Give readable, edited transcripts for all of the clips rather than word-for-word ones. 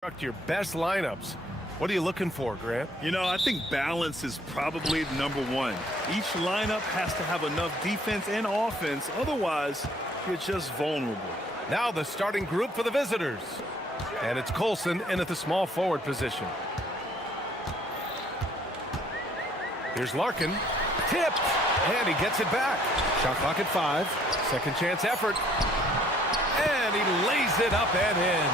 construct your best lineups. What are you looking for, Grant? You know, I think balance is probably number one. Each lineup has to have enough defense and offense. Otherwise, you're just vulnerable. Now the starting group for the visitors. And it's Colson in at the small forward position. Here's Larkin. Tipped. And he gets it back. Shot clock at 5. Second chance effort. And he lays it up and in.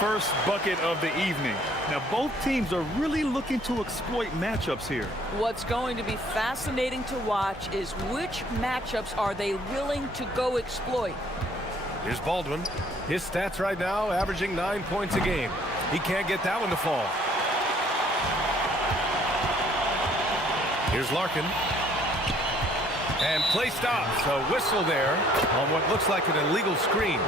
First bucket of the evening. Now, both teams are really looking to exploit matchups here. What's going to be fascinating to watch is which matchups are they willing to go exploit. Here's Baldwin. His stats right now averaging 9 points a game. He can't get that one to fall. Here's Larkin. And play stops. A whistle there on what looks like an illegal screen.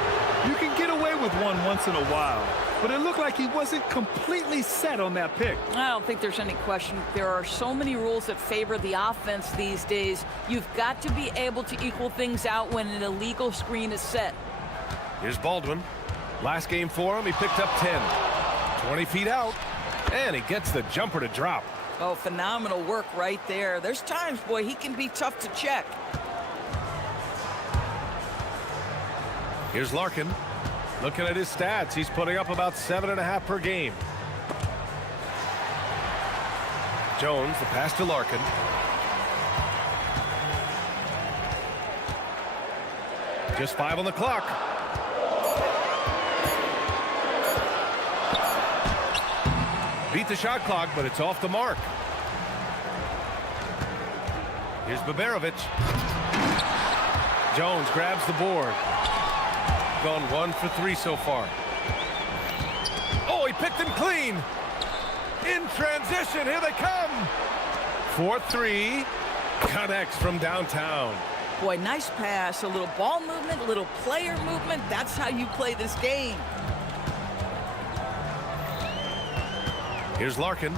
You can get away with one once in a while, but it looked like he wasn't completely set on that pick. I don't think there's any question. There are so many rules that favor the offense these days. You've got to be able to equal things out when an illegal screen is set. Here's Baldwin. Last game for him, he picked up 10. 20 feet out, and he gets the jumper to drop. Oh, phenomenal work right there. There's times, boy, he can be tough to check. Here's Larkin. Looking at his stats, he's putting up about 7.5 per game. Jones, the pass to Larkin. Just 5 on the clock. Beat the shot clock, but it's off the mark. Here's Baberovic. Jones grabs the board. Gone 1 for 3 so far. Oh, he picked him clean. In transition, here they come. 4-3. Connects from downtown. Boy, nice pass. A little ball movement, a little player movement. That's how you play this game. Here's Larkin.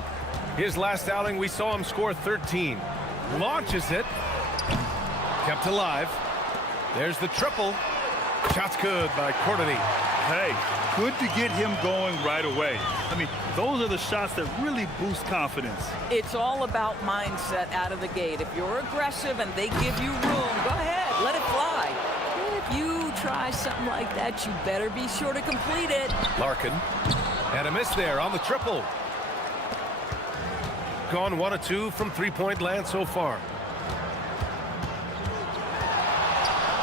His last outing, we saw him score 13. Launches it. Kept alive. There's the triple. Shot's good by Courtney. Hey, good to get him going right away. I mean, those are the shots that really boost confidence. It's all about mindset out of the gate. If you're aggressive and they give you room, go ahead, let it fly. If you try something like that, you better be sure to complete it. Larkin. And a miss there on the triple. Gone 1 of 2 from three-point land so far.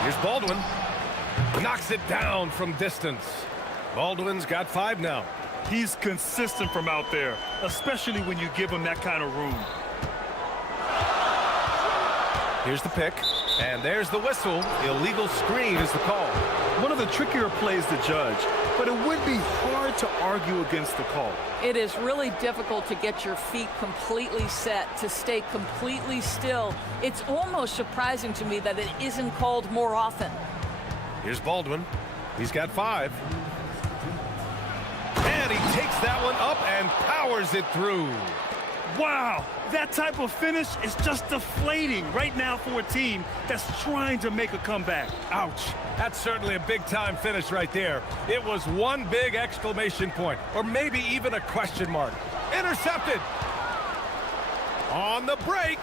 Here's Baldwin. Knocks it down from distance. Baldwin's got 5 now. He's consistent from out there, especially when you give him that kind of room. Here's the pick. And there's the whistle. Illegal screen is the call. One of the trickier plays to judge, but it would be hard to argue against the call. It is really difficult to get your feet completely set, to stay completely still. It's almost surprising to me that it isn't called more often. Here's Baldwin. He's got 5. And he takes that one up and powers it through. Wow, that type of finish is just deflating right now for a team that's trying to make a comeback. Ouch. That's certainly a big-time finish right there. It was one big exclamation point, or maybe even a question mark. Intercepted. On the break.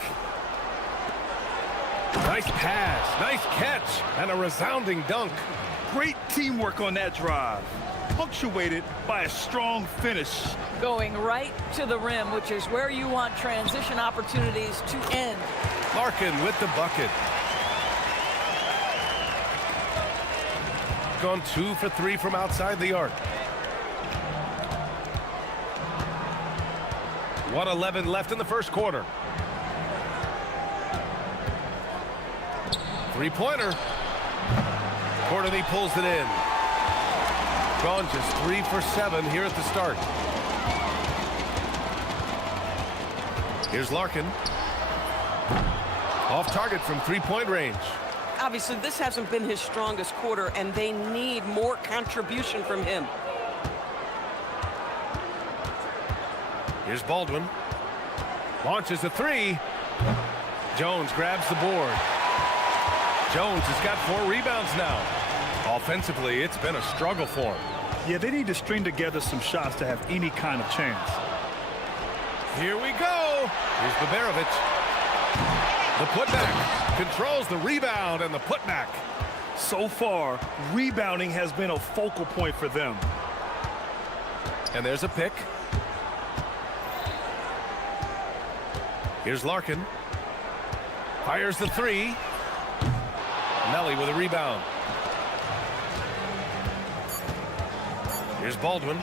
Nice pass, nice catch, and a resounding dunk. Great teamwork on that drive, punctuated by a strong finish. Going right to the rim, which is where you want transition opportunities to end. Larkin with the bucket. Gone 2 for 3 from outside the arc. 1:11 left in the first quarter. Three-pointer. Courtney pulls it in. Gone just 3 for 7 here at the start. Here's Larkin. Off target from three-point range. Obviously, this hasn't been his strongest quarter, and they need more contribution from him. Here's Baldwin. Launches a 3. Jones grabs the board. Jones has got 4 rebounds now. Offensively, it's been a struggle for him. Yeah, they need to string together some shots to have any kind of chance. Here we go. Here's Baberovic. The putback. Controls the rebound and the putback. So far, rebounding has been a focal point for them. And there's a pick. Here's Larkin. Fires the three. Melly with a rebound. Here's Baldwin.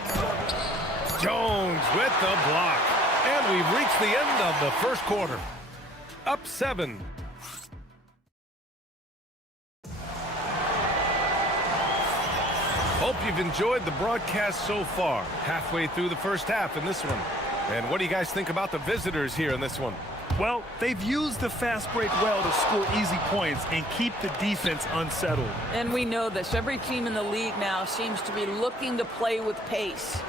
Jones with the block. And we've reached the end of the first quarter. Up 7. Hope you've enjoyed the broadcast so far. Halfway through the first half in this one. And what do you guys think about the visitors here in this one? Well, they've used the fast break well to score easy points and keep the defense unsettled. And we know this. Every team in the league now seems to be looking to play with pace.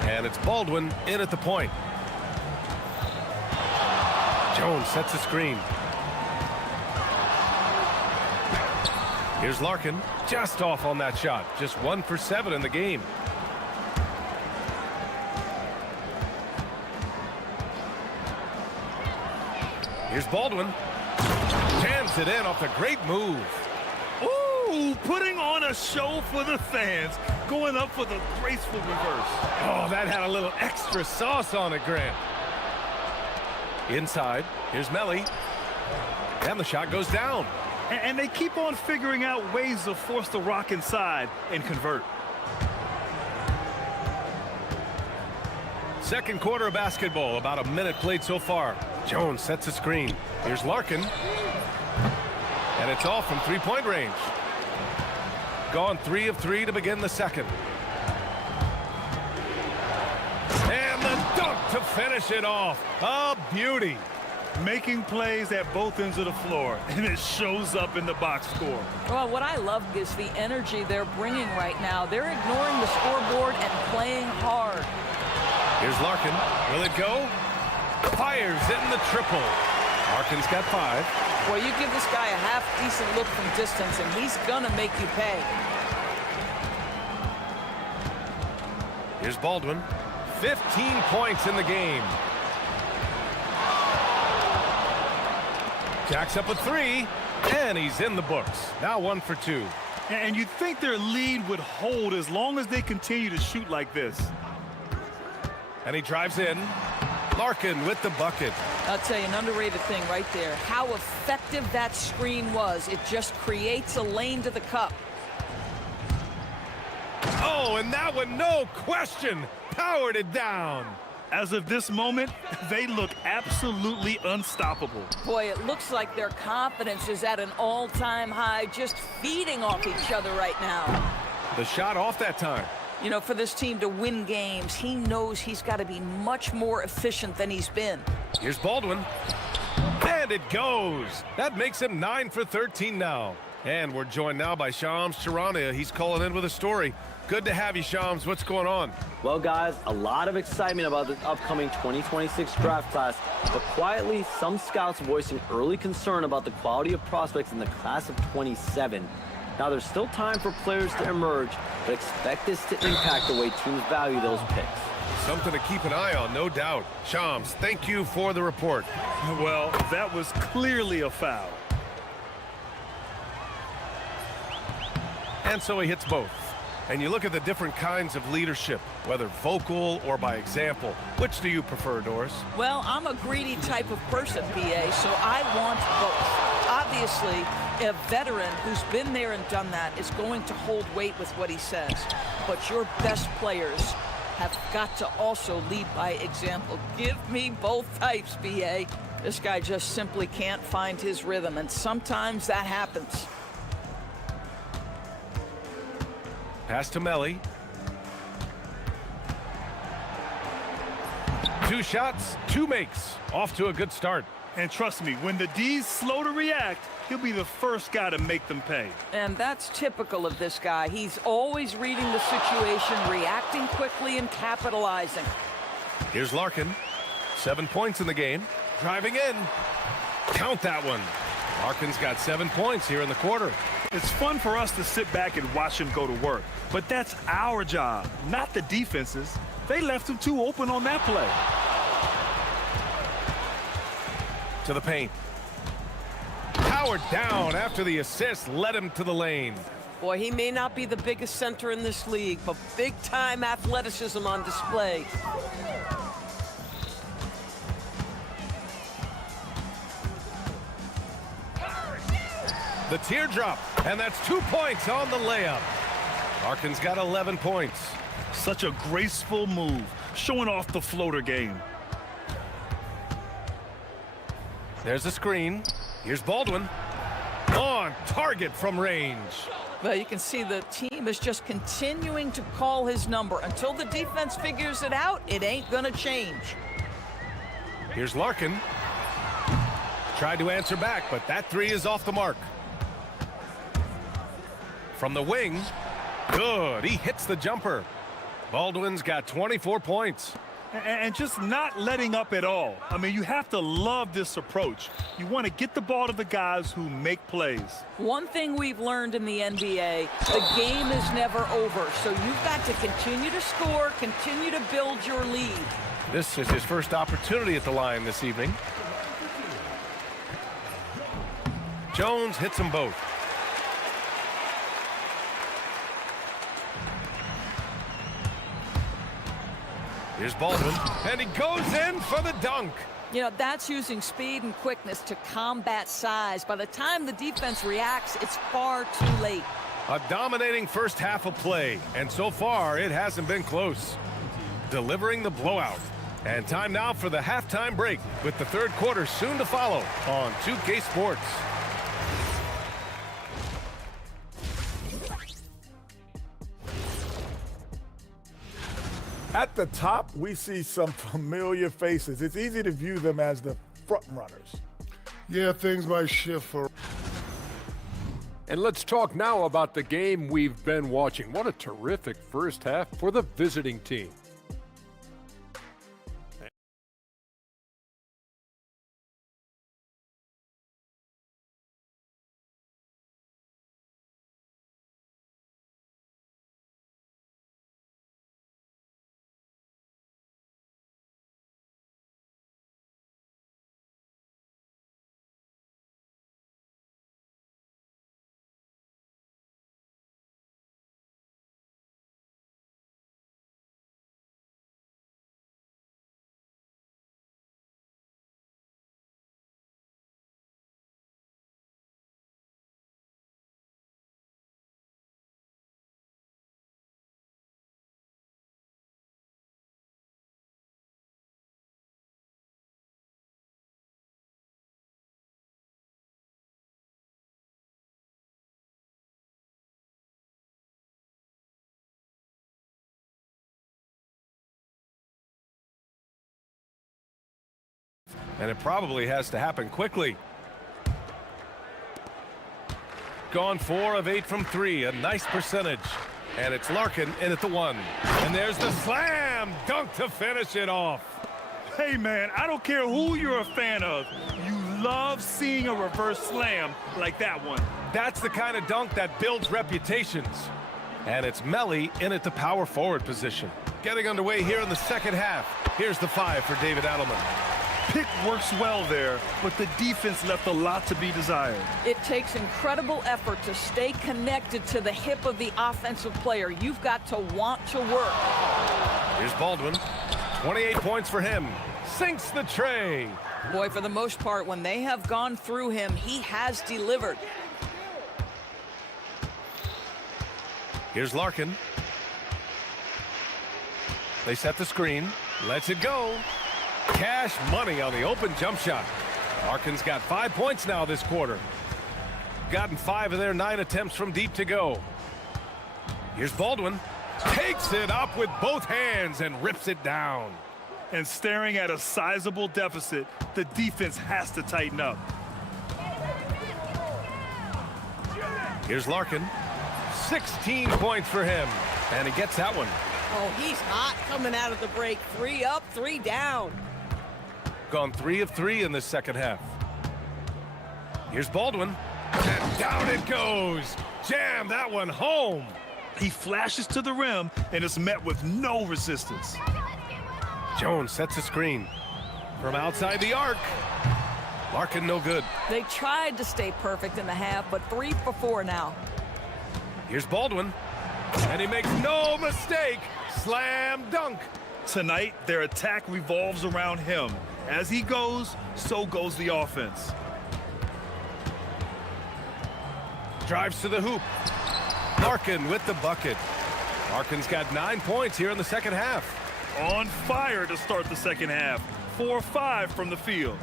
And it's Baldwin in at the point. Jones sets a screen. Here's Larkin, just off on that shot. Just 1 for 7 in the game. Here's Baldwin. Jams it in off the great move. Ooh, putting on a show for the fans. Going up for the graceful reverse. Oh, that had a little extra sauce on it, Grant. Inside, here's Melly. And the shot goes down. And they keep on figuring out ways to force the rock inside and convert. Second quarter of basketball, about a minute played so far. Jones sets a screen. Here's Larkin. And it's off from three-point range. Gone 3 of 3 to begin the second. And the dunk to finish it off. A beauty. Making plays at both ends of the floor, and it shows up in the box score. Well, what I love is the energy they're bringing right now. They're ignoring the scoreboard and playing hard. Here's Larkin. Will it go? Fires in the triple. Larkin's got 5. Well, you give this guy a half-decent look from distance, and he's gonna make you pay. Here's Baldwin. 15 points in the game. Jacks up a 3, and he's in the books. Now 1 for 2. And you'd think their lead would hold as long as they continue to shoot like this. And he drives in. Larkin with the bucket. I'll tell you, an underrated thing right there. How effective that screen was. It just creates a lane to the cup. Oh, and that one, no question, powered it down. As of this moment, they look absolutely unstoppable. Boy, it looks like their confidence is at an all-time high, just feeding off each other right now. The shot off that time. You know, for this team to win games, he knows he's got to be much more efficient than he's been. Here's Baldwin. And it goes. That makes him 9 for 13 now. And we're joined now by Shams Charania. He's calling in with a story. Good to have you, Shams. What's going on? Well, guys, a lot of excitement about this upcoming 2026 draft class, but quietly, some scouts voicing early concern about the quality of prospects in the class of 27. Now, there's still time for players to emerge, but expect this to impact the way teams value those picks. Something to keep an eye on, no doubt. Shams, thank you for the report. Well, that was clearly a foul. And so he hits both. And you look at the different kinds of leadership, whether vocal or by example. Which do you prefer, Doris? Well, I'm a greedy type of person, BA, so I want both. Obviously, a veteran who's been there and done that is going to hold weight with what he says. But your best players have got to also lead by example. Give me both types, BA. This guy just simply can't find his rhythm, and sometimes that happens. Pass to Melly. 2 shots, 2 makes. Off to a good start. And trust me, when the D's slow to react, he'll be the first guy to make them pay. And that's typical of this guy. He's always reading the situation, reacting quickly, and capitalizing. Here's Larkin. 7 points in the game. Driving in. Count that one. Larkin's got 7 points here in the quarter. It's fun for us to sit back and watch him go to work, but that's our job, not the defense's. They left him too open on that play. To the paint. Powered down after the assist led him to the lane. Boy, he may not be the biggest center in this league, but big-time athleticism on display. The teardrop, and that's 2 points on the layup. Larkin's got 11 points. Such a graceful move, showing off the floater game. There's a screen. Here's Baldwin. On target from range. Well, you can see the team is just continuing to call his number. Until the defense figures it out, it ain't gonna change. Here's Larkin. Tried to answer back, but that three is off the mark. From the wing, good. He hits the jumper. Baldwin's got 24 points. And just not letting up at all. I mean, you have to love this approach. You want to get the ball to the guys who make plays. One thing we've learned in the NBA, the game is never over. So you've got to continue to score, continue to build your lead. This is his first opportunity at the line this evening. Jones hits them both. Here's Baldwin, and he goes in for the dunk. You know, that's using speed and quickness to combat size. By the time the defense reacts, it's far too late. A dominating first half of play, and so far it hasn't been close. Delivering the blowout. And time now for the halftime break, with the third quarter soon to follow on 2K Sports. At the top, we see some familiar faces. It's easy to view them as the front runners. Yeah, things might shift for... And let's talk now about the game we've been watching. What a terrific first half for the visiting team. And it probably has to happen quickly. Gone 4 of 8 from 3, a nice percentage. And it's Larkin in at the 1. And there's the slam dunk to finish it off. Hey, man, I don't care who you're a fan of. You love seeing a reverse slam like that one. That's the kind of dunk that builds reputations. And it's Melly in at the power forward position. Getting underway here in the second half. Here's the 5 for David Adelman. Pick works well there, but the defense left a lot to be desired. It takes incredible effort to stay connected to the hip of the offensive player. You've got to want to work. Here's Baldwin. 28 points for him. Sinks the tray. Boy, for the most part, when they have gone through him, he has delivered. Here's Larkin. They set the screen. Lets it go. Cash money on the open jump shot. Larkin's got 5 points now this quarter. Gotten 5 of their 9 attempts from deep to go. Here's Baldwin. Takes it up with both hands and rips it down. And staring at a sizable deficit, the defense has to tighten up. Here's Larkin. 16 points for him. And he gets that one. Oh, he's hot coming out of the break. 3 up, 3 down. Gone 3 of 3 in the second half. Here's Baldwin. And Down it goes. Jam that one home. He flashes to the rim and is met with no resistance. Jones sets a screen from outside the arc. Larkin no good. They tried to stay perfect in the half, but 3 for 4 now. Here's Baldwin, and he makes no mistake. Slam dunk. Tonight, their attack revolves around him. As he goes, so goes the offense. Drives to the hoop. Larkin with the bucket. Larkin's got 9 points here in the second half. On fire to start the second half. 4-5 from the field.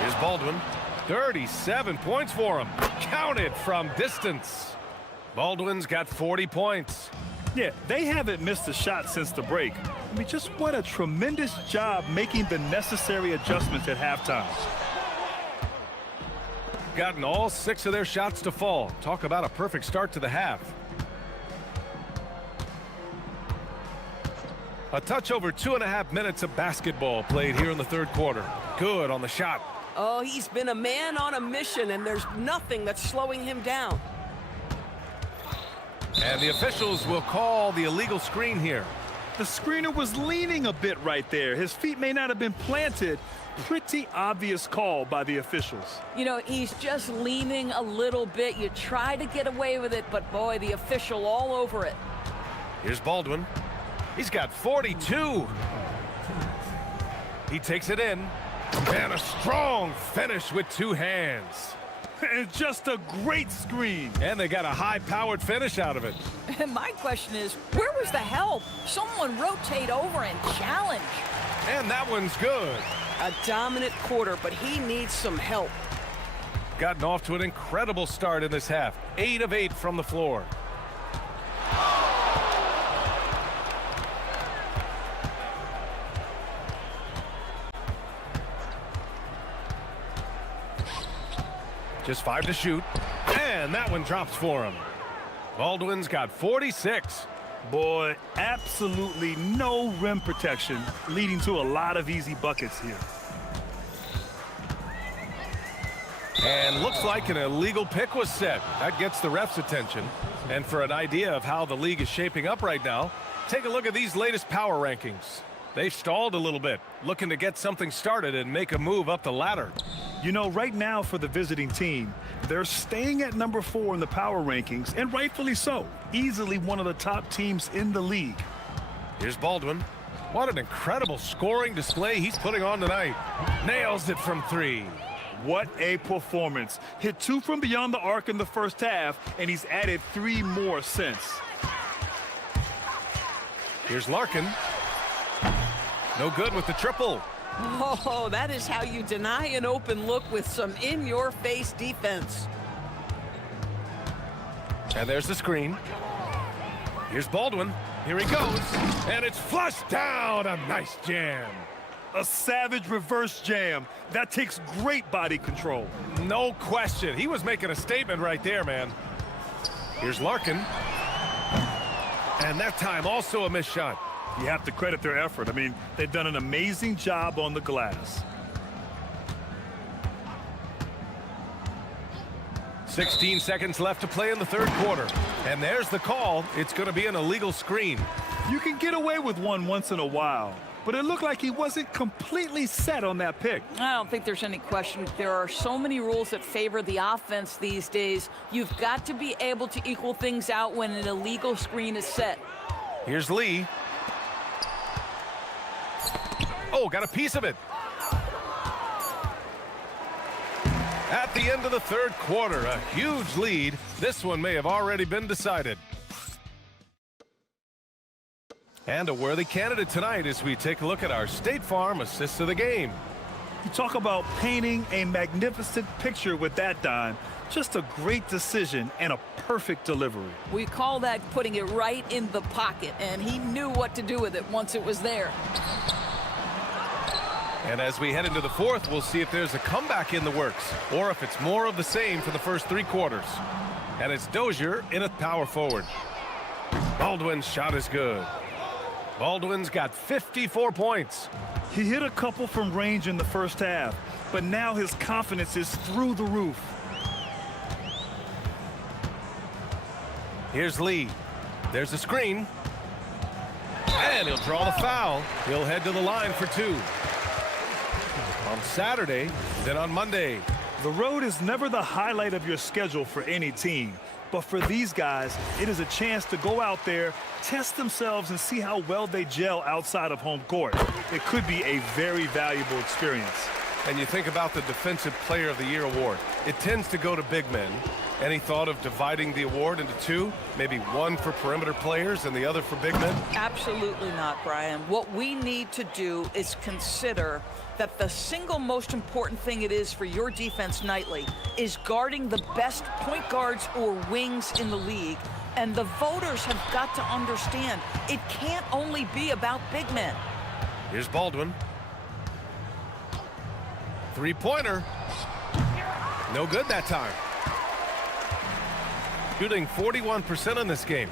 Here's Baldwin. 37 points for him. Counted from distance. Baldwin's got 40 points. Yeah, they haven't missed a shot since the break. I mean, just what a tremendous job making the necessary adjustments at halftime. Gotten all 6 of their shots to fall. Talk about a perfect start to the half. A touch over 2.5 minutes of basketball played here in the third quarter. Good on the shot. Oh, he's been a man on a mission, and there's nothing that's slowing him down. And the officials will call the illegal screen here. The screener was leaning a bit right there. His feet may not have been planted. Pretty obvious call by the officials. You know, he's just leaning a little bit. You try to get away with it, but boy, the official all over it. Here's Baldwin. He's got 42. He takes it in. And a strong finish with 2 hands. And just a great screen. And they got a high-powered finish out of it. And my question is, where was the help? Someone rotate over and challenge. And that one's good. A dominant quarter, but he needs some help. Gotten off to an incredible start in this half. 8 of 8 from the floor. Just 5 to shoot. And that one drops for him. Baldwin's got 46. Boy, absolutely no rim protection, leading to a lot of easy buckets here. And looks like an illegal pick was set. That gets the ref's attention. And for an idea of how the league is shaping up right now, take a look at these latest power rankings. They've stalled a little bit, looking to get something started and make a move up the ladder. You know, right now for the visiting team, they're staying at number 4 in the power rankings, and rightfully so. Easily one of the top teams in the league. Here's Baldwin. What an incredible scoring display he's putting on tonight. Nails it from 3. What a performance. Hit 2 from beyond the arc in the first half, and he's added 3 more since. Here's Larkin. No good with the triple. Oh, that is how you deny an open look with some in-your-face defense. And there's the screen. Here's Baldwin. Here he goes. And it's flushed down. A nice jam. A savage reverse jam. That takes great body control. No question. He was making a statement right there, man. Here's Larkin. And that time also a missed shot. You have to credit their effort. I mean, they've done an amazing job on the glass. 16 seconds left to play in the third quarter. And there's the call. It's going to be an illegal screen. You can get away with one once in a while, but it looked like he wasn't completely set on that pick. I don't think there's any question. There are so many rules that favor the offense these days. You've got to be able to equal things out when an illegal screen is set. Here's Lee. Oh, got a piece of it. At the end of the third quarter, a huge lead. This one may have already been decided. And a worthy candidate tonight as we take a look at our State Farm assists of the game. You talk about painting a magnificent picture with that dime. Just a great decision and a perfect delivery. We call that putting it right in the pocket, and he knew what to do with it once it was there. And as we head into the fourth, we'll see if there's a comeback in the works or if it's more of the same for the first 3 quarters. And it's Dozier in at power forward. Baldwin's shot is good. Baldwin's got 54 points. He hit a couple from range in the first half, but now his confidence is through the roof. Here's Lee. There's a screen. And he'll draw the foul. He'll head to the line for two. On Saturday, then on Monday. The road is never the highlight of your schedule for any team. But for these guys, it is a chance to go out there, test themselves, and see how well they gel outside of home court. It could be a very valuable experience. And you think about the Defensive Player of the Year award. It tends to go to big men. Any thought of dividing the award into two? Maybe one for perimeter players and the other for big men? Absolutely not, Brian. What we need to do is consider that the single most important thing it is for your defense nightly is guarding the best point guards or wings in the league. And the voters have got to understand it can't only be about big men. Here's Baldwin. Three-pointer. No good that time. Shooting 41% in this game.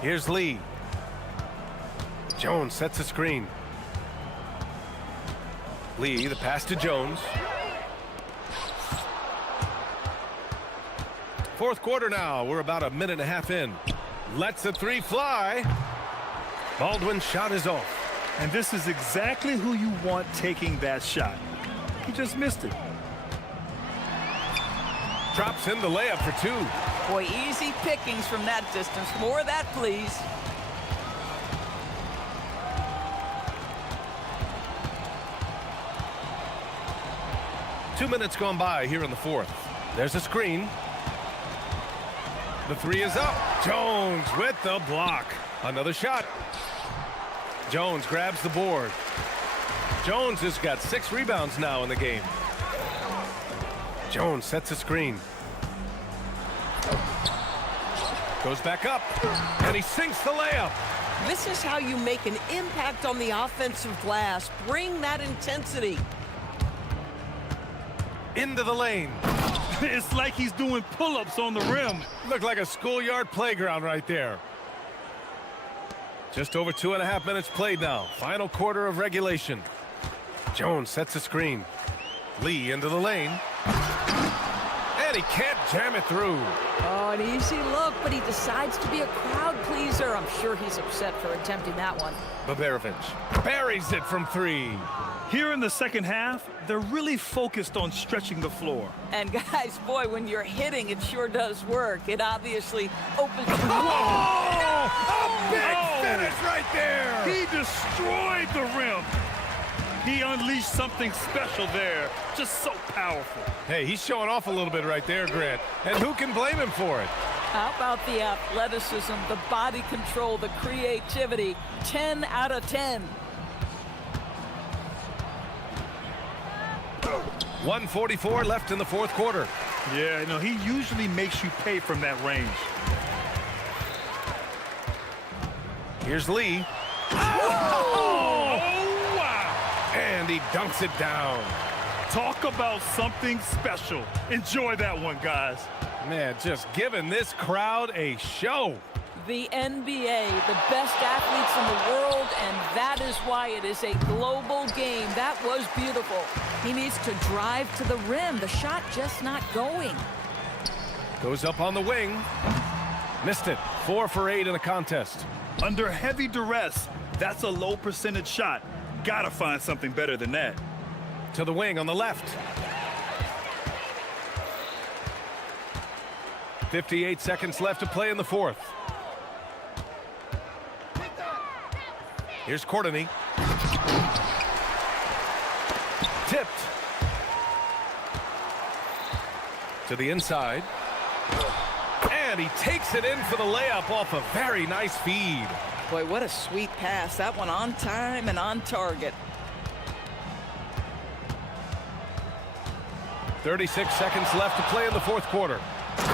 Here's Lee. Jones sets a screen. Lee, the pass to Jones. Fourth quarter now. We're about a minute and a half in. Lets the three fly. Baldwin's shot is off. And this is exactly who you want taking that shot. He just missed it. Drops in the layup for two. Boy, easy pickings from that distance. More of that, please. Two minutes gone by here in the fourth. There's a screen. The three is up. Jones with the block. Another shot. Jones grabs the board. Jones has got 6 rebounds now in the game. Jones sets a screen. Goes back up. And he sinks the layup. This is how you make an impact on the offensive glass. Bring that intensity. Into the lane. It's like he's doing pull-ups on the rim. Looked like a schoolyard playground right there. Just over 2.5 minutes played now. Final quarter of regulation. Jones sets a screen. Lee into the lane. And he can't jam it through. Oh, an easy look, but he decides to be a crowd pleaser. I'm sure he's upset for attempting that one. Baberovich buries it from 3. Here in the second half, they're really focused on stretching the floor. And guys, boy, when you're hitting, it sure does work. It obviously opens. Oh! A big finish right there! He destroyed the rim. He unleashed something special there. Just so powerful. Hey, he's showing off a little bit right there, Grant. And who can blame him for it? How about the athleticism, the body control, the creativity? 10 out of 10. 1:44 left in the fourth quarter. Yeah, no, he usually makes you pay from that range. Here's Lee. Oh, wow. And he dunks it down. Talk about something special. Enjoy that one, guys. Man, just giving this crowd a show. The NBA, the best athletes in the world, and that is why it is a global game. That was beautiful. He needs to drive to the rim. The shot just not going. Goes up on the wing. Missed it. 4 for 8 in the contest. Under heavy duress, that's a low percentage shot. Gotta find something better than that. To the wing on the left. 58 seconds left to play in the fourth. Here's Courtney. Tipped. To the inside. And he takes it in for the layup off a very nice feed. Boy, what a sweet pass. That one on time and on target. 36 seconds left to play in the fourth quarter.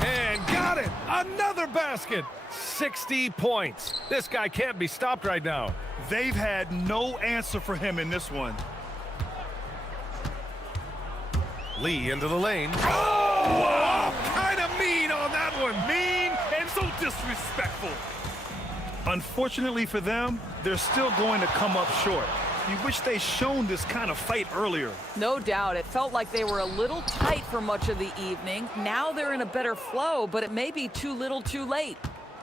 And got it! Another basket! 60 points. This guy can't be stopped right now. They've had no answer for him in this one. Lee into the lane. Oh! Kind of mean on that one. Mean and so little disrespectful. Unfortunately for them, they're still going to come up short. You wish they'd shown this kind of fight earlier. No doubt. It felt like they were a little tight for much of the evening. Now they're in a better flow, but it may be too little too late.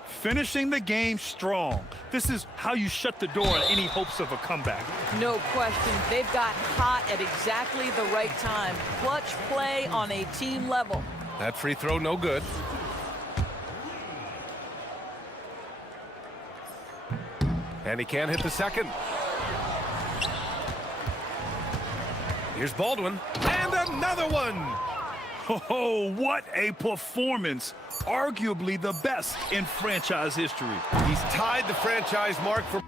Finishing the game strong. This is how you shut the door on any hopes of a comeback. No question. They've got hot at exactly the right time. Clutch play on a team level. That free throw, no good. And he can't hit the second. Here's Baldwin. And another one! Oh, what a performance. Arguably the best in franchise history. He's tied the franchise mark for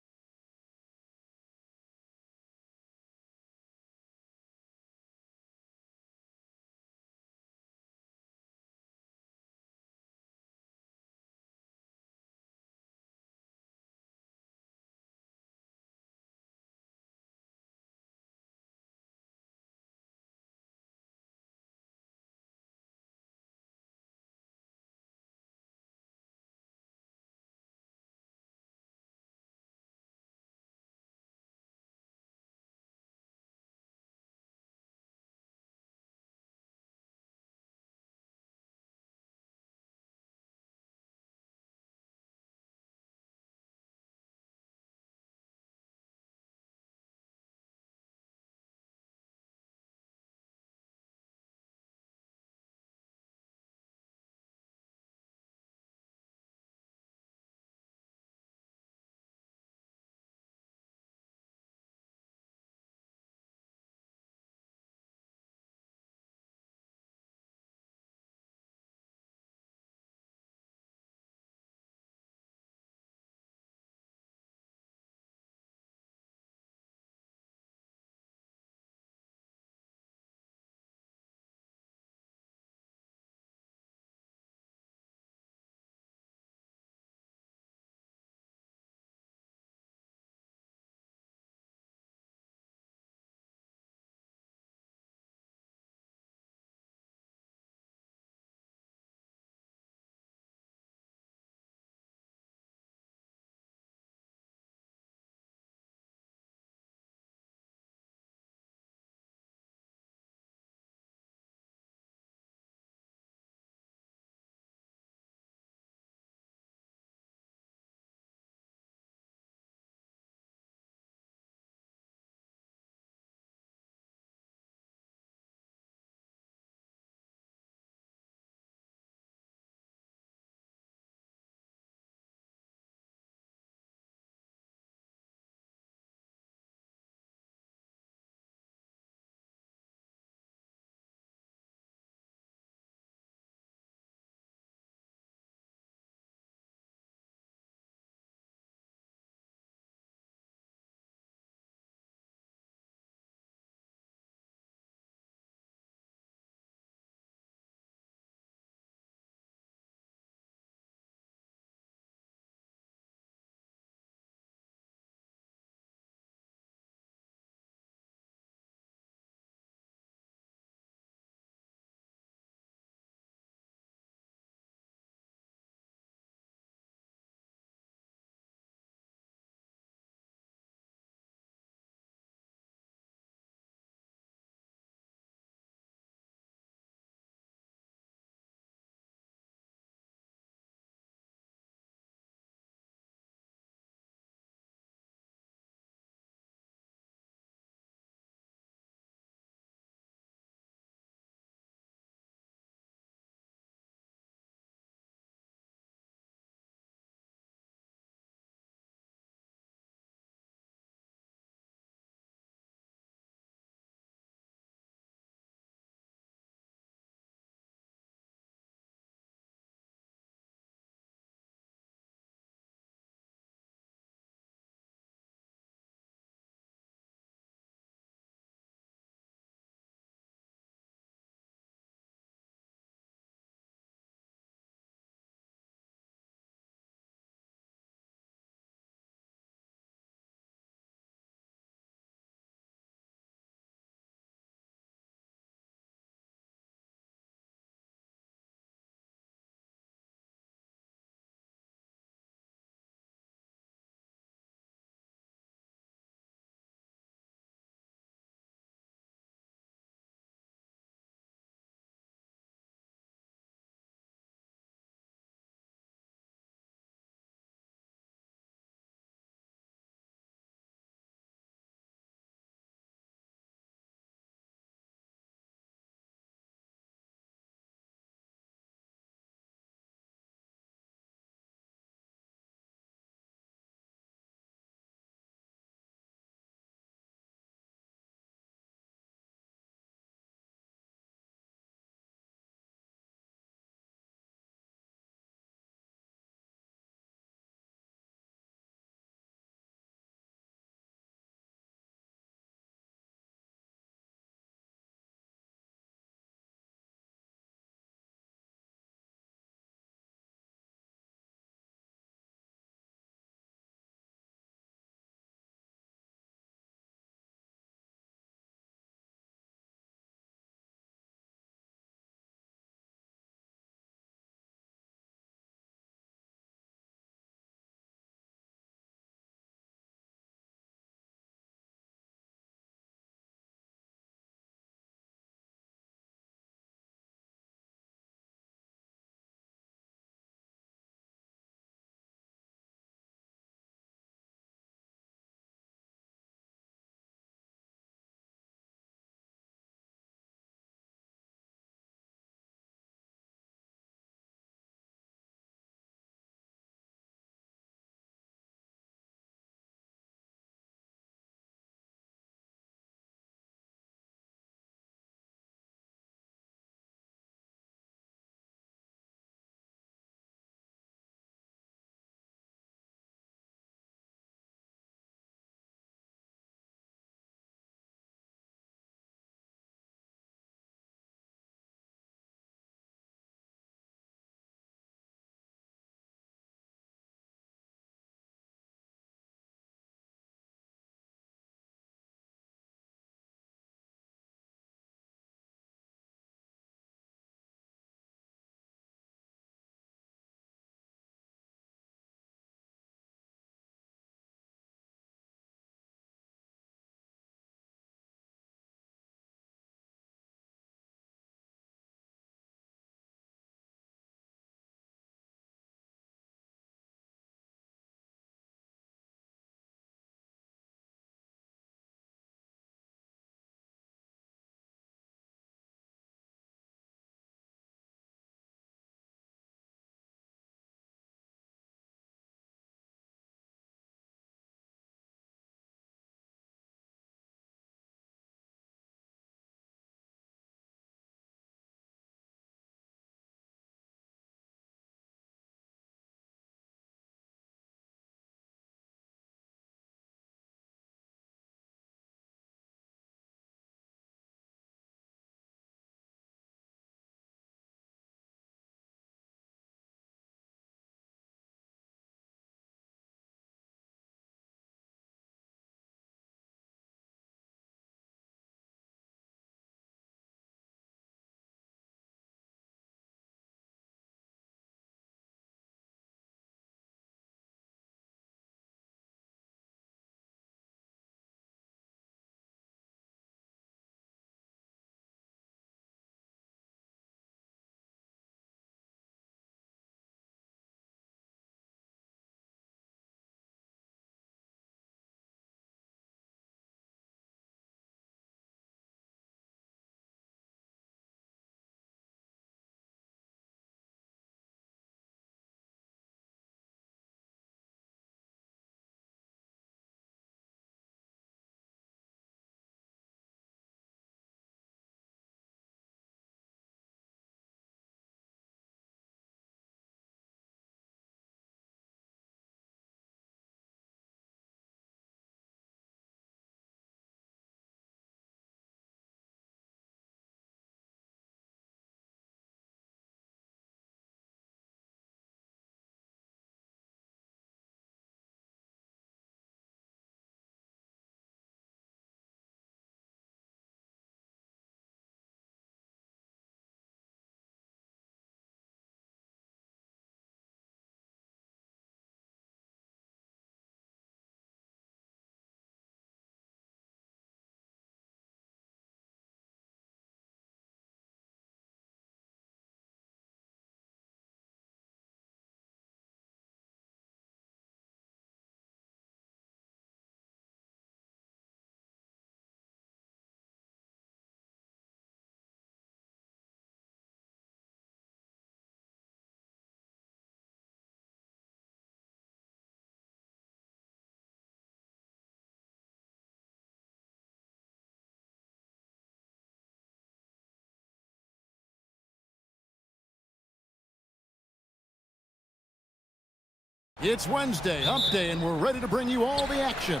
It's Wednesday, hump day, and we're ready to bring you all the action.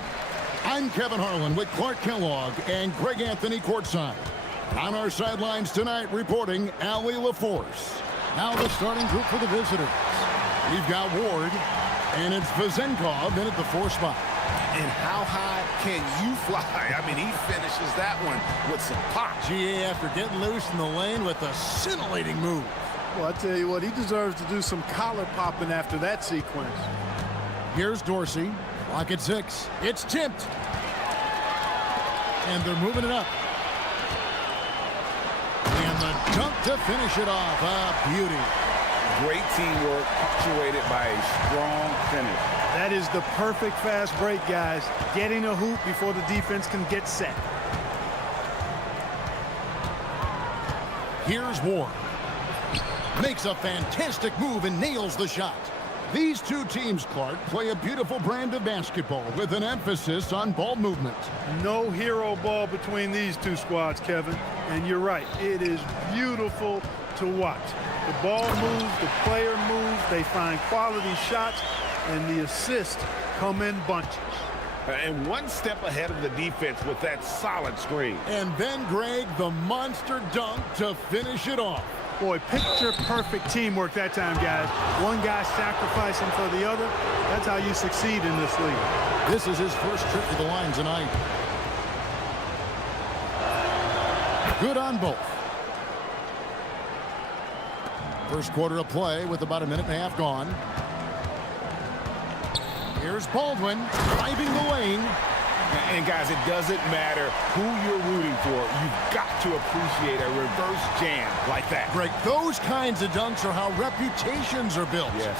I'm Kevin Harlan with Clark Kellogg and Greg Anthony courtside. On our sidelines tonight, reporting Allie LaForce. Now the starting group for the visitors. We've got Ward, and it's Vezenkov in at the 4 spot. And how high can you fly? I mean, he finishes that one with some pop. GA after getting loose in the lane with a scintillating move. Well, I tell you what, he deserves to do some collar popping after that sequence. Here's Dorsey. Clock at 6. It's tipped. And they're moving it up. And the dunk to finish it off. A beauty. Great teamwork, punctuated by a strong finish. That is the perfect fast break, guys. Getting a hoop before the defense can get set. Here's Ward. Makes a fantastic move and nails the shot. These two teams, Clark, play a beautiful brand of basketball with an emphasis on ball movement. No hero ball between these two squads, Kevin. And you're right, it is beautiful to watch. The ball moves, the player moves, they find quality shots, and the assists come in bunches. And one step ahead of the defense with that solid screen. And then, Greg, the monster dunk to finish it off. Boy, picture-perfect teamwork that time, guys. One guy sacrificing for the other. That's how you succeed in this league. This is his first trip to the line tonight. Good on both. First quarter of play with about a minute and a half gone. Here's Baldwin driving the lane. And guys, it doesn't matter who you're rooting for. You've got to appreciate a reverse jam like that. Greg, those kinds of dunks are how reputations are built. Yes.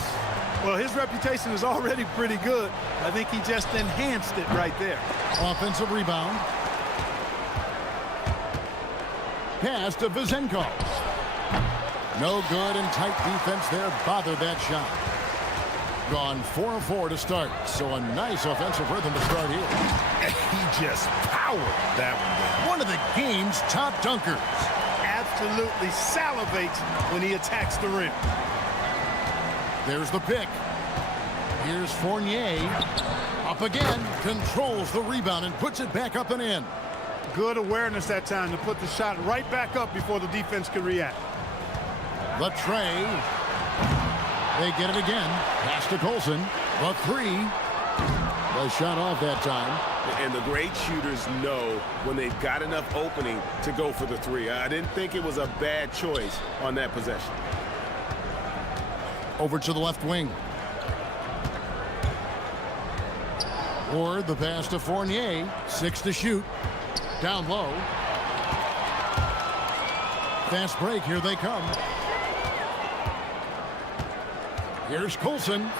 Well, his reputation is already pretty good. I think he just enhanced it right there. Offensive rebound. Pass to Vezenkov. No good, and tight defense there bothered that shot. Gone 4-4 to start, so a nice offensive rhythm to start here. He just powered that one. One of the game's top dunkers. Absolutely salivates when he attacks the rim. There's the pick. Here's Fournier. Up again, controls the rebound and puts it back up and in. Good awareness that time to put the shot right back up before the defense could react. The tray. They get it again. Pass to Colson. The 3. The shot off that time. And the great shooters know when they've got enough opening to go for the 3. I didn't think it was a bad choice on that possession. Over to the left wing. Ward, the pass to Fournier. 6 to shoot. Down low. Fast break. Here they come. Here's Colson.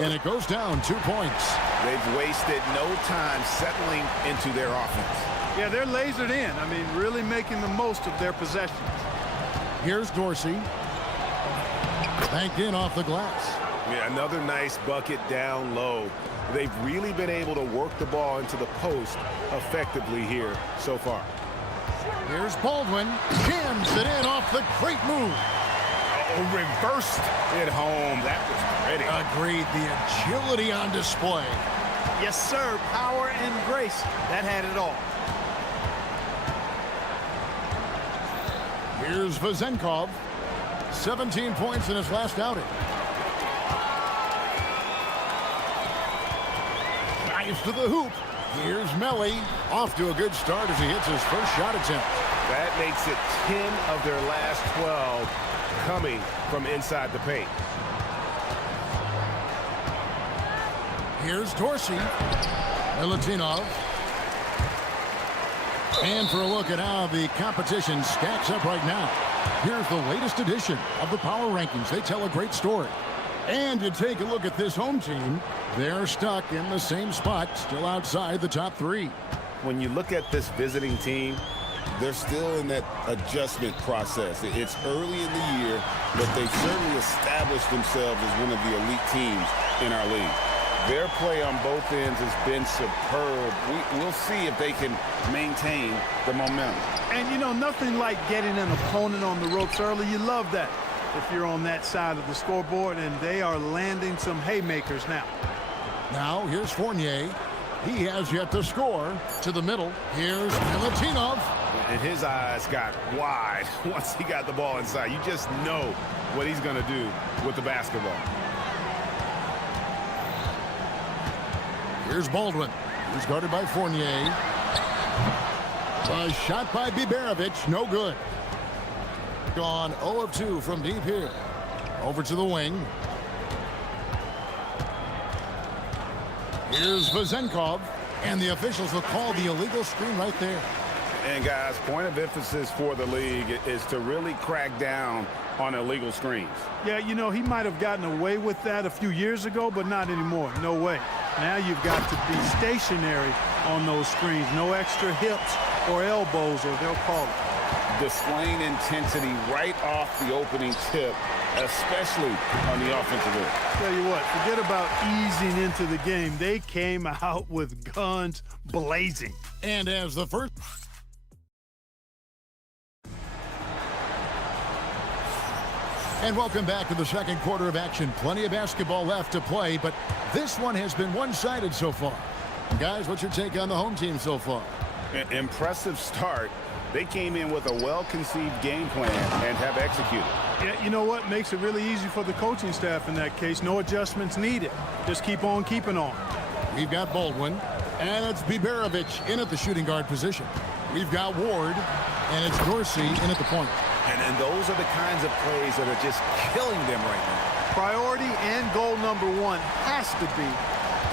And it goes down 2 points. They've wasted no time settling into their offense. Yeah, they're lasered in. I mean, really making the most of their possessions. Here's Dorsey. Banked in off the glass. Yeah, another nice bucket down low. They've really been able to work the ball into the post effectively here so far. Here's Baldwin. Jams it in off the great move. Reversed it home. That was pretty. Agreed. The agility on display. Yes, sir. Power and grace. That had it all. Here's Vezenkov. 17 points in his last outing. Drives to the hoop. Here's Melly. Off to a good start as he hits his first shot attempt. That makes it 10 of their last 12 coming from inside the paint. Here's Dorsey. Milutinov. And for a look at how the competition stacks up right now. Here's the latest edition of the Power Rankings. They tell a great story. And you take a look at this home team. They're stuck in the same spot, still outside the top 3. When you look at this visiting team, they're still in that adjustment process. It's early in the year, but they've certainly established themselves as one of the elite teams in our league. Their play on both ends has been superb. We'll see if they can maintain the momentum. And, you know, nothing like getting an opponent on the ropes early. You love that. if you're on that side of the scoreboard, and they are landing some haymakers now. Now here's Fournier. He has yet to score. To the middle. Here's Milutinov. And his eyes got wide once he got the ball inside. You just know what he's going to do with the basketball. Here's Baldwin. He's guarded by Fournier. A shot by Biberovic, no good. Gone 0 of 2 from deep here. Over to the wing. Here's Vezenkov, and the officials will call the illegal screen right there. And guys, point of emphasis for the league is to really crack down on illegal screens. Yeah, you know, he might have gotten away with that a few years ago, but not anymore. No way. Now you've got to be stationary on those screens. No extra hips or elbows, or they'll call it. Displaying intensity right off the opening tip, especially on the offensive end. Tell you what, forget about easing into the game. They came out with guns blazing. And as the first... And welcome back to the second quarter of action. Plenty of basketball left to play, but this one has been one-sided so far. Guys, what's your take on the home team so far? Impressive start. They came in with a well-conceived game plan and have executed. Yeah, you know what? Makes it really easy for the coaching staff in that case. No adjustments needed. Just keep on keeping on. We've got Baldwin, and it's Biberovic in at the shooting guard position. We've got Ward, and it's Dorsey in at the point. And those are the kinds of plays that are just killing them right now. Priority and goal number one has to be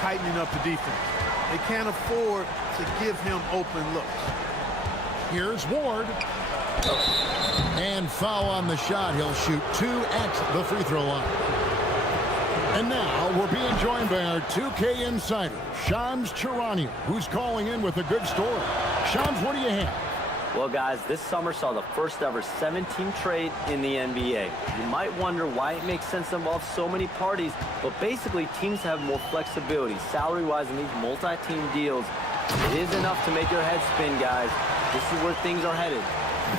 tightening up the defense. They can't afford to give him open looks. Here's Ward. And foul on the shot. He'll shoot 2 at the free throw line. And now we're being joined by our 2K insider, Shams Charania, who's calling in with a good story. Shams, what do you have? Well, guys, this summer saw the first ever 7-team trade in the NBA. You might wonder why it makes sense to involve so many parties, but basically teams have more flexibility salary-wise in these multi-team deals. It is enough to make your head spin, guys. This is where things are headed.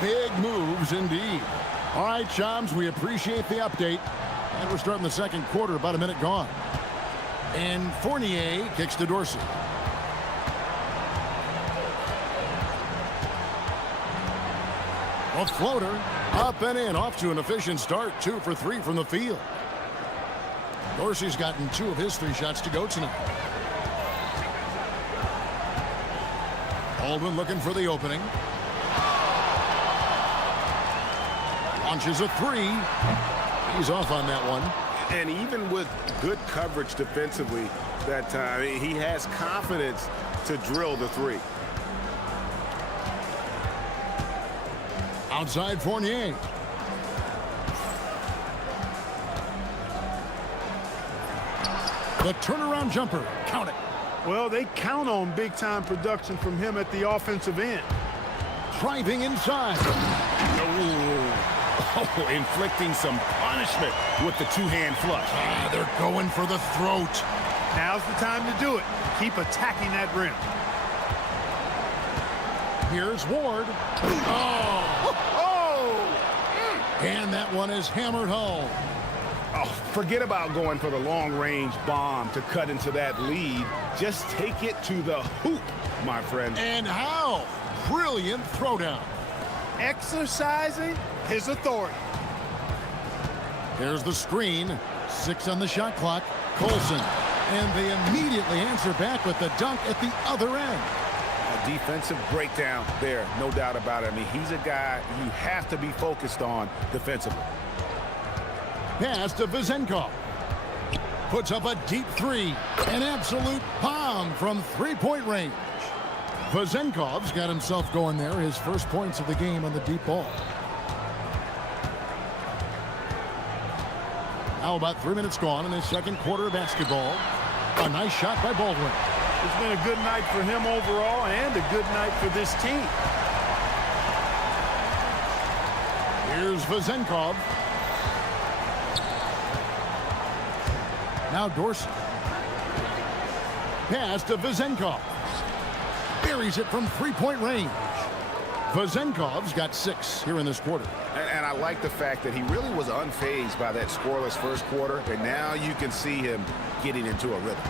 Big moves indeed. All right, Shams, we appreciate the update. And we're starting the second quarter, about a minute gone. And Fournier kicks to Dorsey. A floater, up and in, off to an efficient start. 2 for 3 from the field. Dorsey's gotten 2 of his 3 shots to go tonight. Baldwin looking for the opening. Launches a 3. He's off on that one. And even with good coverage defensively that time, he has confidence to drill the 3. Outside Fournier. The turnaround jumper. Count it. Well, they count on big-time production from him at the offensive end. Driving inside. Oh, inflicting some punishment with the 2-hand flush. They're going for the throat. Now's the time to do it. Keep attacking that rim. Here's Ward. And that one is hammered home. Oh, forget about going for the long-range bomb to cut into that lead. Just take it to the hoop, my friend. And how? Brilliant throwdown. Exercising his authority. There's the screen. 6 on the shot clock. Colson. And they immediately answer back with the dunk at the other end. A defensive breakdown there, no doubt about it. I mean, he's a guy you have to be focused on defensively. Pass to Vezenkov. Puts up a deep 3. An absolute bomb from 3-point range. Vezenkov's got himself going there. His first points of the game on the deep ball. Now about 3 minutes gone in the second quarter of basketball. A nice shot by Baldwin. It's been a good night for him overall and a good night for this team. Here's Vezenkov. Now Dorsey. Pass to Vezenkov. Buries it from 3-point range. Vazenkov's got 6 here in this quarter. And I like the fact that he really was unfazed by that scoreless first quarter, and now you can see him getting into a rhythm.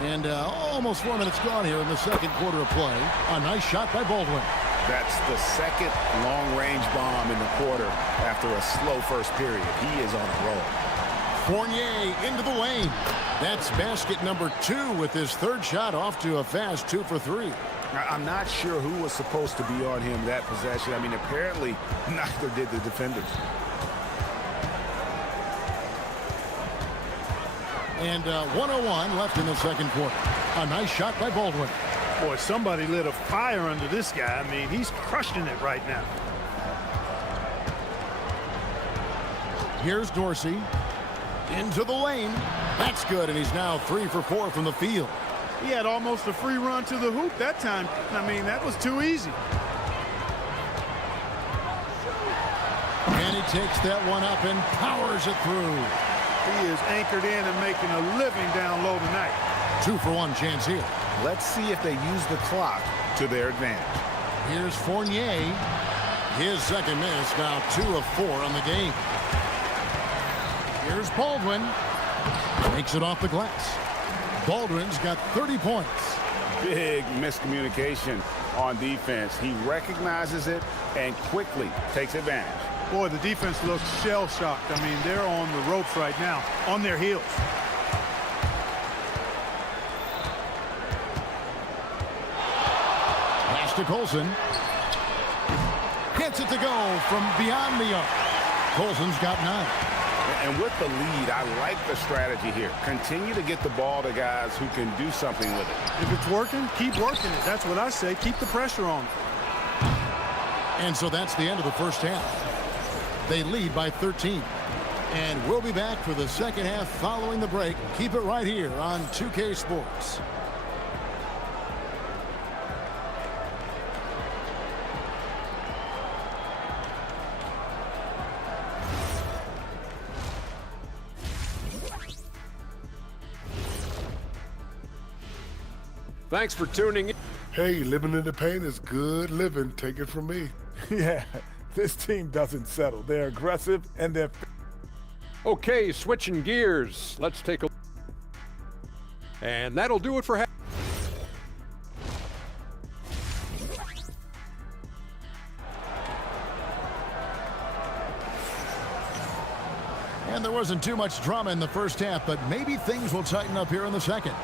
And almost 4 minutes gone here in the second quarter of play. A nice shot by Baldwin. That's the second long-range bomb in the quarter after a slow first period. He is on a roll. Fournier into the lane. That's basket number 2 with his third shot off to a fast 2 for 3. I'm not sure who was supposed to be on him that possession. I mean, apparently neither did the defenders. And 1:01 left in the second quarter. A nice shot by Baldwin. Boy, somebody lit a fire under this guy. I mean, he's crushing it right now. Here's Dorsey. Into the lane. That's good, and he's now 3 for 4 from the field. He had almost a free run to the hoop that time. I mean, that was too easy. And he takes that one up and powers it through. He is anchored in and making a living down low tonight. 2 for 1 chance here. Let's see if they use the clock to their advantage. Here's Fournier. His second miss, now 2 of 4 on the game. Here's Baldwin. Makes it off the glass. Baldwin's got 30 points. Big miscommunication on defense. He recognizes it and quickly takes advantage. Boy, the defense looks shell-shocked. I mean, they're on the ropes right now, on their heels. Pass to Colson. Gets it to go from beyond the arc. Colson's got 9. And with the lead, I like the strategy here. Continue to get the ball to guys who can do something with it. If it's working, keep working it. That's what I say. Keep the pressure on. And so that's the end of the first half. They lead by 13. And we'll be back for the second half following the break. Keep it right here on 2K Sports. Thanks for tuning in. Hey, living in the paint is good living. Take it from me. Yeah, this team doesn't settle. They're aggressive and they're... Okay, switching gears. Let's take a look. And that'll do it for half. And there wasn't too much drama in the first half, but maybe things will tighten up here in the second.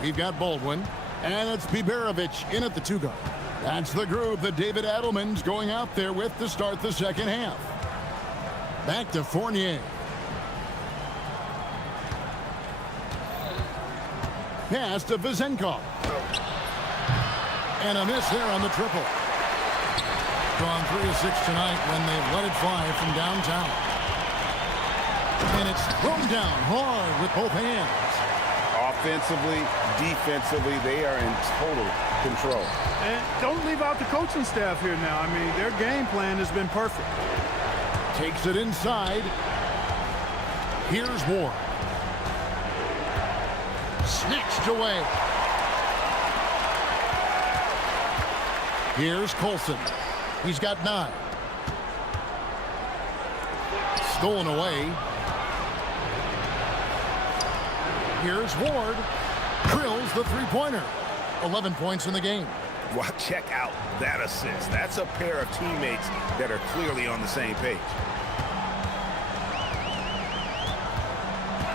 We've got Baldwin, and it's Biberovic in at the 2-guard. That's the group that David Adelman's going out there with to start the second half. Back to Fournier. Pass to Vazenkov. And a miss there on the triple. Gone 3 of 6 tonight when they let it fly from downtown. And it's thrown down hard with both hands. Offensively, defensively, they are in total control. And don't leave out the coaching staff here now. I mean, their game plan has been perfect. Takes it inside. Here's Ward. Snatched away. Here's Colson. He's got 9. Stolen away. Here's Ward. Drills the three-pointer. 11 points in the game. Well, check out that assist. That's a pair of teammates that are clearly on the same page.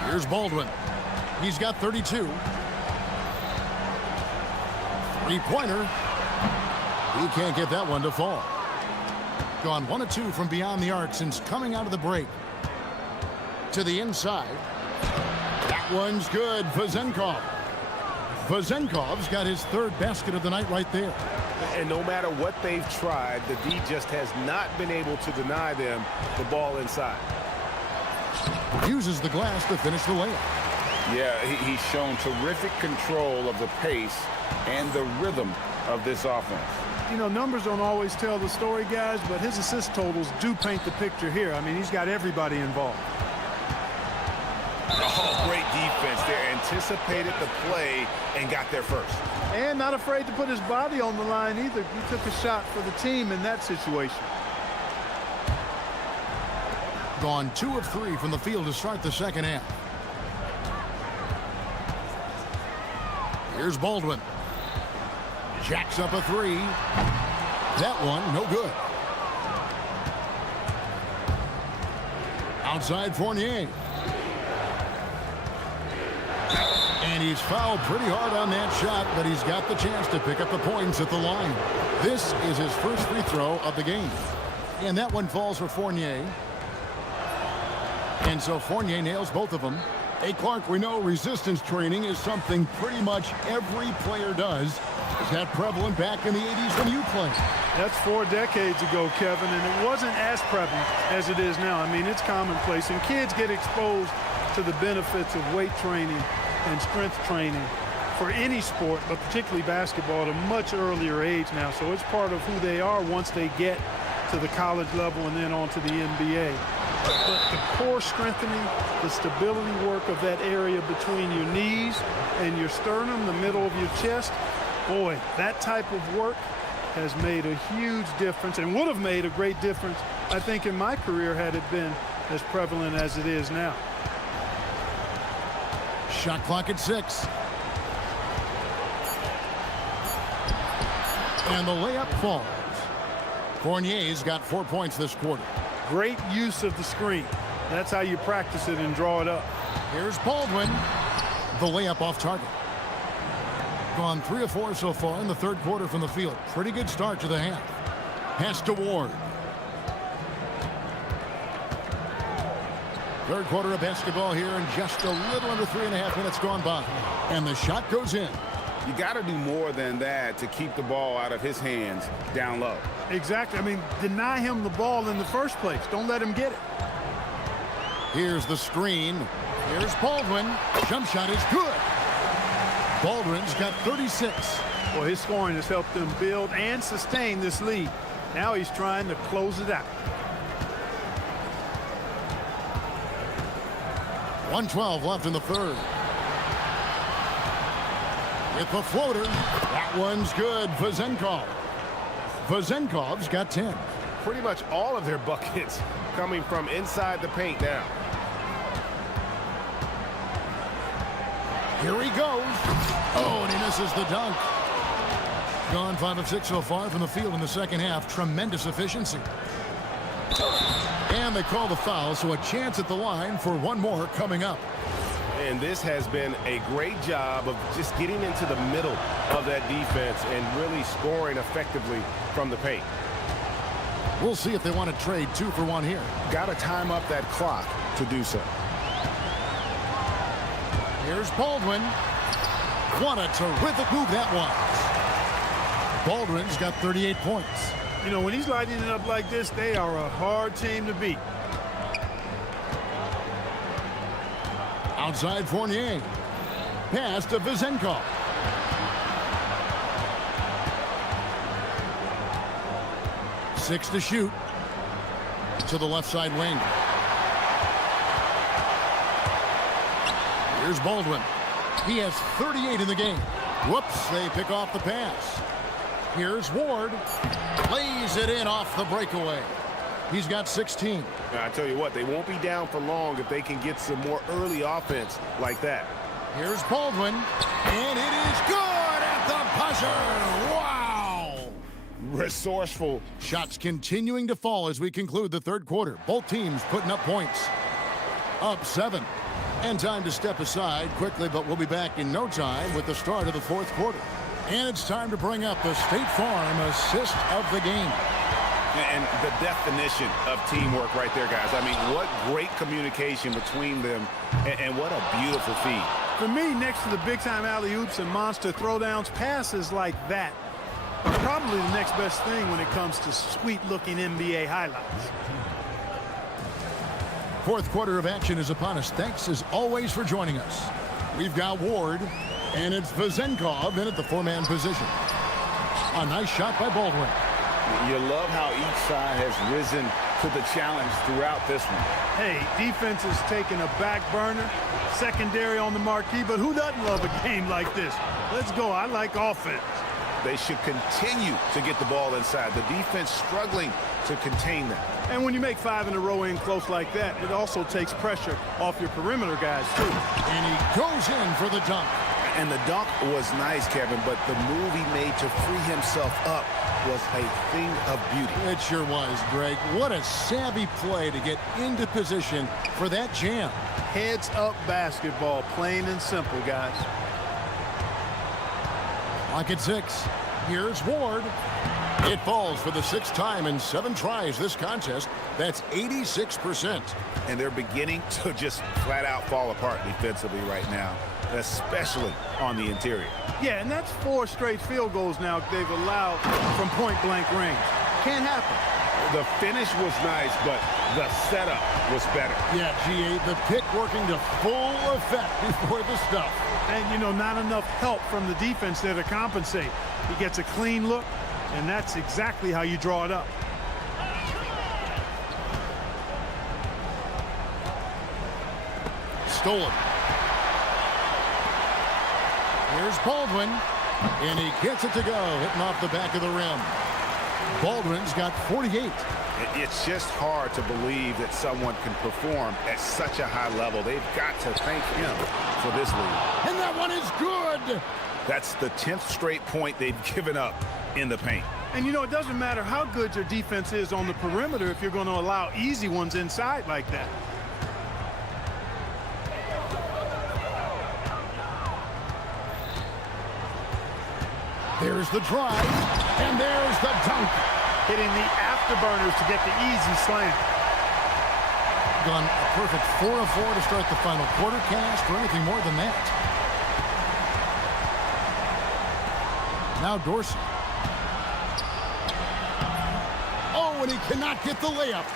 Here's Baldwin. He's got 32. Three-pointer. He can't get that one to fall. Gone 1 of 2 from beyond the arc since coming out of the break. To the inside. That one's good. Vazenkov. Vazenkov's got his 3rd basket of the night right there. And no matter what they've tried, the D just has not been able to deny them the ball inside. Uses the glass to finish the layup. Yeah, he's shown terrific control of the pace and the rhythm of this offense. you know, numbers don't always tell the story, guys, but his assist totals do paint the picture here. I mean, he's got everybody involved. Oh, great defense there. Anticipated the play and got there first. And not afraid to put his body on the line either. He took a shot for the team in that situation. Gone 2 of 3 from the field to start the second half. Here's Baldwin. Jacks up a 3. That one, no good. Outside Fournier. And he's fouled pretty hard on that shot, but he's got the chance to pick up the points at the line. This is his first free throw of the game. And that one falls for Fournier. And so Fournier nails both of them. Hey, Clark, we know resistance training is something pretty much every player does. Is that prevalent back in the 80s when you played? That's 4 decades ago, Kevin, and it wasn't as prevalent as it is now. I mean, it's commonplace, and kids get exposed to the benefits of weight training and strength training for any sport, but particularly basketball, at a much earlier age now. So it's part of who they are once they get to the college level and then on to the NBA. But the core strengthening, the stability work of that area between your knees and your sternum, the middle of your chest, boy, that type of work has made a huge difference and would have made a great difference, I think, in my career had it been as prevalent as it is now. Shot clock at 6. And the layup falls. Fournier's got 4 points this quarter. Great use of the screen. That's how you practice it and draw it up. Here's Baldwin. The layup off target. Gone 3 of 4 so far in the third quarter from the field. Pretty good start to the half. Pass to Ward. Third quarter of basketball here, and just a little under 3.5 minutes gone by. And the shot goes in. You got to do more than that to keep the ball out of his hands down low. Exactly. I mean, deny him the ball in the first place. Don't let him get it. Here's the screen. Here's Baldwin. Jump shot is good. Baldwin's got 36. Well, his scoring has helped them build and sustain this lead. Now he's trying to close it out. 1:12 left in the third. With the floater. That one's good. Vezenkov. Vezenkov's got 10. Pretty much all of their buckets coming from inside the paint now. Here he goes. Oh, and he misses the dunk. Gone 5 of 6 so far from the field in the second half. Tremendous efficiency. And they call the foul, so a chance at the line for one more coming up. And this has been a great job of just getting into the middle of that defense and really scoring effectively from the paint. We'll see if they want to trade 2 for 1 here. Got to time up that clock to do so. Here's Baldwin. What a terrific move that was. Baldwin's got 38 points. You know, when he's lighting it up like this, they are a hard team to beat. Outside Fournier. Pass to Vezenkov. Six to shoot. To the left side wing. Here's Baldwin. He has 38 in the game. Whoops, they pick off the pass. Here's Ward. Lays it in off the breakaway. He's got 16. I tell you what, they won't be down for long if they can get some more early offense like that. Here's Baldwin. And it is good at the buzzer. Wow. Resourceful. Shots continuing to fall as we conclude the third quarter. Both teams putting up points. Up 7. And time to step aside quickly, but we'll be back in no time with the start of the fourth quarter. And it's time to bring up the State Farm assist of the game. And the definition of teamwork right there, guys. I mean, what great communication between them, and what a beautiful feed. For me, next to the big-time alley-oops and monster throwdowns, passes like that are probably the next best thing when it comes to sweet-looking NBA highlights. Fourth quarter of action is upon us. Thanks, as always, for joining us. We've got Ward, and it's Vezenkov in at the 4-man position. A nice shot by Baldwin. You love how each side has risen to the challenge throughout this one. Hey, defense is taking a back burner, secondary on the marquee, but who doesn't love a game like this? Let's go. I like offense. They should continue to get the ball inside. The defense struggling to contain them. And when you make 5 in a row in close like that, it also takes pressure off your perimeter guys, too. And he goes in for the dunk. And the dunk was nice, Kevin, but the move he made to free himself up was a thing of beauty. It sure was, Greg. What a savvy play to get into position for that jam. Heads up basketball, plain and simple, guys. Lock at 6. Here's Ward. It falls for the 6th time in 7 tries this contest. That's 86%. And they're beginning to just flat out fall apart defensively right now, especially on the interior. Yeah, and that's 4 straight field goals now they've allowed from point-blank range. Can't happen. The finish was nice, but the setup was better. Yeah, G8, the pick working to full effect before the stuff. And, you know, not enough help from the defense there to compensate. He gets a clean look, and that's exactly how you draw it up. Stolen. Here's Baldwin, and he gets it to go, hitting off the back of the rim. Baldwin's got 48. It's just hard to believe that someone can perform at such a high level. They've got to thank him for this lead. And that one is good. That's the 10th straight point they've given up in the paint. And, you know, it doesn't matter how good your defense is on the perimeter if you're going to allow easy ones inside like that. There's the drive, and there's the dunk. Hitting the afterburners to get the easy slam. Gone a perfect 4 of 4 to start the final quarter cast, or anything more than that. Now Dorsey. Oh, and he cannot get the layup.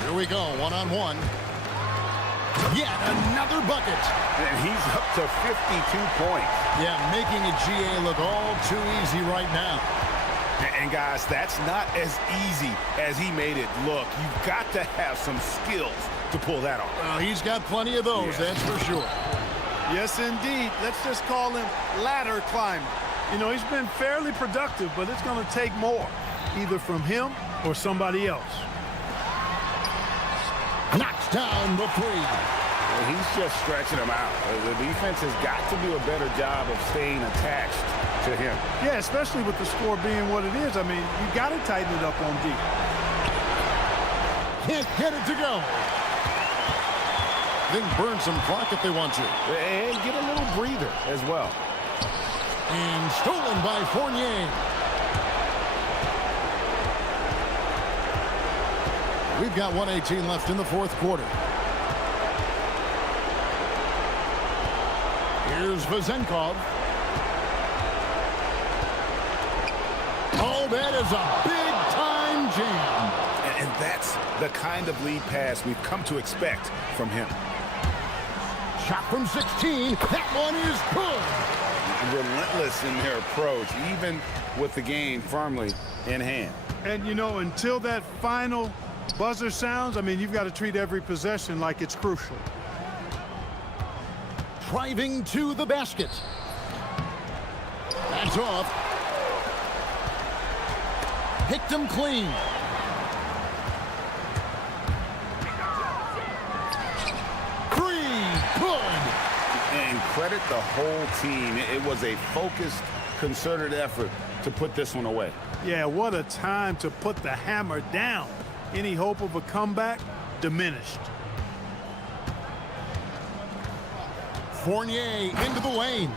Here we go, one-on-one. Yet another bucket. And he's up to 52 points. Yeah, making a GA look all too easy right now. And guys, that's not as easy as he made it look. You've got to have some skills to pull that off. Well, he's got plenty of those, that's for sure. Yes, indeed. Let's just call him ladder climber. You know, he's been fairly productive, but it's going to take more, either from him or somebody else. Knocks down the 3. Well, he's just stretching them out. The defense has got to do a better job of staying attached to him. Yeah, especially with the score being what it is. I mean, you got to tighten it up on D. Can't get it to go. They can burn some clock if they want to. And get a little breather as well. And stolen by Fournier. We've got 1:18 left in the 4th quarter. Here's Vazenkov. Oh, that is a big-time jam. And that's the kind of lead pass we've come to expect from him. Shot from 16. That one is good. Relentless in their approach, even with the game firmly in hand. And, you know, until that final buzzer sounds, I mean, you've got to treat every possession like it's crucial. Driving to the basket. That's off. Picked him clean. And credit the whole team. It was a focused, concerted effort to put this one away. Yeah, what a time to put the hammer down. Any hope of a comeback diminished. Fournier into the lane.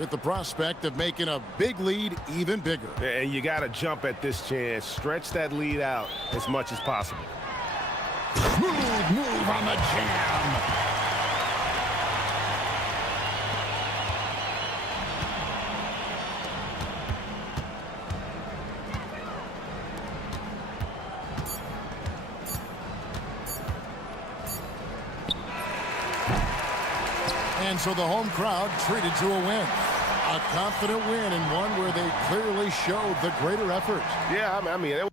With the prospect of making a big lead even bigger. And you got to jump at this chance. Stretch that lead out as much as possible. Smooth move on the jam. And so the home crowd treated to a win. A confident win and one where they clearly showed the greater effort. Yeah, I mean, it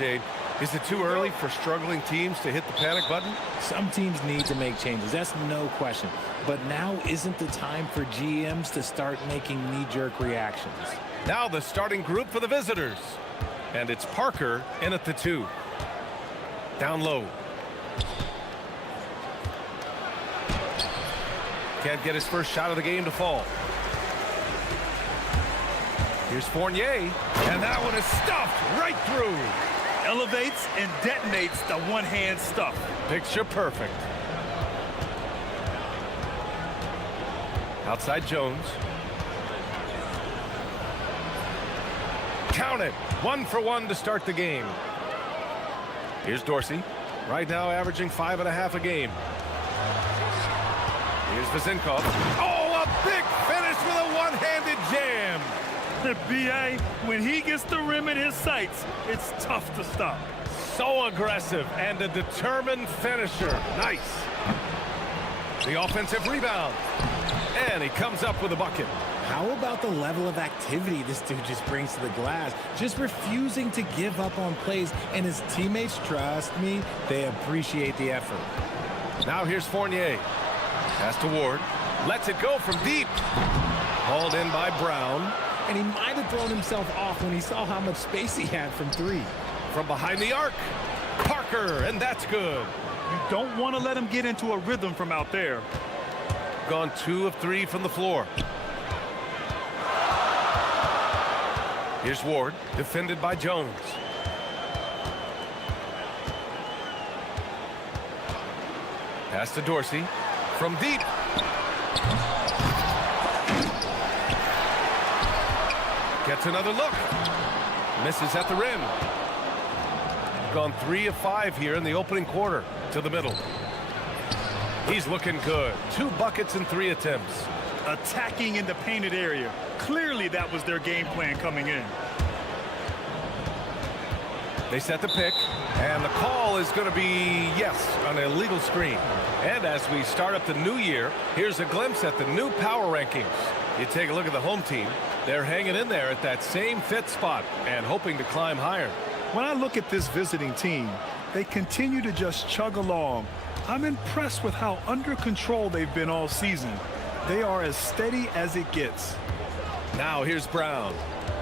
Jade. Is it too early for struggling teams to hit the panic button? Some teams need to make changes. That's no question. But now isn't the time for GMs to start making knee-jerk reactions. Now the starting group for the visitors. And it's Parker in at the 2. Down low. Can't get his first shot of the game to fall. Here's Fournier, and that one is stuffed right through. Elevates and detonates the one-hand stuff. Picture perfect. Outside Jones. Count it. 1 for 1 to start the game. Here's Dorsey. Right now averaging 5.5 a game. Here's Vezinkov. Oh, a big finish with a one-handed jam. The BA, when he gets the rim in his sights, it's tough to stop. So aggressive and a determined finisher. Nice. The offensive rebound. And he comes up with a bucket. How about the level of activity this dude just brings to the glass? Just refusing to give up on plays, and his teammates, trust me, they appreciate the effort. Now here's Fournier. Pass to Ward. Lets it go from deep. Hauled in by Brown. And he might have thrown himself off when he saw how much space he had from 3. From behind the arc. Parker, and that's good. You don't want to let him get into a rhythm from out there. Gone 2 of 3 from the floor. Here's Ward, defended by Jones. Pass to Dorsey. From deep. Gets another look. Misses at the rim. Gone 3 of 5 here in the opening quarter. To the middle. He's looking good. 2 buckets in 3 attempts. Attacking in the painted area. Clearly that was their game plan coming in. They set the pick, and the call is going to be, yes, an illegal screen. And as we start up the new year, here's a glimpse at the new power rankings. You take a look at the home team. They're hanging in there at that same 5th spot and hoping to climb higher. When I look at this visiting team, they continue to just chug along. I'm impressed with how under control they've been all season. They are as steady as it gets. Now here's Brown.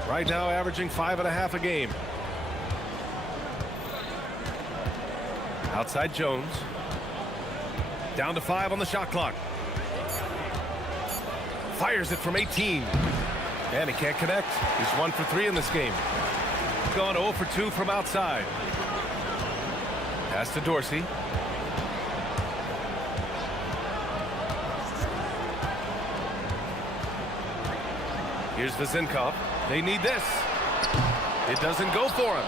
Right now averaging 5.5 a game. Outside Jones. Down to 5 on the shot clock. Fires it from 18. And he can't connect. He's 1 for 3 in this game. Gone 0 for 2 from outside. Pass to Dorsey. Here's Vezinkov. They need this. It doesn't go for him.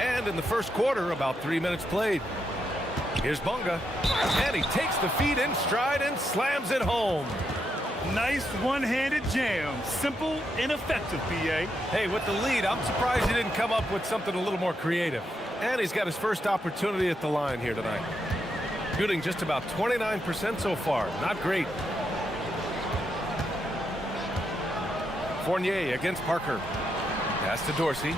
And in the first quarter, about 3 minutes played. Here's Bunga. And he takes the feed in stride and slams it home. Nice one-handed jam. Simple and effective, BA. Hey, with the lead, I'm surprised he didn't come up with something a little more creative. And he's got his first opportunity at the line here tonight. Shooting just about 29% so far. Not great. Fournier against Parker. Pass to Dorsey.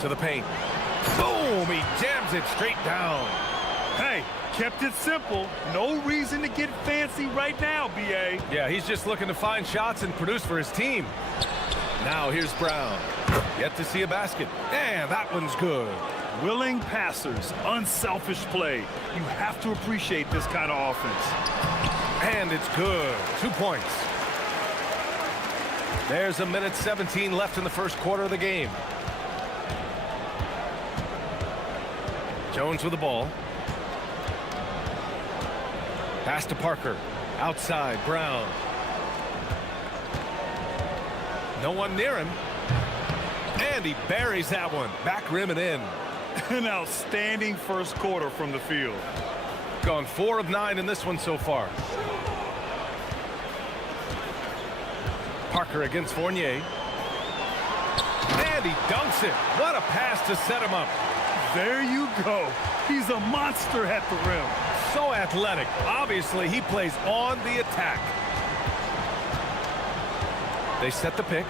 To the paint. Boom! He jams it straight down. Hey, kept it simple. No reason to get fancy right now, BA. Yeah, he's just looking to find shots and produce for his team. Now here's Brown. Yet to see a basket. And that one's good. Willing passers, unselfish play. You have to appreciate this kind of offense. And it's good. 2 points. There's a minute 17 left in the first quarter of the game. Jones with the ball. Pass to Parker. Outside, Brown. No one near him. And he buries that one. Back rim and in. An outstanding first quarter from the field. Gone 4 of 9 in this one so far. Parker against Fournier. And he dunks it. What a pass to set him up. There you go. He's a monster at the rim. So athletic. Obviously, he plays on the attack. They set the pick.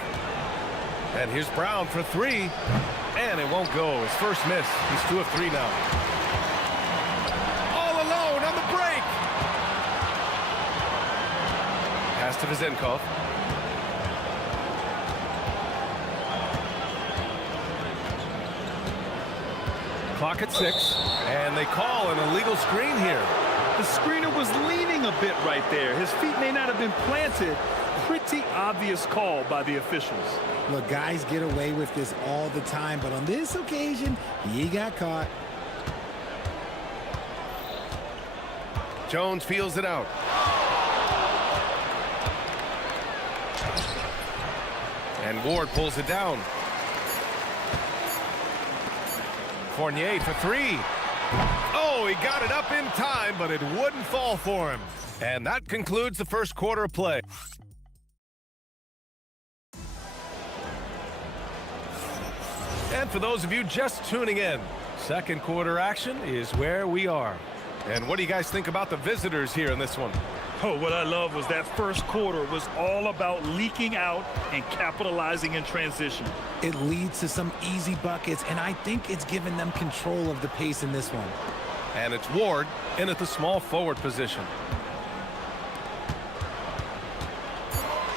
And here's Brown for three. And it won't go. His first miss. He's 2 of 3 now. All alone on the break. Pass to Vizenkov. Clock at 6. And they call an illegal screen here. The screener was leaning a bit right there. His feet may not have been planted. Pretty obvious call by the officials. Look, guys get away with this all the time, but on this occasion, he got caught. Jones feels it out. And Ward pulls it down. Fournier for three. Oh, he got it up in time, but it wouldn't fall for him. And that concludes the first quarter of play. And for those of you just tuning in, second quarter action is where we are. And what do you guys think about the visitors here in this one? Oh, what I love was that first quarter was all about leaking out and capitalizing in transition. It leads to some easy buckets, and I think it's given them control of the pace in this one. And it's Ward in at the small forward position.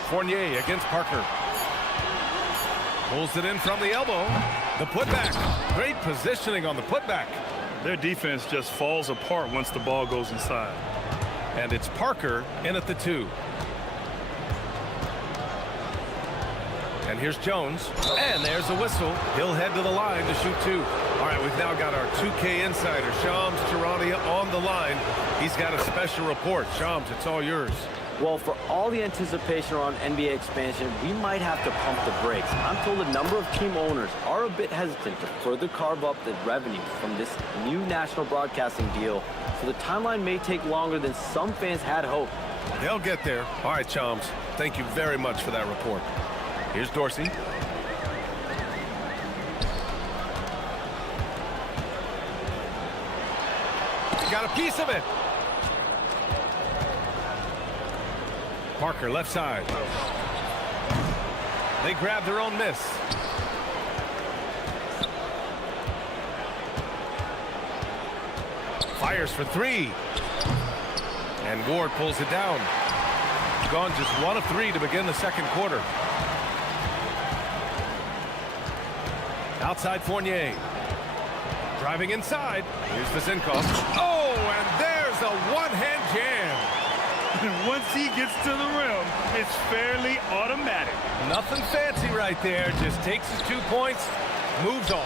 Fournier against Parker. Pulls it in from the elbow. The putback. Great positioning on the putback. Their defense just falls apart once the ball goes inside. And it's Parker in at the 2. And here's Jones. And there's a whistle. He'll head to the line to shoot 2. All right, we've now got our 2K insider, Shams Charania, on the line. He's got a special report. Shams, it's all yours. Well, for all the anticipation around NBA expansion, we might have to pump the brakes. I'm told a number of team owners are a bit hesitant to further carve up the revenue from this new national broadcasting deal, so the timeline may take longer than some fans had hoped. They'll get there. All right, Chums, thank you very much for that report. Here's Dorsey. Got a piece of it. Parker, left side. They grab their own miss. Fires for 3. And Ward pulls it down. Gone just 1 of 3 to begin the second quarter. Outside Fournier. Driving inside. Here's Vizenkov. Oh, and there's a one-hand jam. And once he gets to the rim, it's fairly automatic. Nothing fancy right there. Just takes his 2 points, moves on.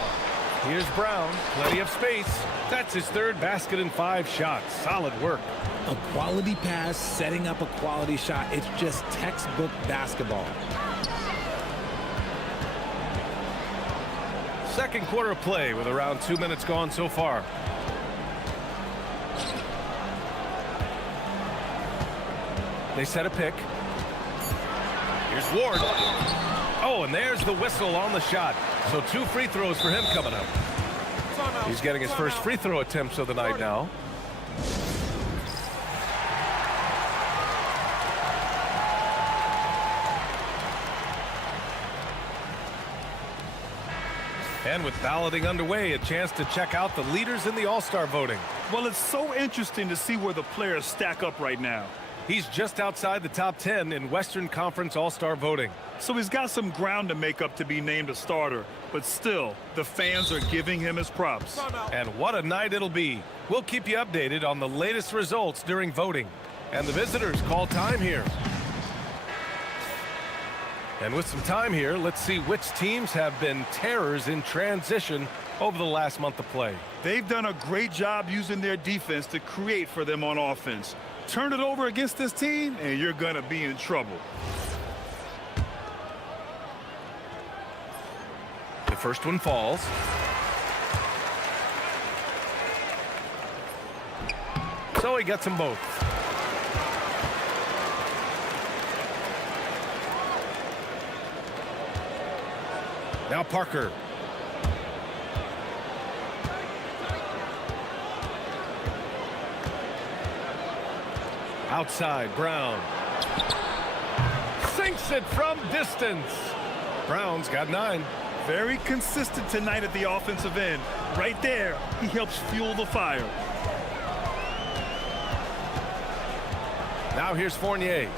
Here's Brown. Plenty of space. That's his 3rd basket and 5 shots. Solid work. A quality pass, setting up a quality shot. It's just textbook basketball. Second quarter of play with around 2 minutes gone so far. They set a pick. Here's Ward. Oh, and there's the whistle on the shot. So 2 free throws for him coming up. He's getting his first free throw attempts of the night now. And with balloting underway, a chance to check out the leaders in the All-Star voting. Well, it's so interesting to see where the players stack up right now. He's just outside the top 10 in Western Conference All-Star voting. So he's got some ground to make up to be named a starter, but still, the fans are giving him his props. And what a night it'll be. We'll keep you updated on the latest results during voting. And the visitors call time here. And with some time here, let's see which teams have been terrors in transition over the last month of play. They've done a great job using their defense to create for them on offense. Turn it over against this team, and you're going to be in trouble. The first one falls. So he gets them both. Now Parker. Outside, Brown. Sinks it from distance. Brown's got 9. Very consistent tonight at the offensive end. Right there, he helps fuel the fire. Now here's Fournier.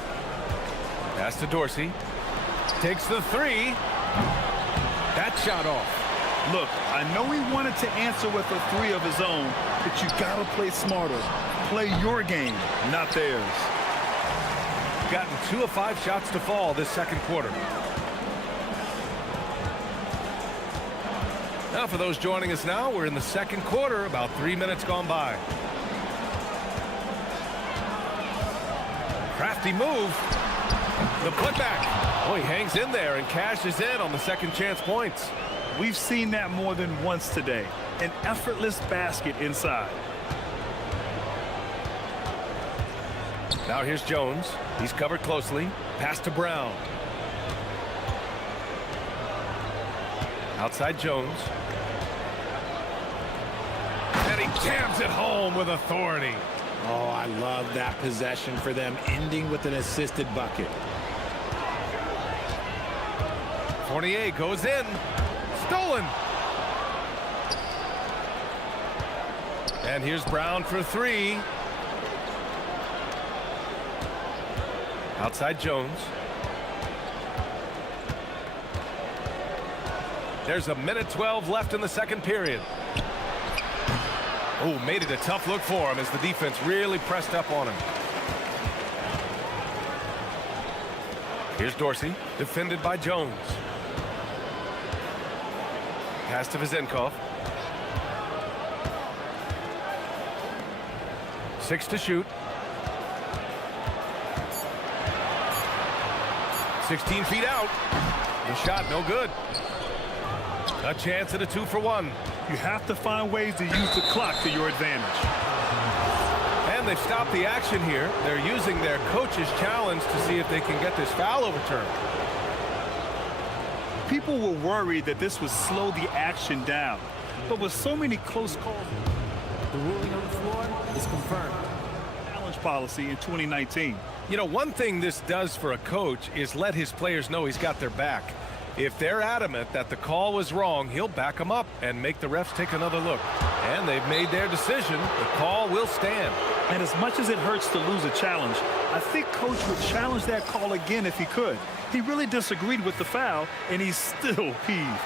Pass to Dorsey. Takes the 3. That shot off. Look, I know he wanted to answer with a 3 of his own, but you gotta play smarter. Play your game, not theirs. Gotten 2 of 5 shots to fall this second quarter. Now for those joining us now, we're in the second quarter, about 3 minutes gone by. Crafty move. The putback. Oh, he hangs in there and cashes in on the second chance points. We've seen that more than once today. An effortless basket inside. Now here's Jones. He's covered closely. Pass to Brown. Outside Jones. And he jams it home with authority. Oh, I love that possession for them, ending with an assisted bucket. Fournier goes in. Stolen. And here's Brown for 3. Outside Jones. There's a minute 12 left in the second period. Oh, made it a tough look for him as the defense really pressed up on him. Here's Dorsey, defended by Jones. Pass to Vizenkov. 6 to shoot. 16 feet out. The shot no good. A chance at a 2-for-1. You have to find ways to use the clock to your advantage. And they've stopped the action here. They're using their coach's challenge to see if they can get this foul overturned. People were worried that this would slow the action down. But with so many close calls, The ruling on the floor is confirmed. Challenge policy in 2019. You know, one thing this does for a coach is let his players know he's got their back. If they're adamant that the call was wrong, he'll back them up and make the refs take another look. And they've made their decision. The call will stand. And as much as it hurts to lose a challenge, I think Coach would challenge that call again if he could. He really disagreed with the foul, and he's still peeved.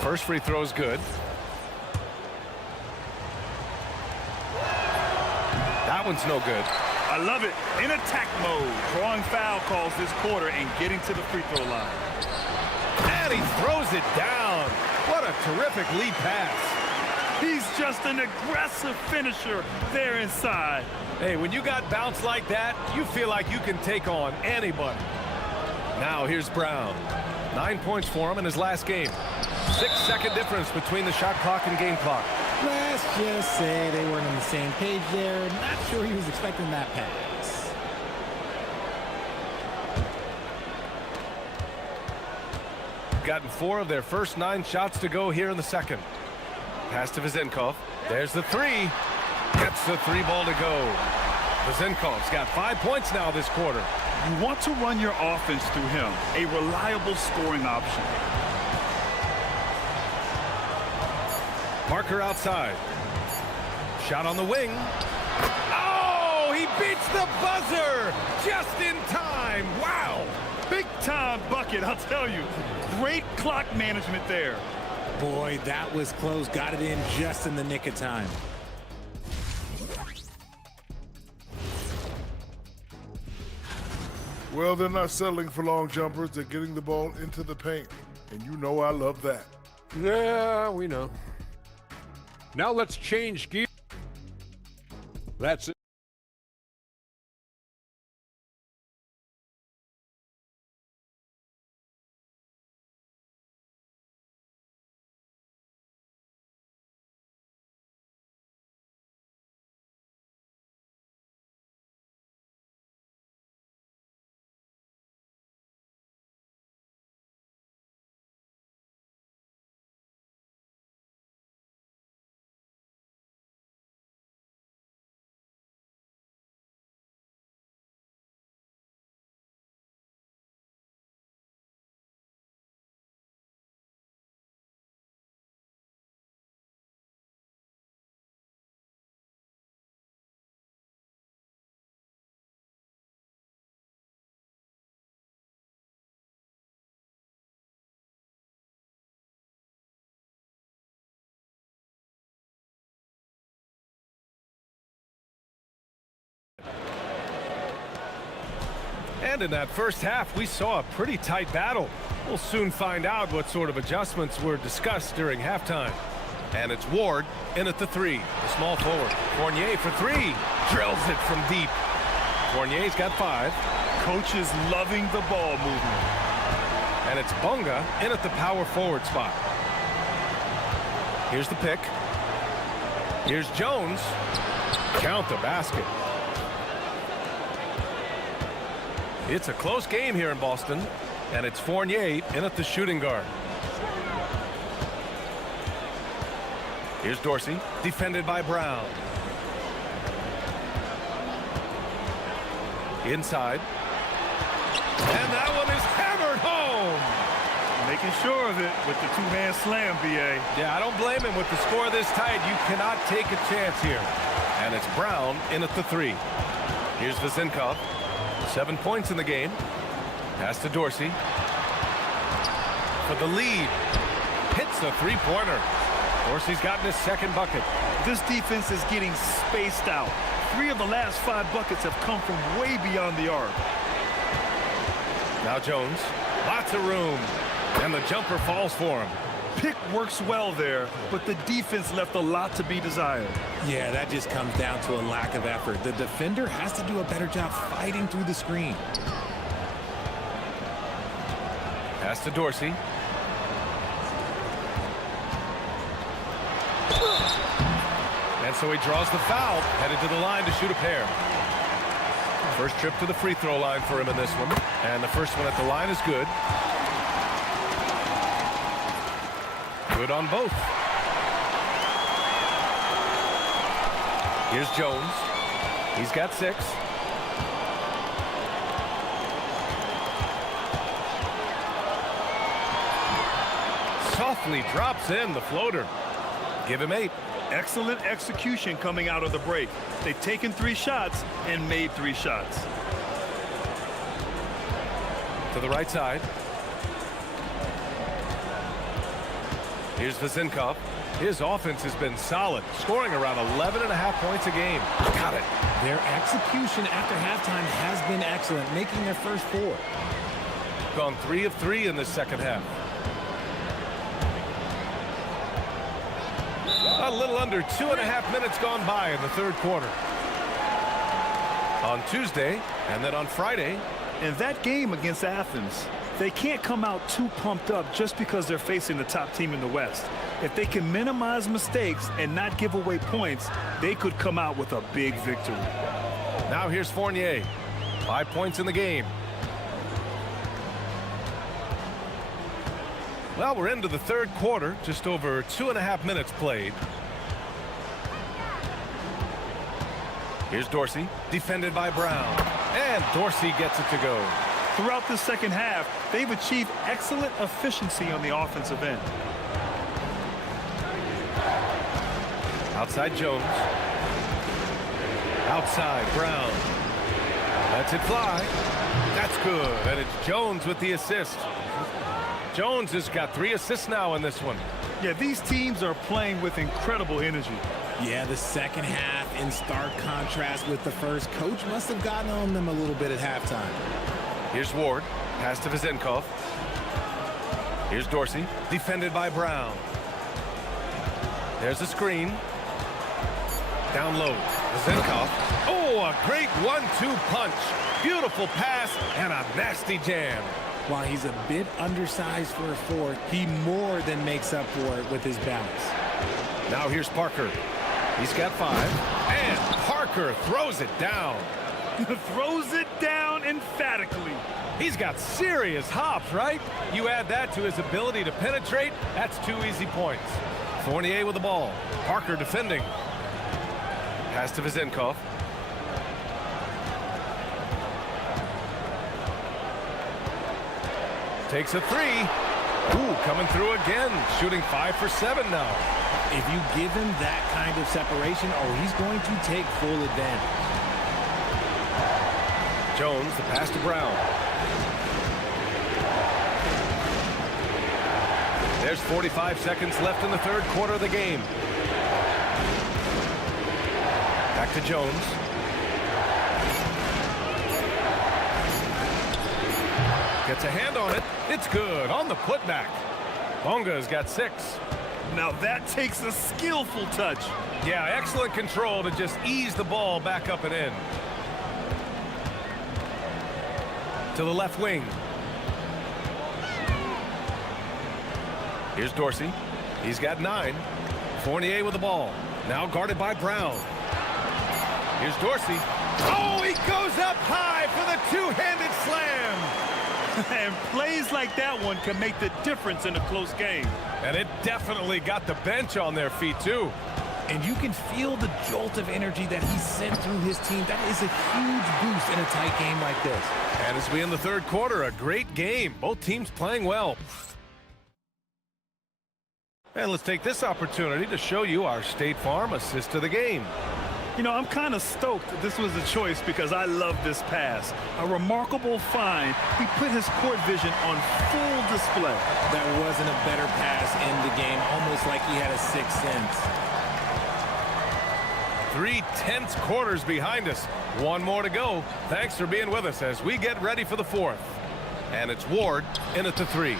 First free throw is good. That one's no good. I love it. In attack mode, drawing foul calls this quarter and getting to the free throw line. And he throws it down. What a terrific lead pass. He's just an aggressive finisher there inside. Hey, when you got bounce like that, you feel like you can take on anybody. Now here's Brown. 9 points for him in his last game. 6-second difference between the shot clock and game clock. Let's just say they weren't on the same page there. Not sure he was expecting that pass. Gotten 4 of their first 9 shots to go here in the second. Pass to Vizenkov. There's the 3. Gets the 3 ball to go. Vizenkov's got 5 points now this quarter. You want to run your offense through him, a reliable scoring option. Parker outside. Shot on the wing. Oh, he beats the buzzer just in time. Wow. Big time bucket, I'll tell you. Great clock management there. Boy, that was close. Got it in just in the nick of time. Well, they're not settling for long jumpers. They're getting the ball into the paint. And you know I love that. Yeah, we know. Now let's change gear. That's it. And in that first half, we saw a pretty tight battle. We'll soon find out what sort of adjustments were discussed during halftime. And it's Ward in at the three, the small forward. Fournier for three, drills it from deep. Fournier's got 5. Coach is loving the ball movement. And it's Bunga in at the power forward spot. Here's the pick. Here's Jones. Count the basket. It's a close game here in Boston, and it's Fournier in at the shooting guard. Here's Dorsey, defended by Brown. Inside. And that one is hammered home. Making sure of it with the two-hand slam, BA. Yeah, I don't blame him with the score this tight. You cannot take a chance here. And it's Brown in at the three. Here's Vezinkov. 7 points in the game. Pass to Dorsey. For the lead. Hits a three-pointer. Dorsey's gotten his second bucket. This defense is getting spaced out. 3 of the last 5 buckets have come from way beyond the arc. Now Jones. Lots of room. And the jumper falls for him. Pick works well there, but the defense left a lot to be desired. Yeah, that just comes down to a lack of effort. The defender has to do a better job fighting through the screen. Pass to Dorsey. And so he draws the foul, headed to the line to shoot a pair. First trip to the free throw line for him in this one. And the first one at the line is good. Good on both. Here's Jones. He's got 6. Softly drops in the floater. Give him 8. Excellent execution coming out of the break. They've taken 3 shots and made 3 shots. To the right side. Here's Vezinkov. His offense has been solid, scoring around 11.5 points a game. Got it. Their execution after halftime has been excellent, making their first 4. Gone 3 of 3 in the second half. A little under 2.5 minutes gone by in the third quarter. On Tuesday, and then on Friday. In that game against Athens, they can't come out too pumped up just because they're facing the top team in the West. If they can minimize mistakes and not give away points, they could come out with a big victory. Now here's Fournier. 5 points in the game. Well, we're into the third quarter, just over 2.5 minutes played. Here's Dorsey, defended by Brown. And Dorsey gets it to go. Throughout the second half, they've achieved excellent efficiency on the offensive end. Outside Jones. Outside Brown. Lets it fly. That's good. And it's Jones with the assist. Jones has got 3 assists now in this one. Yeah, these teams are playing with incredible energy. Yeah, the second half in stark contrast with the first. Coach must have gotten on them a little bit at halftime. Here's Ward. Pass to Vezinkov. Here's Dorsey. Defended by Brown. There's the screen. Down low. Vezinkov. Oh, a great 1-2 punch. Beautiful pass and a nasty jam. While he's a bit undersized for a 4, he more than makes up for it with his bounce. Now here's Parker. He's got 5. And Parker throws it down. Throws it down emphatically. He's got serious hops, right? You add that to his ability to penetrate, that's 2 easy points. Fournier with the ball. Parker defending. Pass to Vezinkov. Takes a 3. Ooh, coming through again. Shooting 5 for 7 now. If you give him that kind of separation, he's going to take full advantage. Jones, the pass to Brown. There's 45 seconds left in the third quarter of the game. Back to Jones. Gets a hand on it. It's good on the putback. Bonga's got 6. Now that takes a skillful touch. Yeah, excellent control to just ease the ball back up and in. To the left wing. Here's Dorsey. He's got 9. Fournier with the ball. Now guarded by Brown. Here's Dorsey. Oh, he goes up high for the two-handed slam. And plays like that one can make the difference in a close game. And it definitely got the bench on their feet, too. And you can feel the jolt of energy that he sent through his team. That is a huge boost in a tight game like this. And as we end the third quarter, a great game. Both teams playing well. And let's take this opportunity to show you our State Farm assist to the game. You know, I'm kind of stoked that this was a choice because I love this pass. A remarkable find. He put his court vision on full display. That wasn't a better pass in the game, almost like he had a 6th sense. 3 tense quarters behind us. One more to go. Thanks for being with us as we get ready for the 4th. And it's Ward in at the 3.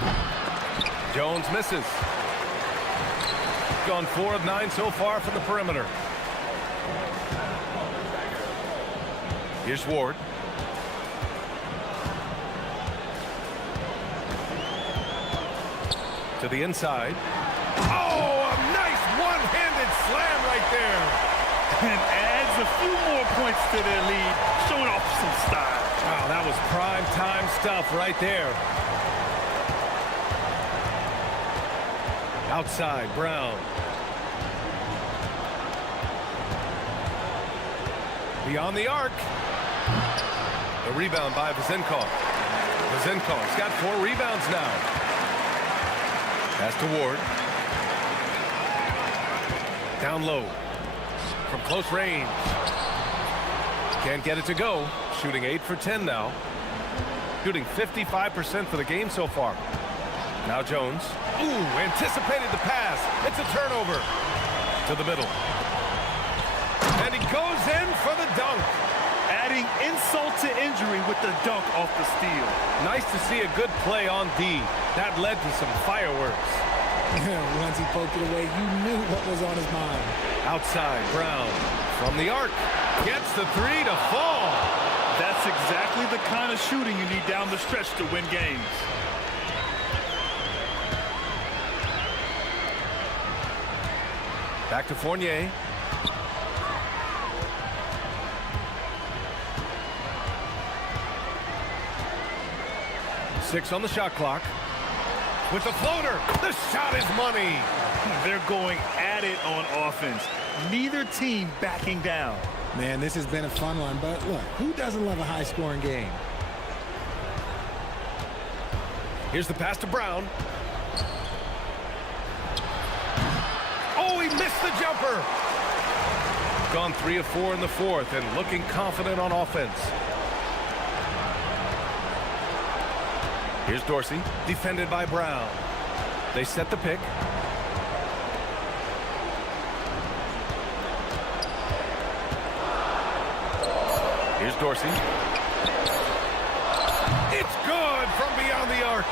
Jones misses. Gone 4 of 9 so far from the perimeter. Here's Ward. To the inside. Oh, a nice one-handed slam right there. And adds a few more points to their lead, showing off some style. Wow, that was prime time stuff right there. Outside, Brown. Beyond the arc. The rebound by Vazenkov. Vazenkov's got 4 rebounds now. Pass to Ward. Down low. From close range. Can't get it to go. Shooting 8 for 10 now. Shooting 55% for the game so far. Now Jones. Ooh, anticipated the pass. It's a turnover. To the middle. And he goes in for the dunk. Adding insult to injury with the dunk off the steal. Nice to see a good play on D. That led to some fireworks. Once he poked it away, you knew what was on his mind. Outside, Brown. From the arc. Gets the 3 to fall. That's exactly the kind of shooting you need down the stretch to win games. Back to Fournier. Six on the shot clock. With the floater. The shot is money. They're going at it on offense. Neither team backing down. Man, this has been a fun one, but look, who doesn't love a high-scoring game? Here's the pass to Brown. Oh, he missed the jumper. Gone 3 of 4 in the 4th and looking confident on offense. Here's Dorsey, defended by Brown. They set the pick. Here's Dorsey. It's good from beyond the arc.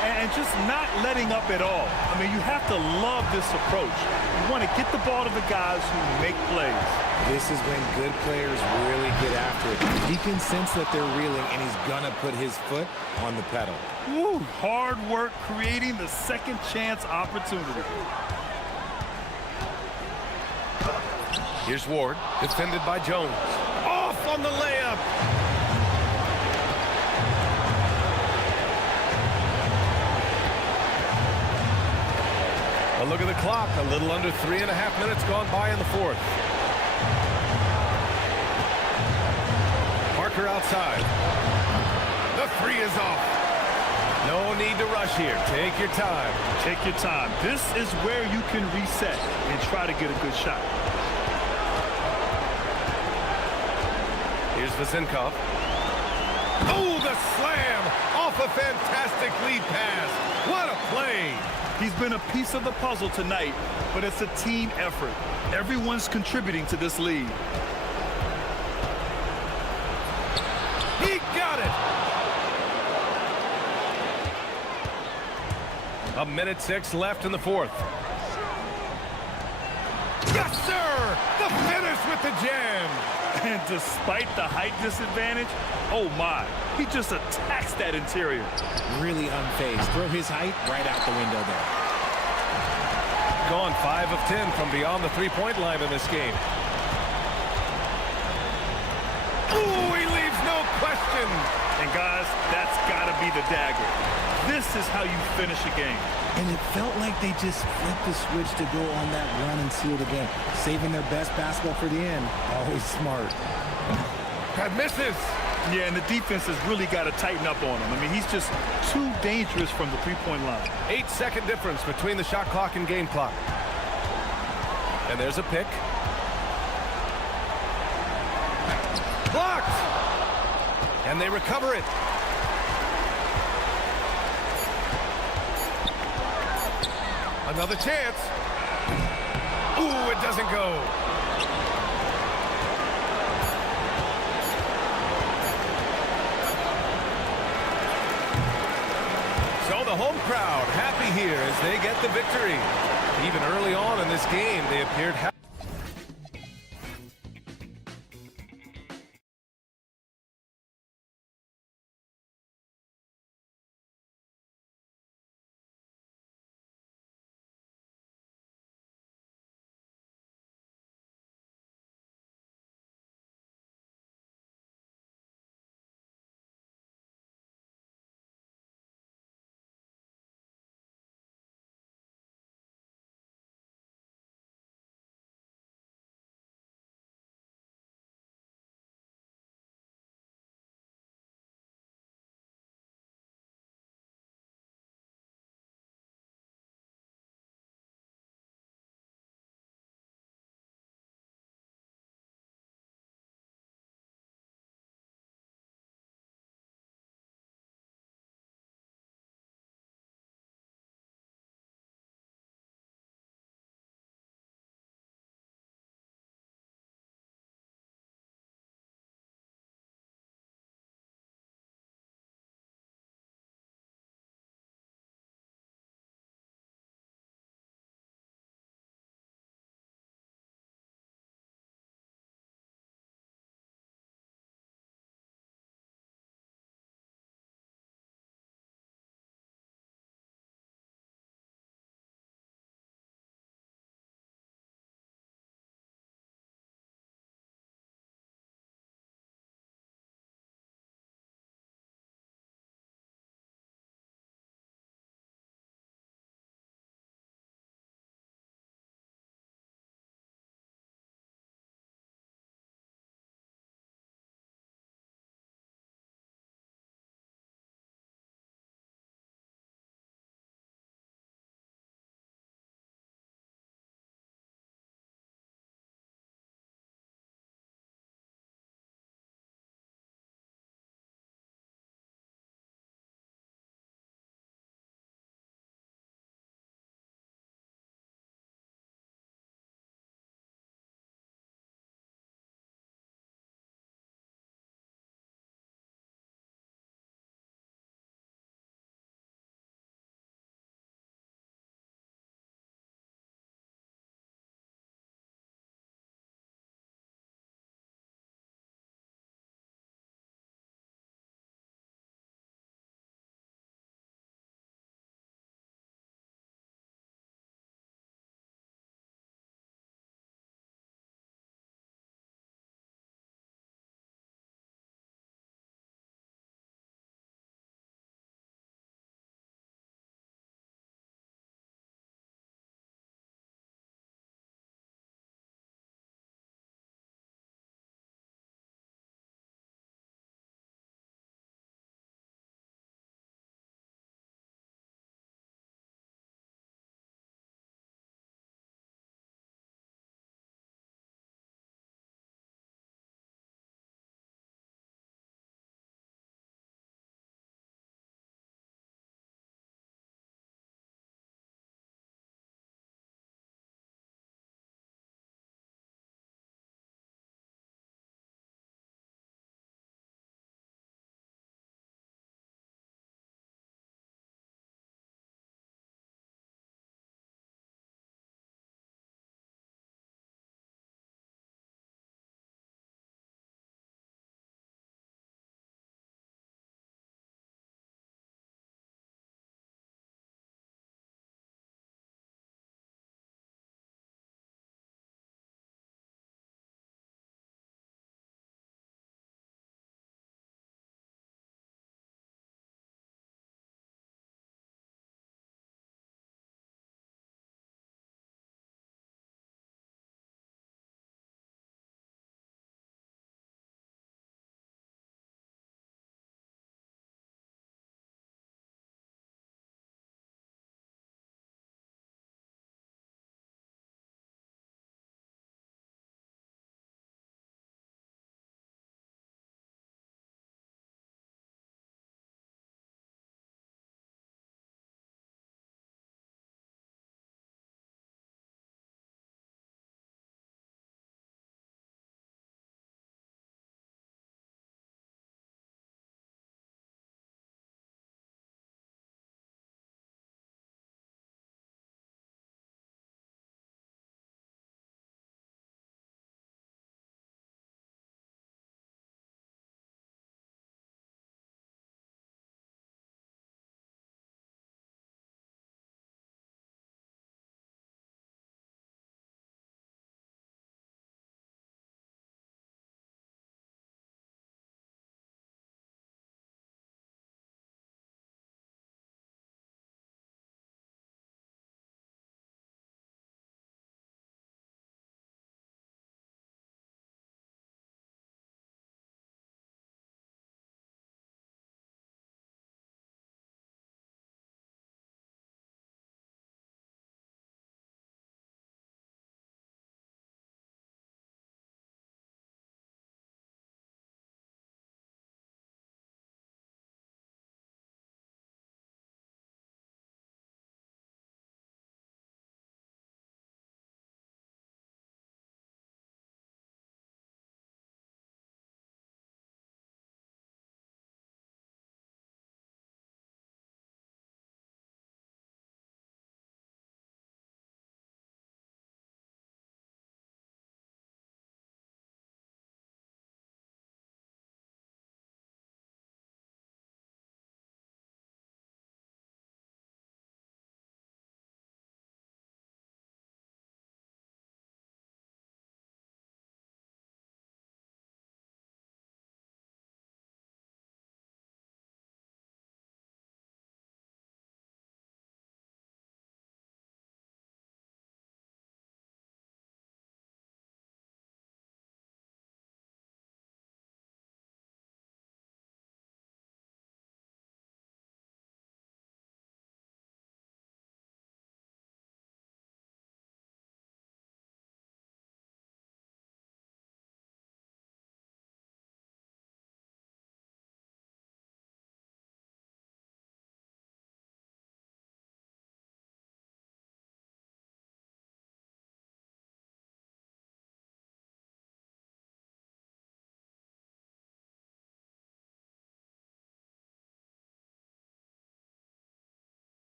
And just not letting up at all. I mean, you have to love this approach. You want to get the ball to the guys who make plays. This is when good players really get after it. He can sense that they're reeling, and he's going to put his foot on the pedal. Woo, hard work creating the second chance opportunity. Here's Ward, defended by Jones. Off on the layup. A look at the clock. A little under 3.5 minutes gone by in the 4th. Parker outside. The 3 is off. No need to rush here. Take your time. Take your time. This is where you can reset and try to get a good shot. Here's Vazenkov. Oh, the slam off a fantastic lead pass. What a play. He's been a piece of the puzzle tonight, but it's a team effort. Everyone's contributing to this lead. He got it. 1:06 left in the fourth. Yes, sir! The finish with the jam. And despite the height disadvantage, oh my, he just attacks that interior. Really unfazed. Throw his height right out the window there. Gone 5 of 10 from beyond the three-point line in this game. Ooh, he leaves no question. And guys, that's gotta be the dagger. This is how you finish a game. And it felt like they just flipped the switch to go on that run and seal the game. Saving their best basketball for the end. Always smart. That misses. Yeah, and the defense has really got to tighten up on him. I mean, he's just too dangerous from the three-point line. 8-second difference between the shot clock and game clock. And there's a pick. Blocked! And they recover it. Another chance. Ooh, it doesn't go. So the home crowd happy here as they get the victory. Even early on in this game, they appeared happy.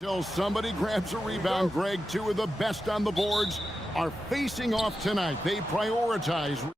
Till somebody grabs a rebound, Greg, two of the best on the boards are facing off tonight. They prioritize.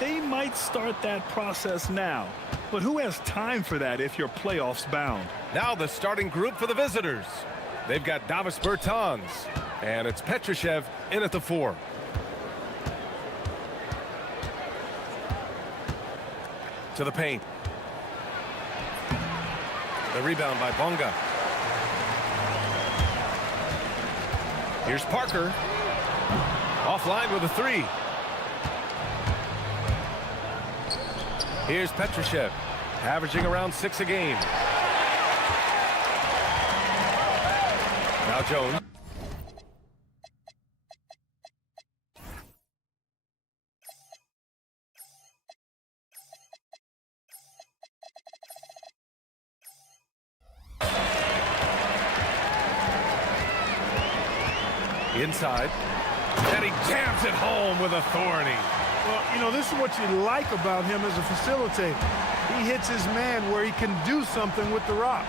They might start that process now, but who has time for that if you're playoffs bound? Now the starting group for the visitors. They've got Davis Bertans, and it's Petrushev in at the 4. To the paint. The rebound by Bonga. Here's Parker. Offline with a 3. Here's Petrushev, averaging around 6 a game. Now Jones. Inside. And he jams it home with authority. Well, you know, this is what you like about him as a facilitator. He hits his man where he can do something with the rock.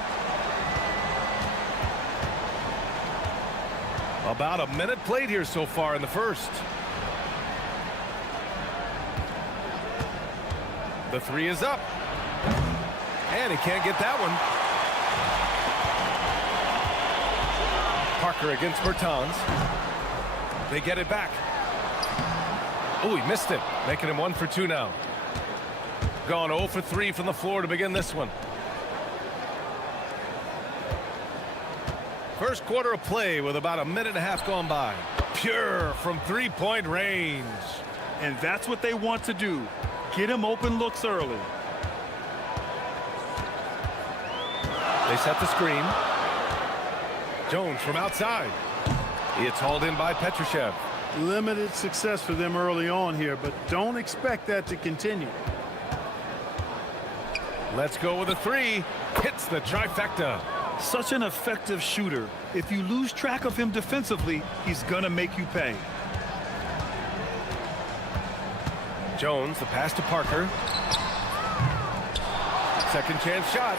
About a minute played here so far in the first. The 3 is up. And he can't get that one. Parker against Bertans. They get it back. Oh, he missed it, making him 1 for 2 now. Gone 0 for 3 from the floor to begin this one. First quarter of play with about a minute and a half gone by. Pure from three-point range. And that's what they want to do. Get him open looks early. They set the screen. Jones from outside. It's hauled in by Petrushev. Limited success for them early on here, but don't expect that to continue. Let's go with a 3. Hits the trifecta. Such an effective shooter. If you lose track of him defensively, he's gonna make you pay. Jones, the pass to Parker. Second chance shot.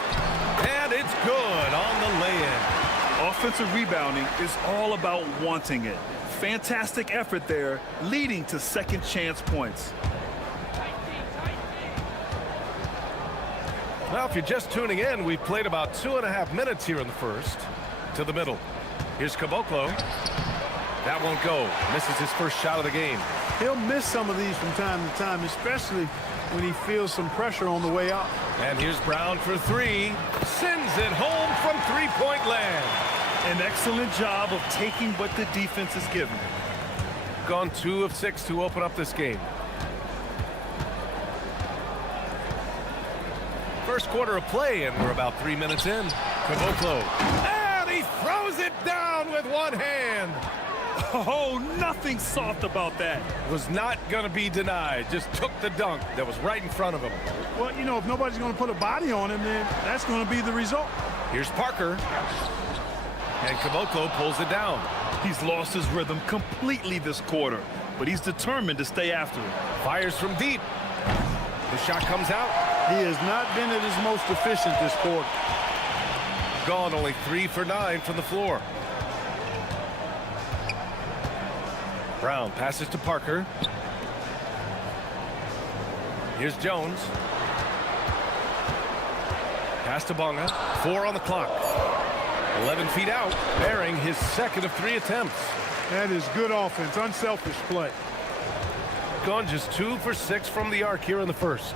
And it's good on the lay-in. Offensive rebounding is all about wanting it. Fantastic effort there, leading to second chance points. Well, if you're just tuning in, we've played about 2.5 minutes here in the first. To the middle. Here's Caboclo. That won't go. Misses his first shot of the game. He'll miss some of these from time to time, especially when he feels some pressure on the way out. And here's Brown for three. Sends it home from three-point land. An excellent job of taking what the defense is giving. Gone 2 of 6 to open up this game. First quarter of play, and we're about 3 minutes in. Caboclo. And he throws it down with one hand. Oh, nothing soft about that. Was not going to be denied. Just took the dunk that was right in front of him. Well, you know, if nobody's going to put a body on him, then that's going to be the result. Here's Parker. And Caboclo pulls it down. He's lost his rhythm completely this quarter, but he's determined to stay after it. Fires from deep. The shot comes out. He has not been at his most efficient this quarter. Gone only 3 for 9 from the floor. Brown passes to Parker. Here's Jones. Pass to Bonga. 4 on the clock. 11 feet out, bearing his second of 3 attempts. That is good offense, unselfish play. Gone just 2 for 6 from the arc here in the first.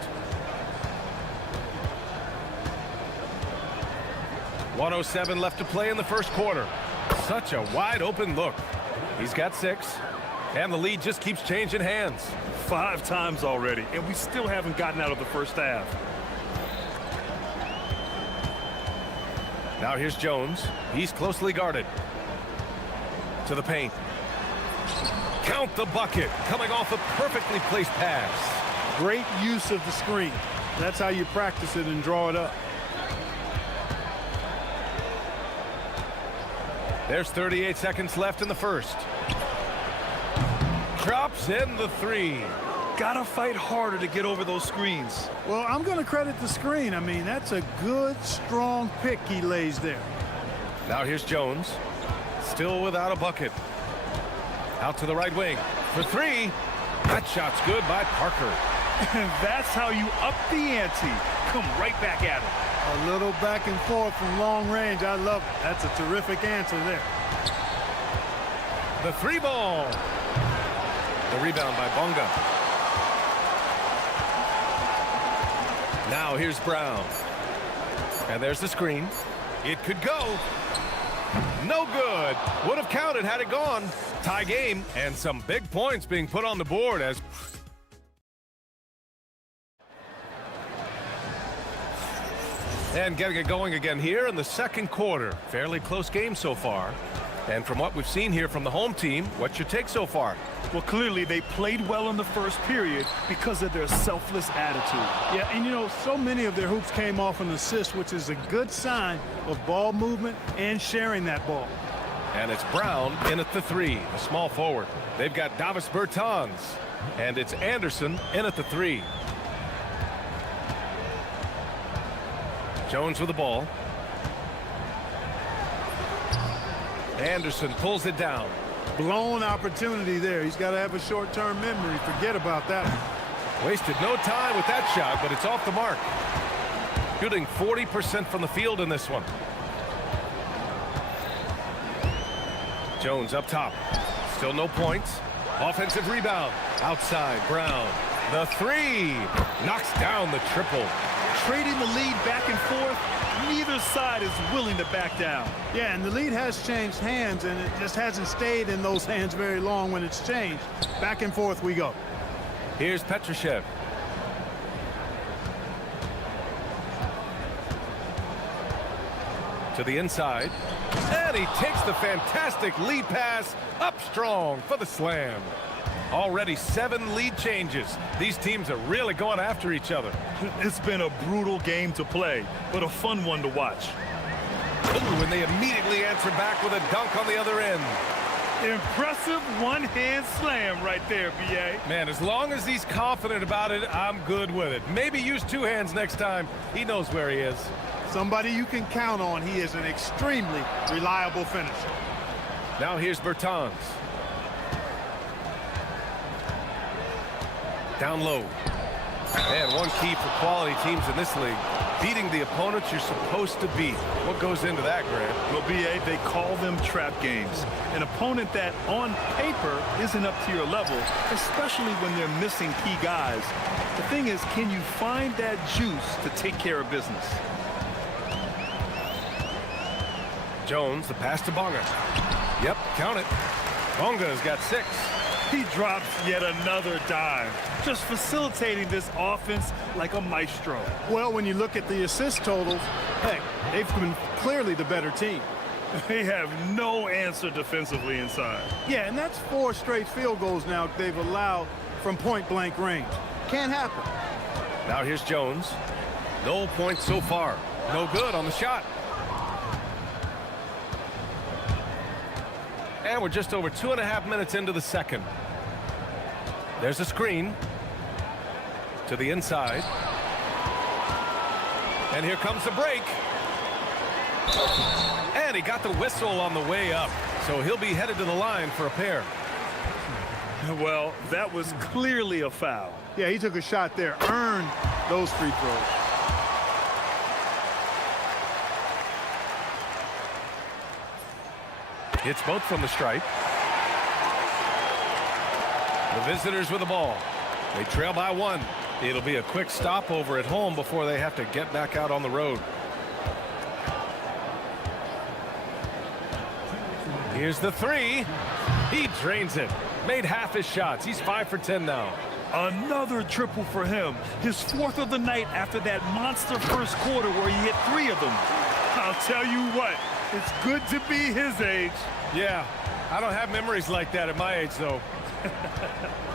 1:07 left to play in the first quarter. Such a wide open look. He's got 6, and the lead just keeps changing hands. 5 times already, and we still haven't gotten out of the first half. Now here's Jones. He's closely guarded. To the paint. Count the bucket. Coming off a perfectly placed pass. Great use of the screen. That's how you practice it and draw it up. There's 38 seconds left in the first. Drops in the 3. Gotta fight harder to get over those screens. Well, I'm going to credit the screen. I mean, that's a good, strong pick he lays there. Now here's Jones. Still without a bucket. Out to the right wing. For 3. That shot's good by Parker. And that's how you up the ante. Come right back at him. A little back and forth from long range. I love it. That's a terrific answer there. The 3 ball. The rebound by Bonga. Now here's Brown. And there's the screen. It could go. No good. Would have counted had it gone. Tie game, and some big points being put on the board as... And getting it going again here in the second quarter. Fairly close game so far. And from what we've seen here from the home team, what's your take so far? Well, clearly they played well in the first period because of their selfless attitude. Yeah, and you know, so many of their hoops came off an assist, which is a good sign of ball movement and sharing that ball. And it's Brown in at the 3, a small forward. They've got Davis Bertans, and it's Anderson in at the 3. Jones with the ball. Anderson pulls it down. Blown opportunity there. He's got to have a short-term memory. Forget about that. Wasted no time with that shot, but it's off the mark. Shooting 40% from the field in this one. Jones up top. Still no points. Offensive rebound. Outside, Brown. The 3. Knocks down the triple. Trading the lead back and forth. Neither side is willing to back down. Yeah, and the lead has changed hands, and it just hasn't stayed in those hands very long when it's changed. Back and forth we go. Here's Petrushev. To the inside. And he takes the fantastic lead pass up strong for the slam. Already 7 lead changes. These teams are really going after each other. It's been a brutal game to play, but a fun one to watch. Ooh, and they immediately answer back with a dunk on the other end. Impressive one-hand slam right there, B.A. Man, as long as he's confident about it, I'm good with it. Maybe use 2 hands next time. He knows where he is. Somebody you can count on. He is an extremely reliable finisher. Now here's Bertans. Down low. And one key for quality teams in this league. beating the opponents you're supposed to beat. What goes into that, Grant? Well, BA, they call them trap games. An opponent that, on paper, isn't up to your level, especially when they're missing key guys. The thing is, can you find that juice to take care of business? Jones, the pass to Bonga. Yep, count it. Bonga's got 6. He drops yet another dime, just facilitating this offense like a maestro. Well, when you look at the assist totals, hey, they've been clearly the better team. They have no answer defensively inside. Yeah, and that's 4 straight field goals now they've allowed from point-blank range. Can't happen. Now here's Jones. No points so far. No good on the shot. And we're just over 2.5 minutes into the second. There's a screen to the inside. And here comes the break. And he got the whistle on the way up. So he'll be headed to the line for a pair. Well, that was clearly a foul. Yeah, he took a shot there, earned those free throws. Hits both from the stripe. The visitors with the ball. They trail by 1. It'll be a quick stopover at home before they have to get back out on the road. Here's the 3. He drains it. Made half his shots. He's 5 for 10 now. Another triple for him. His 4th of the night after that monster first quarter where he hit 3 of them. I'll tell you what, it's good to be his age. Yeah, I don't have memories like that at my age, though.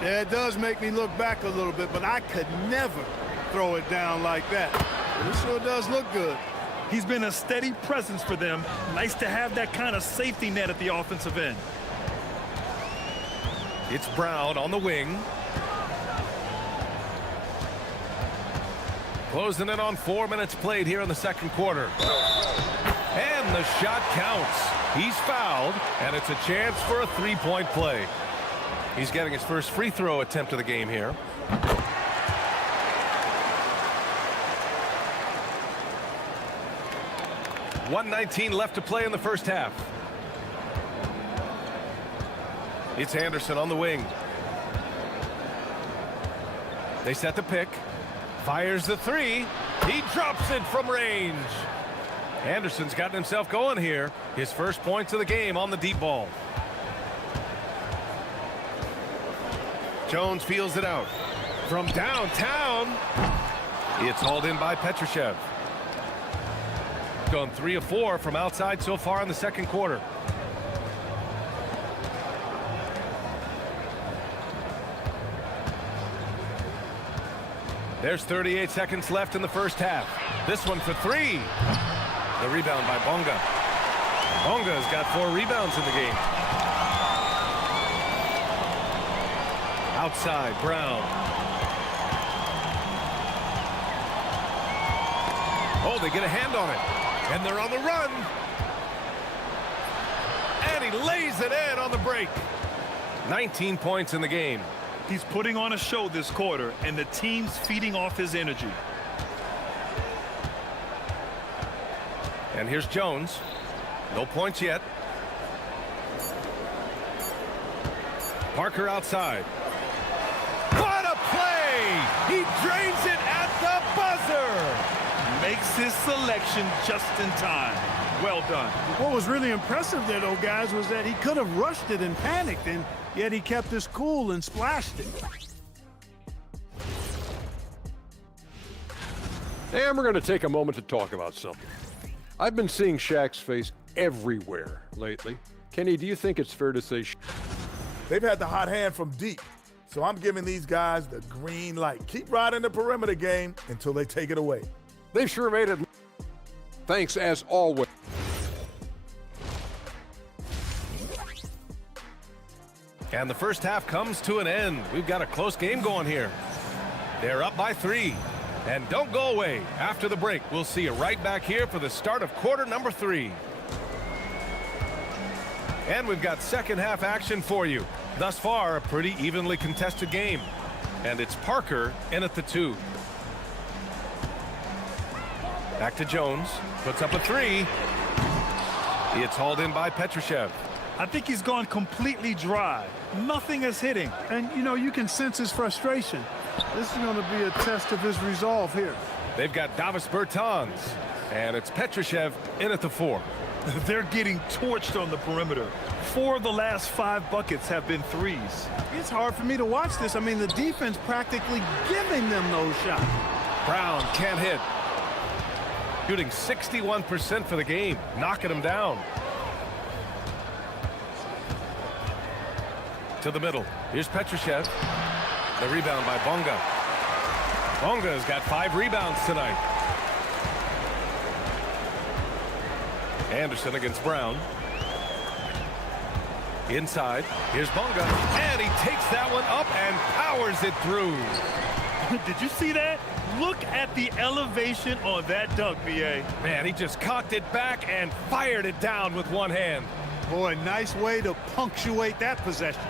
Yeah, it does make me look back a little bit, but I could never throw it down like that. But it sure does look good. He's been a steady presence for them. Nice to have that kind of safety net at the offensive end. It's Brown on the wing. Closing in on 4 minutes played here in the second quarter. And the shot counts. He's fouled, and it's a chance for a 3-point play. He's getting his first free throw attempt of the game here. .119 left to play in the first half. It's Anderson on the wing. They set the pick. Fires the 3. He drops it from range. Anderson's gotten himself going here. His first points of the game on the deep ball. Jones feels it out. From downtown. It's hauled in by Petrushev. Gone 3 of 4 from outside so far in the second quarter. There's 38 seconds left in the first half. This one for 3. The rebound by Bonga. Bonga's got 4 rebounds in the game. Outside, Brown. Oh, they get a hand on it. And they're on the run. And he lays it in on the break. 19 points in the game. He's putting on a show this quarter, and the team's feeding off his energy. And here's Jones. No points yet. Parker outside. What a play! He drains it at the buzzer! Makes his selection just in time. Well done. What was really impressive there, though, guys, was that he could have rushed it and panicked, and yet he kept his cool and splashed it. And we're going to take a moment to talk about something. I've been seeing Shaq's face everywhere lately. Kenny, do you think it's fair to say they've had the hot hand from deep? So I'm giving these guys the green light. Keep riding the perimeter game until they take it away. They've sure made it. Thanks as always. And the first half comes to an end. We've got a close game going here. They're up by 3. And don't go away. After the break, we'll see you right back here for the start of quarter number 3. And we've got second half action for you. Thus far, a pretty evenly contested game. And it's Parker in at the 2. Back to Jones. Puts up a three. It's hauled in by Petrushev. I think he's gone completely dry. Nothing is hitting. And, you know, you can sense his frustration. This is going to be a test of his resolve here. They've got Davis Bertans. And it's Petrushev in at the 4. They're getting torched on the perimeter. 4 of the last 5 buckets have been threes. It's hard for me to watch this. I mean, the defense practically giving them those shots. Brown can't hit. Shooting 61% for the game, knocking him down. To the middle. Here's Petrushev. The rebound by Bonga. Bonga's got 5 rebounds tonight. Anderson against Brown. Inside. Here's Bonga. And he takes that one up and powers it through. Did you see that? Look at the elevation on that dunk, B.A. Man, he just cocked it back and fired it down with one hand. Boy, nice way to punctuate that possession.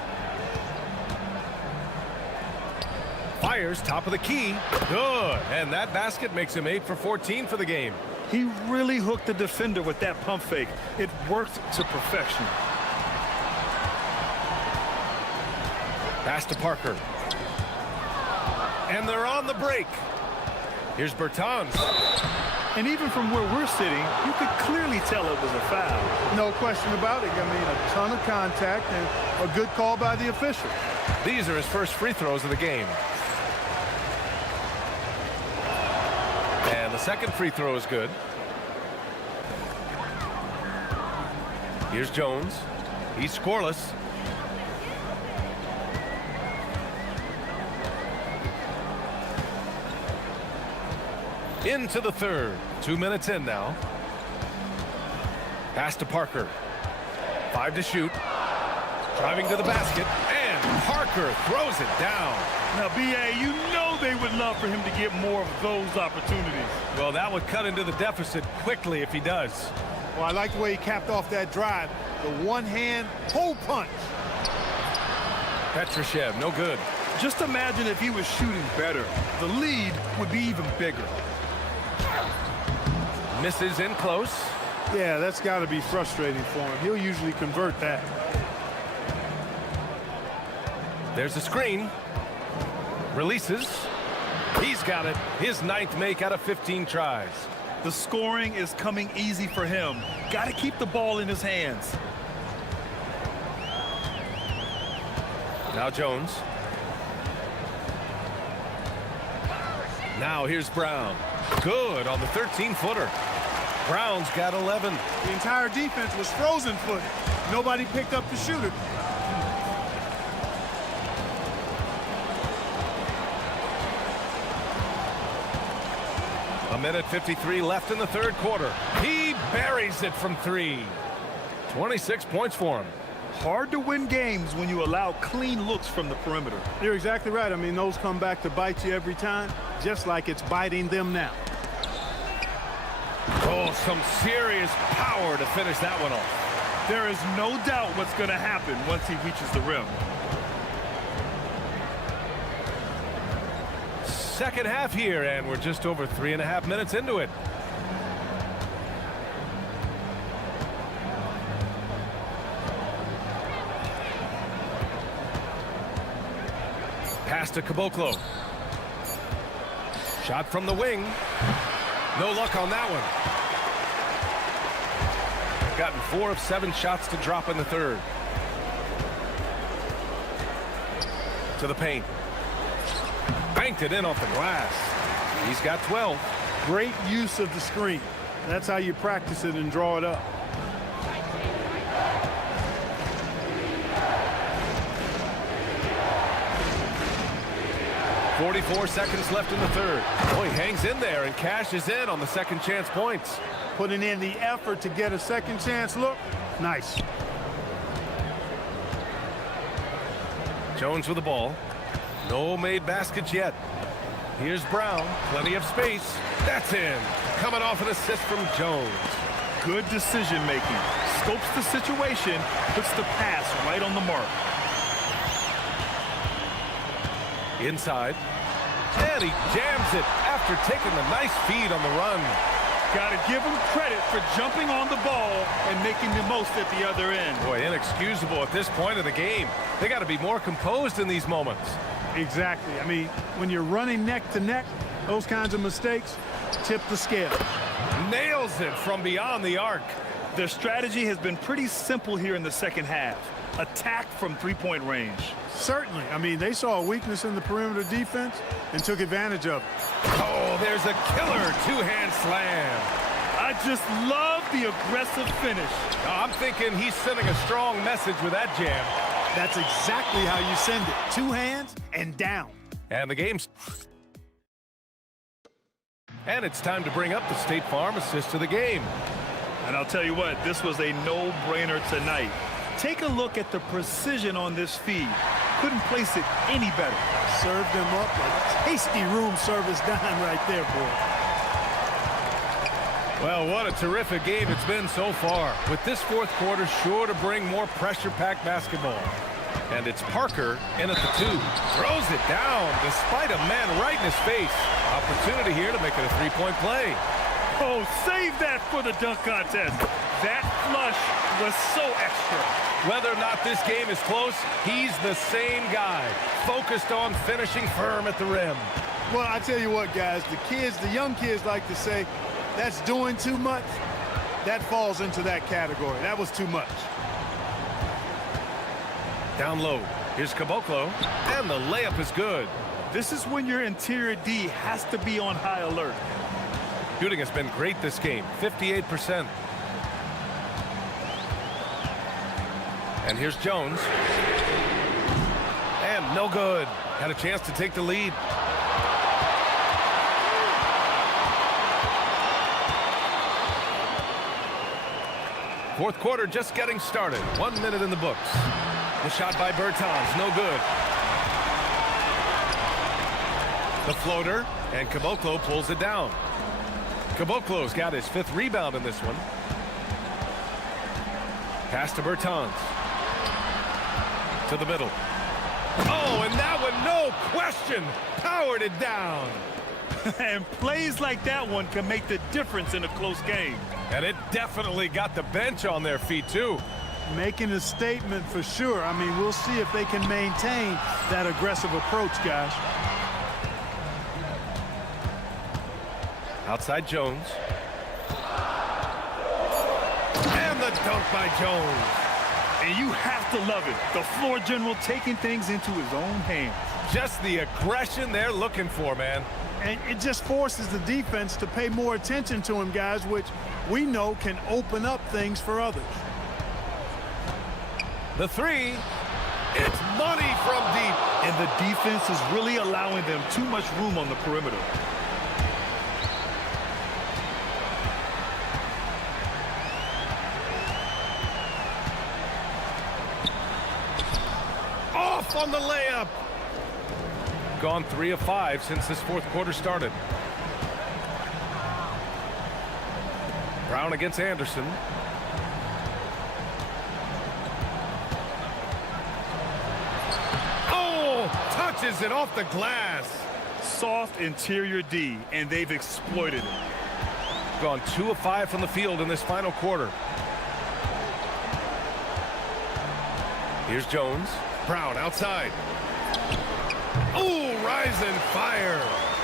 Fires top of the key. Good. And that basket makes him 8 for 14 for the game. He really hooked the defender with that pump fake. It worked to perfection. Pass to Parker. And they're on the break. Here's Bertans. And even from where we're sitting, you could clearly tell it was a foul. No question about it. I mean, a ton of contact and a good call by the official. These are his first free throws of the game. And the second free throw is good. Here's Jones. He's scoreless. Into the third. 2 minutes in now. Pass to Parker. 5 to shoot. Driving to the basket. And Parker throws it down. Now, B.A., you know they would love for him to get more of those opportunities. Well, that would cut into the deficit quickly if he does. Well, I like the way he capped off that drive. The one-hand pull punch. Petrushev, no good. Just imagine if he was shooting better. The lead would be even bigger. Misses in close. Yeah, that's got to be frustrating for him. He'll usually convert that. There's a screen. Releases. He's got it. His 9th make out of 15 tries. The scoring is coming easy for him. Got to keep the ball in his hands. Now Jones. Now here's Brown. Good on the 13-footer. Brown's got 11. The entire defense was frozen-footed. Nobody picked up the shooter. A minute 53 left in the third quarter. He buries it from 3. 26 points for him. Hard to win games when you allow clean looks from the perimeter. You're exactly right. I mean, those come back to bite you every time, just like it's biting them now. Oh, some serious power to finish that one off. There is no doubt what's going to happen once he reaches the rim. Second half here, and we're just over 3.5 minutes into it. Pass to Caboclo. Shot from the wing. No luck on that one. Gotten 4 of 7 shots to drop in the third. To the paint. Banked it in off the glass. He's got 12. Great use of the screen. That's how you practice it and draw it up. .44 seconds left in the third. Oh, he hangs in there and cashes in on the second chance points. Putting in the effort to get a second chance look. Nice. Jones with the ball. No made baskets yet. Here's Brown. Plenty of space. That's in. Coming off an assist from Jones. Good decision making. Scopes the situation, puts the pass right on the mark. Inside. And he jams it after taking the nice feed on the run. Got to give them credit for jumping on the ball and making the most at the other end. Boy, inexcusable at this point of the game. They got to be more composed in these moments. Exactly. I mean, when you're running neck to neck, those kinds of mistakes tip the scale. Nails it from beyond the arc. Their strategy has been pretty simple here in the second half. Attack from three-point range. Certainly. I mean, they saw a weakness in the perimeter defense and took advantage of it. Oh, there's a killer two-hand slam. I just love the aggressive finish. I'm thinking he's sending a strong message with that jam. That's exactly how you send it. Two hands and down. And the game's... And it's time to bring up the State Farm assist to the game. And I'll tell you what, this was a no-brainer tonight. Take a look at the precision on this feed. Couldn't place it any better. Served him up a tasty room service dime right there, boy. Well, what a terrific game it's been so far. With this fourth quarter sure to bring more pressure-packed basketball. And it's Parker in at the 2. Throws it down despite a man right in his face. Opportunity here to make it a three-point play. Oh, save that for the dunk contest. That flush was so extra. Whether or not this game is close, he's the same guy, focused on finishing firm at the rim. Well, I tell you what, guys, the young kids like to say, that's doing too much. That falls into that category. That was too much. Down low, here's Caboclo, and the layup is good. This is when your interior D has to be on high alert. Shooting has been great this game, 58%. And here's Jones. And no good. Had a chance to take the lead. Fourth quarter just getting started. 1 minute in the books. The shot by Bertans, no good. The floater, and Caboclo pulls it down. Caboclo's got his 5th rebound in this one. Pass to Bertans. To the middle. Oh, and that one, no question, powered it down. And plays like that one can make the difference in a close game. And it definitely got the bench on their feet, too. Making a statement for sure. I mean, we'll see if they can maintain that aggressive approach, guys. Outside Jones. And the dunk by Jones. And you have to love it. The floor general taking things into his own hands. Just the aggression they're looking for, man. And it just forces the defense to pay more attention to him, guys, which we know can open up things for others. The 3. It's money from deep. And the defense is really allowing them too much room on the perimeter. Off on the layup. Gone 3 of 5 since this fourth quarter started. Brown against Anderson. Oh, touches it off the glass. Soft interior D, and they've exploited it. Gone 2 of 5 from the field in this final quarter. Here's Jones. Brown outside. Oh, rising fire.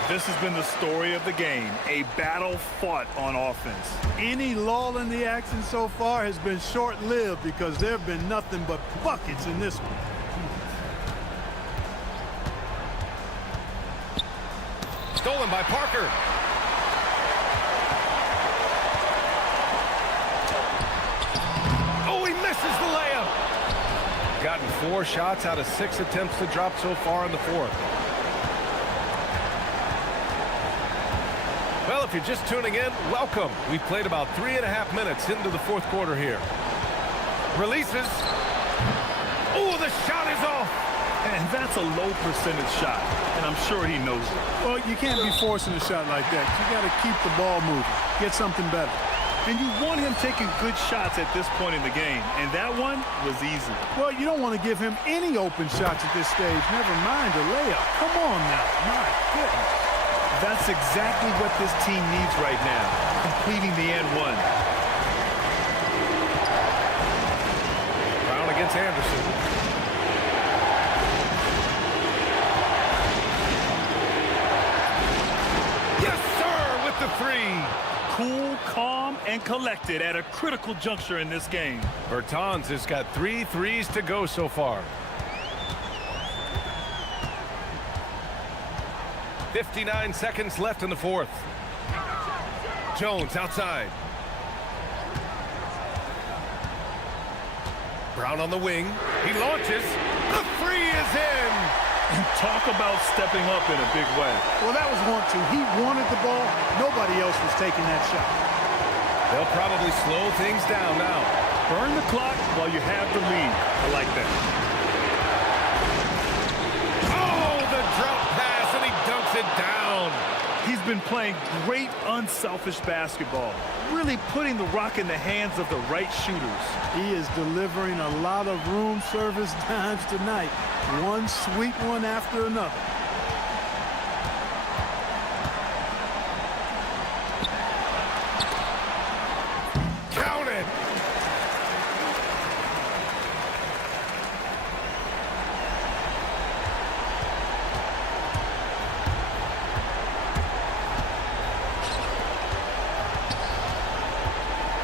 This has been the story of the game, a battle fought on offense. Any lull in the action so far has been short-lived because there have been nothing but buckets in this one. Stolen by Parker. Oh, he misses the layup. Gotten 4 shots out of 6 attempts to drop so far in the fourth. Well, if you're just tuning in, welcome. We've played about 3.5 minutes into the fourth quarter here. Releases. Oh, the shot is off. And that's a low percentage shot, and I'm sure he knows it. Well, you can't be forcing a shot like that. You got to keep the ball moving, get something better. And you want him taking good shots at this point in the game, and that one was easy. Well, you don't want to give him any open shots at this stage, never mind a layup. Come on now, my goodness. That's exactly what this team needs right now, completing the and one. Brown against Anderson. Yes, sir, with the three. Cool, calm, and collected at a critical juncture in this game. Bertans has got 3 threes to go so far. 59 seconds left in the fourth. Jones outside. Brown on the wing. He launches. The three is in. And talk about stepping up in a big way. Well, that was 1-2. He wanted the ball. Nobody else was taking that shot. They'll probably slow things down now. Burn the clock while you have the lead. I like that. Oh, the drop pass, and he dunks it down. He's been playing great unselfish basketball, really putting the rock in the hands of the right shooters. He is delivering a lot of room service dimes tonight. One sweet one after another. Count it.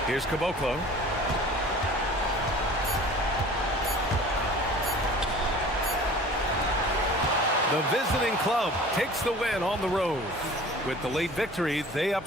Here's Caboclo. The visiting club takes the win on the road. With the late victory, they up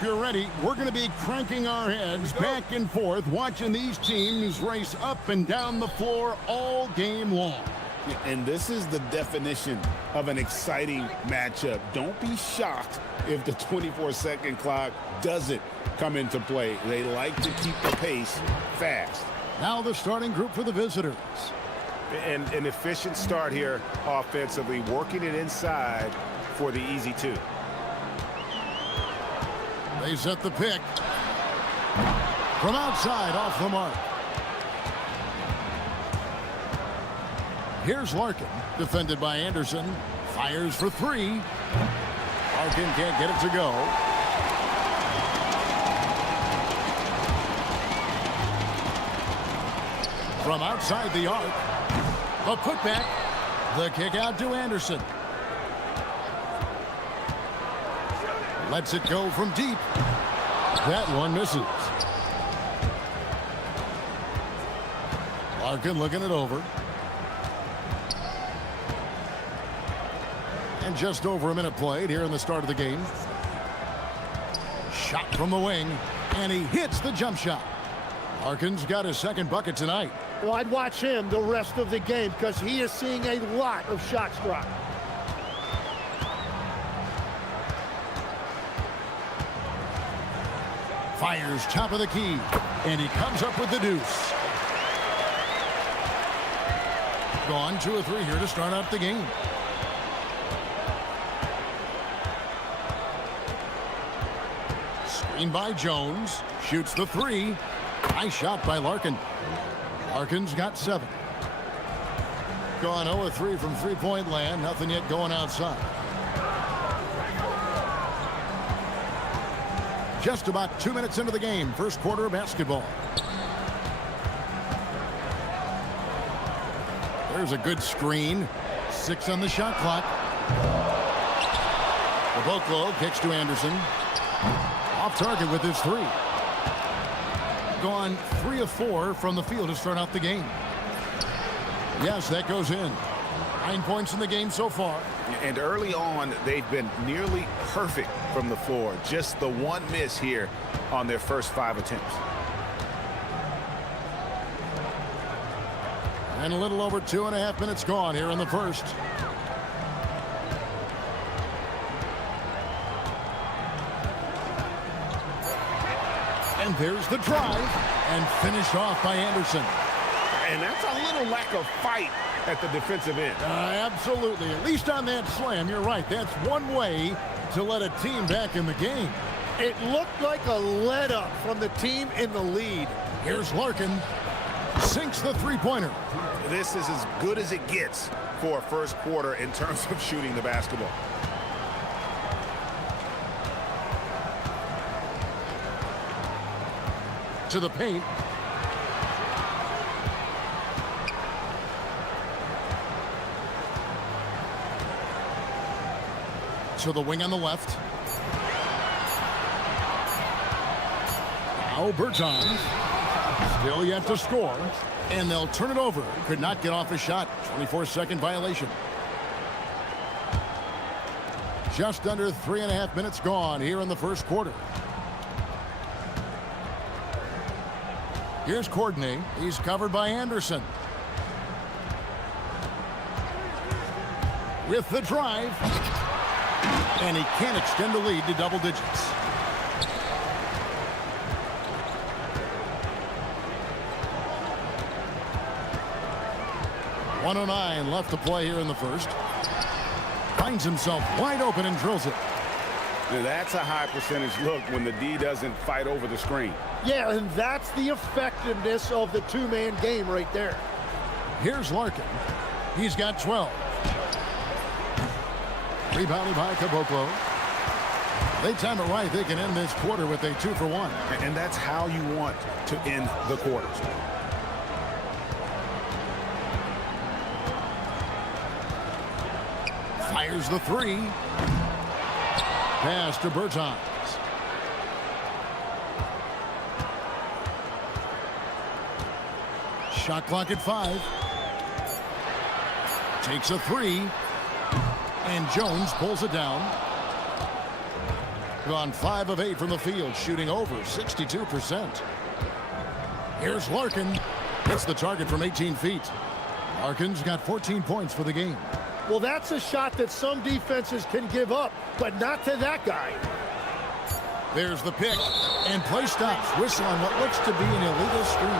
If you're ready, we're going to be cranking our heads back and forth, watching these teams race up and down the floor all game long. And this is the definition of an exciting matchup. Don't be shocked if the 24-second clock doesn't come into play. They like to keep the pace fast. Now the starting group for the visitors. And an efficient start here offensively, working it inside for the easy two. They set the pick. From outside, off the mark. Here's Larkin, defended by Anderson. Fires for three. Larkin can't get it to go. From outside the arc. A putback. The kick out to Anderson. Lets it go from deep. That one misses. Larkin looking it over. And just over a minute played here in the start of the game. Shot from the wing. And he hits the jump shot. Larkin's got his second bucket tonight. Well, I'd watch him the rest of the game because he is seeing a lot of shots drop. Fires top of the key, and he comes up with the deuce. Gone 2 or 3 here to start out the game. Screen by Jones, shoots the three. Nice shot by Larkin. Larkin's got 7. Gone 0-3 from three-point land, nothing yet going outside. Just about 2 minutes into the game, first quarter of basketball. There's a good screen. 6 on the shot clock. Caboclo kicks to Anderson. Off target with his 3. Gone 3 of 4 from the field to start out the game. Yes, that goes in. 9 points in the game so far. And early on, they've been nearly perfect from the floor. Just the one miss here on their first 5 attempts. And a little over 2.5 minutes gone here in the first. And there's the drive. And finished off by Anderson. And that's a little lack of fight at the defensive end. Absolutely. At least on that slam, you're right. That's one way to let a team back in the game. It looked like a let up from the team in the lead. Here's Larkin. Sinks the three-pointer. This is as good as it gets for a first quarter in terms of shooting the basketball. To the paint. To the wing on the left. Now Bertans. Still yet to score. And they'll turn it over. Could not get off a shot. 24-second violation. Just under 3.5 minutes gone here in the first quarter. Here's Courtney. He's covered by Anderson. With the drive. And he can't extend the lead to double digits. .109 left to play here in the first. Finds himself wide open and drills it. Now that's a high percentage look when the D doesn't fight over the screen. Yeah, and that's the effectiveness of the two-man game right there. Here's Larkin. He's got 12. Rebounded by Caboclo. They time it right. They can end this quarter with a 2-for-1. And that's how you want to end the quarters. Fires the three. Pass to Bertans. Shot clock at 5. Takes a 3. And Jones pulls it down. gone 5 of 8 from the field, shooting over 62%. Here's Larkin. Hits the target from 18 feet. Larkin's got 14 points for the game. Well, that's a shot that some defenses can give up, but not to that guy. There's the pick, and play stops. Whistle on what looks to be an illegal screen.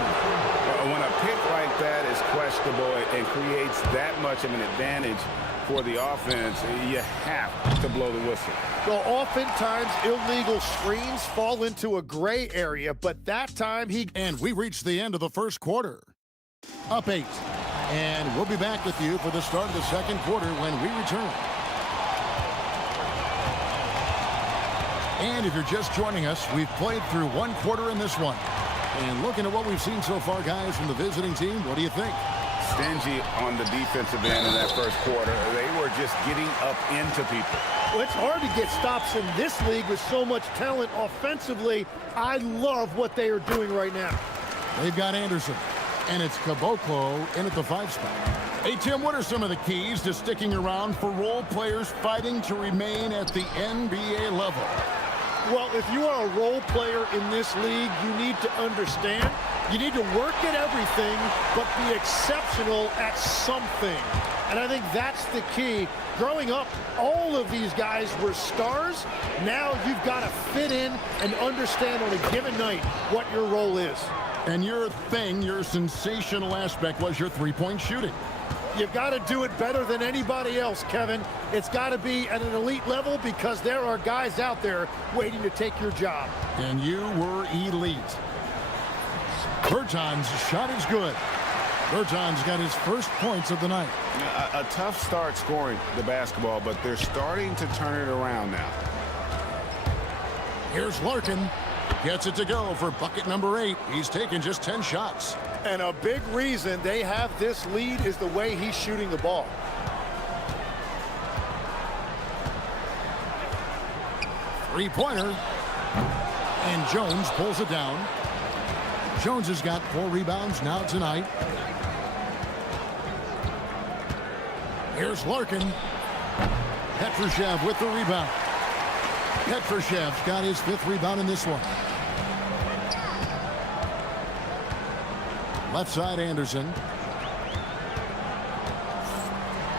When a pick like that is questionable and creates that much of an advantage for the offense, you have to blow the whistle. Well, oftentimes illegal screens fall into a gray area, but that time he... And we reached the end of the first quarter. Up 8. And we'll be back with you for the start of the second quarter when we return. And if you're just joining us, we've played through one quarter in this one. And looking at what we've seen so far, guys, from the visiting team, what do you think? Stingy on the defensive end in that first quarter. They were just getting up into people. Well, it's hard to get stops in this league with so much talent offensively. I love what they are doing right now. They've got Anderson, and it's Caboclo in at the 5 spot. Hey, Tim, what are some of the keys to sticking around for role players fighting to remain at the NBA level? Well, if you are a role player in this league, you need to understand you need to work at everything, but be exceptional at something. And I think that's the key. Growing up, all of these guys were stars. Now you've got to fit in and understand on a given night what your role is. And your thing, your sensational aspect was your three-point shooting. You've got to do it better than anybody else, Kevin. It's got to be at an elite level because there are guys out there waiting to take your job. And you were elite. Berton's shot is good. Berton's got his first points of the night. A tough start scoring the basketball, but they're starting to turn it around now. Here's Larkin. Gets it to go for bucket number 8. He's taken just 10 shots. And a big reason they have this lead is the way he's shooting the ball. Three-pointer. And Jones pulls it down. Jones has got 4 rebounds now tonight. Here's Larkin. Petrushev with the rebound. Petrushev's got his 5th rebound in this one. Left side, Anderson.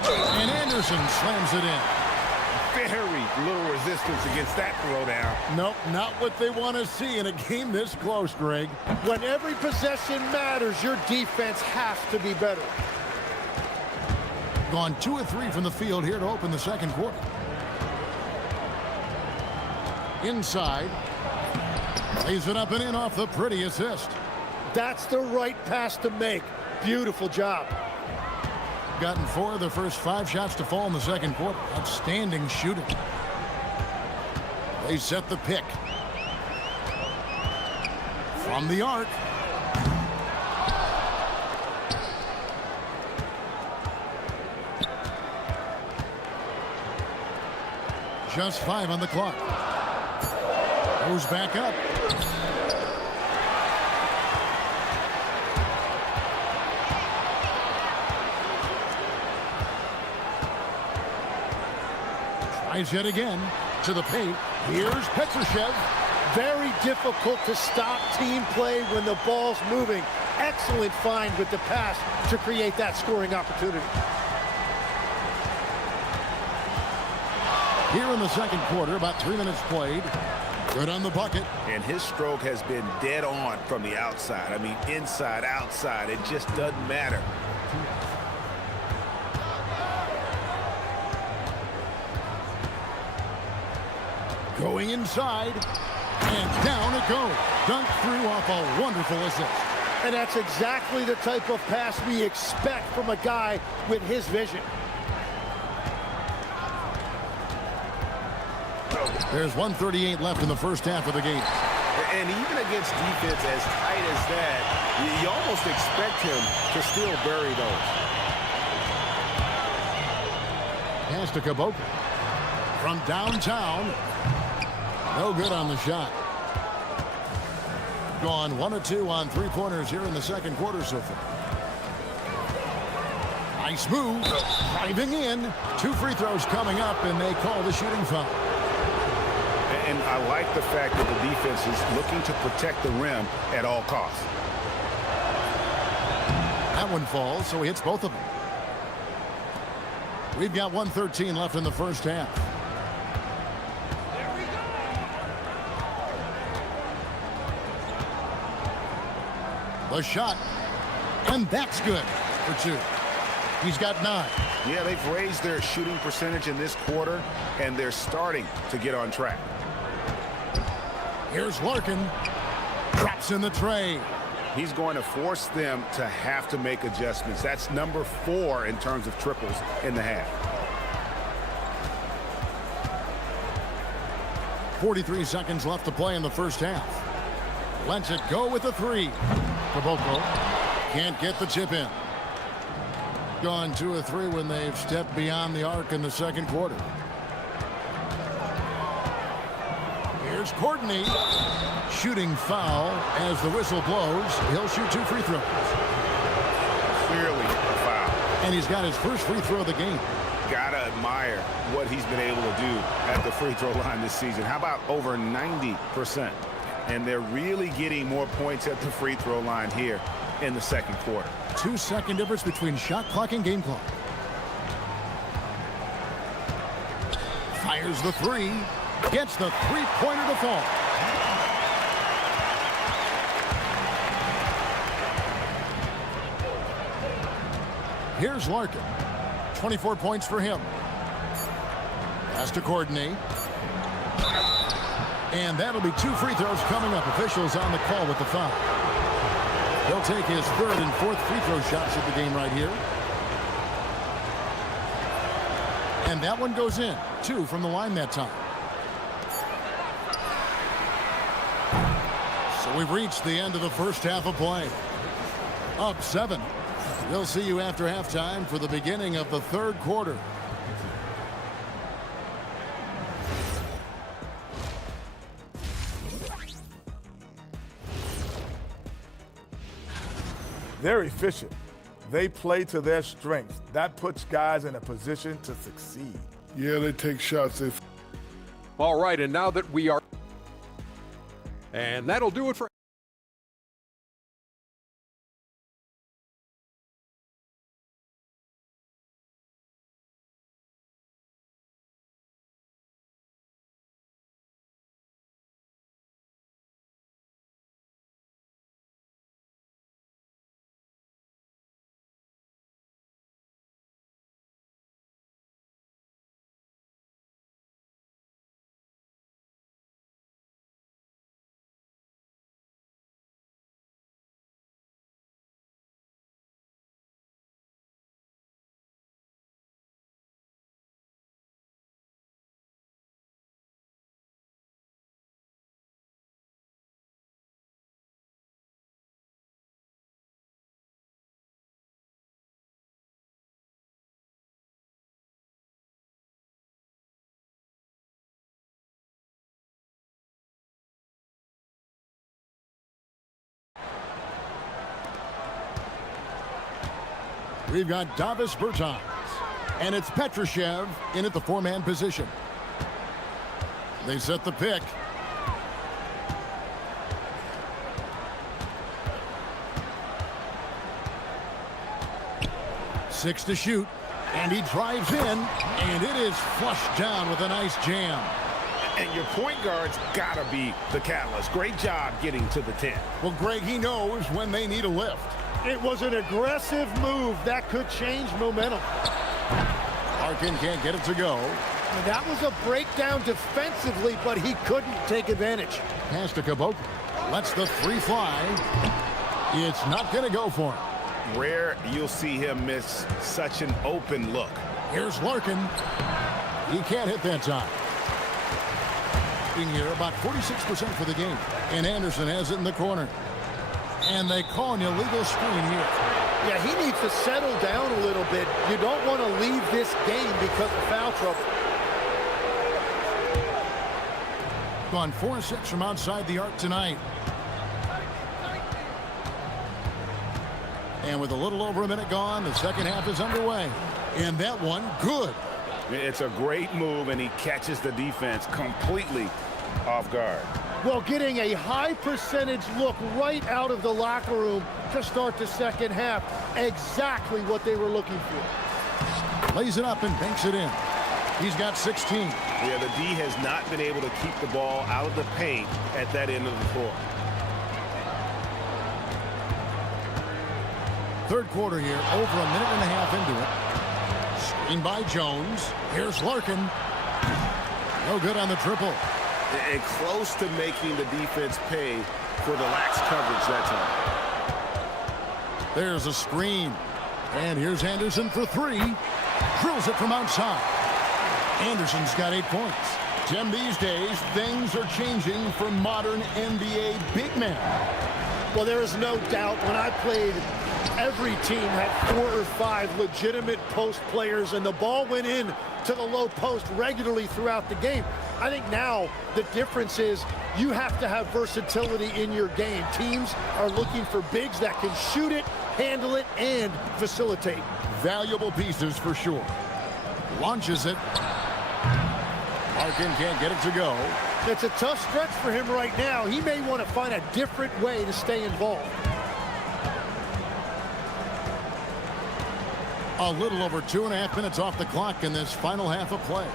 And Anderson slams it in. Very little resistance against that throwdown. Nope, not what they want to see in a game this close, Greg. When every possession matters, your defense has to be better. Gone 2 of 3 from the field here to open the second quarter. Inside. Lays it up and in off the pretty assist. That's the right pass to make. Beautiful job. Gotten 4 of the first 5 shots to fall in the second quarter. Outstanding shooting. They set the pick. From the arc. Just 5 on the clock. Goes back up. Tries yet again to the paint. Here's Petrushev. Very difficult to stop team play when the ball's moving. Excellent find with the pass to create that scoring opportunity. Here in the second quarter, about 3 minutes played. Good on the bucket. And his stroke has been dead on from the outside. I mean, inside, outside. It just doesn't matter. Going inside. And down it goes. Dunked through off a wonderful assist. And that's exactly the type of pass we expect from a guy with his vision. There's 1:38 left in the first half of the game. And even against defense as tight as that, you almost expect him to still bury those. Pass to Caboclo. From downtown. No good on the shot. Gone 1 of 2 on 3-pointers here in the second quarter so far. Nice move. Driving in. 2 free throws coming up, and they call the shooting foul. And I like the fact that the defense is looking to protect the rim at all costs. That one falls, so he hits both of them. We've got 1:13 left in the first half. The shot, and that's good for two. He's got 9. Yeah, they've raised their shooting percentage in this quarter, and they're starting to get on track. Here's Larkin. Drops in the tray. He's going to force them to have to make adjustments. That's number 4 in terms of triples in the half. 43 seconds left to play in the first half. Lets it go with the 3. Caboclo can't get the chip in. Gone 2 of 3 when they've stepped beyond the arc in the second quarter. Here's Courtney. Shooting foul as the whistle blows. He'll shoot 2 free throws. Clearly a foul. And he's got his first free throw of the game. Gotta admire what he's been able to do at the free throw line this season. How about over 90%? And they're really getting more points at the free throw line here in the second quarter. 2-second difference between shot clock and game clock. Fires the 3. Gets the three-pointer to fall. Here's Larkin. 24 points for him. Pass to Courtney. And that'll be 2 free throws coming up. Officials on the call with the foul. He'll take his 3rd and 4th free throw shots of the game right here. And that one goes in. 2 from the line that time. So we've reached the end of the first half of play. Up 7. We'll see you after halftime for the beginning of the third quarter. They're efficient. They play to their strengths. That puts guys in a position to succeed. Yeah, they take shots. All right, and now that we are... And that'll do it for... We've got Davis Bertans, and it's Petrushev in at the 4-man position. They set the pick. Six to shoot, and he drives in, and it is flushed down with a nice jam. And your point guard's gotta be the catalyst. Great job getting to the 10. Well, Greg, he knows when they need a lift. It was an aggressive move that could change momentum. Larkin can't get it to go. And that was a breakdown defensively, but he couldn't take advantage. Pass to Caboclo. Lets the 3 fly. It's not going to go for him. Rare you'll see him miss such an open look. Here's Larkin. He can't hit that time. In here, about 46% for the game. And Anderson has it in the corner. And they call an illegal screen here. Yeah, he needs to settle down a little bit. You don't want to leave this game because of foul trouble. Gone 4-6 from outside the arc tonight. And with a little over a minute gone, the second half is underway. And that one, good. It's a great move, and he catches the defense completely off guard? Well, getting a high percentage look right out of the locker room to start the second half. Exactly what they were looking for. Lays it up and banks it in. He's got 16. Yeah, the D has not been able to keep the ball out of the paint at that end of the floor. Third quarter here, over a minute and a half into it. Screen by Jones. Here's Larkin. No good on the triple. And close to making the defense pay for the lax coverage that time. There's a screen. And here's Anderson for three. Drills it from outside. Anderson's got 8 points. Tim, these days, things are changing for modern NBA big men. Well, there is no doubt when I played, every team had 4 or 5 legitimate post players, and the ball went in to the low post regularly throughout the game. I think now the difference is you have to have versatility in your game. Teams are looking for bigs that can shoot it, handle it, and facilitate. Valuable pieces for sure. Launches it. Larkin can't get it to go. It's a tough stretch for him right now. He may want to find a different way to stay involved. A little over 2.5 minutes off the clock in this final half of play.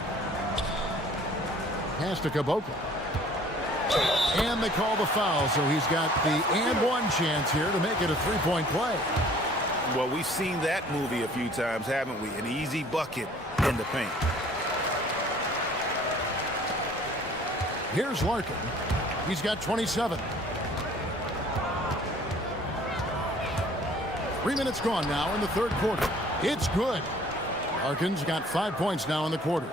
Pass to Caboclo. And they call the foul, so he's got the and one chance here to make it a three-point play. Well, we've seen that movie a few times, haven't we? An easy bucket in the paint. Here's Larkin. He's got 27. 3 minutes gone now in the third quarter. It's good. Larkin's got 5 points now in the quarter.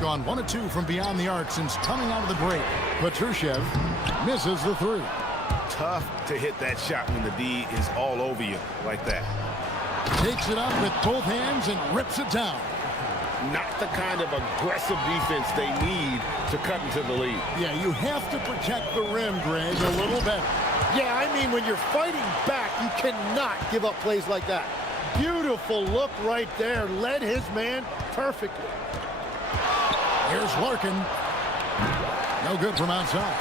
Gone 1 of 2 from beyond the arc since coming out of the break. Petrushev misses the three. Tough to hit that shot when the D is all over you like that. Takes it up with both hands and rips it down. Not the kind of aggressive defense they need to cut into the lead. Yeah, you have to protect the rim, Greg, a little better. Yeah, I mean, when you're fighting back, you cannot give up plays like that. Beautiful look right there. Led his man perfectly. Here's Larkin. No good from outside.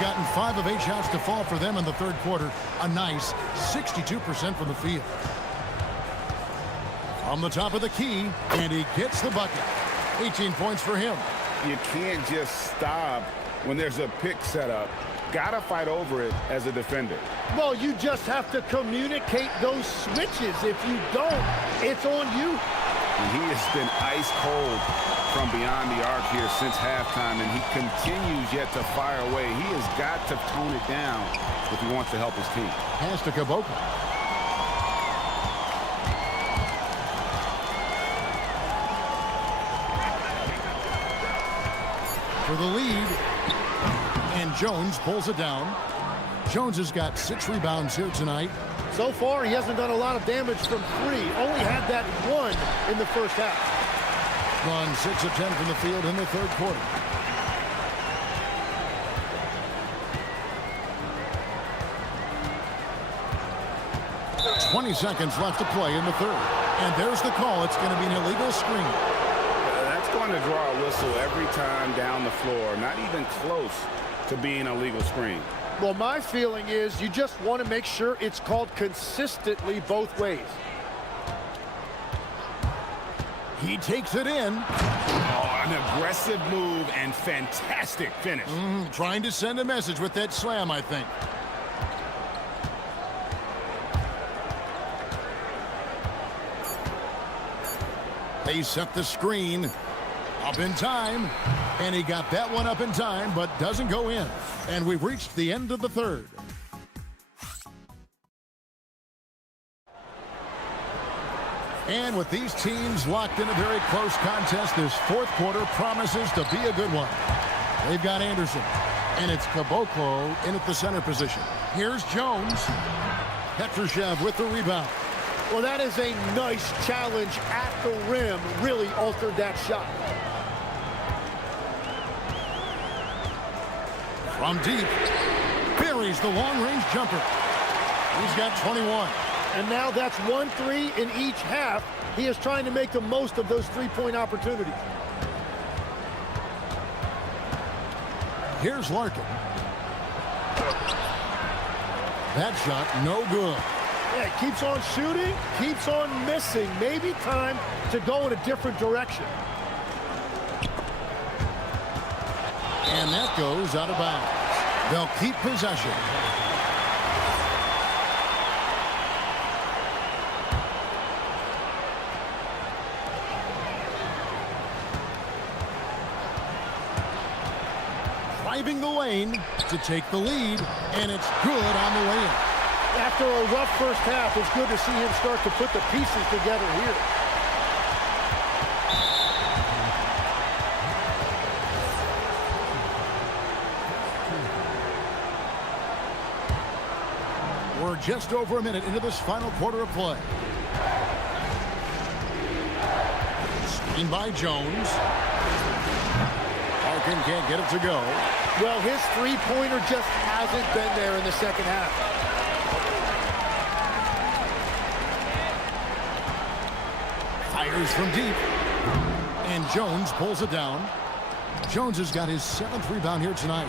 Gotten 5 of 8 shots to fall for them in the third quarter. A nice 62% from the field. On the top of the key, and he gets the bucket. 18 points for him. You can't just stop when there's a pick set up. Gotta fight over it as a defender. Well, you just have to communicate those switches. If you don't, it's on you. And he has been ice cold from beyond the arc here since halftime, and he continues yet to fire away. He has got to tone it down if he wants to help his team. Pass to Caboclo. For the lead, and Jones pulls it down. Jones has got 6 rebounds here tonight. So far, he hasn't done a lot of damage from 3. Only had that 1 in the first half. Gone 6 of 10 from the field in the third quarter. .20 seconds left to play in the third. And there's the call. It's going to be an illegal screen. That's going to draw a whistle every time down the floor. Not even close to being a legal screen. Well, my feeling is you just want to make sure it's called consistently both ways. He takes it in. Oh, an aggressive move and fantastic finish. Trying to send a message with that slam, I think. They set the screen. Up in time. And he got that one up in time, but doesn't go in. And we've reached the end of the third. And with these teams locked in a very close contest, this fourth quarter promises to be a good one. They've got Anderson. And it's Caboclo in at the center position. Here's Jones. Petrushev with the rebound. Well, that is a nice challenge at the rim. Really altered that shot. From deep, buries the long-range jumper. He's got 21. And now that's 1 3 in each half. He is trying to make the most of those three-point opportunities. Here's Larkin. That shot, no good. Yeah, keeps on shooting, keeps on missing. Maybe time to go in a different direction. And that goes out of bounds. They'll keep possession. Driving the lane to take the lead, and it's good on the way in. After a rough first half, it's good to see him start to put the pieces together here. We're just over a minute into this final quarter of play. Screen by Jones. Larkin can't get it to go. Well, his three-pointer just hasn't been there in the second half. Fires from deep. And Jones pulls it down. Jones has got his 7th rebound here tonight.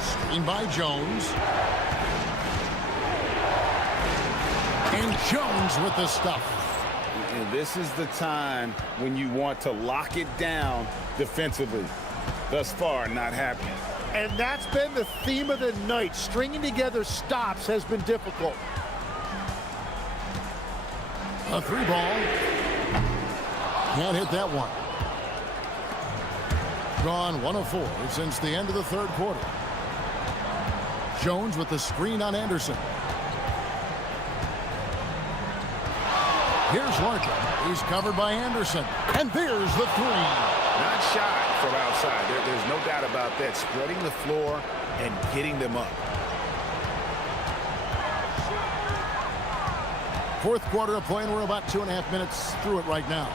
Screen by Jones. And Jones with the stuff. And this is the time when you want to lock it down defensively. Thus far, not happening. And that's been the theme of the night. Stringing together stops has been difficult. A 3-ball. Can't hit that one. Gone 1 of 4 since the end of the third quarter. Jones with the screen on Anderson. Here's Larkin. He's covered by Anderson. And there's the 3. Not shy from outside. There's no doubt about that. Spreading the floor and getting them up. Fourth quarter of play, and we're about 2.5 minutes through it right now.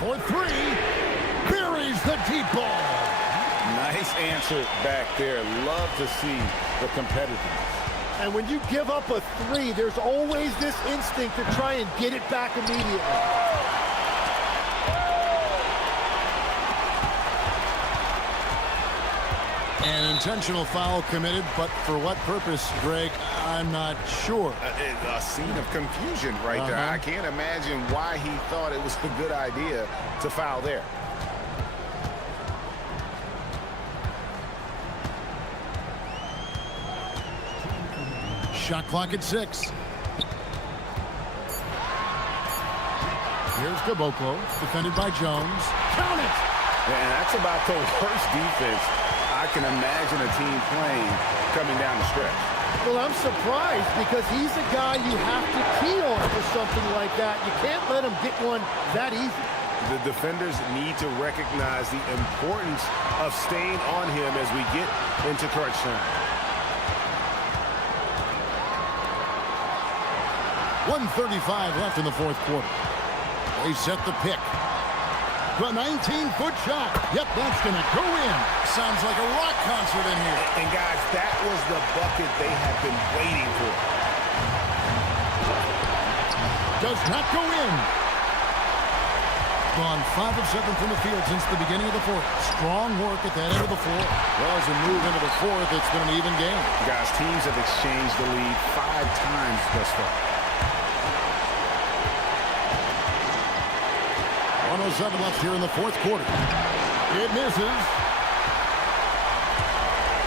For 3. Buries the deep ball. Nice answer back there. Love to see the competitiveness. And when you give up a 3, there's always this instinct to try and get it back immediately. An intentional foul committed, but for what purpose, Greg, I'm not sure. A scene of confusion right there. I can't imagine why he thought it was a good idea to foul there. Shot clock at 6. Here's Caboclo, defended by Jones. Count it! And that's about the worst defense I can imagine a team playing coming down the stretch. Well, I'm surprised because he's a guy you have to key on for something like that. You can't let him get one that easy. The defenders need to recognize the importance of staying on him as we get into crunch time. 1:35 left in the fourth quarter. They set the pick. The 19-foot shot. Yep, that's going to go in. Sounds like a rock concert in here. And guys, that was the bucket they have been waiting for. Does not go in. Gone 5 of 7 from the field since the beginning of the fourth. Strong work at that end of the floor. Well, as we move into the fourth, it's been an even game. Guys, teams have exchanged the lead 5 times thus far. 1:07 left here in the fourth quarter. It misses.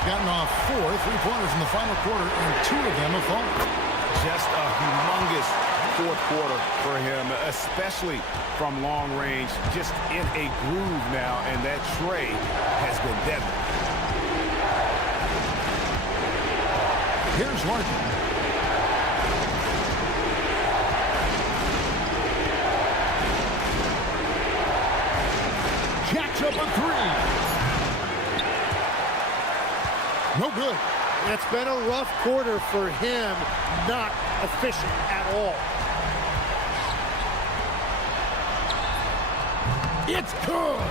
Gotten off 4 3-pointers in the final quarter, and 2 of them have fallen. Just a humongous fourth quarter for him, especially from long range. Just in a groove now, and that tray has been deadly. Here's Larkin. Jacks up a 3. No good. It's been a rough quarter for him, not efficient at all. It's good.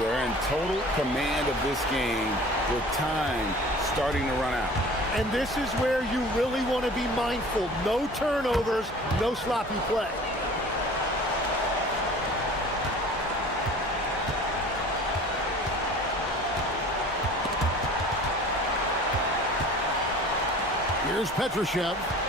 They're in total command of this game with time starting to run out. And this is where you really want to be mindful. No turnovers, no sloppy play. Here's Petrushev.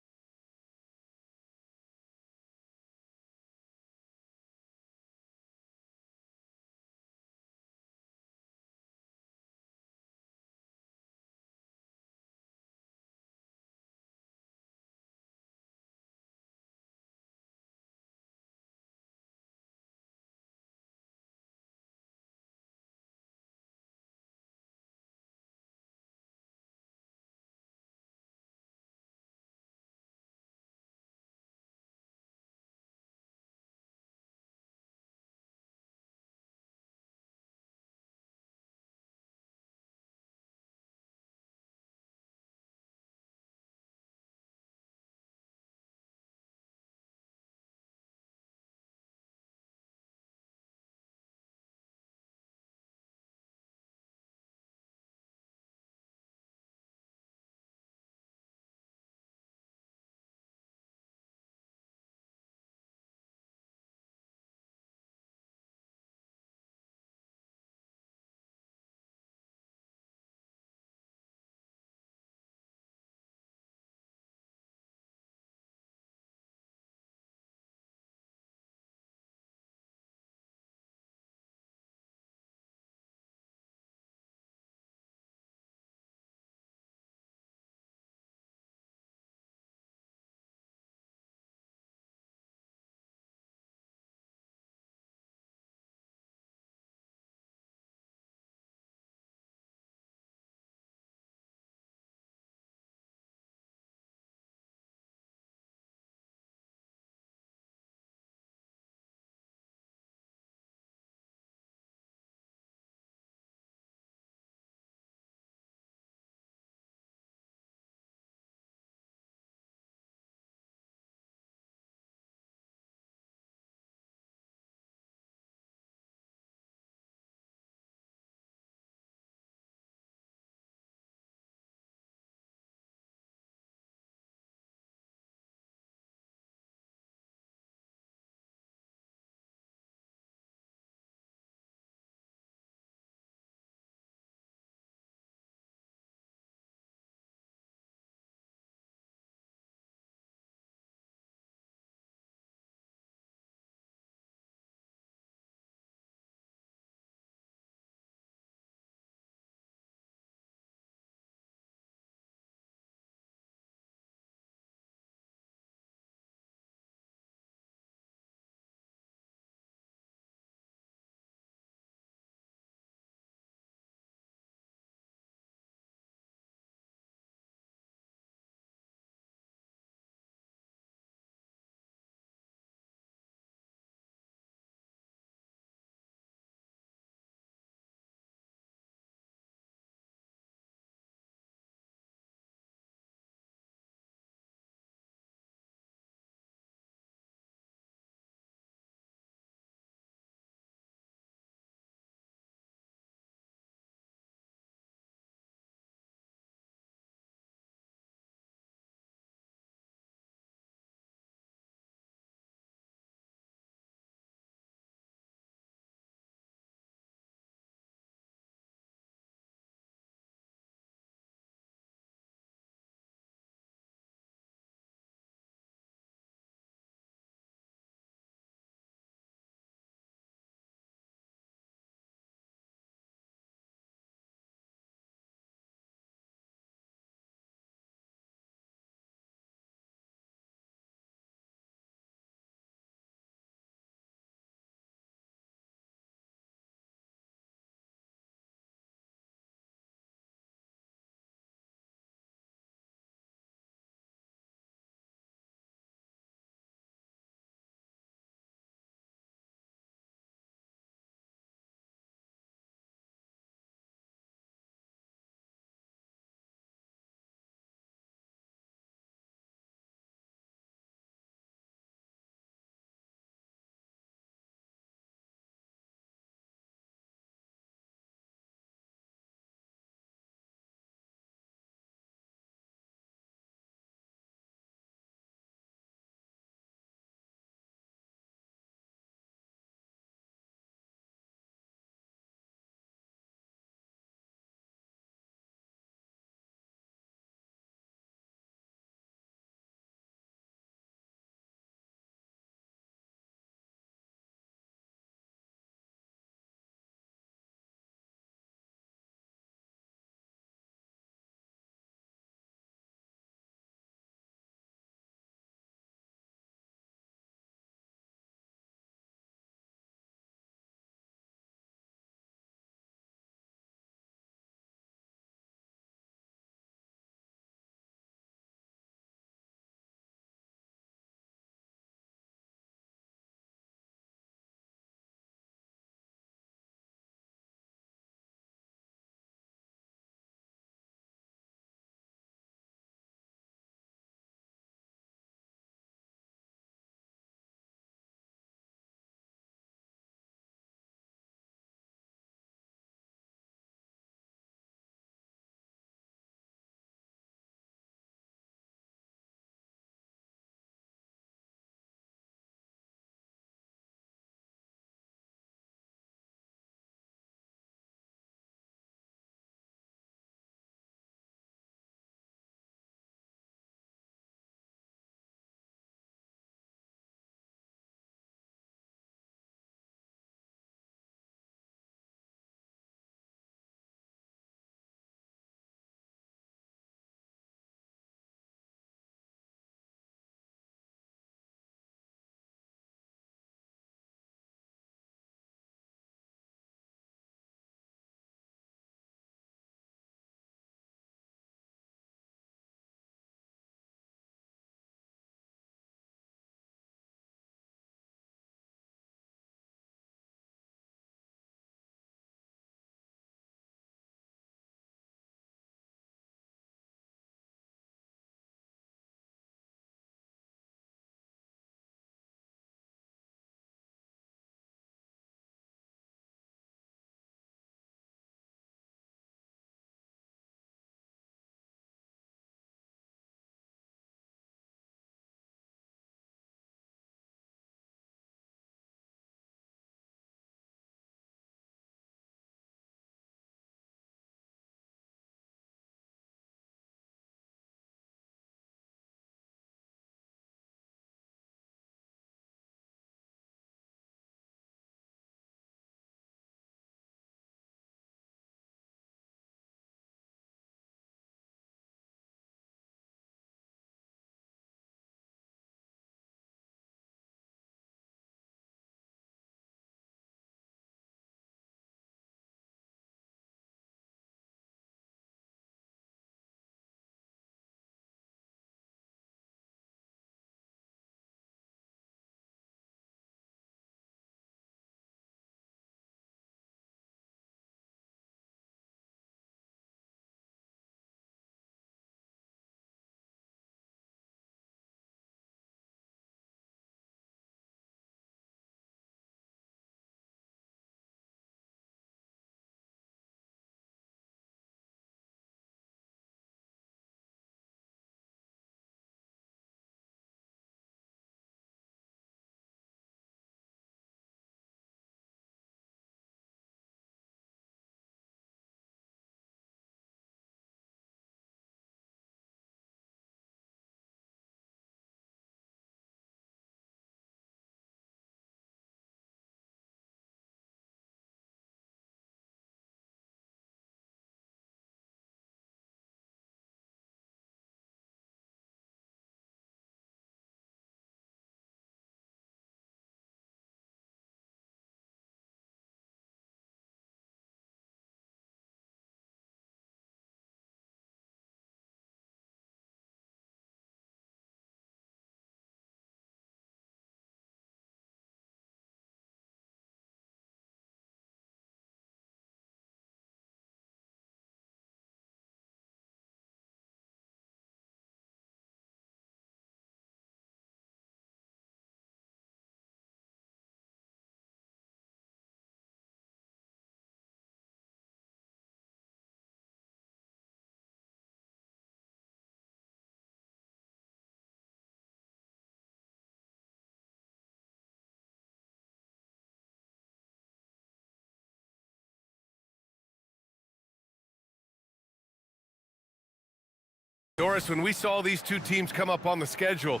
Doris, when we saw these two teams come up on the schedule,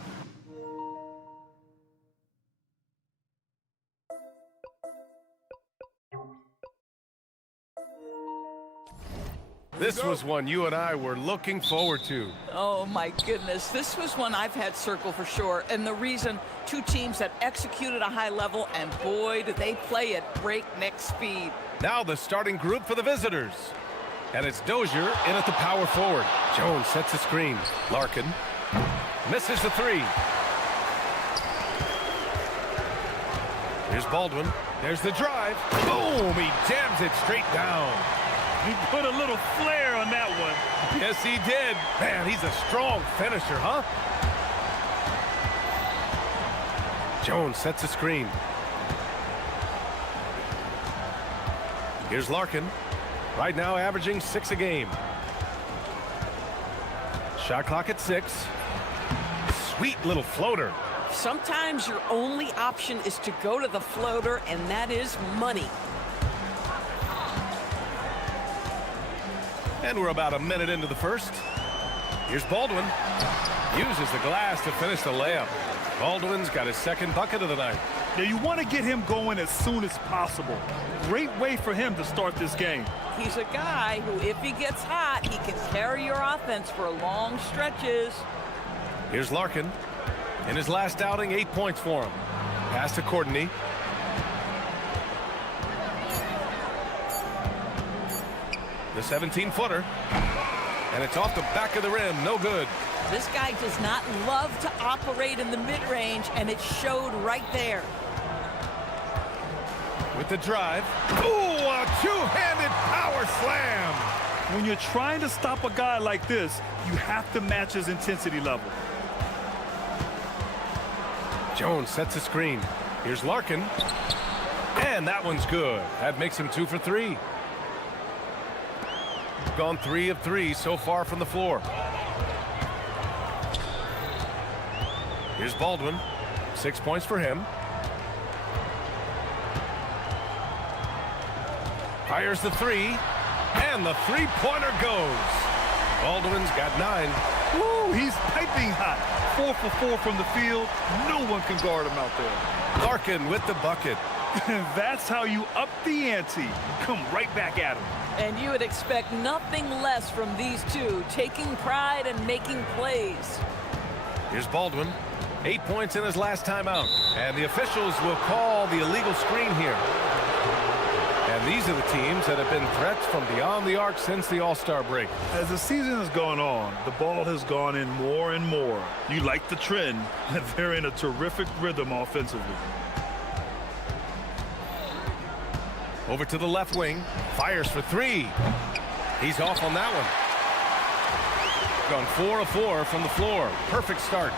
this was one you and I were looking forward to. Oh my goodness, this was one I've had circle for sure, and the reason, two teams that executed a high level, and boy did they play at breakneck speed. Now the starting group for the visitors. And it's Dozier in at the power forward. Jones sets the screen. Larkin misses the three. Here's Baldwin. There's the drive. Boom! He jams it straight down. He put a little flair on that one. Yes, he did. Man, he's a strong finisher, huh? Jones sets the screen. Here's Larkin. Right now averaging 6 a game. Shot clock at 6. Sweet little floater. Sometimes your only option is to go to the floater, and that is money. And we're about a minute into the first. Here's Baldwin. Uses the glass to finish the layup. Baldwin's got his second bucket of the night. Now you want to get him going as soon as possible. Great way for him to start this game. He's a guy who, if he gets hot, he can carry your offense for long stretches. Here's Larkin. In his last outing, 8 points for him. Pass to Courtney. The 17-footer. And it's off the back of the rim. No good. This guy does not love to operate in the mid-range, and it showed right there. With the drive. Ooh, a two-handed power slam. When you're trying to stop a guy like this, you have to match his intensity level. Jones sets a screen. Here's Larkin. And that one's good. That makes him 2 for 3. Gone 3 of 3 so far from the floor. Here's Baldwin. 6 points for him. Fires the three. And the three-pointer goes. Baldwin's got 9. Woo, he's piping hot. 4 for 4 from the field. No one can guard him out there. Larkin with the bucket. That's how you up the ante. Come right back at him. And you would expect nothing less from these two, taking pride and making plays. Here's Baldwin. 8 points in his last time out. And the officials will call the illegal screen here. And these are the teams that have been threats from beyond the arc since the All-Star break. As the season has gone on, the ball has gone in more and more. You like the trend, and they're in a terrific rhythm offensively. Over to the left wing. Fires for 3. He's off on that one. Gone 4 of 4 from the floor. Perfect start.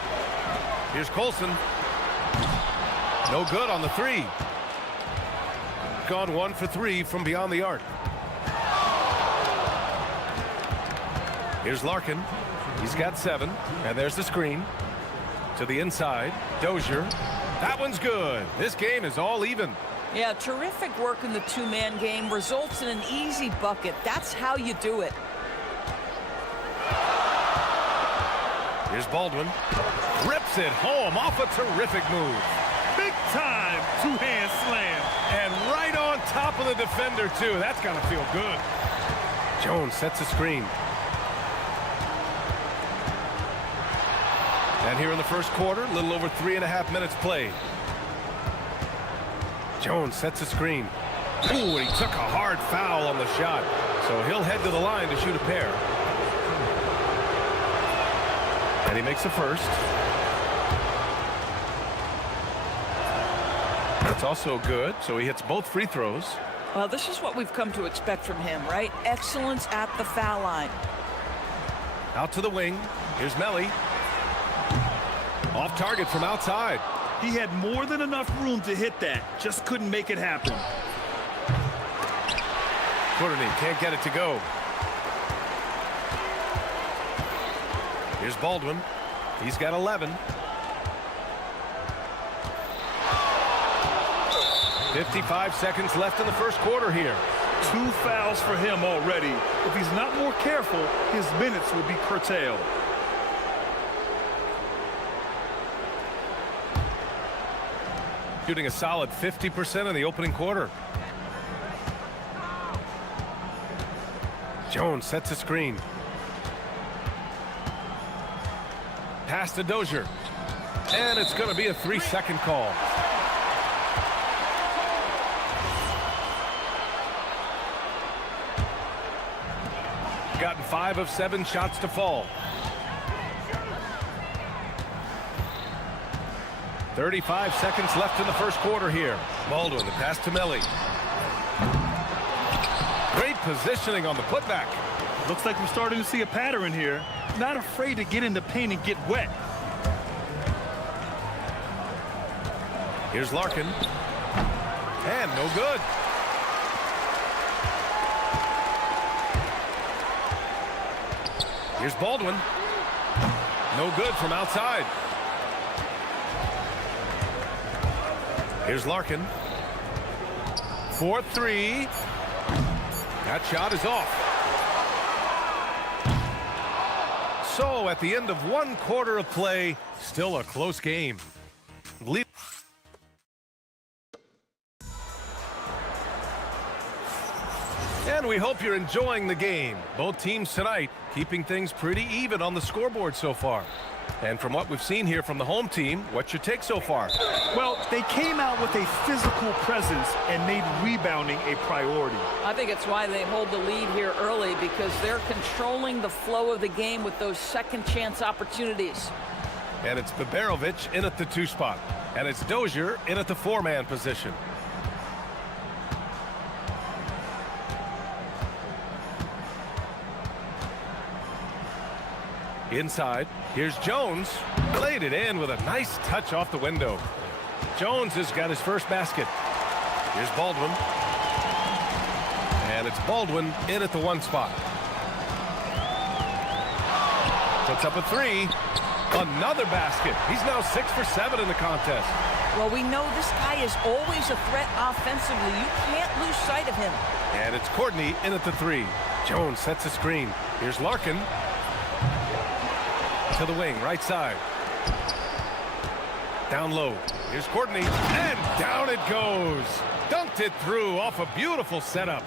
Here's Colson. No good on the 3. Gone 1 for 3 from beyond the arc. Here's Larkin. He's got 7. And there's the screen. To the inside. Dozier. That one's good. This game is all even. Yeah, terrific work in the two-man game results in an easy bucket. That's how you do it. Here's Baldwin. Rips it home off a terrific move. Big time two-hand slam. And right on top of the defender, too. That's got to feel good. Jones sets a screen. And here in the first quarter, a little over 3.5 minutes played. Jones sets a screen. Ooh, and he took a hard foul on the shot. So he'll head to the line to shoot a pair. And he makes the first. That's also good. So he hits both free throws. Well, this is what we've come to expect from him, right? Excellence at the foul line. Out to the wing. Here's Melly. Off target from outside. He had more than enough room to hit that. Just couldn't make it happen. Courtney can't get it to go. Here's Baldwin. He's got 11. 55 seconds left in the first quarter here. 2 fouls for him already. If he's not more careful, his minutes will be curtailed. Shooting a solid 50% in the opening quarter. Jones sets a screen. Pass to Dozier. And it's going to be a 3-second call. Gotten 5 of 7 shots to fall. 35 seconds left in the first quarter here. Baldwin, the pass to Melly. Great positioning on the putback. Looks like we're starting to see a pattern here. Not afraid to get in the paint and get wet. Here's Larkin. And no good. Here's Baldwin. No good from outside. Here's Larkin. 4-3. That shot is off. So at the end of 1 quarter of play, still a close game. And we hope you're enjoying the game. Both teams tonight keeping things pretty even on the scoreboard so far. And from what we've seen here from the home team, what's your take so far? Well, they came out with a physical presence and made rebounding a priority. I think it's why they hold the lead here early, because they're controlling the flow of the game with those second chance opportunities. And it's Biberovic in at the 2 spot. And it's Dozier in at the 4-man position. Inside, here's Jones. Laid it in with a nice touch off the window. Jones has got his first basket. Here's Baldwin. And it's Baldwin in at the 1 spot. Puts up a 3. Another basket. He's now 6 for 7 in the contest. Well, we know this guy is always a threat offensively. You can't lose sight of him. And it's Courtney in at the 3. Jones sets a screen. Here's Larkin. To the wing, right side. Down low. Here's Courtney. And down it goes. Dunked it through off a beautiful setup.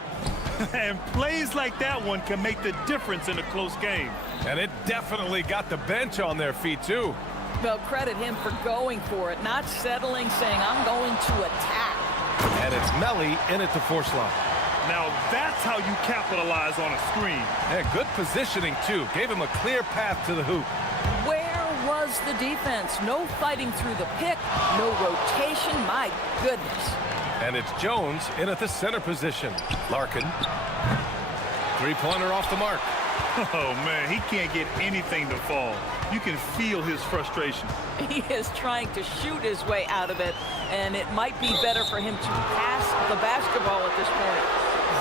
And plays like that one can make the difference in a close game. And it definitely got the bench on their feet, too. Well, credit him for going for it, not settling, saying, I'm going to attack. And it's Melly in at the 4 slot. Now that's how you capitalize on a screen. Yeah, good positioning, too. Gave him a clear path to the hoop. Where was the defense? No fighting through the pick, no rotation. My goodness. And it's Jones in at the center position. Larkin. 3-pointer off the mark. Oh, man, he can't get anything to fall. You can feel his frustration. He is trying to shoot his way out of it, and it might be better for him to pass the basketball at this point.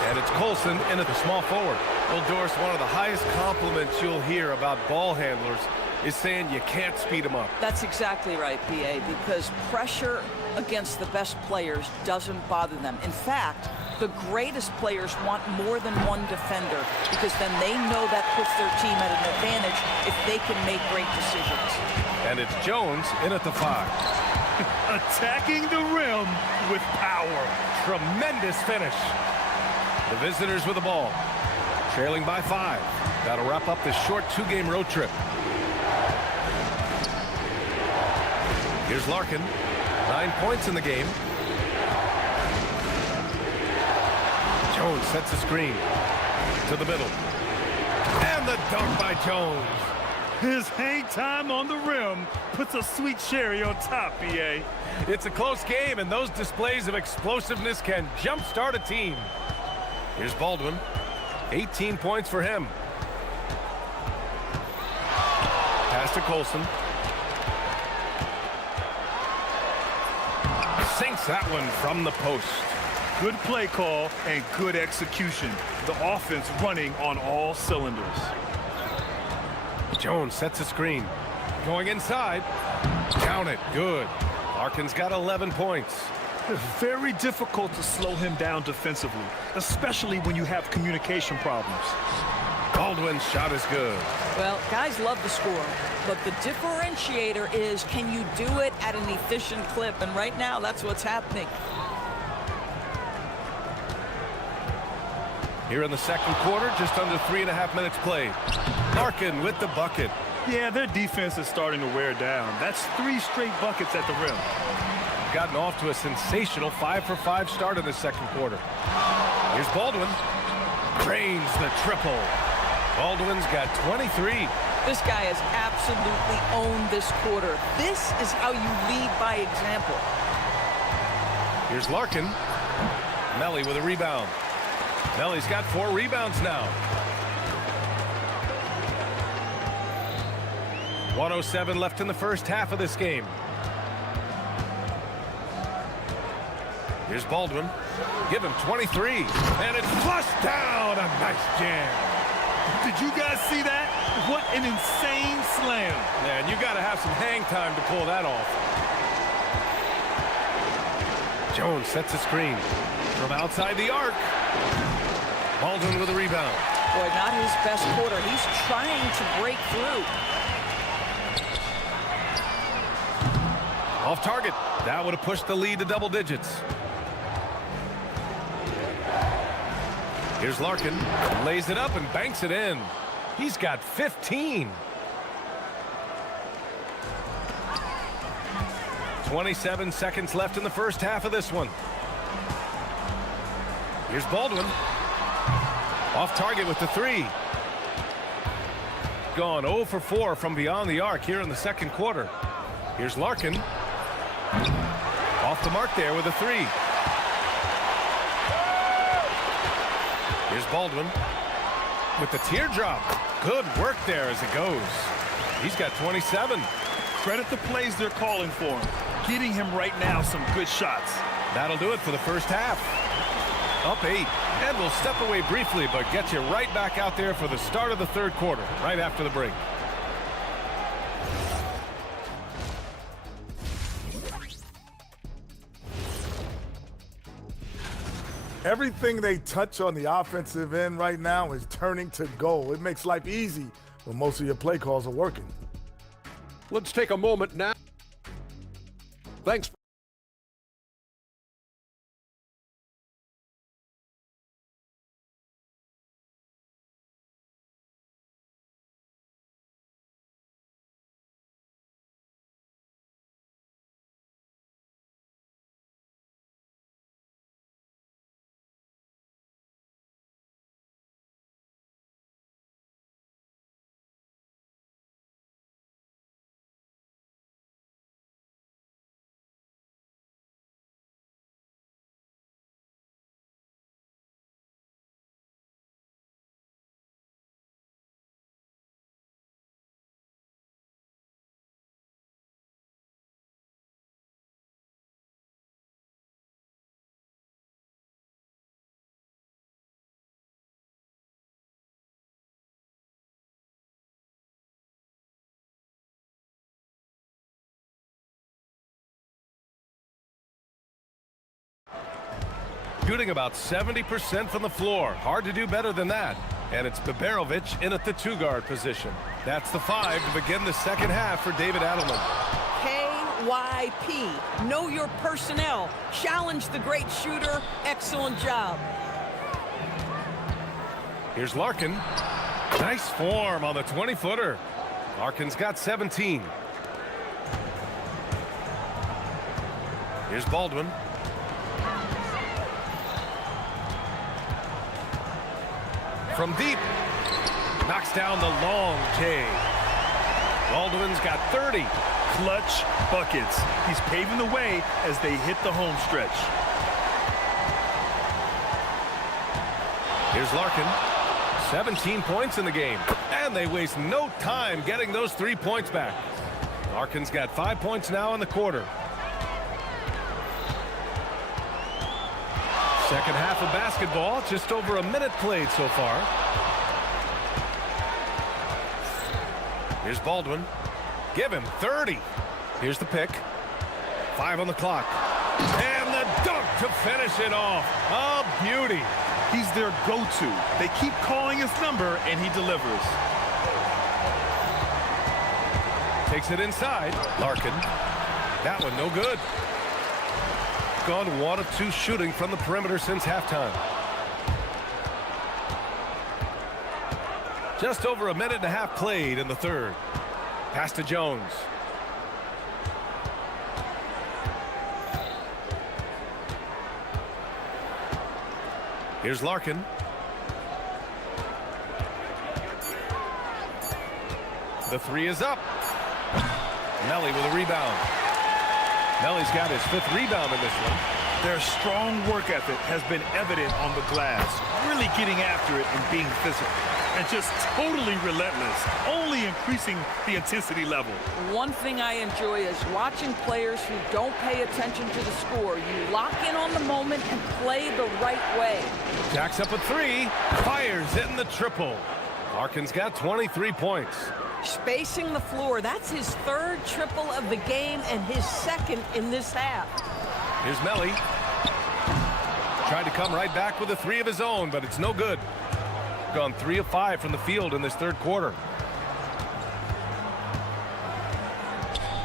And it's Colson in at the small forward. Well, Doris, one of the highest compliments you'll hear about ball handlers is saying you can't speed them up. That's exactly right, PA, because pressure against the best players doesn't bother them. In fact, the greatest players want more than one defender, because then they know that puts their team at an advantage if they can make great decisions. And it's Jones in at the 5. Attacking the rim with power. Tremendous finish. The visitors with the ball. Trailing by 5. That'll wrap up this short 2-game road trip. Here's Larkin. 9 points in the game. Jones sets a screen. To the middle. And the dunk by Jones. His hang time on the rim puts a sweet cherry on top, BA. It's a close game, and those displays of explosiveness can jumpstart a team. Here's Baldwin. 18 points for him. Pass to Colson. Sinks that one from the post. Good play call and good execution. The offense running on all cylinders. Jones sets a screen. Going inside. Count it. Good. Larkin's got 11 points. Very difficult to slow him down defensively, especially when you have communication problems. Baldwin's shot is good. Well, guys love to score, but the differentiator is, can you do it at an efficient clip? And right now, that's what's happening. Here in the second quarter, just under 3.5 minutes played. Larkin with the bucket. Yeah, their defense is starting to wear down. That's 3 straight buckets at the rim. Gotten off to a sensational 5-for-5 start in the second quarter. Here's Baldwin. Drains the triple. Baldwin's got 23. This guy has absolutely owned this quarter. This is how you lead by example. Here's Larkin. Melly with a rebound. Melly's got 4 rebounds now. 1:07 left in the first half of this game. Here's Baldwin. Give him 23. And it's flushed down. A nice jam. Did you guys see that? What an insane slam. Man, you got to have some hang time to pull that off. Jones sets a screen from outside the arc. Baldwin with a rebound. Boy, not his best quarter. He's trying to break through. Off target. That would have pushed the lead to double digits. Here's Larkin. Lays it up and banks it in. He's got 15. 27 seconds left in the first half of this one. Here's Baldwin. Off target with the 3. Gone 0 for 4 from beyond the arc here in the second quarter. Here's Larkin. Off the mark there with a 3. Here's Baldwin with the teardrop. Good work there as it goes. He's got 27. Credit the plays they're calling for him. Getting him right now some good shots. That'll do it for the first half. Up 8. And we'll step away briefly, but get you right back out there for the start of the third quarter, right after the break. Everything they touch on the offensive end right now is turning to goal. It makes life easy when most of your play calls are working. Let's take a moment now. Thanks. Shooting about 70% from the floor. Hard to do better than that. And it's Biberovic in at the 2-guard position. That's the 5 to begin the second half for David Adelman. KYP. Know your personnel. Challenge the great shooter. Excellent job. Here's Larkin. Nice form on the 20-footer. Larkin's got 17. Here's Baldwin. From deep. Knocks down the long J. Baldwin's got 30. Clutch buckets. He's paving the way as they hit the home stretch. Here's Larkin. 17 points in the game. And they waste no time getting those 3 points back. Larkin's got 5 points now in the quarter. Second half of basketball, just over a minute played so far. Here's Baldwin. Give him 30. Here's the pick. 5 on the clock. And the dunk to finish it off. A beauty. He's their go-to. They keep calling his number, and he delivers. Takes it inside. Larkin. That one no good. Gone 1 of 2 shooting from the perimeter since halftime. Just over a minute and a half played in the third. Pass to Jones. Here's Larkin. The three is up. Melly with a rebound. Melly's got his 5th rebound in this one. Their strong work ethic has been evident on the glass, really getting after it and being physical. And just totally relentless, only increasing the intensity level. One thing I enjoy is watching players who don't pay attention to the score. You lock in on the moment and play the right way. Jacks up a 3, fires it in the triple. Larkin's got 23 points. Spacing the floor, that's his 3rd triple of the game and his 2nd in this half. Here's Melly. Tried to come right back with a 3 of his own, but it's no good. Gone 3 of 5 from the field in this third quarter.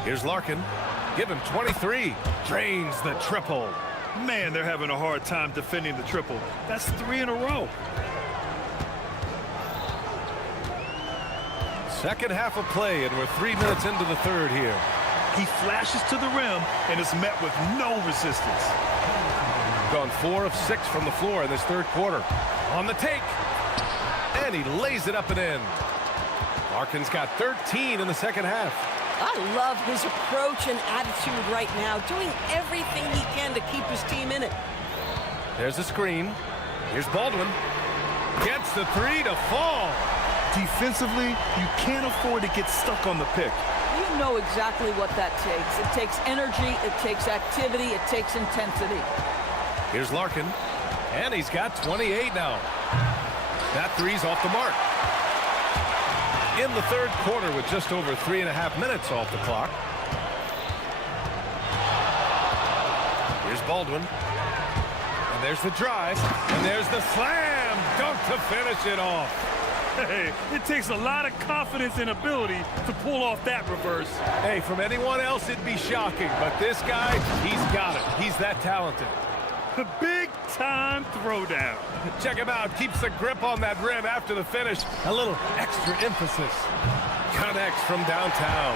Here's Larkin. Give him 23. Drains the triple. Man, they're having a hard time defending the triple. That's 3 in a row. Second half of play, and we're 3 minutes into the third here. He flashes to the rim and is met with no resistance. Gone 4 of 6 from the floor in this third quarter. On the take. And he lays it up and in. Larkin's got 13 in the second half. I love his approach and attitude right now, doing everything he can to keep his team in it. There's a screen. Here's Baldwin. Gets the 3 to fall. Defensively, you can't afford to get stuck on the pick. You know exactly what that takes. It takes energy, it takes activity, it takes intensity. Here's Larkin. And he's got 28 now. That 3's off the mark. In the third quarter with just over 3.5 minutes off the clock. Here's Baldwin. And there's the drive. And there's the slam dunk to finish it off. Hey, it takes a lot of confidence and ability to pull off that reverse. Hey, from anyone else it'd be shocking, but this guy, he's got it. He's that talented. A big-time throwdown. Check him out. Keeps the grip on that rim after the finish. A little extra emphasis. Connects from downtown.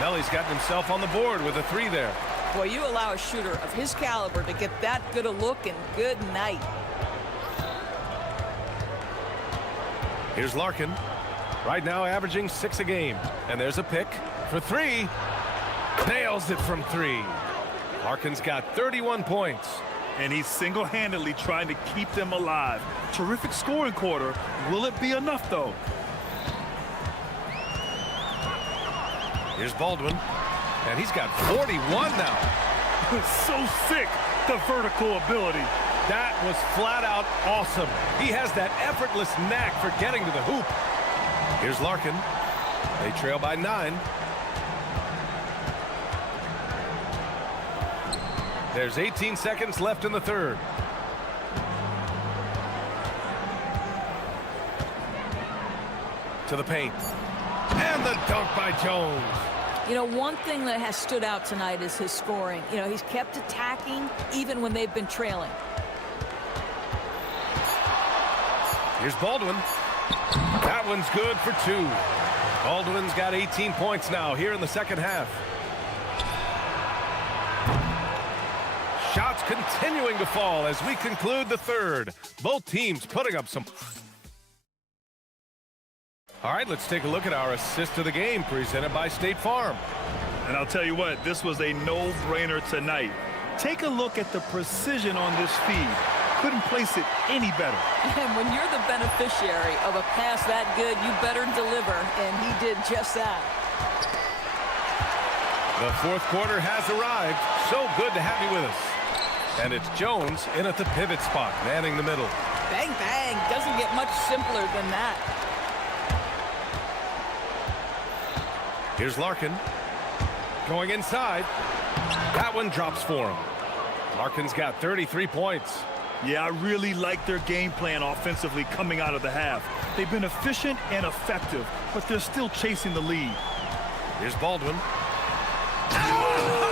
Melly's gotten himself on the board with a 3 there. Boy, you allow a shooter of his caliber to get that good a look, and good night. Here's Larkin. Right now averaging 6 a game. And there's a pick for 3. Nails it from 3. Larkin's got 31 points. And he's single-handedly trying to keep them alive. Terrific scoring quarter. Will it be enough, though? Here's Baldwin. And he's got 41 now. So sick, the vertical ability. That was flat out awesome. He has that effortless knack for getting to the hoop. Here's Larkin. They trail by 9. There's 18 seconds left in the third. To the paint. And the dunk by Jones. You know, one thing that has stood out tonight is his scoring. You know, he's kept attacking even when they've been trailing. Here's Baldwin. That one's good for 2. Baldwin's got 18 points now here in the second half. Shots continuing to fall as we conclude the third. Both teams putting up some... All right, let's take a look at our assist of the game presented by State Farm. And I'll tell you what, this was a no-brainer tonight. Take a look at the precision on this feed. Couldn't place it any better. And when you're the beneficiary of a pass that good, you better deliver, and he did just that. The fourth quarter has arrived. So good to have you with us. And it's Jones in at the pivot spot, manning the middle. Bang, bang. Doesn't get much simpler than that. Here's Larkin. Going inside. That one drops for him. Larkin's got 33 points. Yeah, I really like their game plan offensively coming out of the half. They've been efficient and effective, but they're still chasing the lead. Here's Baldwin. Oh!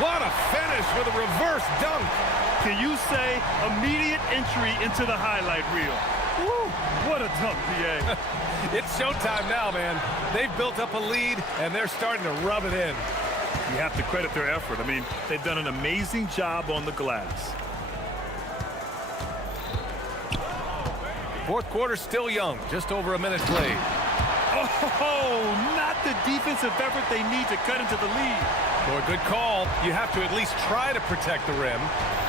What a finish with a reverse dunk. Can you say immediate entry into the highlight reel? Woo! What a dunk, B.A. It's showtime now, man. They've built up a lead, and they're starting to rub it in. You have to credit their effort. I mean, they've done an amazing job on the glass. Fourth quarter still young, just over a minute played. Oh, not the defensive effort they need to cut into the lead. For a good call, you have to at least try to protect the rim.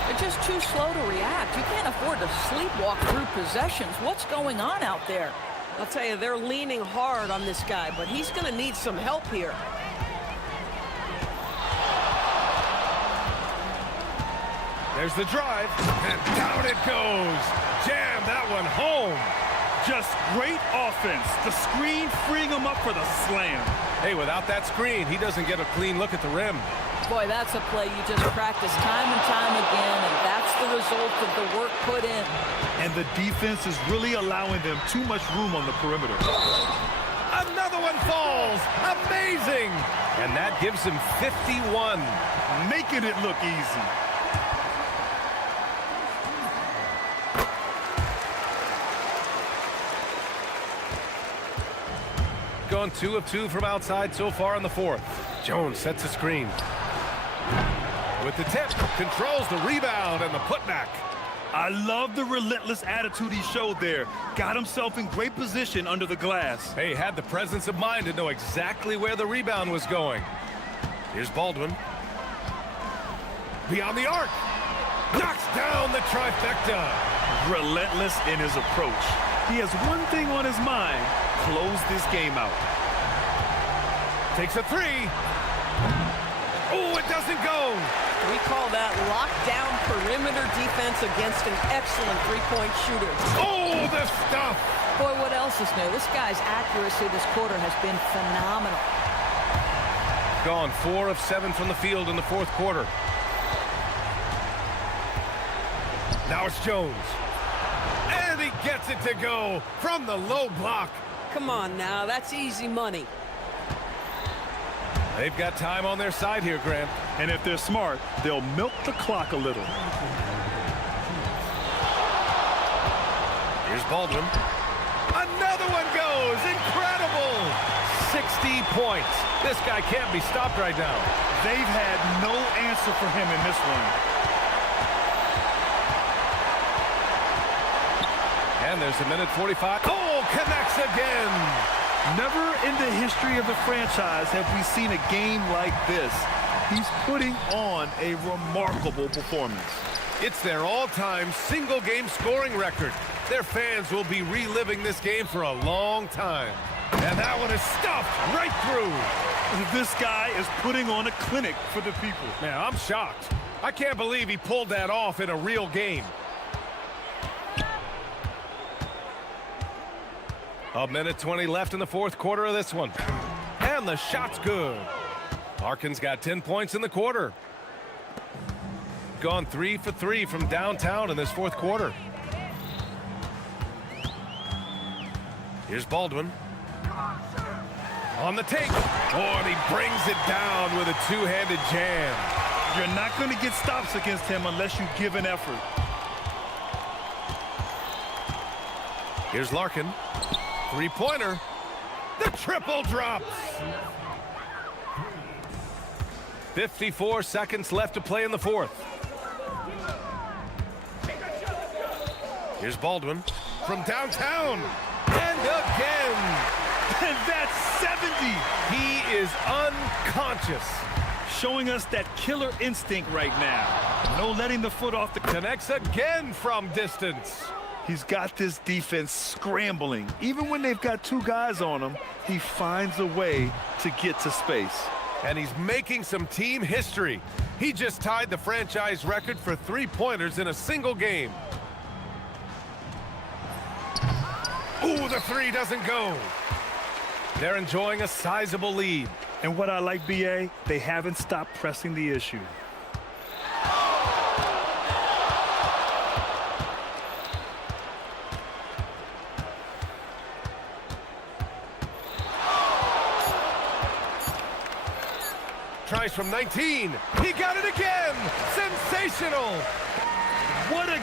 They're just too slow to react. You can't afford to sleepwalk through possessions. What's going on out there? I'll tell you, they're leaning hard on this guy, but he's going to need some help here. There's the drive, and down it goes. Jam that one home. Just great offense. The screen freeing him up for the slam. Hey, without that screen, he doesn't get a clean look at the rim. Boy, that's a play you just practice time and time again, and that's the result of the work put in. And the defense is really allowing them too much room on the perimeter. Another one falls. Amazing. And that gives him 51. Making it look easy. Gone 2 of 2 from outside so far in the fourth. Jones sets a screen. With the tip, controls the rebound and the putback. I love the relentless attitude he showed there. Got himself in great position under the glass. Hey, had the presence of mind to know exactly where the rebound was going. Here's Baldwin. Beyond the arc. Knocks down the trifecta. Relentless in his approach. He has one thing on his mind. Close this game out. Takes a three. Oh, it doesn't go. We call that lockdown perimeter defense against an excellent three-point shooter. Oh, the stuff. Boy, what else is new? This guy's accuracy this quarter has been phenomenal. Gone 4 of 7 from the field in the fourth quarter. Now it's Jones. And he gets it to go from the low block. Come on now, that's easy money. They've got time on their side here, Grant. And if they're smart, they'll milk the clock a little. Here's Baldwin. Another one goes. Incredible. 60 points. This guy can't be stopped right now. They've had no answer for him in this one. And there's a minute 45. Oh, connects again. Never in the history of the franchise have we seen a game like this. He's putting on a remarkable performance. It's their all-time single-game scoring record. Their fans will be reliving this game for a long time. And that one is stuffed right through. This guy is putting on a clinic for the people. Man, I'm shocked. I can't believe he pulled that off in a real game. A minute 20 left in the fourth quarter of this one. And the shot's good. Larkin's got 10 points in the quarter. Gone 3 for 3 from downtown in this fourth quarter. Here's Baldwin. On the take. Oh, and he brings it down with a two-handed jam. You're not going to get stops against him unless you give an effort. Here's Larkin. Three-pointer. The triple drops. 54 seconds left to play in the fourth. Here's Baldwin from downtown. And again. And that's 70. He is unconscious. Showing us that killer instinct right now. No letting the foot off the... Connects again from distance. He's got this defense scrambling. Even when they've got two guys on him, he finds a way to get to space. And he's making some team history. He just tied the franchise record for three-pointers in a single game. Ooh, the three doesn't go. They're enjoying a sizable lead. And what I like, B.A., they haven't stopped pressing the issue. nice from 19. He got it again. Sensational. What a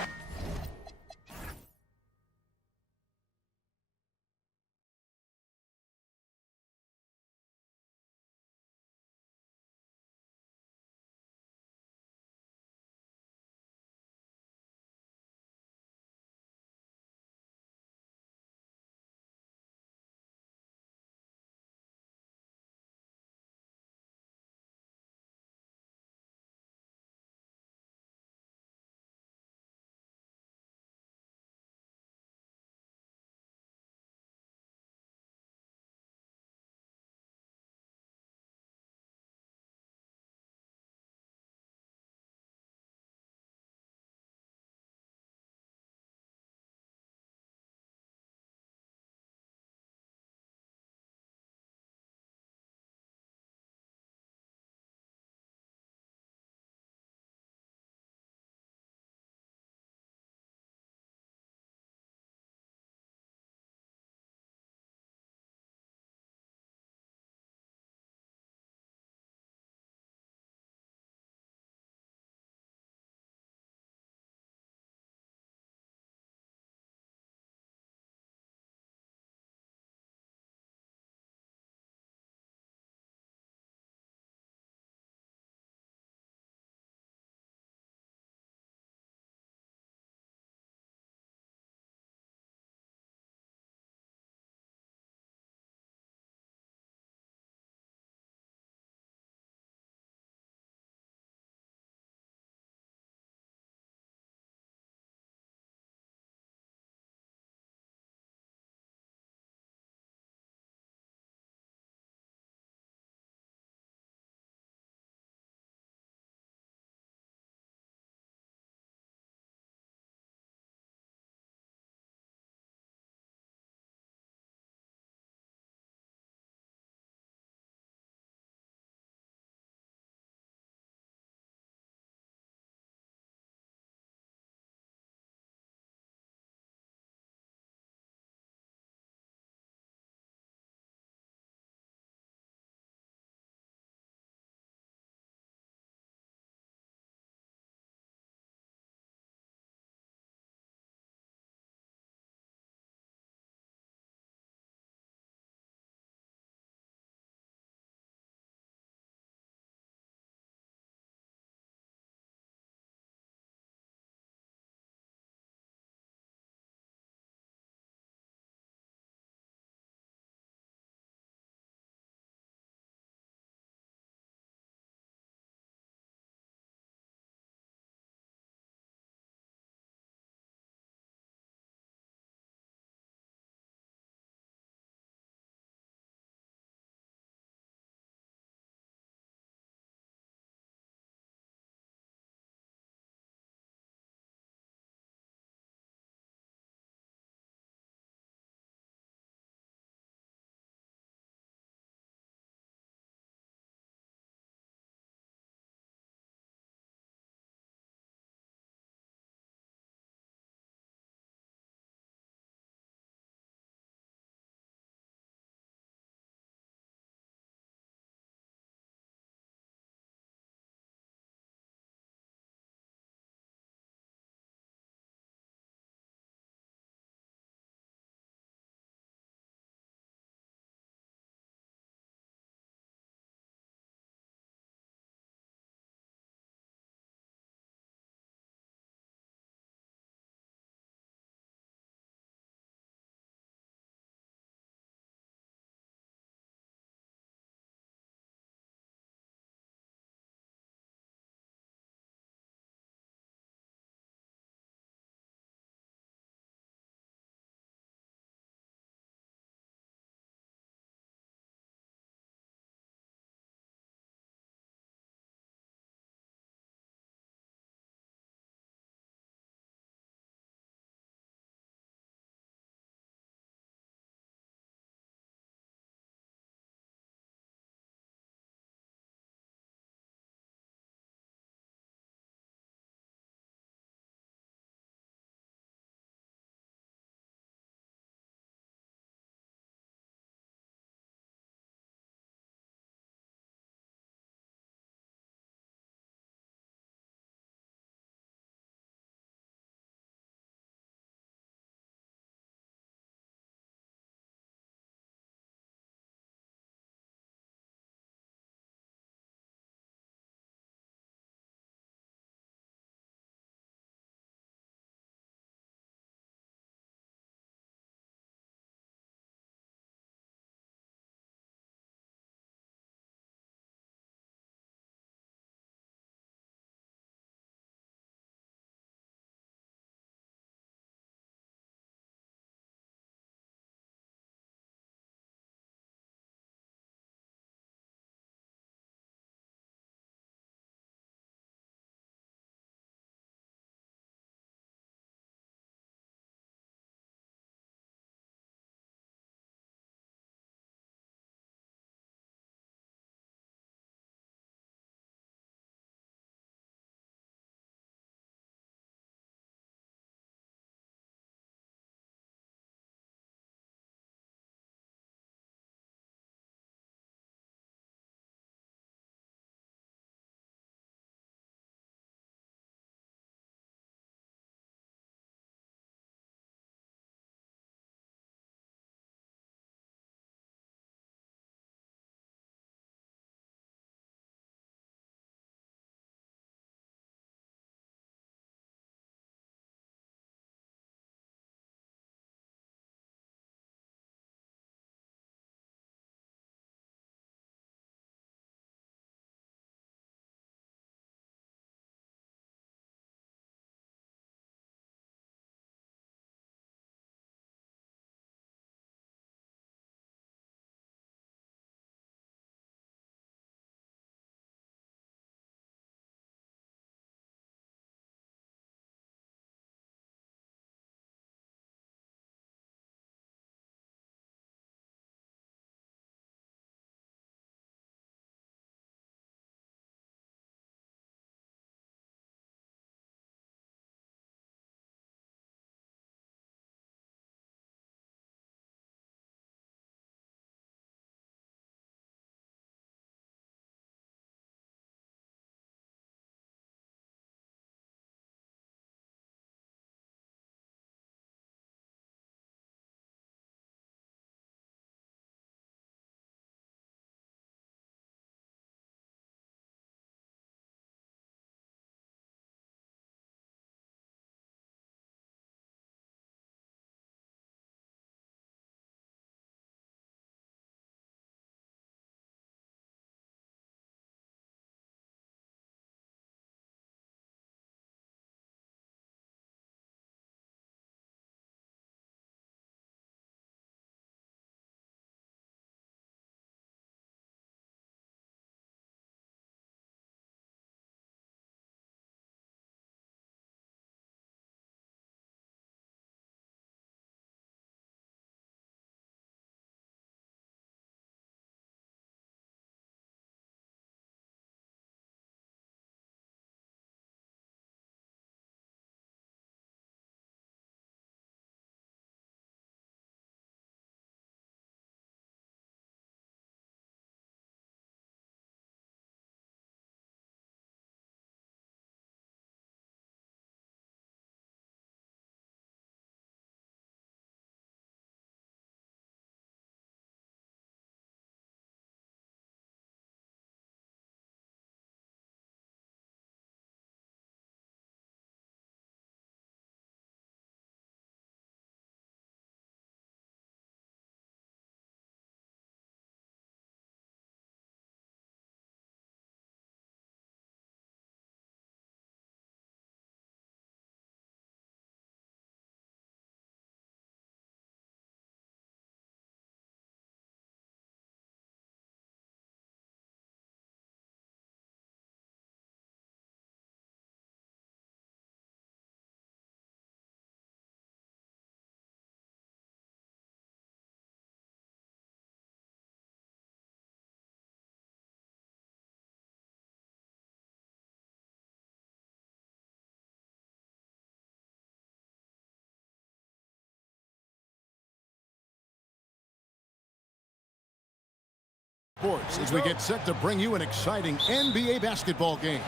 Sports as we get set to bring you an exciting NBA basketball game.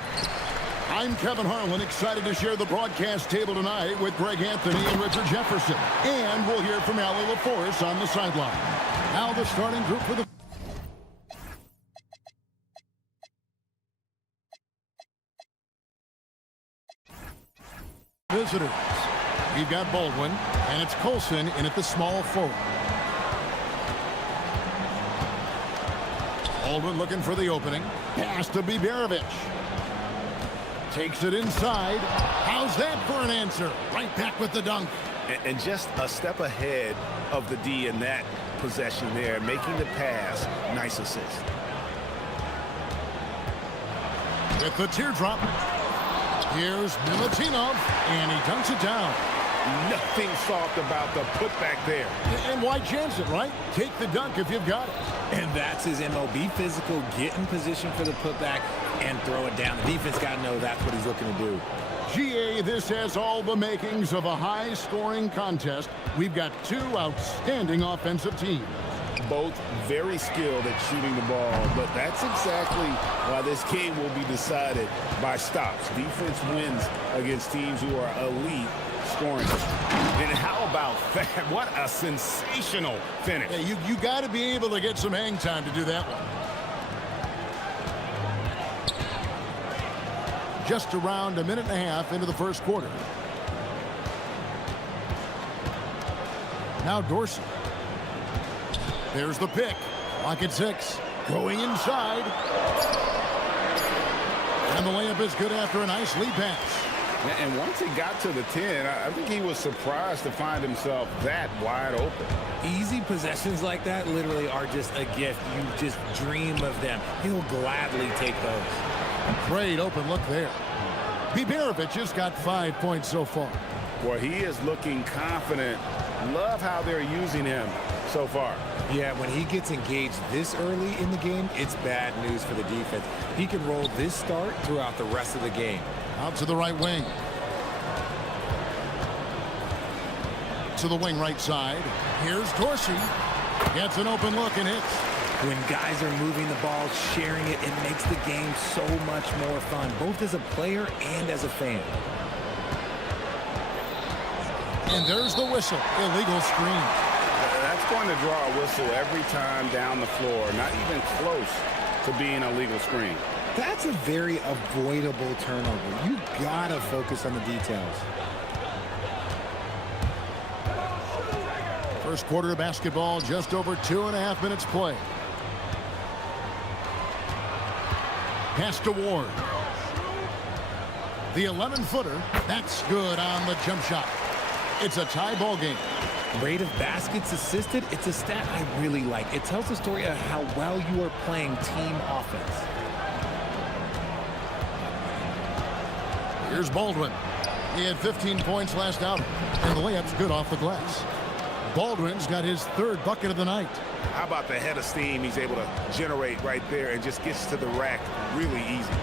I'm Kevin Harlan, excited to share the broadcast table tonight with Greg Anthony and Richard Jefferson. And we'll hear from Allie LaForce on the sideline. Now the starting group for the... visitors. We've got Baldwin, and it's Colson in at the small forward. Baldwin looking for the opening. Pass to Bibjerevic. Takes it inside. How's that for an answer? Right back with the dunk. And just a step ahead of the D in that possession there, making the pass. Nice assist. With the teardrop. Here's Milutinov, and he dunks it down. Nothing soft about the putback there. And why chance it, right? Take the dunk if you've got it. And that's his MO. Be physical, get in position for the putback, and throw it down. The defense got to know that's what he's looking to do. GA, this has all the makings of a high-scoring contest. We've got two outstanding offensive teams. Both very skilled at shooting the ball, but that's exactly why this game will be decided by stops. Defense wins against teams who are elite scoring. And how about that? What a sensational finish. Yeah, you got to be able to get some hang time to do that one. Just around a minute and a half into the first quarter. Now Dorsey. There's the pick. Lock at 6. Going inside. And the layup is good after a nice lead pass. And once he got to the 10, I think he was surprised to find himself that wide open. Easy possessions like that literally are just a gift. You just dream of them. He'll gladly take those. Great open look there. Bibjerevic has got 5 points so far. Well, he is looking confident. Love how they're using him so far. Yeah, when he gets engaged this early in the game, it's bad news for the defense. He can roll this start throughout the rest of the game. Out to the right wing. To the wing right side. Here's Dorsey. Gets an open look and hits. When guys are moving the ball, sharing it, it makes the game so much more fun, both as a player and as a fan. And there's the whistle. Illegal screen. That's going to draw a whistle every time down the floor. Not even close to being a legal screen. That's a very avoidable turnover. You gotta focus on the details. First quarter of basketball, just over 2.5 minutes play. Pass to Ward. The 11-footer. That's good on the jump shot. It's a tie ball game. Rate of baskets assisted, it's a stat I really like. It tells the story of how well you are playing team offense. Here's Baldwin. He had 15 points last outing, and the layup's good off the glass. Baldwin's got his 3rd bucket of the night. How about the head of steam he's able to generate right there and just gets to the rack really easy.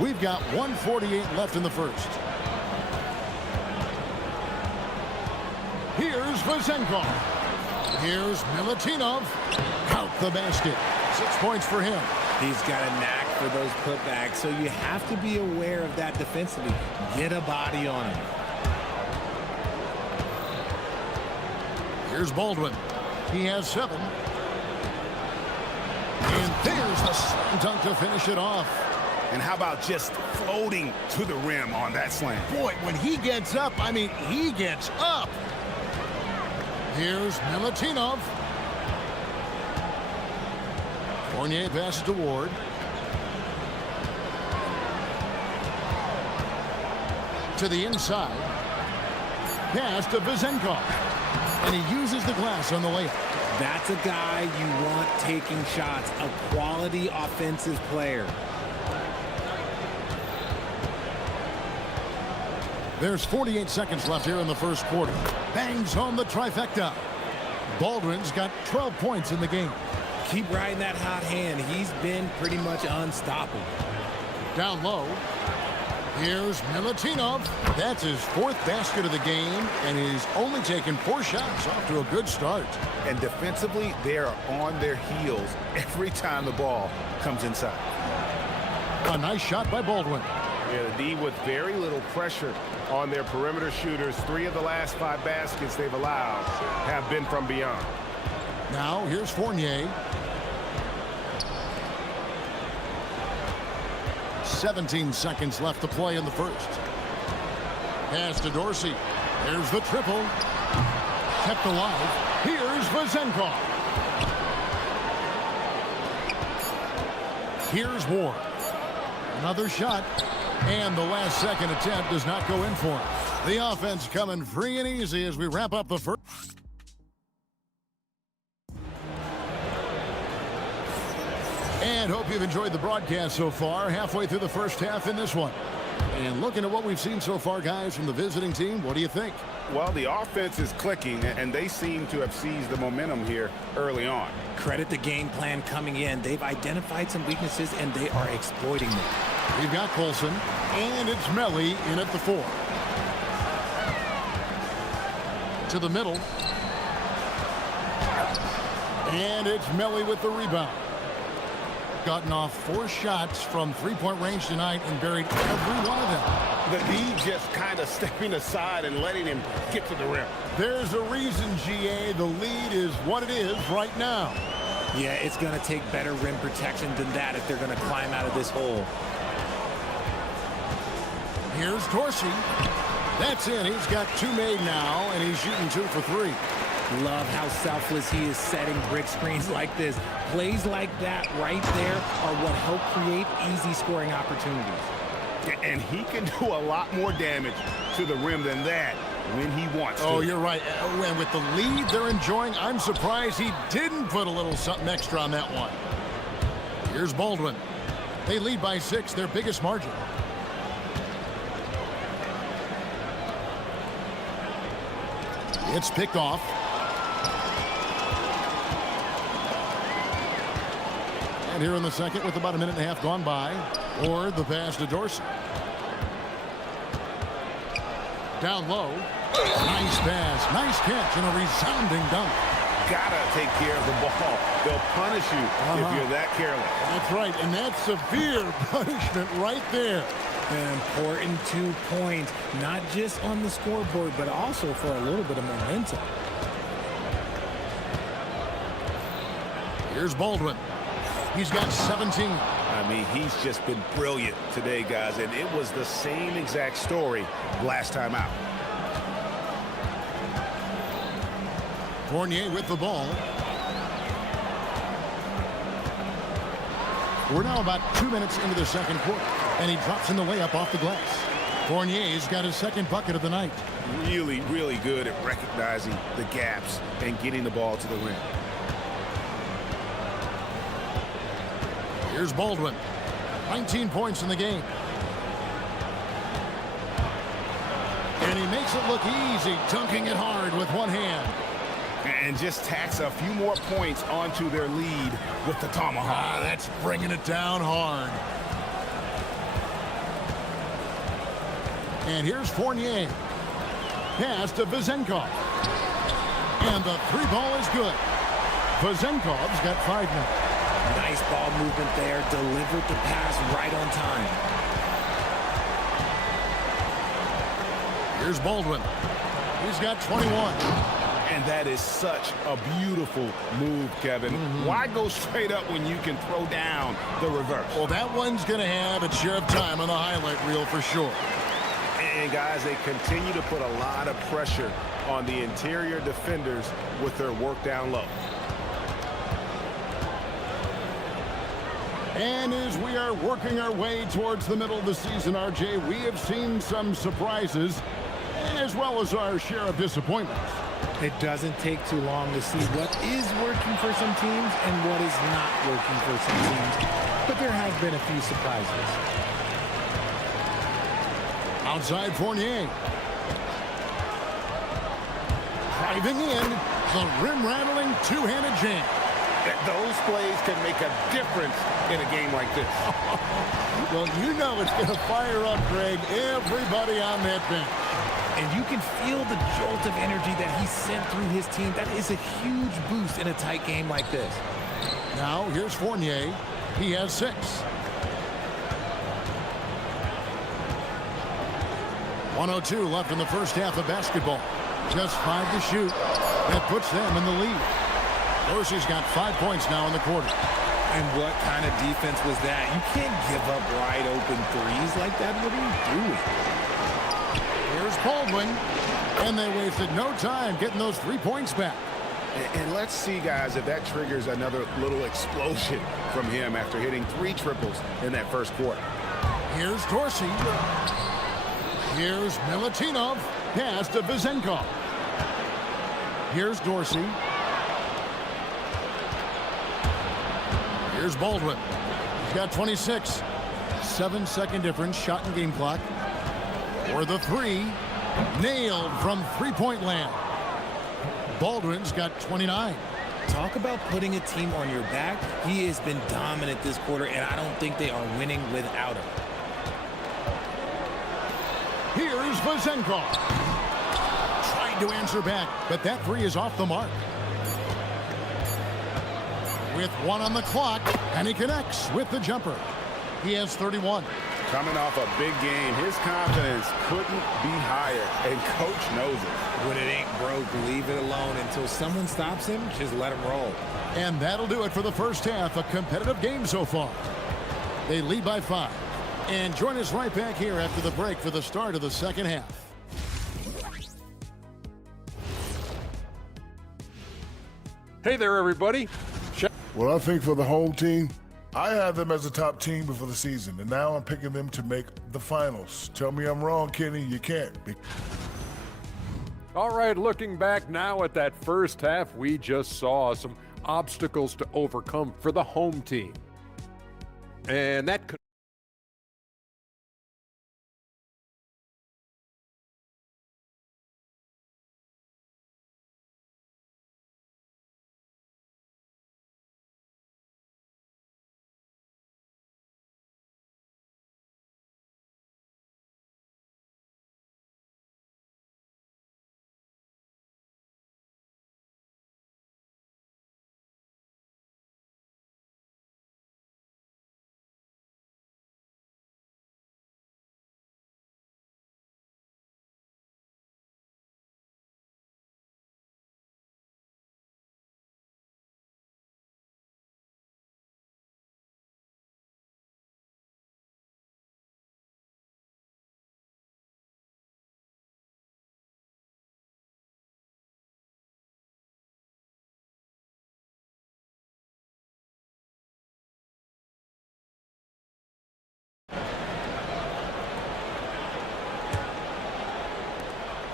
We've got 1:48 left in the first. Here's Vazenkov. Here's Milutinov. Out the basket. 6 points for him. He's got a knack for those putbacks, so you have to be aware of that defensively. Get a body on him. Here's Baldwin. He has 7. And there's the slam dunk to finish it off. And how about just floating to the rim on that slam? Boy, when he gets up, I mean, he gets up. Here's Milutinov. Fournier passes to Ward. To the inside. Pass to Vazenkov. And he uses the glass on the layup. That's a guy you want taking shots, a quality offensive player. There's 48 seconds left here in the first quarter. Bangs home the trifecta. Baldwin's got 12 points in the game. Keep riding that hot hand. He's been pretty much unstoppable. Down low. Here's Milutinov. That's his 4th basket of the game, and he's only taken 4 shots, off to a good start. And defensively, they are on their heels every time the ball comes inside. A nice shot by Baldwin. Yeah, the D with very little pressure on their perimeter shooters. 3 of the last 5 baskets they've allowed have been from beyond. Now here's Fournier. 17 seconds left to play in the first. Pass to Dorsey. Here's the triple. Kept alive. Here's Vezenkov. Here's Ward. Another shot. And the last second attempt does not go in for him. The offense coming free and easy as we wrap up the first. And hope you've enjoyed the broadcast so far. Halfway through the first half in this one. And looking at what we've seen so far, guys, from the visiting team, what do you think? Well, the offense is clicking, and they seem to have seized the momentum here early on. Credit the game plan coming in. They've identified some weaknesses, and they are exploiting them. We've got Colson, and it's Melly in at the 4. To the middle. And it's Melly with the rebound. Gotten off 4 shots from 3-point range tonight and buried every one of them. The D just kind of stepping aside and letting him get to the rim. There's a reason, GA, the lead is what it is right now. Yeah, it's going to take better rim protection than that if they're going to climb out of this hole. Here's Dorsey. That's in. He's got 2 made now, and he's shooting 2 for 3. Love how selfless he is setting brick screens like this. Plays like that right there are what help create easy scoring opportunities. And he can do a lot more damage to the rim than that when he wants to. Oh, you're right. And with the lead they're enjoying, I'm surprised he didn't put a little something extra on that one. Here's Baldwin. They lead by 6, their biggest margin. It's picked off. And here in the second with about a minute and a half gone by. Or the pass to Dorsey. Down low. Nice pass. Nice catch and a resounding dunk. Gotta take care of the ball. They'll punish you if you're that careless. That's right. And that's severe punishment right there. An important 2 points, not just on the scoreboard, but also for a little bit of momentum. Here's Baldwin. He's got 17. I mean, he's just been brilliant today, guys, and it was the same exact story last time out. Fournier with the ball. We're now about 2 minutes into the second quarter, and he drops in the layup off the glass. Fournier's got his 2nd bucket of the night. Really, really good at recognizing the gaps and getting the ball to the rim. Here's Baldwin. 19 points in the game. And he makes it look easy, dunking it hard with one hand. And just tacks a few more points onto their lead with the tomahawk. That's bringing it down hard. And here's Fournier. Pass to Vezenkov. And the 3 ball is good. Vezenkov's got 5 now. Nice ball movement there. Delivered the pass right on time. Here's Baldwin. He's got 21. And that is such a beautiful move, Kevin. Why go straight up when you can throw down the reverse? Well, that one's going to have its share of time on the highlight reel for sure. And, guys, they continue to put a lot of pressure on the interior defenders with their work down low. And as we are working our way towards the middle of the season, RJ, we have seen some surprises as well as our share of disappointments. It doesn't take too long to see what is working for some teams and what is not working for some teams. But there have been a few surprises. Outside Fournier. Driving in, the rim-rattling two-handed jam. Those plays can make a difference in a game like this. Well, you know it's going to fire up, Greg, everybody on that bench. And you can feel the jolt of energy that he sent through his team. That is a huge boost in a tight game like this. Now, here's Fournier. He has 6. 1:02 left in the first half of basketball. Just 5 to shoot. That puts them in the lead. Dorsey's got 5 points now in the quarter. And what kind of defense was that? You can't give up wide open threes like that. What are you doing? Here's Baldwin. And they wasted no time getting those 3 points back. And let's see, guys, if that triggers another little explosion from him after hitting 3 triples in that first quarter. Here's Dorsey. Here's Milutinov. Pass to Vezenkov. Here's Dorsey. Here's Baldwin. He's got 26. 7-second difference. Shot and game clock. For the 3. Nailed from three-point land. Baldwin's got 29. Talk about putting a team on your back. He has been dominant this quarter, and I don't think they are winning without him. Here's Vezenkov. Tried to answer back, but that 3 is off the mark. With 1 on the clock, and he connects with the jumper. He has 31. Coming off a big game, his confidence couldn't be higher, and coach knows it. When it ain't broke, leave it alone until someone stops him. Just let him roll. And that'll do it for the first half. A competitive game so far. They lead by 5. And join us right back here after the break for the start of the second half. Hey there, everybody. Well, I think for the home team, I had them as a top team before the season, and now I'm picking them to make the finals. Tell me I'm wrong, Kenny. You can't. All right, looking back now at that first half, we just saw some obstacles to overcome for the home team. And that could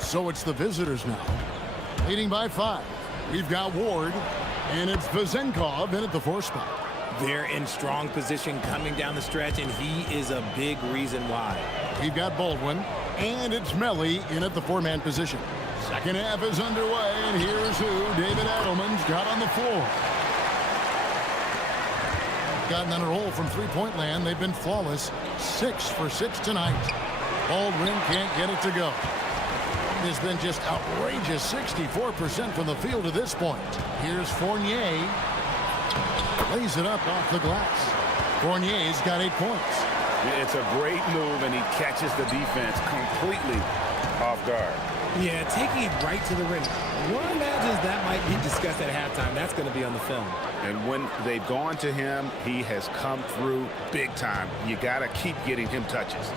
So it's the visitors now, leading by 5. We've got Ward, and it's Vezenkov in at the 4 spot. They're in strong position coming down the stretch, and he is a big reason why. We've got Baldwin, and it's Melly in at the 4-man position. Second half is underway, and here's who David Adelman's got on the floor. Gotten on a roll from three-point land. They've been flawless. 6 for 6 tonight. Baldwin can't get it to go. Has been just outrageous 64% from the field to this point. Here's Fournier. Lays it up off the glass. Fournier's got 8 points. It's a great move, and he catches the defense completely off guard. Yeah, taking it right to the rim. One imagines that might be discussed at halftime. That's going to be on the film. And when they've gone to him, he has come through big time. You got to keep getting him touches.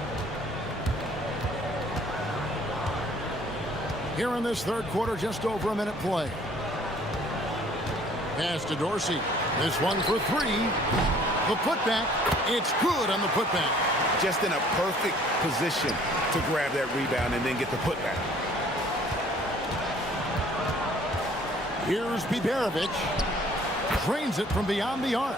Here in this third quarter, just over a minute play. Pass to Dorsey. This one for 3. The putback. It's good on the putback. Just in a perfect position to grab that rebound and then get the putback. Here's Biberovic. Drains it from beyond the arc.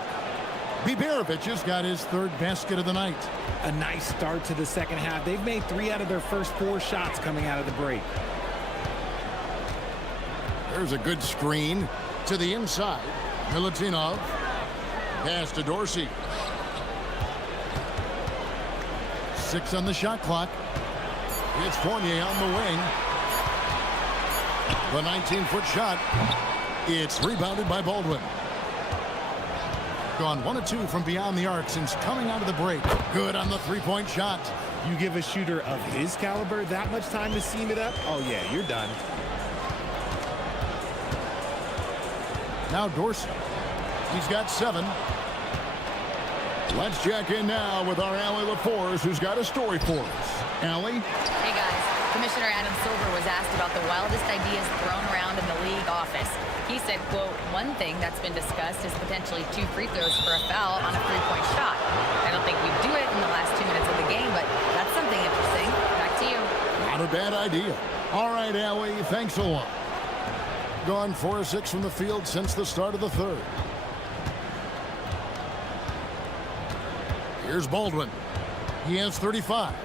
Biberovic has got his 3rd basket of the night. A nice start to the second half. They've made 3 out of their first 4 shots coming out of the break. There's a good screen to the inside. Milutinov. Pass to Dorsey. 6 on the shot clock. It's Fournier on the wing. The 19-foot shot. It's rebounded by Baldwin. Gone 1 of 2 from beyond the arc since coming out of the break. Good on the three-point shot. You give a shooter of his caliber that much time to seam it up, oh yeah, you're done. Now Dorsey. He's got 7. Let's check in now with our Allie LaForce, who's got a story for us. Allie? Hey guys, Commissioner Adam Silver was asked about the wildest ideas thrown around in the league office. He said, quote, one thing that's been discussed is potentially 2 free throws for a foul on a 3-point shot. I don't think we'd do it in the last 2 minutes of the game, but that's something interesting. Back to you. Not a bad idea. All right, Allie, thanks a lot. Gone 4 of 6 from the field since the start of the third. Here's Baldwin. He has 35.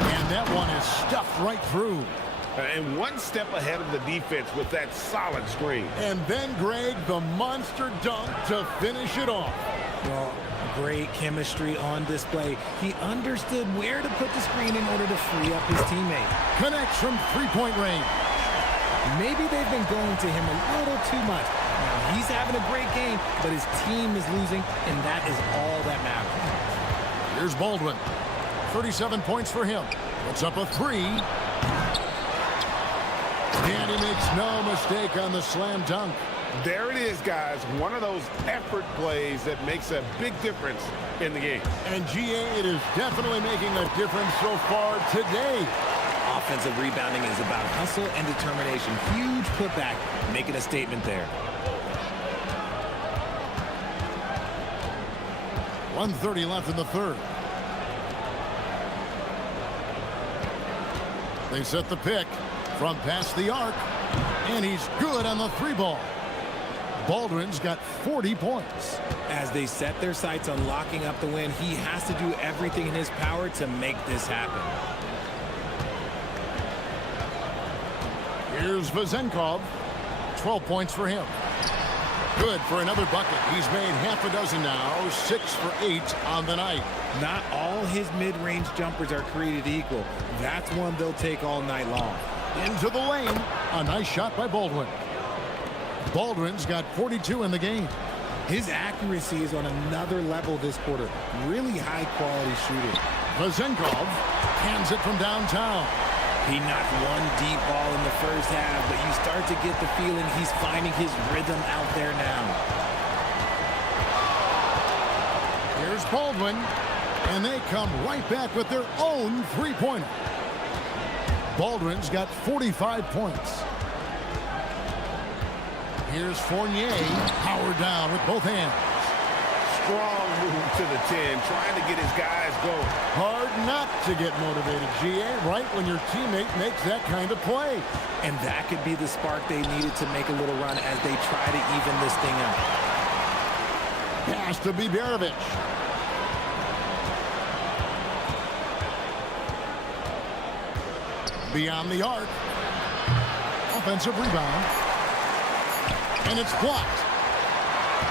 And that one is stuffed right through. And one step ahead of the defense with that solid screen. And then, Greg, the monster dunk to finish it off. Well, great chemistry on display. He understood where to put the screen in order to free up his teammate. Connects from 3-point range. Maybe they've been going to him a little too much. Now, he's having a great game, but his team is losing, and that is all that matters. Here's Baldwin. 37 points for him. Puts up a 3. And he makes no mistake on the slam dunk. There it is, guys. One of those effort plays that makes a big difference in the game. And GA, it is definitely making a difference so far today. Offensive rebounding is about hustle and determination. Huge putback, making a statement there. 1:30 left in the third. They set the pick from past the arc, and he's good on the 3-ball. Baldwin's got 40 points. As they set their sights on locking up the win, he has to do everything in his power to make this happen. Here's Vezenkov. 12 points for him. Good for another bucket. He's made half a dozen now, 6 for 8 on the night. Not all his mid-range jumpers are created equal. That's one they'll take all night long. Into the lane. A nice shot by Baldwin. Baldwin's got 42 in the game. His accuracy is on another level this quarter. Really high-quality shooting. Vezenkov hands it from downtown. He knocked one deep ball in the first half, but you start to get the feeling he's finding his rhythm out there now. Here's Baldwin, and they come right back with their own 3-pointer. Baldwin's got 45 points. Here's Fournier, power down with both hands. Strong move to the 10, trying to get his guys going. Hard not to get motivated, GA, right when your teammate makes that kind of play. And that could be the spark they needed to make a little run as they try to even this thing out. Pass to Biberovic. Beyond the arc. Offensive rebound. And it's blocked.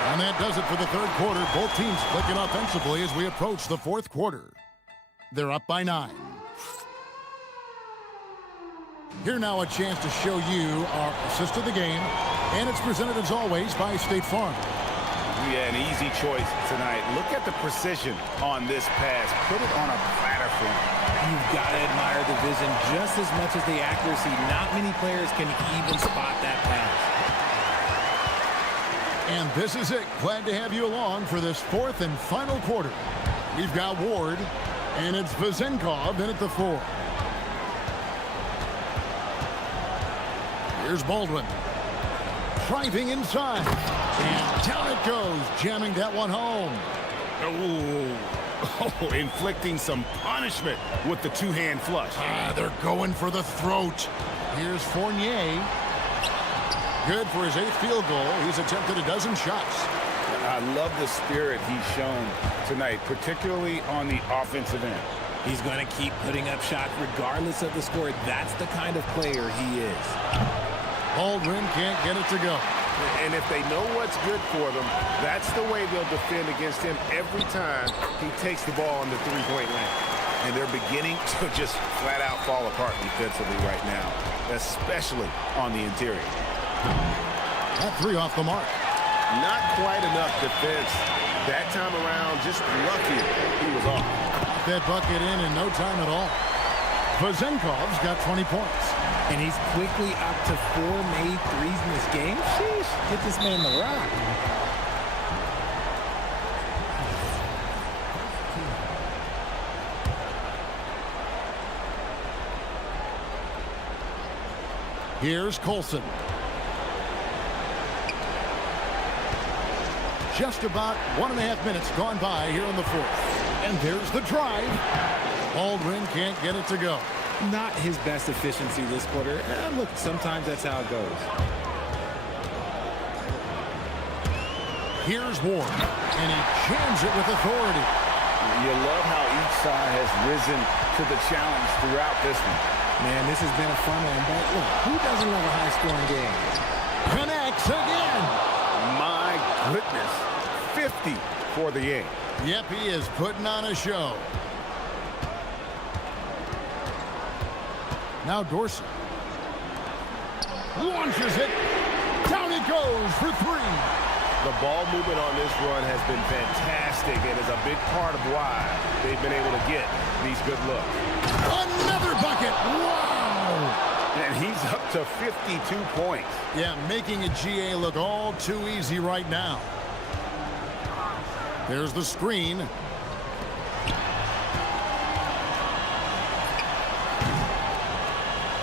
And that does it for the third quarter. Both teams clicking offensively as we approach the fourth quarter. They're up by 9. Here now a chance to show you our assist of the game. And it's presented as always by State Farm. Yeah, an easy choice tonight. Look at the precision on this pass. Put it on a platter for him. You've got to admire the vision just as much as the accuracy. Not many players can even spot that pass. And this is it. Glad to have you along for this fourth and final quarter. We've got Ward, and it's Vezenkov in at the 4. Here's Baldwin. Driving inside. And down it goes, jamming that one home. Oh, inflicting some punishment with the two-hand flush. They're going for the throat. Here's Fournier. Good for his 8th field goal. He's attempted a dozen shots. I love the spirit he's shown tonight, particularly on the offensive end. He's going to keep putting up shots regardless of the score. That's the kind of player he is. Baldwin can't get it to go. And if they know what's good for them, that's the way they'll defend against him every time he takes the ball in the three-point line. And they're beginning to just flat out fall apart defensively right now, especially on the interior. That three off the mark. Not quite enough defense. That time around, just lucky he was off. Got that bucket in no time at all. Vazenkov's got 20 points. And he's quickly up to 4 made threes in this game. Sheesh, get this man the rock. Here's Colson. Just about 1.5 minutes gone by here in the fourth. And there's the drive. Baldwin can't get it to go. Not his best efficiency this quarter. Look, sometimes that's how it goes. Here's Ward, and he jams it with authority. You love how each side has risen to the challenge throughout this one. Man, this has been a fun one, but look, who doesn't love a high-scoring game? Connects again. My goodness, 50 for the game. Yep, he is putting on a show. Now Dorsey launches it. Down it goes for three. The ball movement on this run has been fantastic and is a big part of why they've been able to get these good looks. Another bucket. Wow. And he's up to 52 points. Yeah, making a GA look all too easy right now. There's the screen.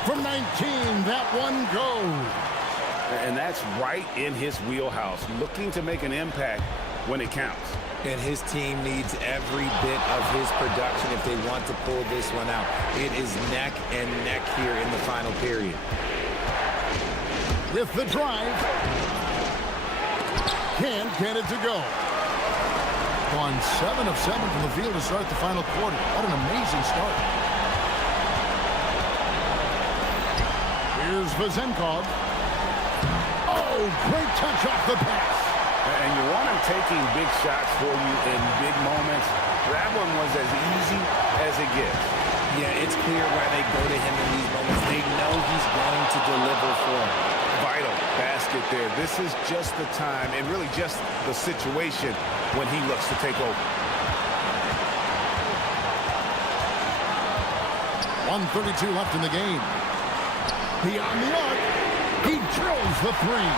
From 19, that one goes. And that's right in his wheelhouse, looking to make an impact when it counts. And his team needs every bit of his production if they want to pull this one out. It is neck and neck here in the final period. With the drive. Can't get it to go. Gone 7 of 7 from the field to start the final quarter. What an amazing start. Here's Vazenkov. Oh, great touch off the pass. And you want him taking big shots for you in big moments. That one was as easy as it gets. Yeah, it's clear why they go to him in these moments. They know he's going to deliver for them. Vital basket there. This is just the time and really just the situation when he looks to take over. 1:32 left in the game. Beyond the arc, he drills the three.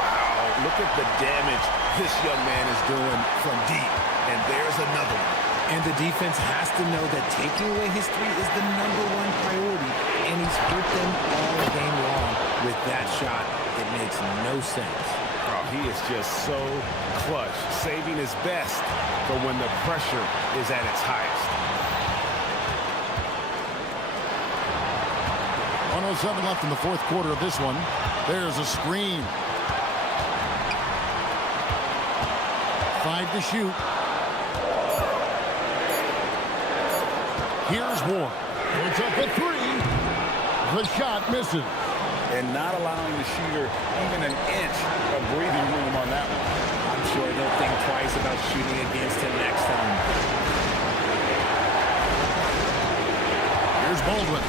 Wow, look at the damage this young man is doing from deep. And there's another one. And the defense has to know that taking away his three is the #1 priority. And he's hurt them all game long with that shot. It makes no sense. Oh, he is just so clutch, saving his best for when the pressure is at its highest. 1:07 left in the fourth quarter of this one. There's a screen. 5 to shoot. Here's Ward. Puts up a three. The shot misses. And not allowing the shooter even an inch of breathing room on that one. I'm sure they'll think twice about shooting against him next time. Here's Baldwin.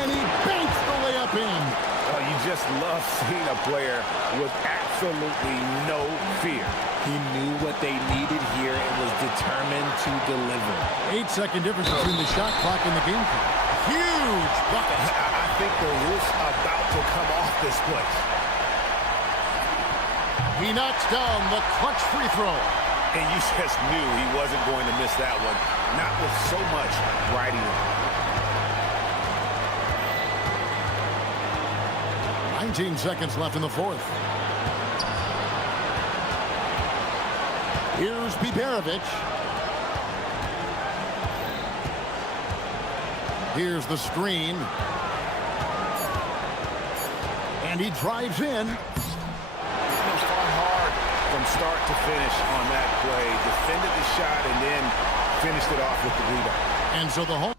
And he banks the layup in. Oh, you just love seeing a player with absolutely no fear. He knew what they needed here and was determined to deliver. 8-second difference between the shot clock and the game clock. Huge bucket. I think the roof's about to come off this place. He knocks down the clutch free throw. And you just knew he wasn't going to miss that one. Not with so much riding on. 19 seconds left in the fourth. Here's Biberovic. Here's the screen. And he drives in. Fought hard from start to finish on that play. Defended the shot and then finished it off with the rebound. And so the home.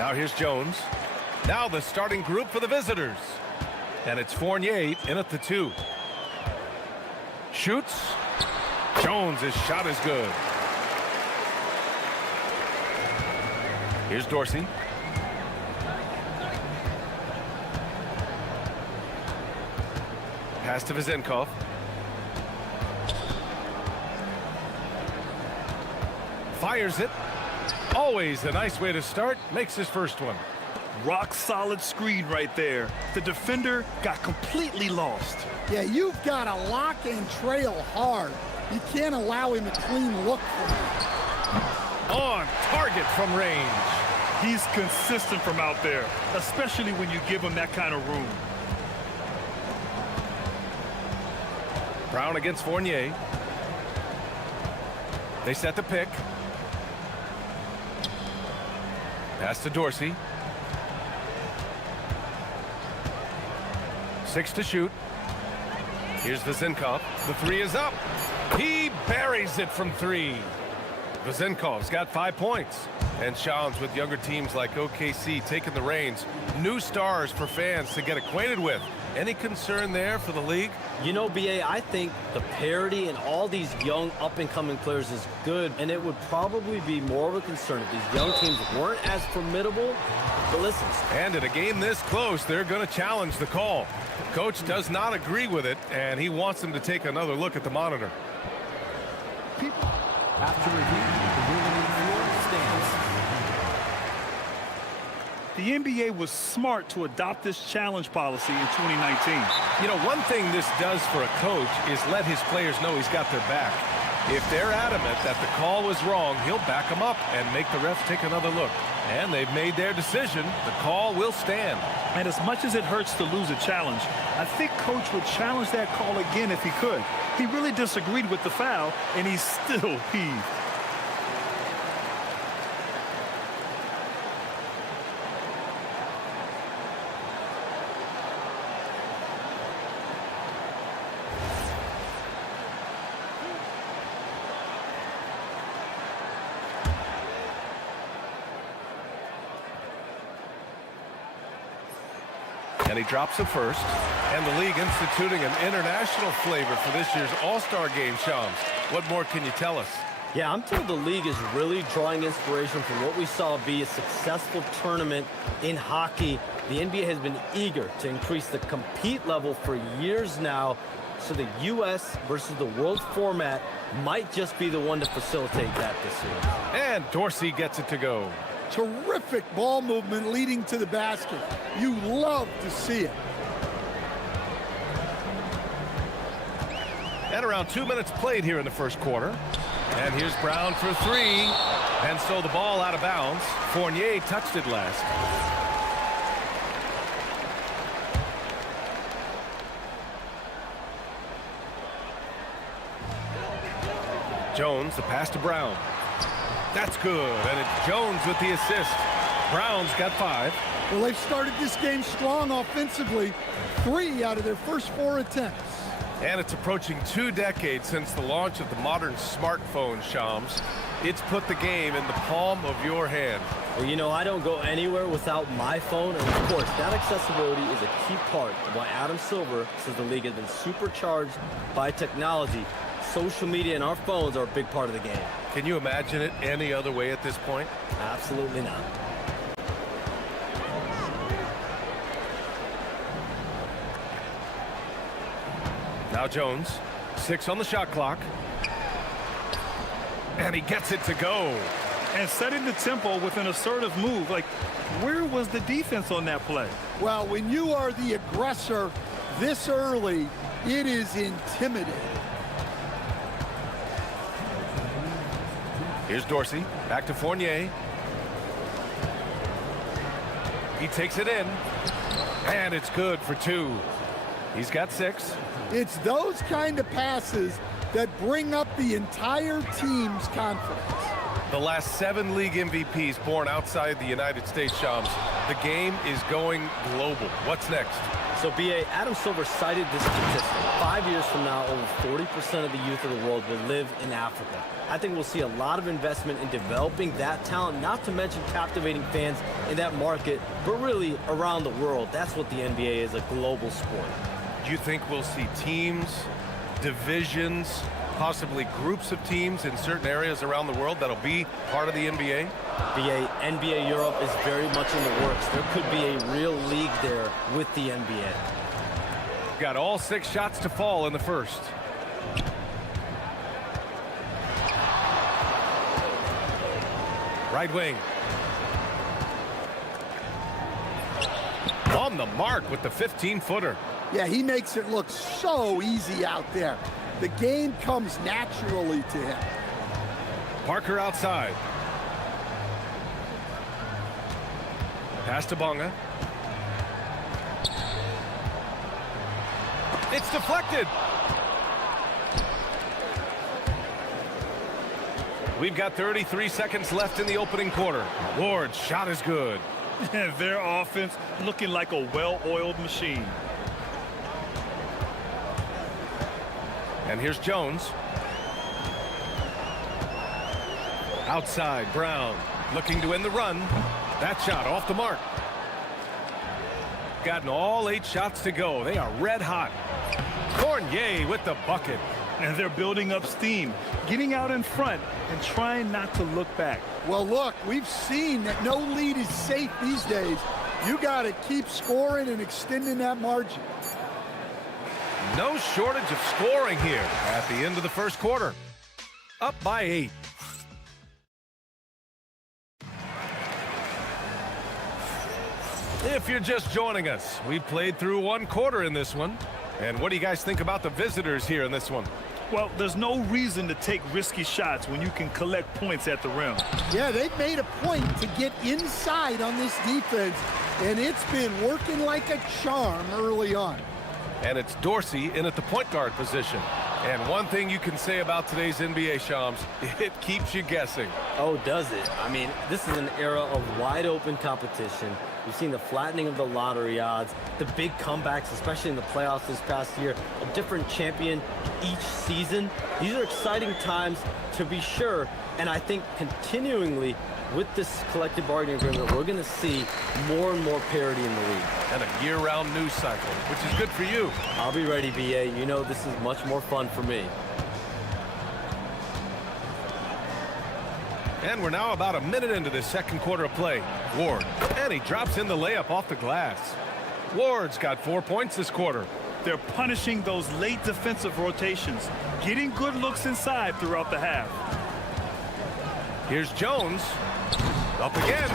Now here's Jones. Now the starting group for the visitors. And it's Fournier in at the 2. Shoots. Jones' shot is good. Here's Dorsey. Pass to Vezenkov. Fires it. Always a nice way to start. Makes his first one. Rock solid screen right there. The defender got completely lost. Yeah, you've got to lock and trail hard. You can't allow him a clean look for you. On target from range. He's consistent from out there, especially when you give him that kind of room. Brown against Fournier. They set the pick. Pass to Dorsey. 6 to shoot. Here's Vezenkov. The 3 is up. He buries it from 3. Vezenkov's got 5 points. And Shams, with younger teams like OKC taking the reins, new stars for fans to get acquainted with. Any concern there for the league? You know, BA, I think the parity in all these young up-and-coming players is good, and it would probably be more of a concern if these young teams weren't as formidable. But listen. And in a game this close, they're going to challenge the call. Coach does not agree with it, and he wants them to take another look at the monitor. After review, the ruling floor stands. The NBA was smart to adopt this challenge policy in 2019. You know, one thing this does for a coach is let his players know he's got their back. If they're adamant that the call was wrong, he'll back them up and make the refs take another look. And they've made their decision. The call will stand. And as much as it hurts to lose a challenge, I think Coach would challenge that call again if he could. He really disagreed with the foul, and he's still peeved. And he drops it first. And the league instituting an international flavor for this year's All-Star game, Shams. What more can you tell us? Yeah, I'm told the league is really drawing inspiration from what we saw be a successful tournament in hockey. The NBA has been eager to increase the compete level for years now, so the U.S. versus the world format might just be the one to facilitate that this year. And Dorsey gets it to go. Terrific ball movement leading to the basket. You love to see it. And around 2 minutes played here in the first quarter. And here's Brown for 3. And so the ball out of bounds. Fournier touched it last. Jones, the pass to Brown. That's good, and it's Jones with the assist. Brown's got 5. Well, they've started this game strong offensively. 3 out of their first 4 attempts. And it's approaching 2 decades since the launch of the modern smartphone, Shams. It's put the game in the palm of your hand. Well, you know, I don't go anywhere without my phone, and of course, that accessibility is a key part of why Adam Silver says the league has been supercharged by technology. Social media and our phones are a big part of the game. Can you imagine it any other way at this point? Absolutely not. Now Jones, 6 on the shot clock. And he gets it to go. And setting the tempo with an assertive move. Like, where was the defense on that play? Well, when you are the aggressor this early, it is intimidating. Here's Dorsey, back to Fournier. He takes it in, and it's good for 2. He's got 6. It's those kind of passes that bring up the entire team's confidence. The last 7 league MVPs born outside the United States, Shams. The game is going global. What's next? So, B.A., Adam Silver cited this statistic. 5 years from now, over 40% of the youth of the world will live in Africa. I think we'll see a lot of investment in developing that talent, not to mention captivating fans in that market, but really around the world. That's what the NBA is, a global sport. Do you think we'll see teams, divisions, possibly groups of teams in certain areas around the world that'll be part of the NBA? NBA Europe is very much in the works. There could be a real league there with the NBA. Got all 6 shots to fall in the first. Right wing. On the mark with the 15-footer. Yeah, he makes it look so easy out there. The game comes naturally to him. Parker outside. Pass to Bonga. It's deflected. We've got 33 seconds left in the opening quarter. Ward's shot is good. Their offense looking like a well-oiled machine. And here's Jones. Outside, Brown looking to end the run. That shot off the mark. Gotten all 8 shots to go. They are red hot. Fournier with the bucket. And they're building up steam, getting out in front and trying not to look back. Well, look, we've seen that no lead is safe these days. You got to keep scoring and extending that margin. No shortage of scoring here at the end of the first quarter. Up by 8. If you're just joining us, we played through 1 quarter in this one. And what do you guys think about the visitors here in this one? Well, there's no reason to take risky shots when you can collect points at the rim. Yeah, they've made a point to get inside on this defense, and it's been working like a charm early on. And it's Dorsey in at the point guard position. And one thing you can say about today's NBA, Shams, it keeps you guessing. Oh, does it? I mean, this is an era of wide open competition. We've seen the flattening of the lottery odds, the big comebacks, especially in the playoffs this past year, a different champion each season. These are exciting times to be sure. And I think continuingly with this collective bargaining agreement, we're going to see more and more parity in the league. And a year-round news cycle, which is good for you. I'll be ready, BA. You know this is much more fun for me. And we're now about a minute into this second quarter of play. Ward, and he drops in the layup off the glass. Ward's got 4 points this quarter. They're punishing those late defensive rotations, getting good looks inside throughout the half. Here's Jones. Up again.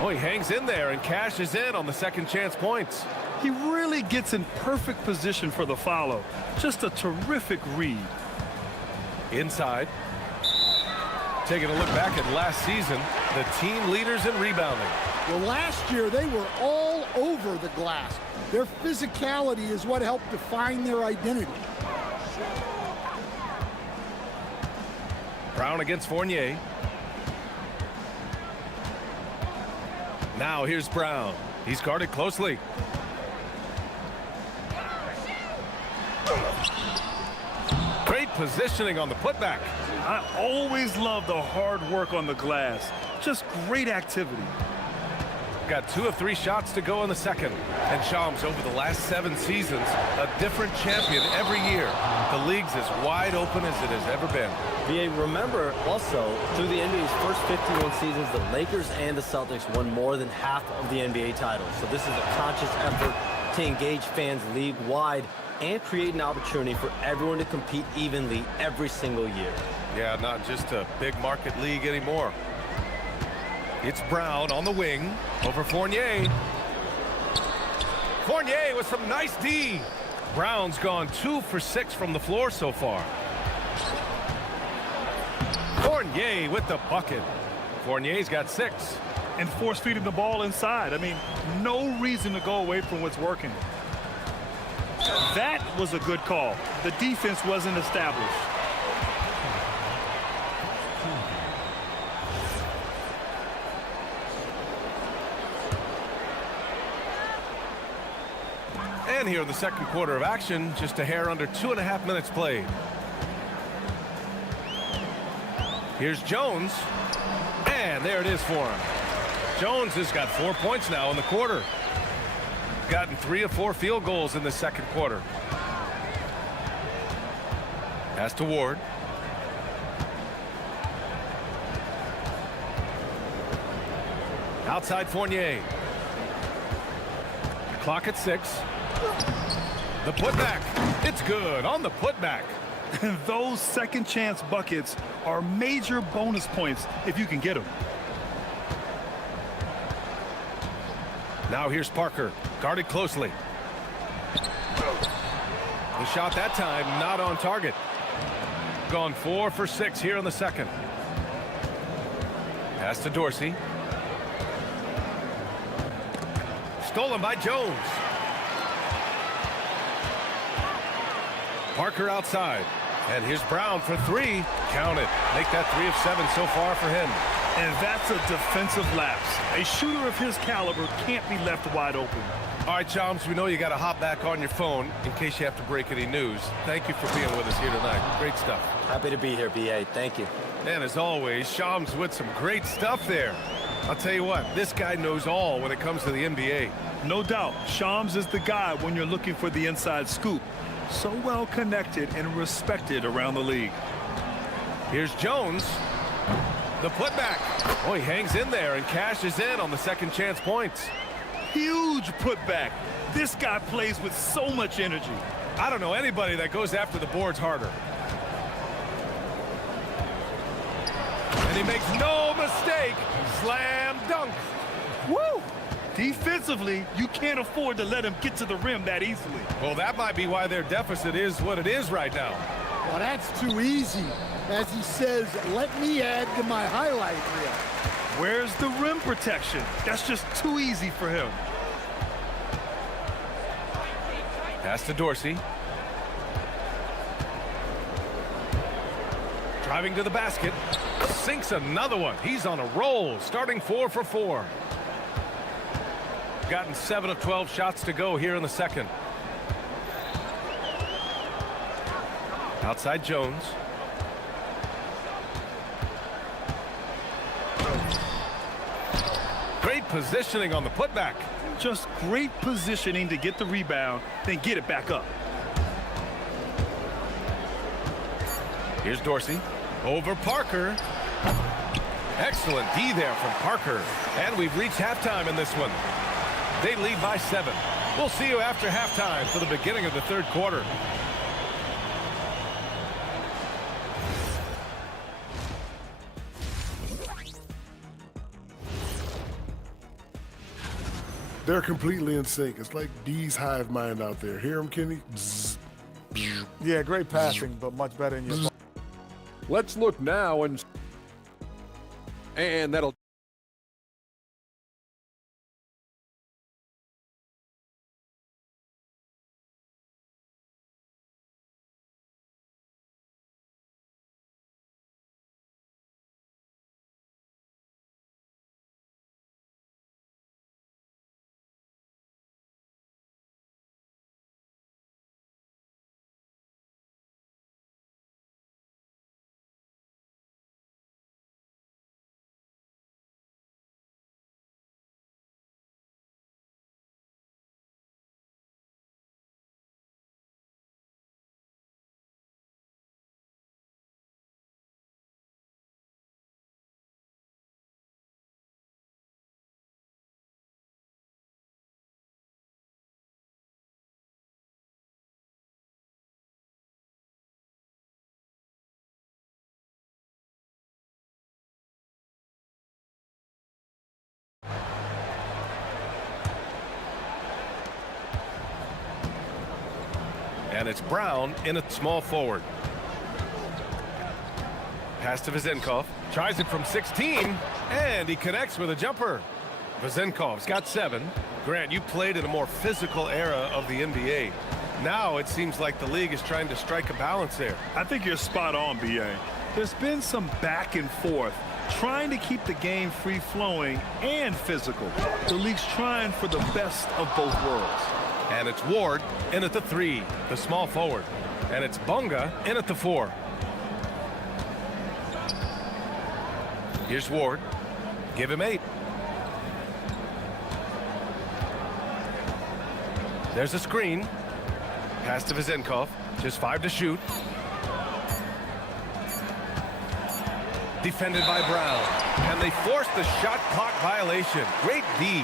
Oh, he hangs in there and cashes in on the second chance points. He really gets in perfect position for the follow. Just a terrific read. Inside. Taking a look back at last season, the team leaders in rebounding. Well, last year they were all over the glass. Their physicality is what helped define their identity. Brown against Fournier. Now here's Brown. He's guarded closely. Great positioning on the putback. I always love the hard work on the glass. Just great activity. Got 2 of 3 shots to go in the second. And Shams, over the last 7 seasons, a different champion every year. The league's as wide open as it has ever been. BA, remember also, through the NBA's first 51 seasons, the Lakers and the Celtics won more than half of the NBA titles. So this is a conscious effort to engage fans league-wide and create an opportunity for everyone to compete evenly every single year. Yeah, not just a big market league anymore. It's Brown on the wing over Fournier. Fournier with some nice D. Brown's gone 2 for 6 from the floor so far. Fournier with the bucket. Fournier's got 6. And force-feeding the ball inside. I mean, no reason to go away from what's working. That was a good call. The defense wasn't established. And here in the second quarter of action, just a hair under 2.5 minutes played. Here's Jones. And there it is for him. Jones has got 4 points now in the quarter. Gotten 3 of 4 field goals in the second quarter. Pass to Ward. Outside Fournier. Clock at 6. The putback. It's good on the putback. And those second chance buckets are major bonus points if you can get them. Now here's Parker, guarded closely. The shot that time not on target. Gone 4 for 6 here in the second. Pass to Dorsey. Stolen by Jones. Parker outside. And here's Brown for 3. Count it. Make that 3 of 7 so far for him. And that's a defensive lapse. A shooter of his caliber can't be left wide open. All right, Chums, we know you got to hop back on your phone in case you have to break any news. Thank you for being with us here tonight. Great stuff. Happy to be here, BA. Thank you. And as always, Shams with some great stuff there. I'll tell you what, this guy knows all when it comes to the NBA. No doubt, Shams is the guy when you're looking for the inside scoop. So well connected and respected around the league. Here's Jones. The putback. Oh, he hangs in there and cashes in on the second chance points. Huge putback. This guy plays with so much energy. I don't know anybody that goes after the boards harder. And he makes no mistake. Slam dunk. Woo! Defensively, you can't afford to let him get to the rim that easily. Well, that might be why their deficit is what it is right now. Well, that's too easy. As he says, let me add to my highlight reel. Where's the rim protection? That's just too easy for him. Pass to Dorsey. Driving to the basket. Sinks another one. He's on a roll, starting 4 for 4. Gotten 7 of 12 shots to go here in the second. Outside Jones. Great positioning on the putback. Just great positioning to get the rebound, then get it back up. Here's Dorsey. Over Parker. Excellent D there from Parker. And we've reached halftime in this one. They lead by 7. We'll see you after halftime for the beginning of the third quarter. They're completely in sync. It's like D's hive mind out there. Hear him, Kenny? Bzz, bzz, Yeah, great passing, but much better in your. Let's look now and that'll. And it's Brown in a small forward. Pass to Vezenkov. Tries it from 16. And he connects with a jumper. Vezenkov's got 7. Grant, you played in a more physical era of the NBA. Now it seems like the league is trying to strike a balance there. I think you're spot on, BA. There's been some back and forth, trying to keep the game free-flowing and physical. The league's trying for the best of both worlds. And it's Ward in at the 3, the small forward. And it's Bunga in at the 4. Here's Ward. Give him 8. There's a screen. Pass to Vizenkov. Just 5 to shoot. Defended by Brown. And they forced the shot clock violation. Great D.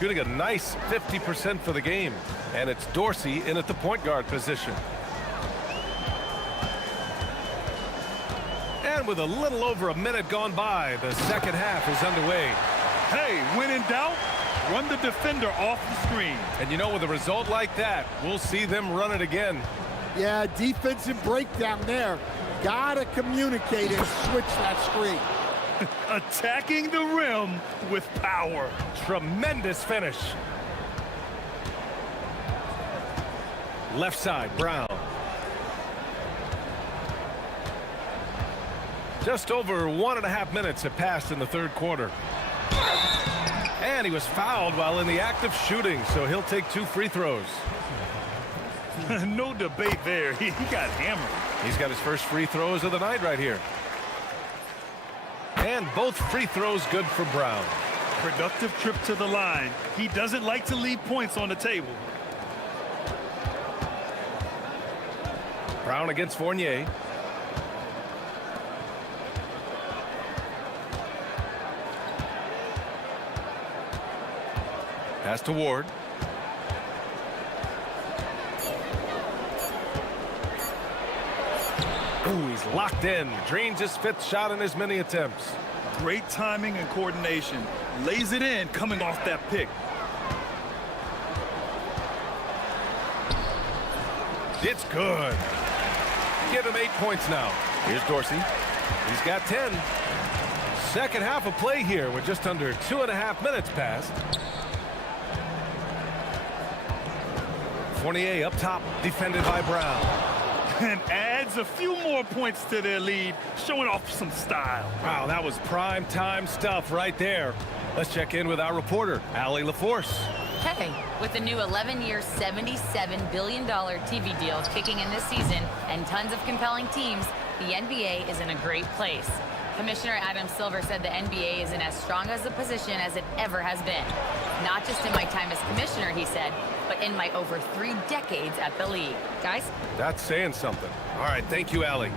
Shooting a nice 50% for the game. And it's Dorsey in at the point guard position. And with a little over a minute gone by, the second half is underway. Hey, when in doubt, run the defender off the screen. And you know, with a result like that, we'll see them run it again. Yeah, defensive breakdown there. Gotta communicate and switch that screen. Attacking the rim with power. Tremendous finish. Left side, Brown. Just over 1.5 minutes have passed in the third quarter. And he was fouled while in the act of shooting, so he'll take 2 free throws. No debate there. He got hammered. He's got his first free throws of the night right here. And both free throws good for Brown. Productive trip to the line. He doesn't like to leave points on the table. Brown against Fournier. Pass to Ward. Ooh, he's locked in. Drains his 5th shot in as many attempts. Great timing and coordination. Lays it in coming off that pick. It's good. Give him 8 points now. Here's Dorsey. He's got 10. Second half of play here with just under 2.5 minutes passed. Fournier up top, defended by Brown. And adds a few more points to their lead, showing off some style. Wow, that was prime time stuff right there. Let's check in with our reporter, Allie LaForce. Hey, with the new 11-year, $77 billion TV deal kicking in this season and tons of compelling teams, the NBA is in a great place. Commissioner Adam Silver said the NBA is in as strong as a position as it ever has been. Not just in my time as commissioner, he said, but in my over 3 decades at the league. Guys? That's saying something. All right, thank you, Allie.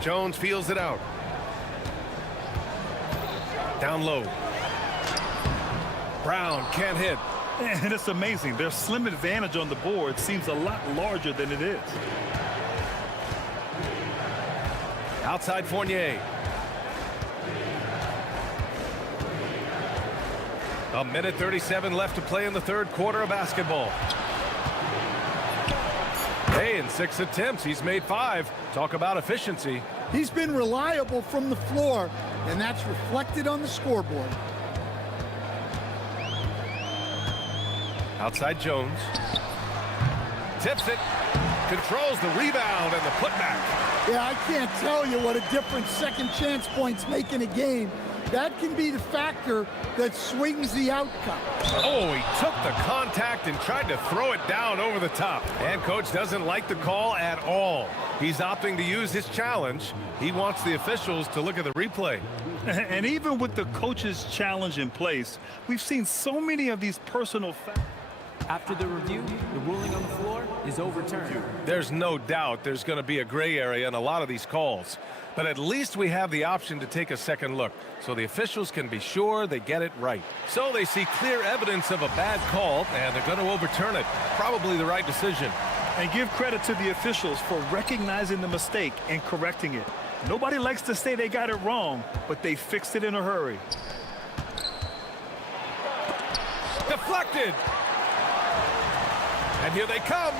Jones feels it out. Down low. Brown can't hit. And it's amazing. Their slim advantage on the board seems a lot larger than it is. Outside Fournier. A minute 37 left to play in the third quarter of basketball. Hey, in 6 attempts, he's made 5. Talk about efficiency. He's been reliable from the floor, and that's reflected on the scoreboard. Outside Jones. Tips it. Controls the rebound and the putback. Yeah, I can't tell you what a difference second chance points make in a game. That can be the factor that swings the outcome. Oh, he took the contact and tried to throw it down over the top. And coach doesn't like the call at all. He's opting to use his challenge. He wants the officials to look at the replay. And even with the coach's challenge in place, we've seen so many of these personal factors. After the review, the ruling on the floor is overturned. There's no doubt there's going to be a gray area in a lot of these calls. But at least we have the option to take a second look, so the officials can be sure they get it right. So they see clear evidence of a bad call, and they're going to overturn it. Probably the right decision. And give credit to the officials for recognizing the mistake and correcting it. Nobody likes to say they got it wrong, but they fixed it in a hurry. Deflected! And here they come.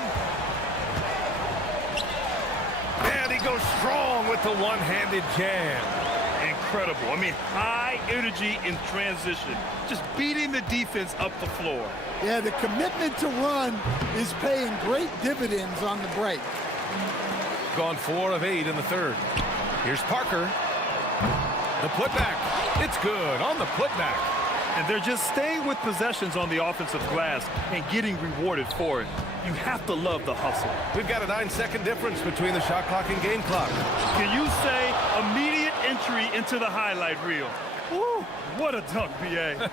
And he goes strong with the one-handed jam. Incredible. I mean, high energy in transition. Just beating the defense up the floor. Yeah, the commitment to run is paying great dividends on the break. gone 4 of 8 in the third. Here's Parker. The putback. It's good on the putback. And they're just staying with possessions on the offensive glass and getting rewarded for it. You have to love the hustle. We've got a 9-second difference between the shot clock and game clock. Can you say immediate entry into the highlight reel? Woo, what a dunk, B.A.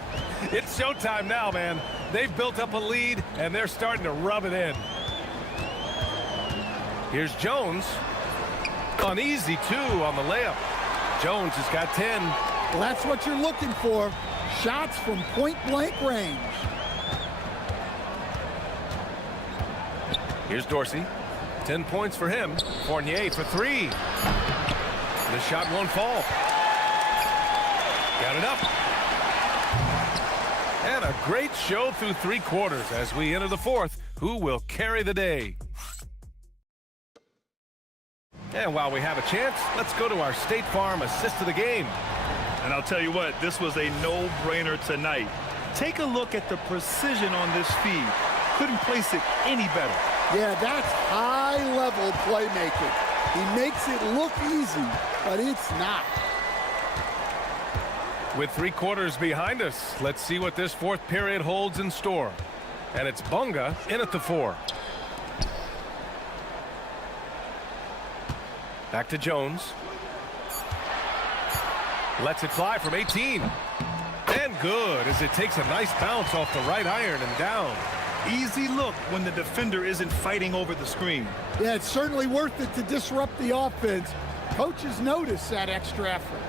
It's showtime now, man. They've built up a lead, and they're starting to rub it in. Here's Jones. An easy 2 on the layup. Jones has got 10. Well, that's what you're looking for. Shots from point-blank range. Here's Dorsey. 10 points for him. Fournier for 3. The shot won't fall. Got it up. And a great show through 3 quarters as we enter the fourth. Who will carry the day? And while we have a chance, let's go to our State Farm assist of the game. And I'll tell you what, this was a no-brainer tonight. Take a look at the precision on this feed. Couldn't place it any better. Yeah, that's high-level playmaking. He makes it look easy, but it's not. With 3 quarters behind us, let's see what this fourth period holds in store. And it's Bunga in at the 4. Back to Jones. Lets it fly from 18. And good as it takes a nice bounce off the right iron and down. Easy look when the defender isn't fighting over the screen. Yeah, it's certainly worth it to disrupt the offense. Coaches notice that extra effort.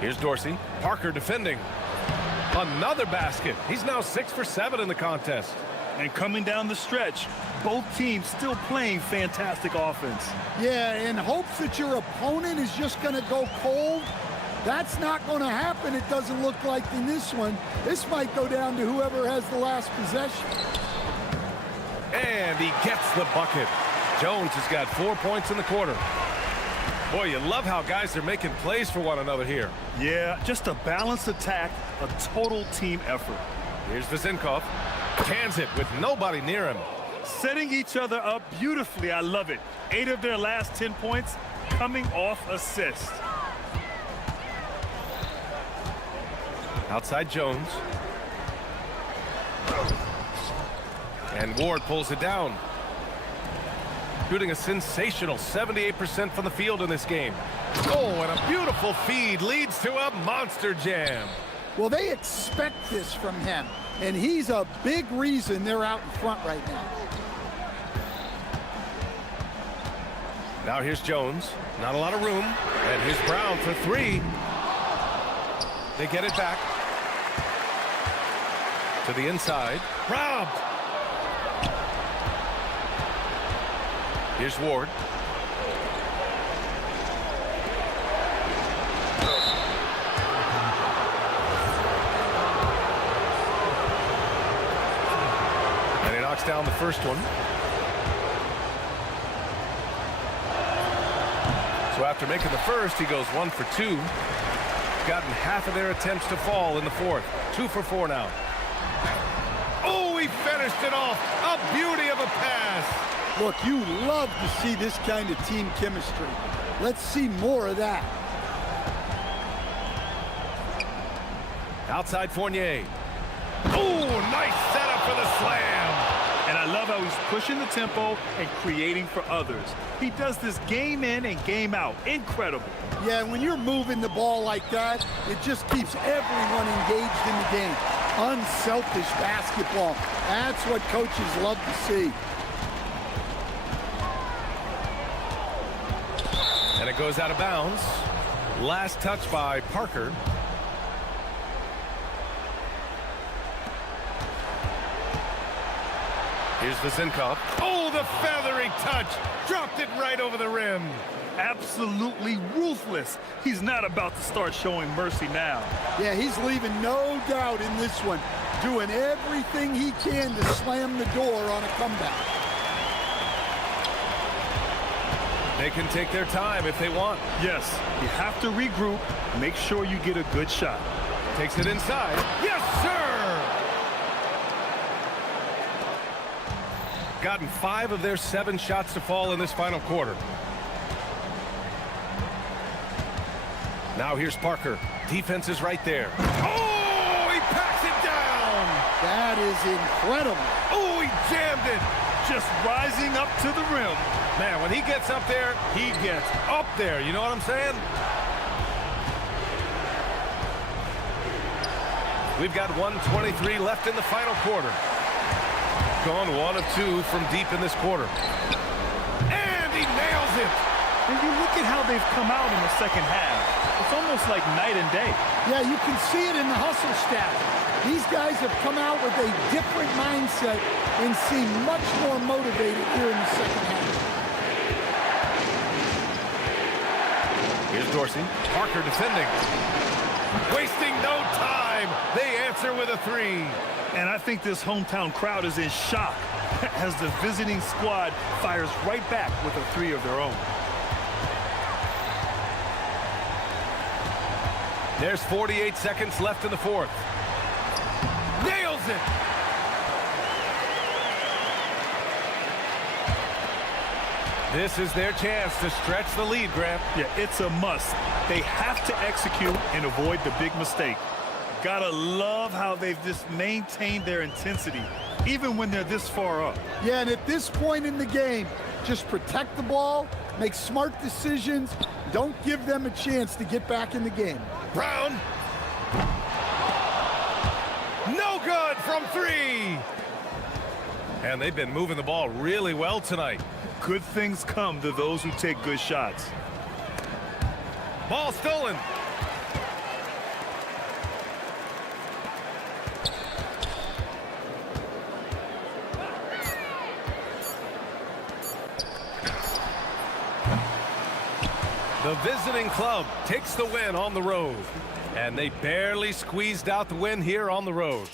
Here's Dorsey. Parker defending. Another basket. He's now 6 for 7 in the contest. And coming down the stretch, both teams still playing fantastic offense. Yeah, in hopes that your opponent is just going to go cold. That's not going to happen, it doesn't look like in this one. This might go down to whoever has the last possession. And he gets the bucket. Jones has got 4 points in the quarter. Boy, you love how guys are making plays for one another here. Yeah, just a balanced attack, a total team effort. Here's Vizenkov. Cans it with nobody near him. Setting each other up beautifully. I love it. 8 of their last 10 points coming off assist. Outside Jones. And Ward pulls it down. Shooting a sensational 78% from the field in this game. Oh, and a beautiful feed leads to a monster jam. Well, they expect this from him, and he's a big reason they're out in front right now. Now here's Jones. Not a lot of room. And here's Brown for 3. They get it back. To the inside. Robbed. Here's Ward. And he knocks down the first one. So after making the first, he goes 1 for 2. Gotten half of their attempts to fall in the fourth. 2 for 4 now. Oh, he finished it off. A beauty of a pass. Look, you love to see this kind of team chemistry. Let's see more of that. Outside Fournier. Oh, nice setup for the slam. And I love how he's pushing the tempo and creating for others. He does this game in and game out. Incredible. Yeah, when you're moving the ball like that, it just keeps everyone engaged in the game. Unselfish basketball. That's what coaches love to see. And it goes out of bounds. Last touch by Parker. Here's Vizenkov. Oh, the feathery touch. Dropped it right over the rim. Absolutely ruthless. He's not about to start showing mercy now. Yeah, he's leaving no doubt in this one. Doing everything he can to slam the door on a comeback. They can take their time if they want. Yes, you have to regroup. Make sure you get a good shot. Takes it inside. Yes, sir! gotten 5 of their 7 shots to fall in this final quarter. Now here's Parker. Defense is right there. Oh, he packs it down. That is incredible. Oh, he jammed it. Just rising up to the rim. Man, when he gets up there, he gets up there. You know what I'm saying? We've got 1:23 left in the final quarter. Gone 1 of 2 from deep in this quarter. And he nails it. And you look at how they've come out in the second half. It's almost like night and day. Yeah, you can see it in the hustle stat. These guys have come out with a different mindset and seem much more motivated here in the second half. Here's Dorsey. Parker defending. Wasting no time. They answer with a 3. And I think this hometown crowd is in shock as the visiting squad fires right back with a 3 of their own. There's 48 seconds left in the fourth. Nails it! This is their chance to stretch the lead, Grant. Yeah, it's a must. They have to execute and avoid the big mistake. Gotta love how they've just maintained their intensity, even when they're this far up. Yeah, and at this point in the game, just protect the ball, make smart decisions, don't give them a chance to get back in the game. Brown. No good from 3. And they've been moving the ball really well tonight. Good things come to those who take good shots. Ball stolen. The visiting club takes the win on the road. And they barely squeezed out the win here on the road.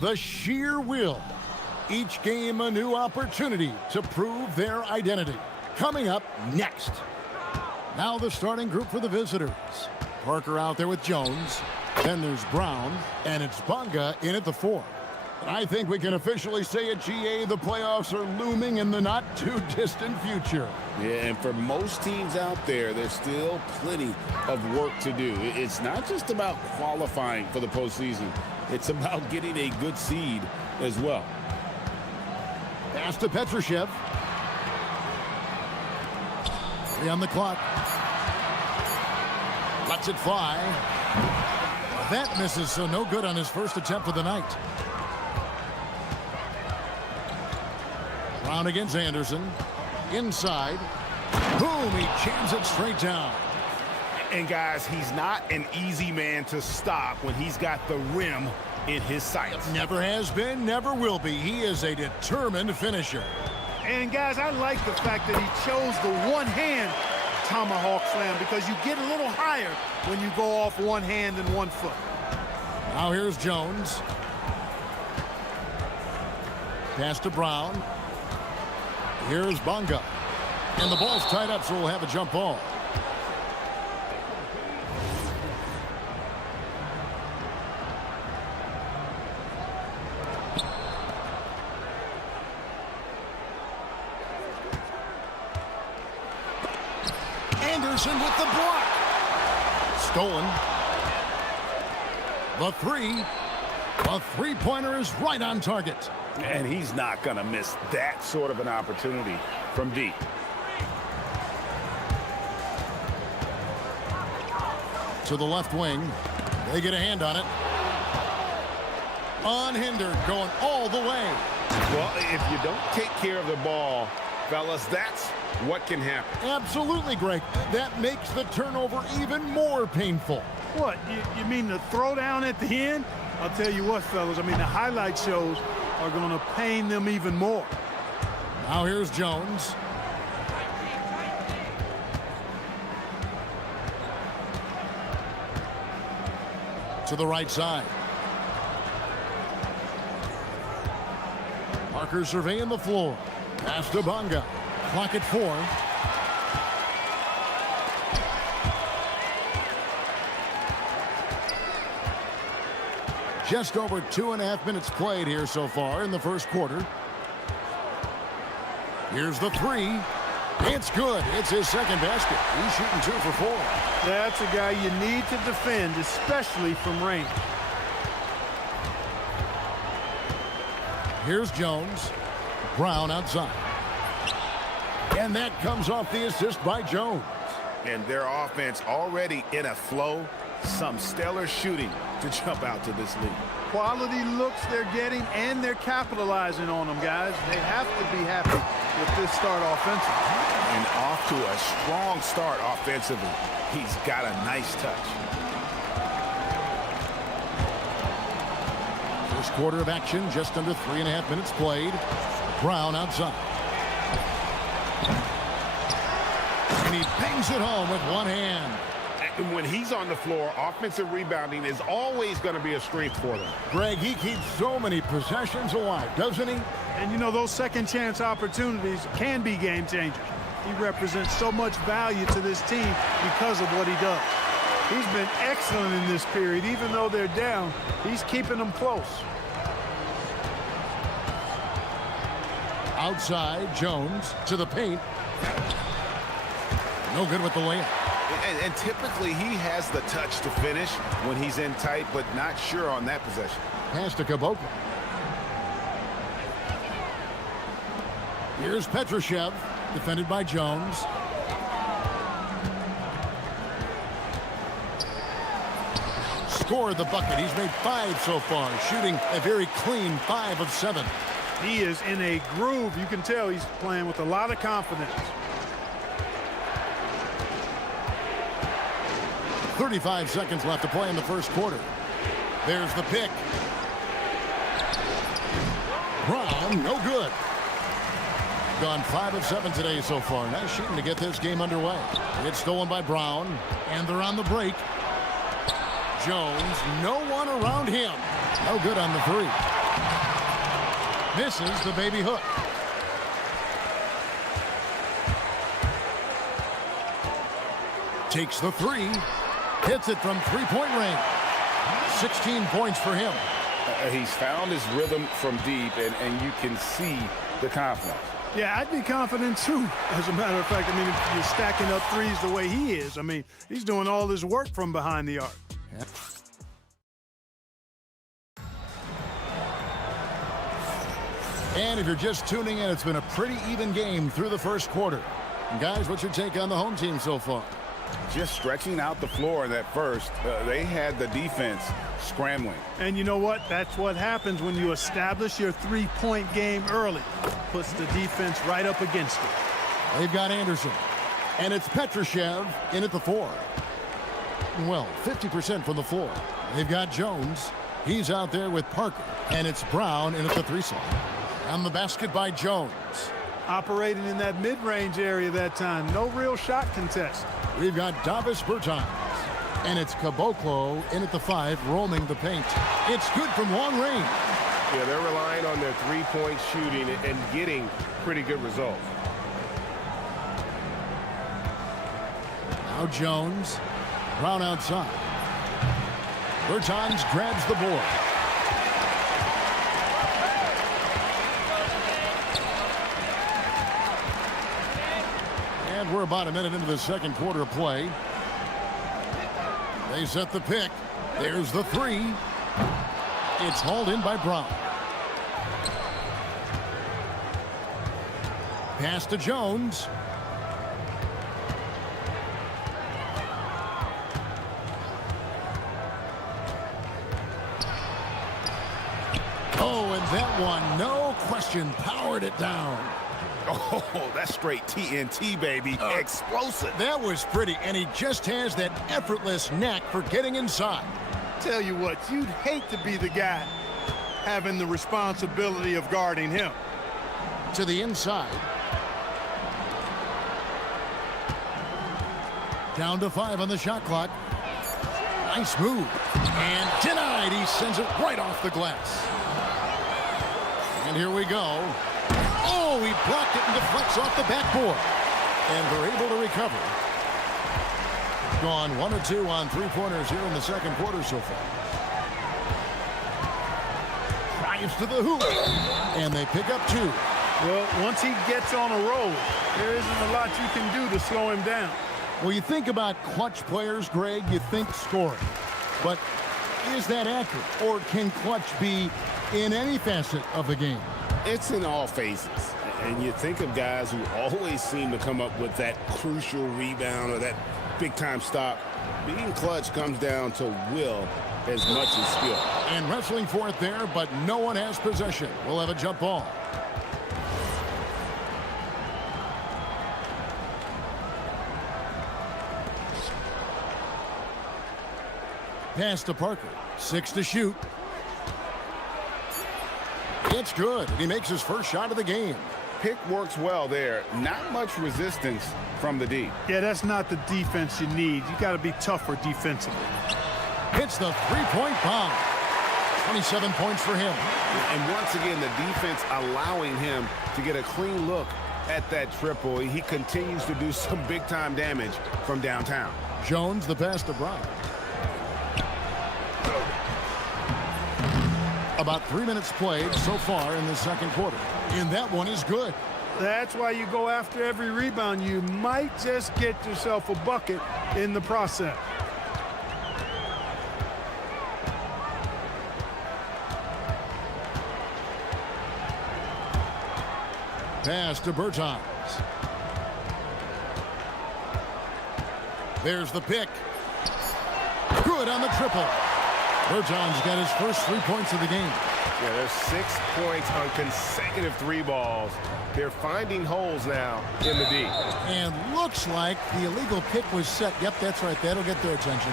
the sheer will. Each game a new opportunity to prove their identity. Coming up next. Now the starting group for the visitors. Parker out there with Jones. Then there's Brown, and it's Bonga in at the 4. And I think we can officially say at GA the playoffs are looming in the not-too-distant future. Yeah, and for most teams out there, there's still plenty of work to do. It's not just about qualifying for the postseason. It's about getting a good seed as well. Pass to Petrushev. 3 on the clock. Lets it fly. That misses, so no good on his first attempt of the night. Brown against Anderson. Inside. Boom, he jams it straight down. And guys, he's not an easy man to stop when he's got the rim in his sights. Never has been, never will be. He is a determined finisher. And guys, I like the fact that he chose the one-hand tomahawk slam because you get a little higher when you go off one hand and 1 foot. Now here's Jones. Pass to Brown. Here's Bonga. And the ball's tied up, so we'll have a jump ball. Anderson with the block. Stolen. The 3. A three-pointer is right on target. And he's not going to miss that sort of an opportunity from deep. To the left wing. They get a hand on it. Unhindered, going all the way. Well, if you don't take care of the ball, fellas, that's what can happen. Absolutely, Greg. That makes the turnover even more painful. What, you mean the throwdown at the end? I'll tell you what, fellas, I mean, the highlight shows are going to pain them even more. Now here's Jones. To the right side. Parker surveying the floor. Pass to Bonga. Clock at 4. Just over 2.5 minutes played here so far in the first quarter. Here's the 3. It's good. It's his second basket. He's shooting 2 for 4. That's a guy you need to defend, especially from range. Here's Jones. Brown outside. And that comes off the assist by Jones. And their offense already in a flow. Some stellar shooting to jump out to this lead. Quality looks they're getting, and they're capitalizing on them, guys. They have to be happy with this start offensively. And off to a strong start offensively. He's got a nice touch. First quarter of action, just under 3.5 minutes played. Brown outside. And he bangs it home with one hand. And when he's on the floor, offensive rebounding is always going to be a strength for them. Greg, he keeps so many possessions alive, doesn't he? And, you know, those second chance opportunities can be game changers. He represents so much value to this team because of what he does. He's been excellent in this period. Even though they're down, he's keeping them close. Outside, Jones to the paint. No good with the layup. And typically he has the touch to finish when he's in tight, but not sure on that possession. Pass to Kaboka. Here's Petrushev, defended by Jones. Scored the bucket. He's made 5 so far, shooting a very clean 5 of 7. He is in a groove. You can tell he's playing with a lot of confidence. 35 seconds left to play in the first quarter. There's the pick. Brown, no good. Gone 5 of 7 today so far. Nice shooting to get this game underway. It's stolen by Brown, and they're on the break. Jones, no one around him. No good on the 3. Misses the baby hook. Takes the three. Hits it from three-point range. 16 points for him. He's found his rhythm from deep, and you can see the confidence. Yeah, I'd be confident too. As a matter of fact, I mean, if you're stacking up threes the way he is, I mean, he's doing all his work from behind the arc. And if you're just tuning in, it's been a pretty even game through the first quarter. And guys, what's your take on the home team so far? Just stretching out the floor in that first. They had the defense scrambling. And you know what? That's what happens when you establish your three-point game early. Puts the defense right up against it. They've got Anderson. And it's Petrushev in at the 4. Well, 50% from the floor. They've got Jones. He's out there with Parker. And it's Brown in at the 3 slot. And the basket by Jones. Operating in that mid-range area that time. No real shot contest. We've got Davis Bertans. And it's Caboclo in at the 5, roaming the paint. It's good from long range. Yeah, they're relying on their three-point shooting and getting pretty good results. Now Jones. Brown outside. Bertans grabs the board. And we're about a minute into the second quarter of play. They set the pick. There's the 3. It's hauled in by Brown. Pass to Jones. Oh, and that one, no question, powered it down. Oh, that's straight TNT, baby. Explosive. That was pretty, and he just has that effortless knack for getting inside. Tell you what, you'd hate to be the guy having the responsibility of guarding him. To the inside. Down to 5 on the shot clock. Nice move. And denied. He sends it right off the glass. And here we go. Oh, he blocked it and deflects off the backboard. And they're able to recover. Gone 1 of 2 on three-pointers here in the second quarter so far. Drives to the hoop. And they pick up 2. Well, once he gets on a roll, there isn't a lot you can do to slow him down. Well, you think about clutch players, Greg, you think scoring. But is that accurate? Or can clutch be in any facet of the game? It's in all phases. And you think of guys who always seem to come up with that crucial rebound or that big-time stop. Being clutch comes down to will as much as skill. And wrestling for it there, but no one has possession. We'll have a jump ball. Pass to Parker. 6 to shoot. It's good. He makes his first shot of the game. Pick works well there. Not much resistance from the D. Yeah, that's not the defense you need. You got to be tougher defensively. Hits the three-point bomb. 27 points for him. And once again, the defense allowing him to get a clean look at that triple. He continues to do some big-time damage from downtown. Jones, the pass to Brown. About 3 minutes played so far in the second quarter. And that one is good. That's why you go after every rebound. You might just get yourself a bucket in the process. Pass to Bertans. There's the pick. Good on the triple. Bertans got his first 3 points of the game. Yeah, there's 6 points on consecutive 3 balls. They're finding holes now in the D. And looks like the illegal pick was set. Yep, that's right. That'll get their attention.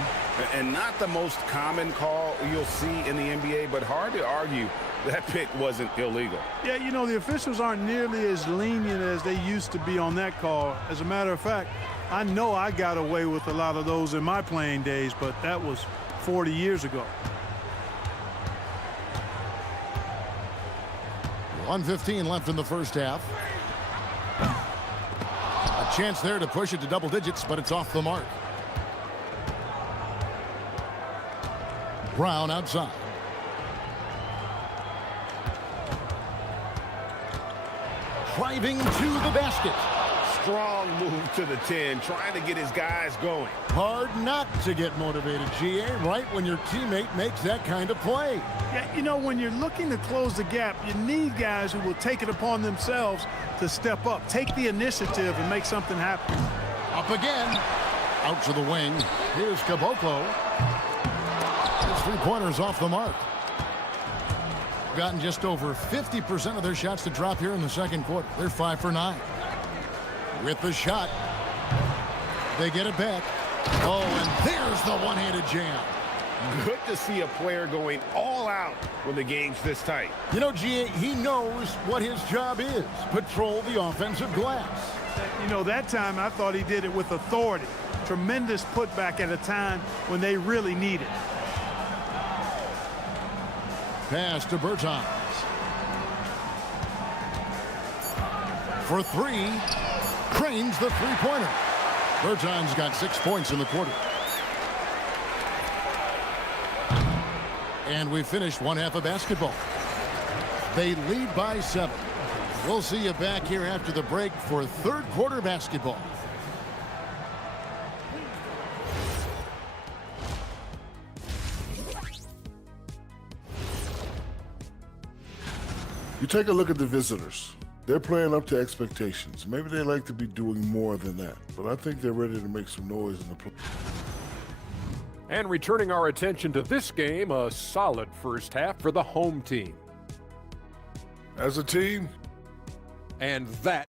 And not the most common call you'll see in the NBA, but hard to argue that pick wasn't illegal. Yeah, you know, the officials aren't nearly as lenient as they used to be on that call. As a matter of fact, I know I got away with a lot of those in my playing days, but that was 40 years ago. 1:15 left in the first half. A chance there to push it to double digits, but it's off the mark. Brown outside. Driving to the basket. Strong move to the 10, trying to get his guys going. Hard not to get motivated, GA, right when your teammate makes that kind of play. Yeah, you know, when you're looking to close the gap, you need guys who will take it upon themselves to step up, take the initiative, and make something happen. Up again. Out to the wing. Here's Caboclo. His three-pointers off the mark. Gotten just over 50% of their shots to drop here in the second quarter. They're 5 for 9. With the shot. They get it back. Oh, and there's the one-handed jam. Good to see a player going all out when the game's this tight. You know, GA, he knows what his job is. Patrol the offensive glass. You know, that time I thought he did it with authority. Tremendous putback at a time when they really need it. Pass to Bertans. For three. Cranes the three-pointer. Bertans got 6 points in the quarter. And we finished one half of basketball. They lead by 7. We'll see you back here after the break for third quarter basketball. You take a look at the visitors. They're playing up to expectations. Maybe they like to be doing more than that, but I think they're ready to make some noise in the play. And returning our attention to this game, a solid first half for the home team. As a team. And that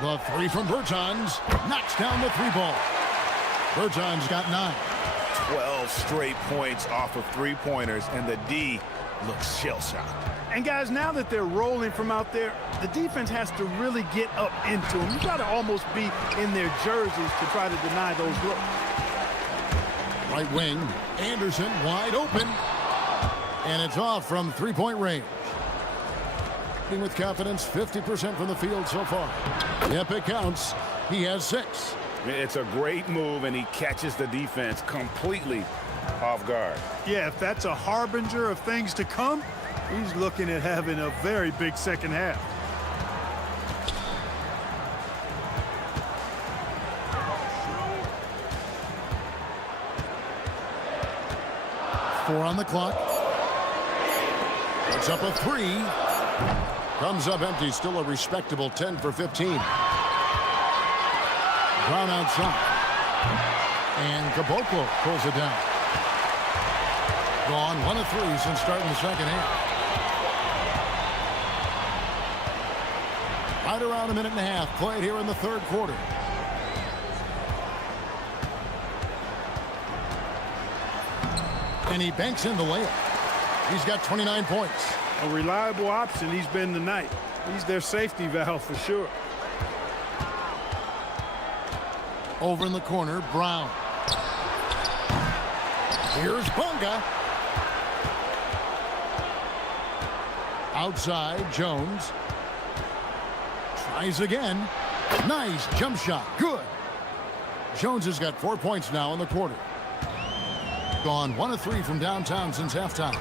The three from Bertans knocks down the three ball. Bertans got 9. 12 straight points off of three-pointers, and the D looks shell-shocked. And guys, now that they're rolling from out there, the defense has to really get up into them. You got to almost be in their jerseys to try to deny those looks. Right wing, Anderson wide open, and it's off from three-point range. With confidence, 50% from the field so far. Yep, it counts. He has 6. It's a great move, and he catches the defense completely off guard. Yeah, if that's a harbinger of things to come, he's looking at having a very big second half. Four on the clock. It's up a 3. Comes up empty, still a respectable 10 for 15. Brown outside. And Caboclo pulls it down. Gone 1 of 3 since starting the second half. Right around a minute and a half played here in the third quarter. And he banks in the layup. He's got 29 points. A reliable option he's been tonight. He's their safety valve for sure. Over in the corner, Brown. Here's Bonga. Outside, Jones. Tries again. Nice jump shot. Good. Jones has got 4 points now in the quarter. Gone 1 of 3 from downtown since halftime.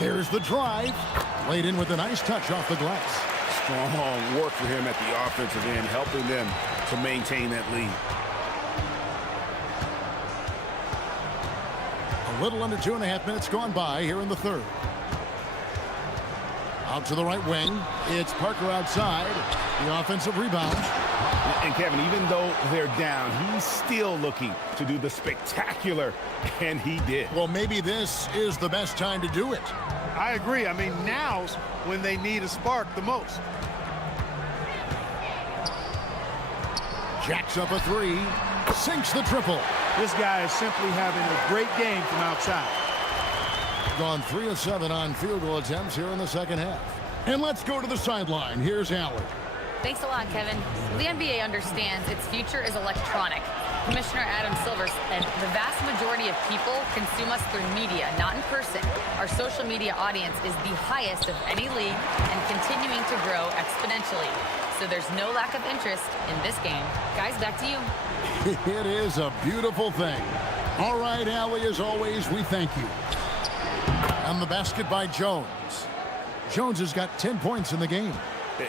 There's the drive. Laid in with a nice touch off the glass. Strong work for him at the offensive end, helping them to maintain that lead. A little under 2.5 minutes gone by here in the third. Out to the right wing. It's Parker outside. The offensive rebound. And Kevin, even though they're down, he's still looking to do the spectacular, and he did. Well, maybe this is the best time to do it. I agree. I mean, now's when they need a spark the most. Jacks up a three. Sinks the triple. This guy is simply having a great game from outside. Gone 3 of 7 on field goal attempts here in the second half. And let's go to the sideline. Here's Allen. Thanks a lot, Kevin. The NBA understands its future is electronic. Commissioner Adam Silver said the vast majority of people consume us through media, not in person. Our social media audience is the highest of any league and continuing to grow exponentially. So there's no lack of interest in this game. Guys, back to you. It is a beautiful thing. All right, Allie, as always, we thank you. And the basket by Jones. Jones has got 10 points in the game.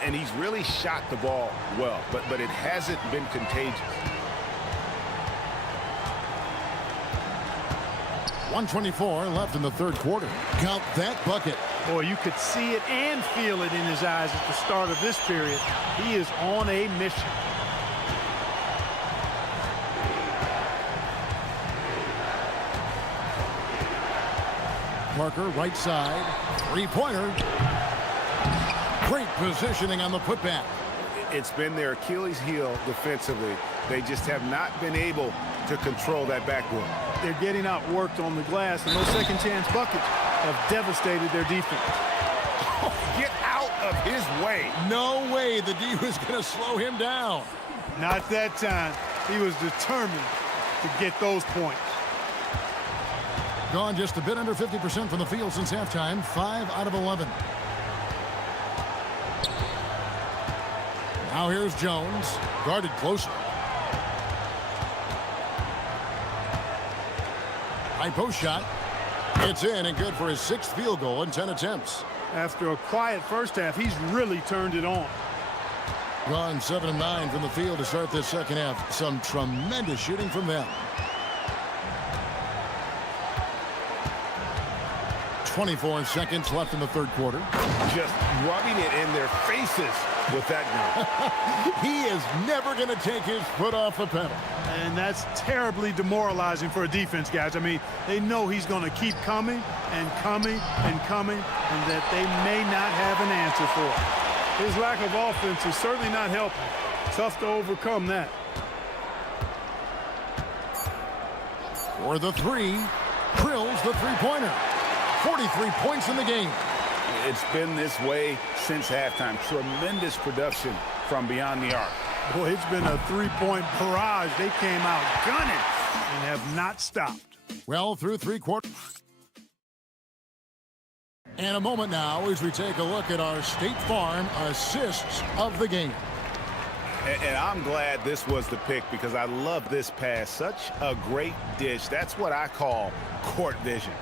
And he's really shot the ball well, but it hasn't been contagious. 1:24 left in the third quarter. Count that bucket. Boy, you could see it and feel it in his eyes at the start of this period. He is on a mission. Parker, right side. Three-pointer. Great positioning on the putback. It's been their Achilles heel defensively. They just have not been able to control that backboard. They're getting outworked on the glass, and those second chance buckets have devastated their defense. Oh, get out of his way. No way the D was going to slow him down. Not that time. He was determined to get those points. Gone just a bit under 50% from the field since halftime. 5 out of 11. Now here's Jones, guarded closer. High post shot. It's in and good for his 6th field goal in 10 attempts. After a quiet first half, he's really turned it on. Gone 7 of 9 from the field to start this second half. Some tremendous shooting from them. 24 seconds left in the third quarter. Just rubbing it in their faces with that gun. He is never going to take his foot off the pedal. And that's terribly demoralizing for a defense, guys. I mean, they know he's going to keep coming and coming and coming, and that they may not have an answer for it. His lack of offense is certainly not helping. Tough to overcome that. For the three, drills the three-pointer. 43 points in the game. It's been this way since halftime. Tremendous production from beyond the arc. Boy, it's been a three-point barrage. They came out gunning and have not stopped. Well, through 3 quarters. And a moment now as we take a look at our State Farm assists of the game. And I'm glad this was the pick because I love this pass. Such a great dish. That's what I call court vision.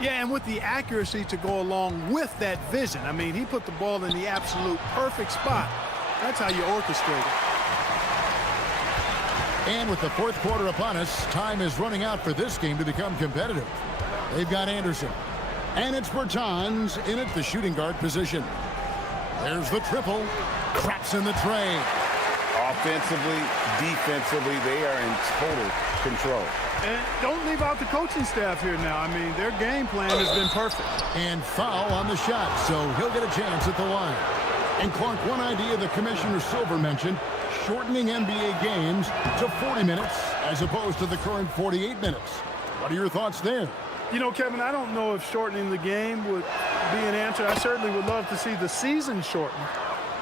Yeah, and with the accuracy to go along with that vision. I mean, he put the ball in the absolute perfect spot. That's how you orchestrate it. And with the fourth quarter upon us, time is running out for this game to become competitive. They've got Anderson. And it's Bertans in at the shooting guard position. There's the triple. Traps in the tray. Offensively, defensively, they are in total control. And don't leave out the coaching staff here now. I mean, their game plan has been perfect. And foul on the shot, so he'll get a chance at the line. And Clark, one idea that Commissioner Silver mentioned, shortening NBA games to 40 minutes as opposed to the current 48 minutes. What are your thoughts there? You know, Kevin, I don't know if shortening the game would be an answer. I certainly would love to see the season shortened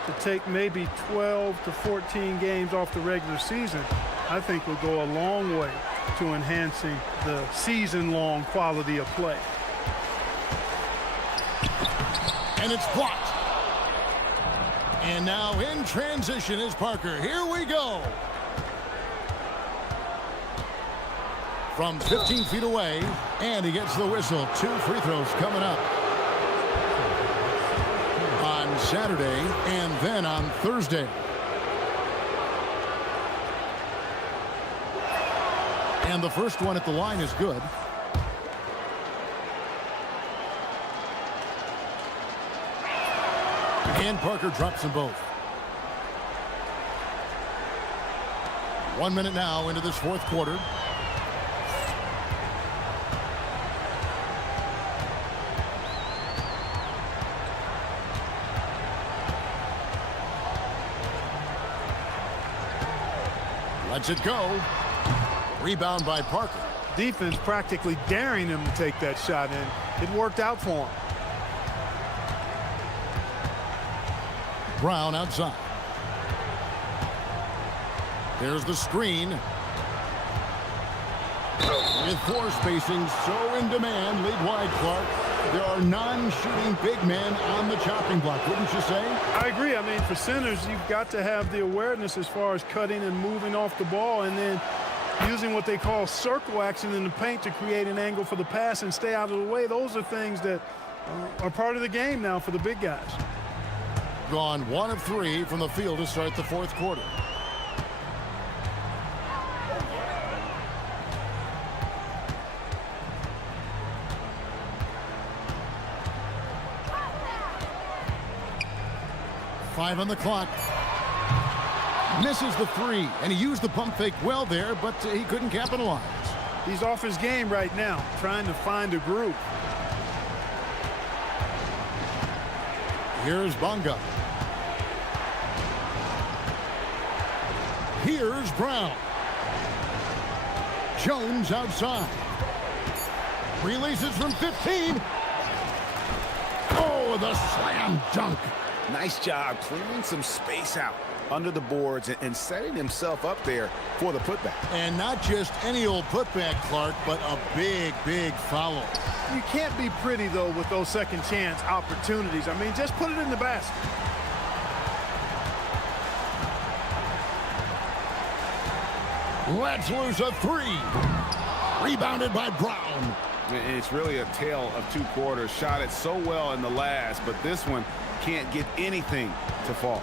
to take maybe 12 to 14 games off the regular season. I think will go a long way to enhancing the season-long quality of play. And it's blocked. And now in transition is Parker. Here we go. From 15 feet away, and he gets the whistle. 2 free throws coming up on Saturday and then on Thursday. And the first one at the line is good. And Parker drops them both. 1 minute now into this fourth quarter. Lets it go. Rebound by Parker. Defense practically daring him to take that shot, and it worked out for him. Brown outside. There's the screen. With floor spacing so in demand, league wide, Clark. There are non-shooting big men on the chopping block, wouldn't you say? I agree. I mean, for centers, you've got to have the awareness as far as cutting and moving off the ball, and then using what they call circle action in the paint to create an angle for the pass and stay out of the way. Those are things that are part of the game now for the big guys. Gone 1 of 3 from the field to start the fourth quarter. Five on the clock. Misses the 3, and he used the pump fake well there, but he couldn't capitalize. He's off his game right now, trying to find a groove. Here's Bonga. Here's Brown. Jones outside. Releases from 15. Oh, the slam dunk. Nice job clearing some space out under the boards and setting himself up there for the putback. And not just any old putback, Clark, but a big, big follow. You can't be pretty, though, with those second chance opportunities. I mean, just put it in the basket. Let's lose a 3. Rebounded by Brown. It's really a tale of 2 quarters. Shot it so well in the last, but this one can't get anything to fall.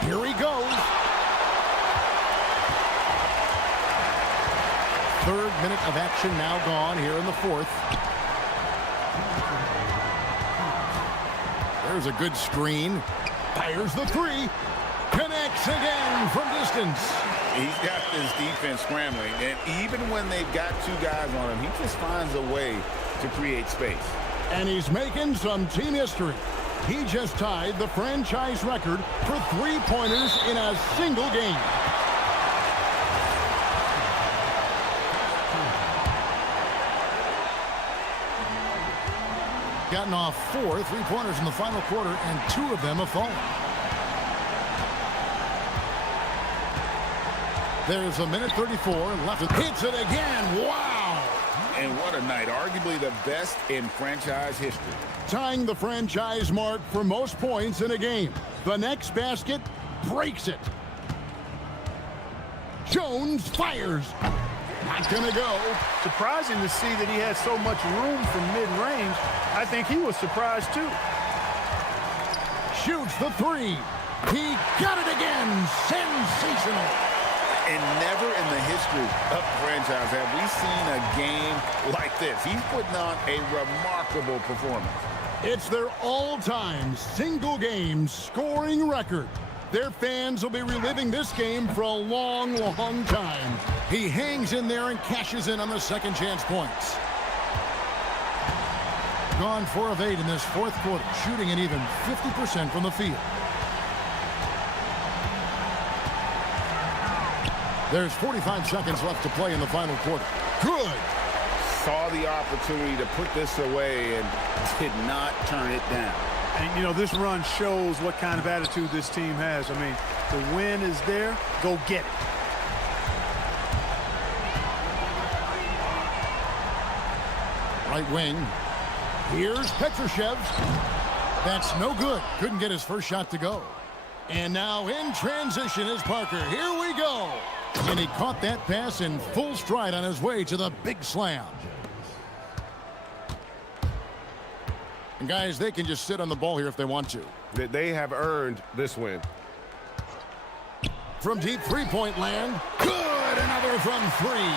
Here he goes. 3rd minute of action now gone here in the 4th. There's a good screen. Fires the 3. Connects again from distance. He's got this defense scrambling, and even when they've got 2 guys on him, he just finds a way to create space. And he's making some team history. He just tied the franchise record for 3-pointers in a single game. Gotten off 4 3-pointers in the final quarter, and 2 of them have fallen. There's a minute 34 left. Hits it again. Wow! And what a night. Arguably the best in franchise history. Tying the franchise mark for most points in a game. The next basket breaks it. Jones fires. Not gonna go. Surprising to see that he had so much room from mid-range. I think he was surprised too. Shoots the 3. He got it again. Sensational. And never in the history of the franchise have we seen a game like this. He's putting on a remarkable performance. It's their all-time single-game scoring record. Their fans will be reliving this game for a long, long time. He hangs in there and cashes in on the second chance points. Gone 4 of 8 in this 4th quarter, shooting an even 50% from the field. There's 45 seconds left to play in the final quarter. Good. Saw the opportunity to put this away and did not turn it down. And, you know, this run shows what kind of attitude this team has. I mean, the win is there. Go get it. Right wing. Here's Petrushev. That's no good. Couldn't get his first shot to go. And now in transition is Parker. Here we go. And he caught that pass in full stride on his way to the big slam. And guys, they can just sit on the ball here if they want to. They have earned this win. From deep three-point land. Good. Another from three.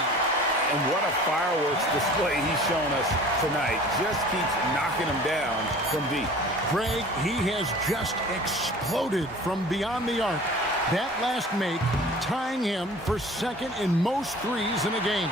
And what a fireworks display he's shown us tonight. Just keeps knocking them down from deep. Craig, he has just exploded from beyond the arc. That last make tying him for second in most threes in a game.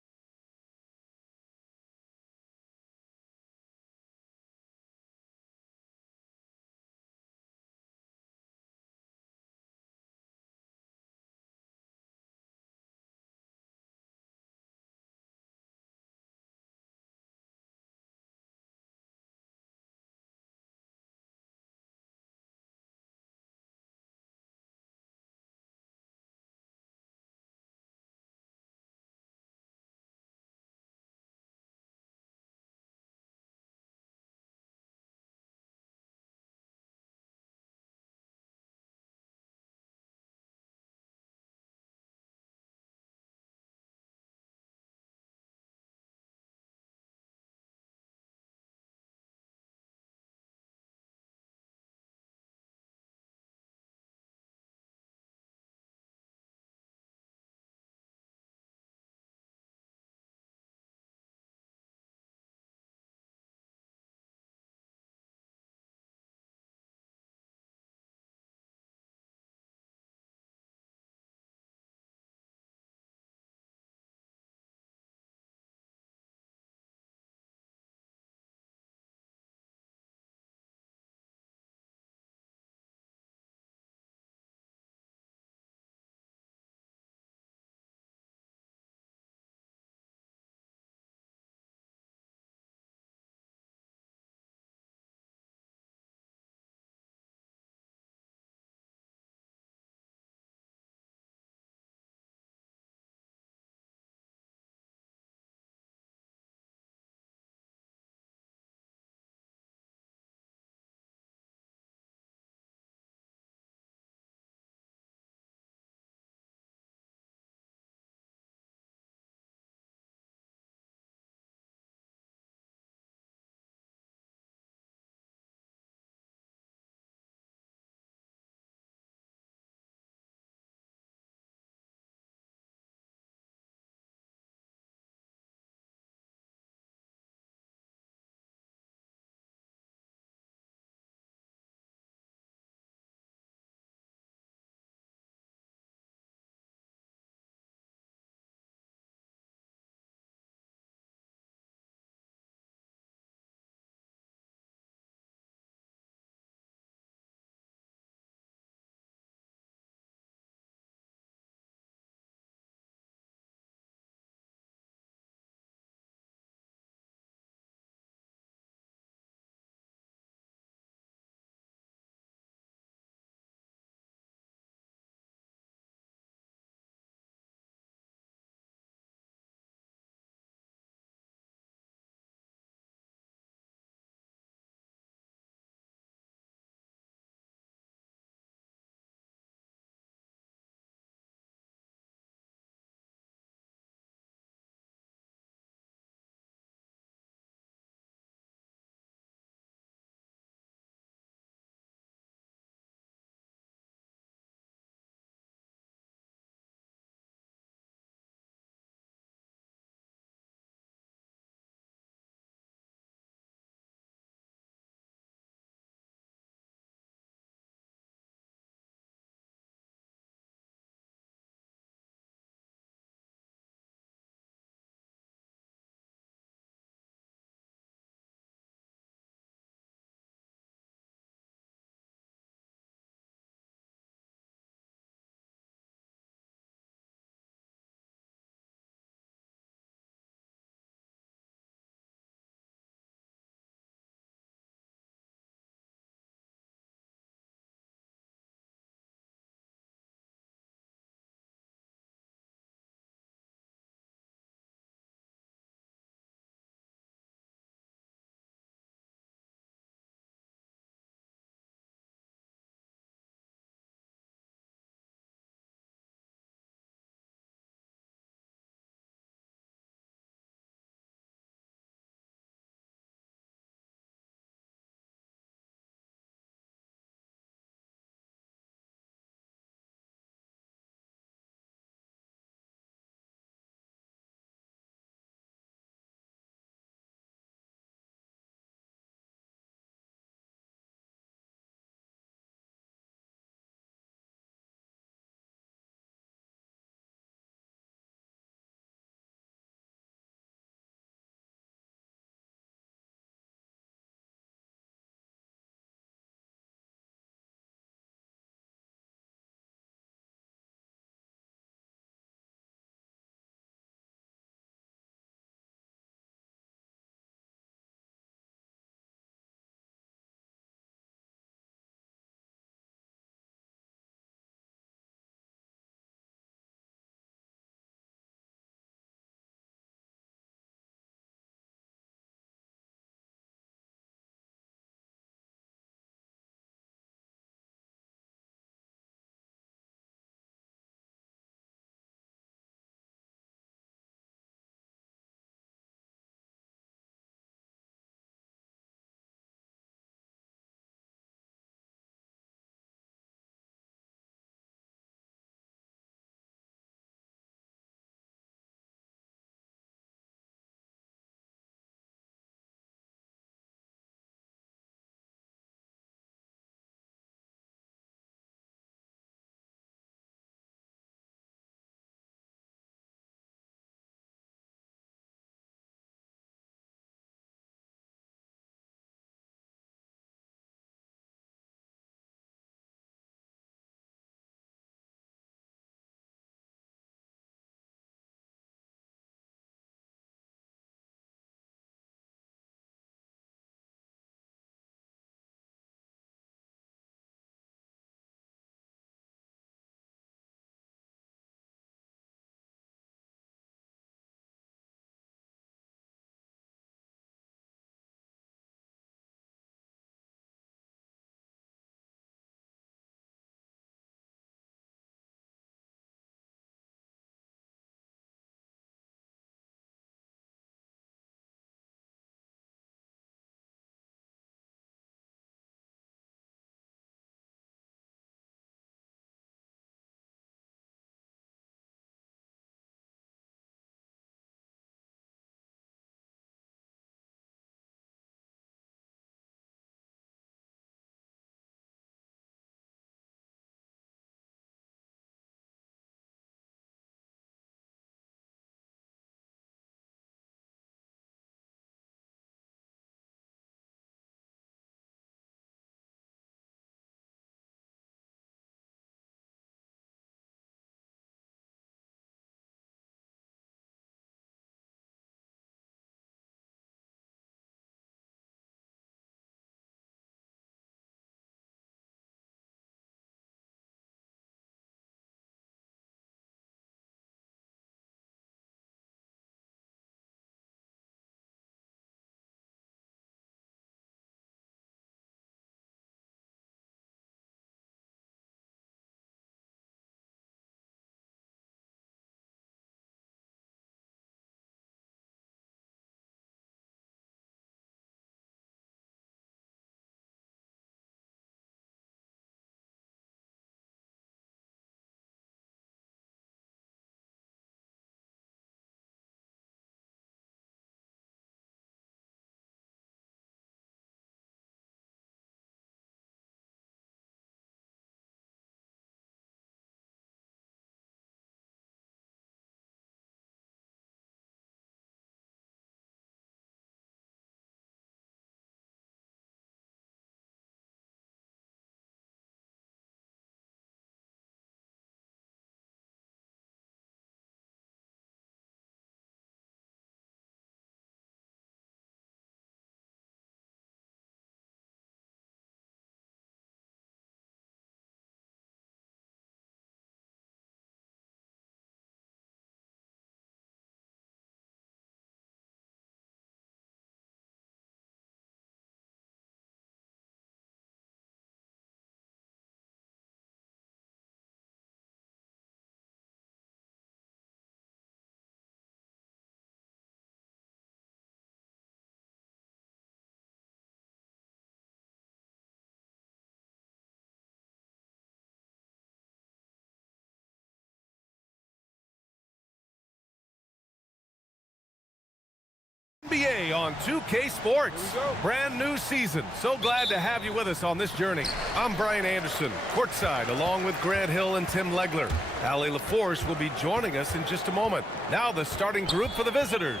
NBA on 2K Sports. Brand new season. So glad to have you with us on this journey. I'm Brian Anderson, courtside, along with Grant Hill and Tim Legler. Ali LaForce will be joining us in just a moment. Now the starting group for the visitors.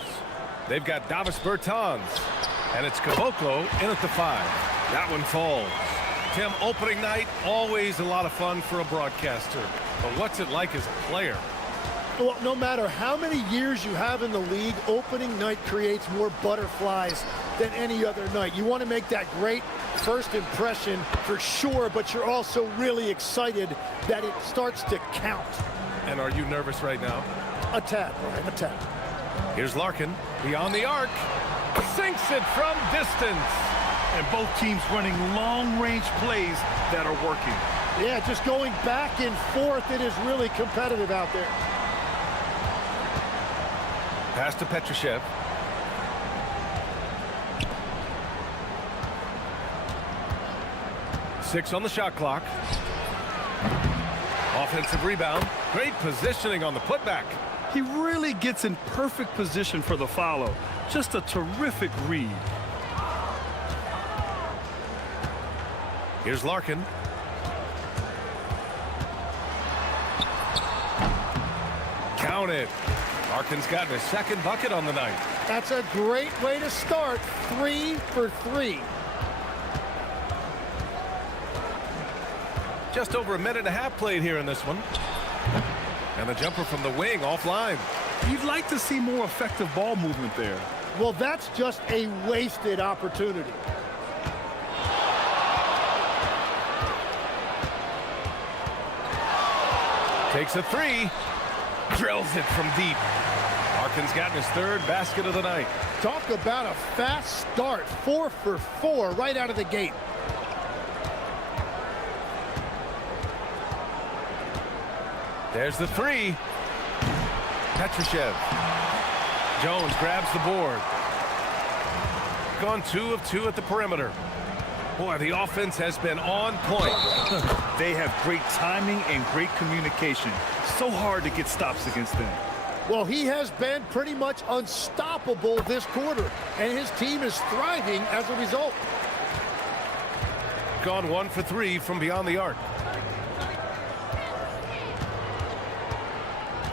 They've got Davis Bertans, and it's Caboclo in at the 5. That one falls. Tim, opening night, always a lot of fun for a broadcaster. But what's it like as a player? Well, no matter how many years you have in the league, opening night creates more butterflies than any other night. You want to make that great first impression for sure, but you're also really excited that it starts to count. And are you nervous right now? A tad, Brian, a tad. Here's Larkin, beyond the arc, sinks it from distance. And both teams running long-range plays that are working. Yeah, just going back and forth, it is really competitive out there. Pass to Petrushev. Six on the shot clock. Offensive rebound. Great positioning on the putback. He really gets in perfect position for the follow. Just a terrific read. Here's Larkin. Count it. Larkin's gotten his second bucket on the night. That's a great way to start. 3 for 3. Just over a minute and a half played here in this one. And the jumper from the wing offline. You'd like to see more effective ball movement there. Well, that's just a wasted opportunity. Takes a 3. Drills it from deep. Larkin's gotten his third basket of the night. Talk about a fast start. 4 for 4 right out of the gate. There's the 3. Petrushev. Jones grabs the board. Gone 2 of 2 at the perimeter. Boy, the offense has been on point. They have great timing and great communication. So hard to get stops against them. Well, he has been pretty much unstoppable this quarter, and his team is thriving as a result. Gone 1 for 3 from beyond the arc.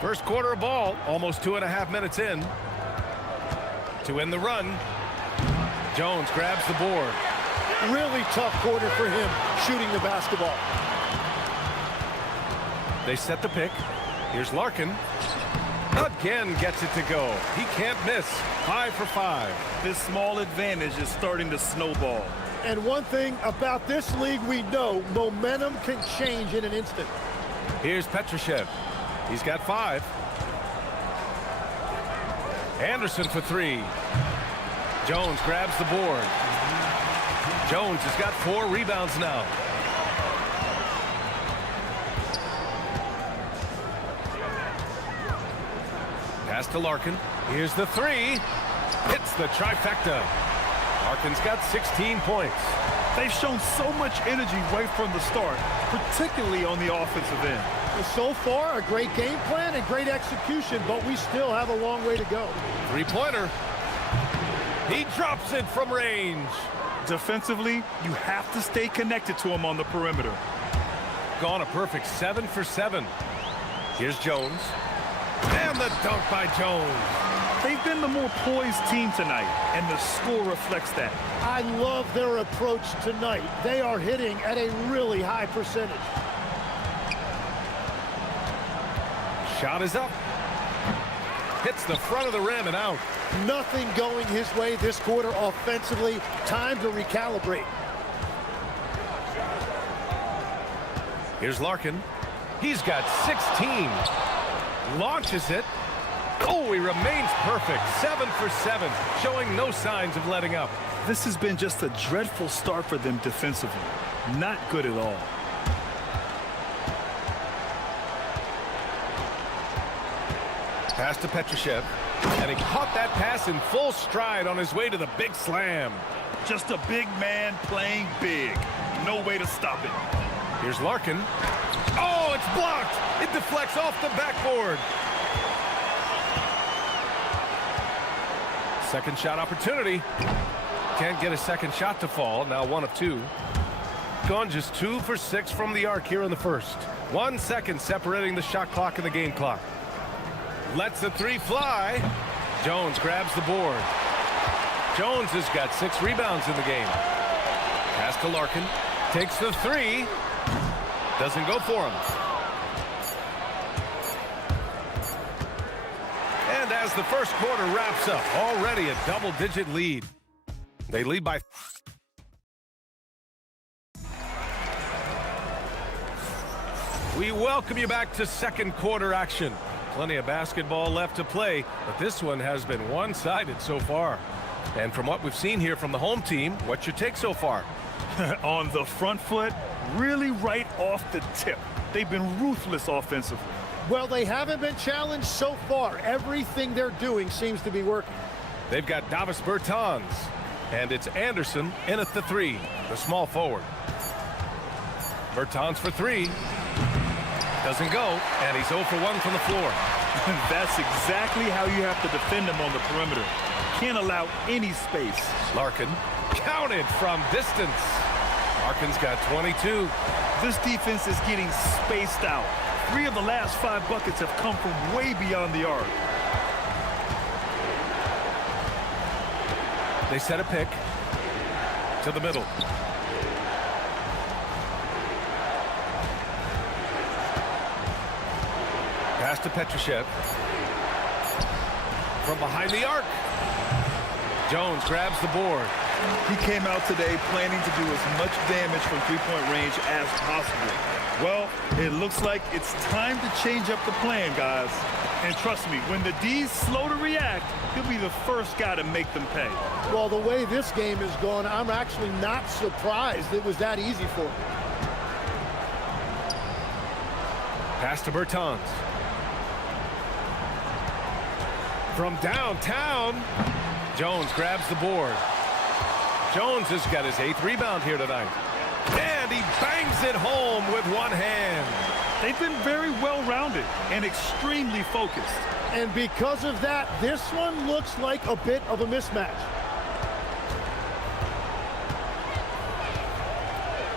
First quarter of ball, almost 2.5 minutes in. To end the run, Jones grabs the board. Really tough quarter for him shooting the basketball. They set the pick. Here's Larkin. Again gets it to go. He can't miss. 5 for 5. This small advantage is starting to snowball. And one thing about this league we know, momentum can change in an instant. Here's Petrushev. He's got 5. Anderson for 3. Jones grabs the board. Jones has got 4 rebounds now. Pass to Larkin. Here's the 3. Hits the trifecta. Larkin's got 16 points. They've shown so much energy right from the start, particularly on the offensive end. So far, a great game plan and great execution, but we still have a long way to go. Three-pointer. He drops it from range. Defensively, you have to stay connected to him on the perimeter. Gone a perfect 7 for 7. Here's Jones. And the dunk by Jones. They've been the more poised team tonight, and the score reflects that. I love their approach tonight. They are hitting at a really high percentage. Shot is up. Hits the front of the rim and out. Nothing going his way this quarter offensively. Time to recalibrate. Here's Larkin. He's got 16. Launches it. Oh, he remains perfect. 7 for 7, showing no signs of letting up. This has been just a dreadful start for them defensively. Not good at all. Pass to Petrushev, and he caught that pass in full stride on his way to the big slam. Just a big man playing big. No way to stop it. Here's Larkin. Oh, it's blocked. It deflects off the backboard. Second shot opportunity. Can't get a second shot to fall. Now 1 of 2. Gone just 2 for 6 from the arc here in the first. 1 second separating the shot clock and the game clock. Lets the 3 fly. Jones grabs the board. Jones has got 6 rebounds in the game. Pass to Larkin. Takes the 3. Doesn't go for him. And as the first quarter wraps up, already a double-digit lead. They lead by... We welcome you back to second quarter action. Plenty of basketball left to play, but this one has been one-sided so far. And from what we've seen here from the home team, what's your take so far? On the front foot, really right off the tip. They've been ruthless offensively. Well, they haven't been challenged so far. Everything they're doing seems to be working. They've got Davis Bertans, and it's Anderson in at the 3, the small forward. Bertans for 3. Doesn't go, and he's 0 for 1 from the floor. That's exactly how you have to defend him on the perimeter. Can't allow any space. Larkin counted from distance. Larkin's got 22. This defense is getting spaced out. 3 of the last 5 buckets have come from way beyond the arc. They set a pick to the middle. Pass to Petrushev. From behind the arc. Jones grabs the board. He came out today planning to do as much damage from three-point range as possible. Well, it looks like it's time to change up the plan, guys. And trust me, when the D's slow to react, he'll be the first guy to make them pay. Well, the way this game is going, I'm actually not surprised it was that easy for him. Pass to Bertans. From downtown, Jones grabs the board. Jones has got his 8th rebound here tonight. And he bangs it home with one hand. They've been very well-rounded and extremely focused. And because of that, this one looks like a bit of a mismatch.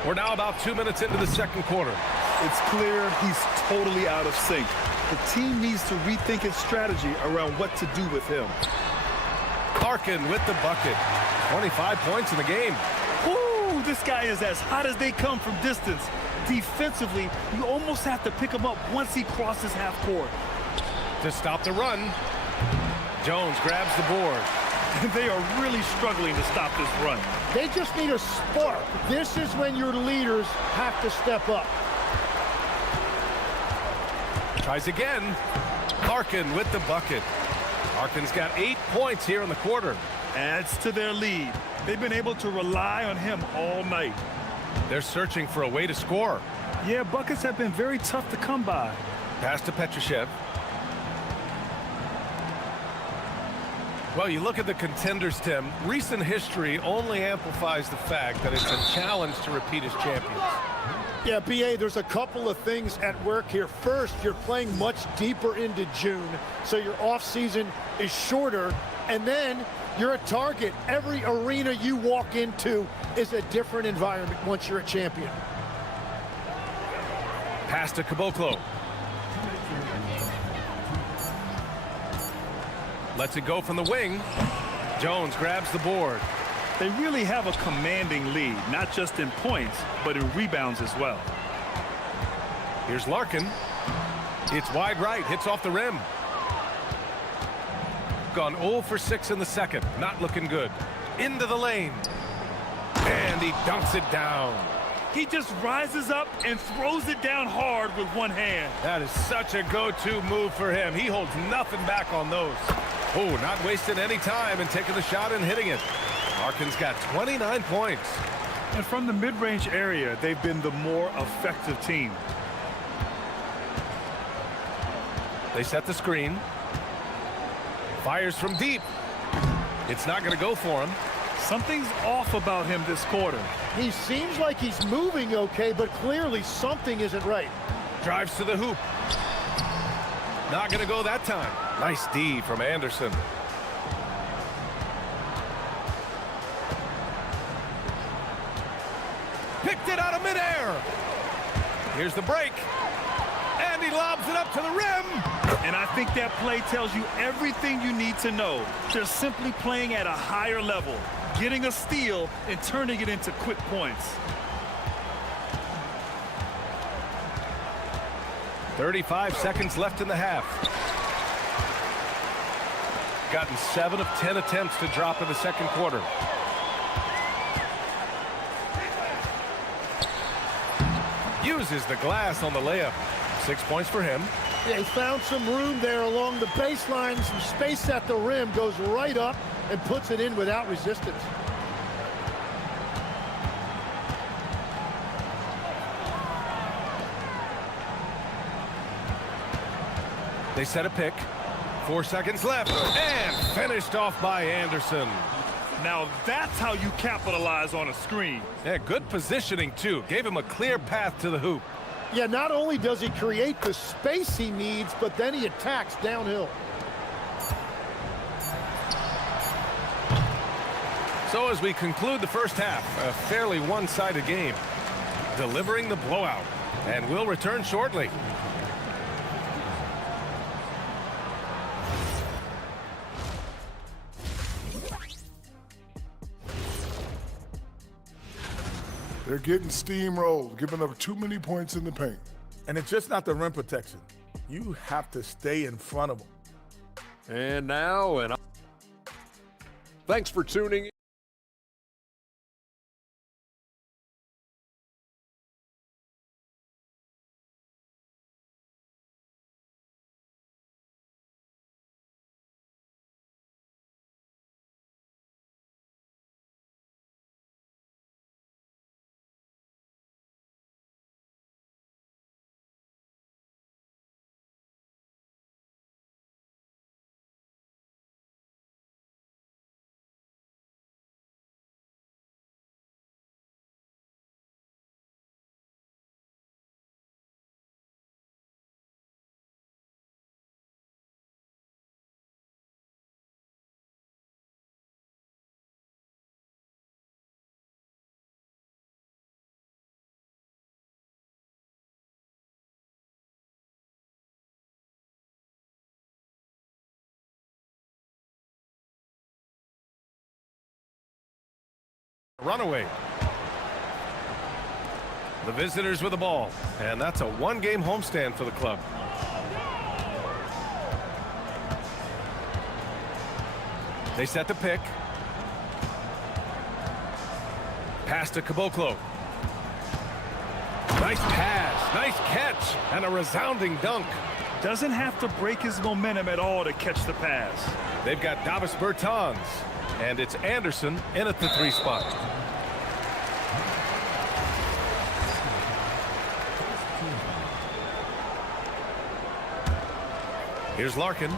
We're now about 2 minutes into the second quarter. It's clear he's totally out of sync. The team needs to rethink its strategy around what to do with him. Larkin with the bucket. 25 points in the game. Woo! This guy is as hot as they come from distance. Defensively, you almost have to pick him up once he crosses half court. To stop the run, Jones grabs the board. They are really struggling to stop this run. They just need a spark. This is when your leaders have to step up. Tries again. Larkin with the bucket. Larkin's got 8 points here in the quarter. Adds to their lead. They've been able to rely on him all night. They're searching for a way to score. Yeah, buckets have been very tough to come by. Pass to Petrushev. Well, you look at the contenders, Tim. Recent history only amplifies the fact that it's a challenge to repeat as champions. Yeah, BA, there's a couple of things at work here. First, you're playing much deeper into June, so your offseason is shorter. And then you're a target. Every arena you walk into is a different environment once you're a champion. Pass to Caboclo. Lets it go from the wing. Jones grabs the board. They really have a commanding lead, not just in points, but in rebounds as well. Here's Larkin. It's wide right, hits off the rim. Gone 0 for 6 in the second. Not looking good. Into the lane. And he dunks it down. He just rises up and throws it down hard with one hand. That is such a go-to move for him. He holds nothing back on those. Oh, not wasting any time and taking the shot and hitting it. Larkin's got 29 points. And from the mid-range area, they've been the more effective team. They set the screen. Fires from deep. It's not going to go for him. Something's off about him this quarter. He seems like he's moving okay, but clearly something isn't right. Drives to the hoop. Not going to go that time. Nice D from Anderson. knocked it out of midair. Here's the break. And he lobs it up to the rim. And I think that play tells you everything you need to know. They're simply playing at a higher level, getting a steal and turning it into quick points. 35 seconds left in the half. Gotten 7 of 10 attempts to drop in the second quarter. Uses the glass on the layup. 6 points for him. Yeah, he found some room there along the baseline, some space at the rim, goes right up and puts it in without resistance. They set a pick. 4 seconds left. And finished off by Anderson. Now that's how you capitalize on a screen. Yeah, good positioning, too. Gave him a clear path to the hoop. Yeah, not only does he create the space he needs, but then he attacks downhill. So as we conclude the first half, a fairly one-sided game. Delivering the blowout. And we'll return shortly. They're getting steamrolled, giving up too many points in the paint. And it's just not the rim protection. You have to stay in front of them. And now, thanks for tuning in. Runaway. The visitors with the ball, and that's a one-game homestand for the club. They set the pick. Pass to Caboclo. Nice pass, nice catch, and a resounding dunk. Doesn't have to break his momentum at all to catch the pass. They've got Davis Bertans, and it's Anderson in at the 3 spot. Here's Larkin.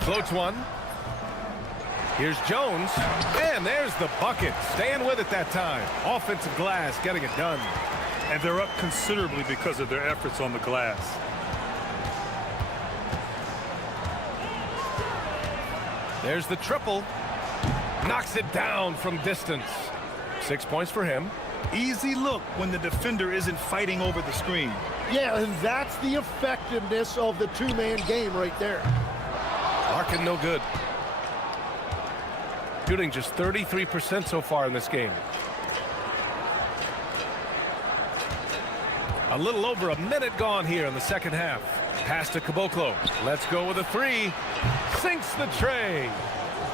Floats one. Here's Jones. And there's the bucket. Staying with it that time. Offensive glass, getting it done. And they're up considerably because of their efforts on the glass. There's the triple. Knocks it down from distance. 6 points for him. Easy look when the defender isn't fighting over the screen. Yeah, and that's the effectiveness of the two-man game right there. Larkin no good. Shooting just 33% so far in this game. A little over a minute gone here in the second half. Pass to Caboclo. Let's go with a 3. Sinks the tray.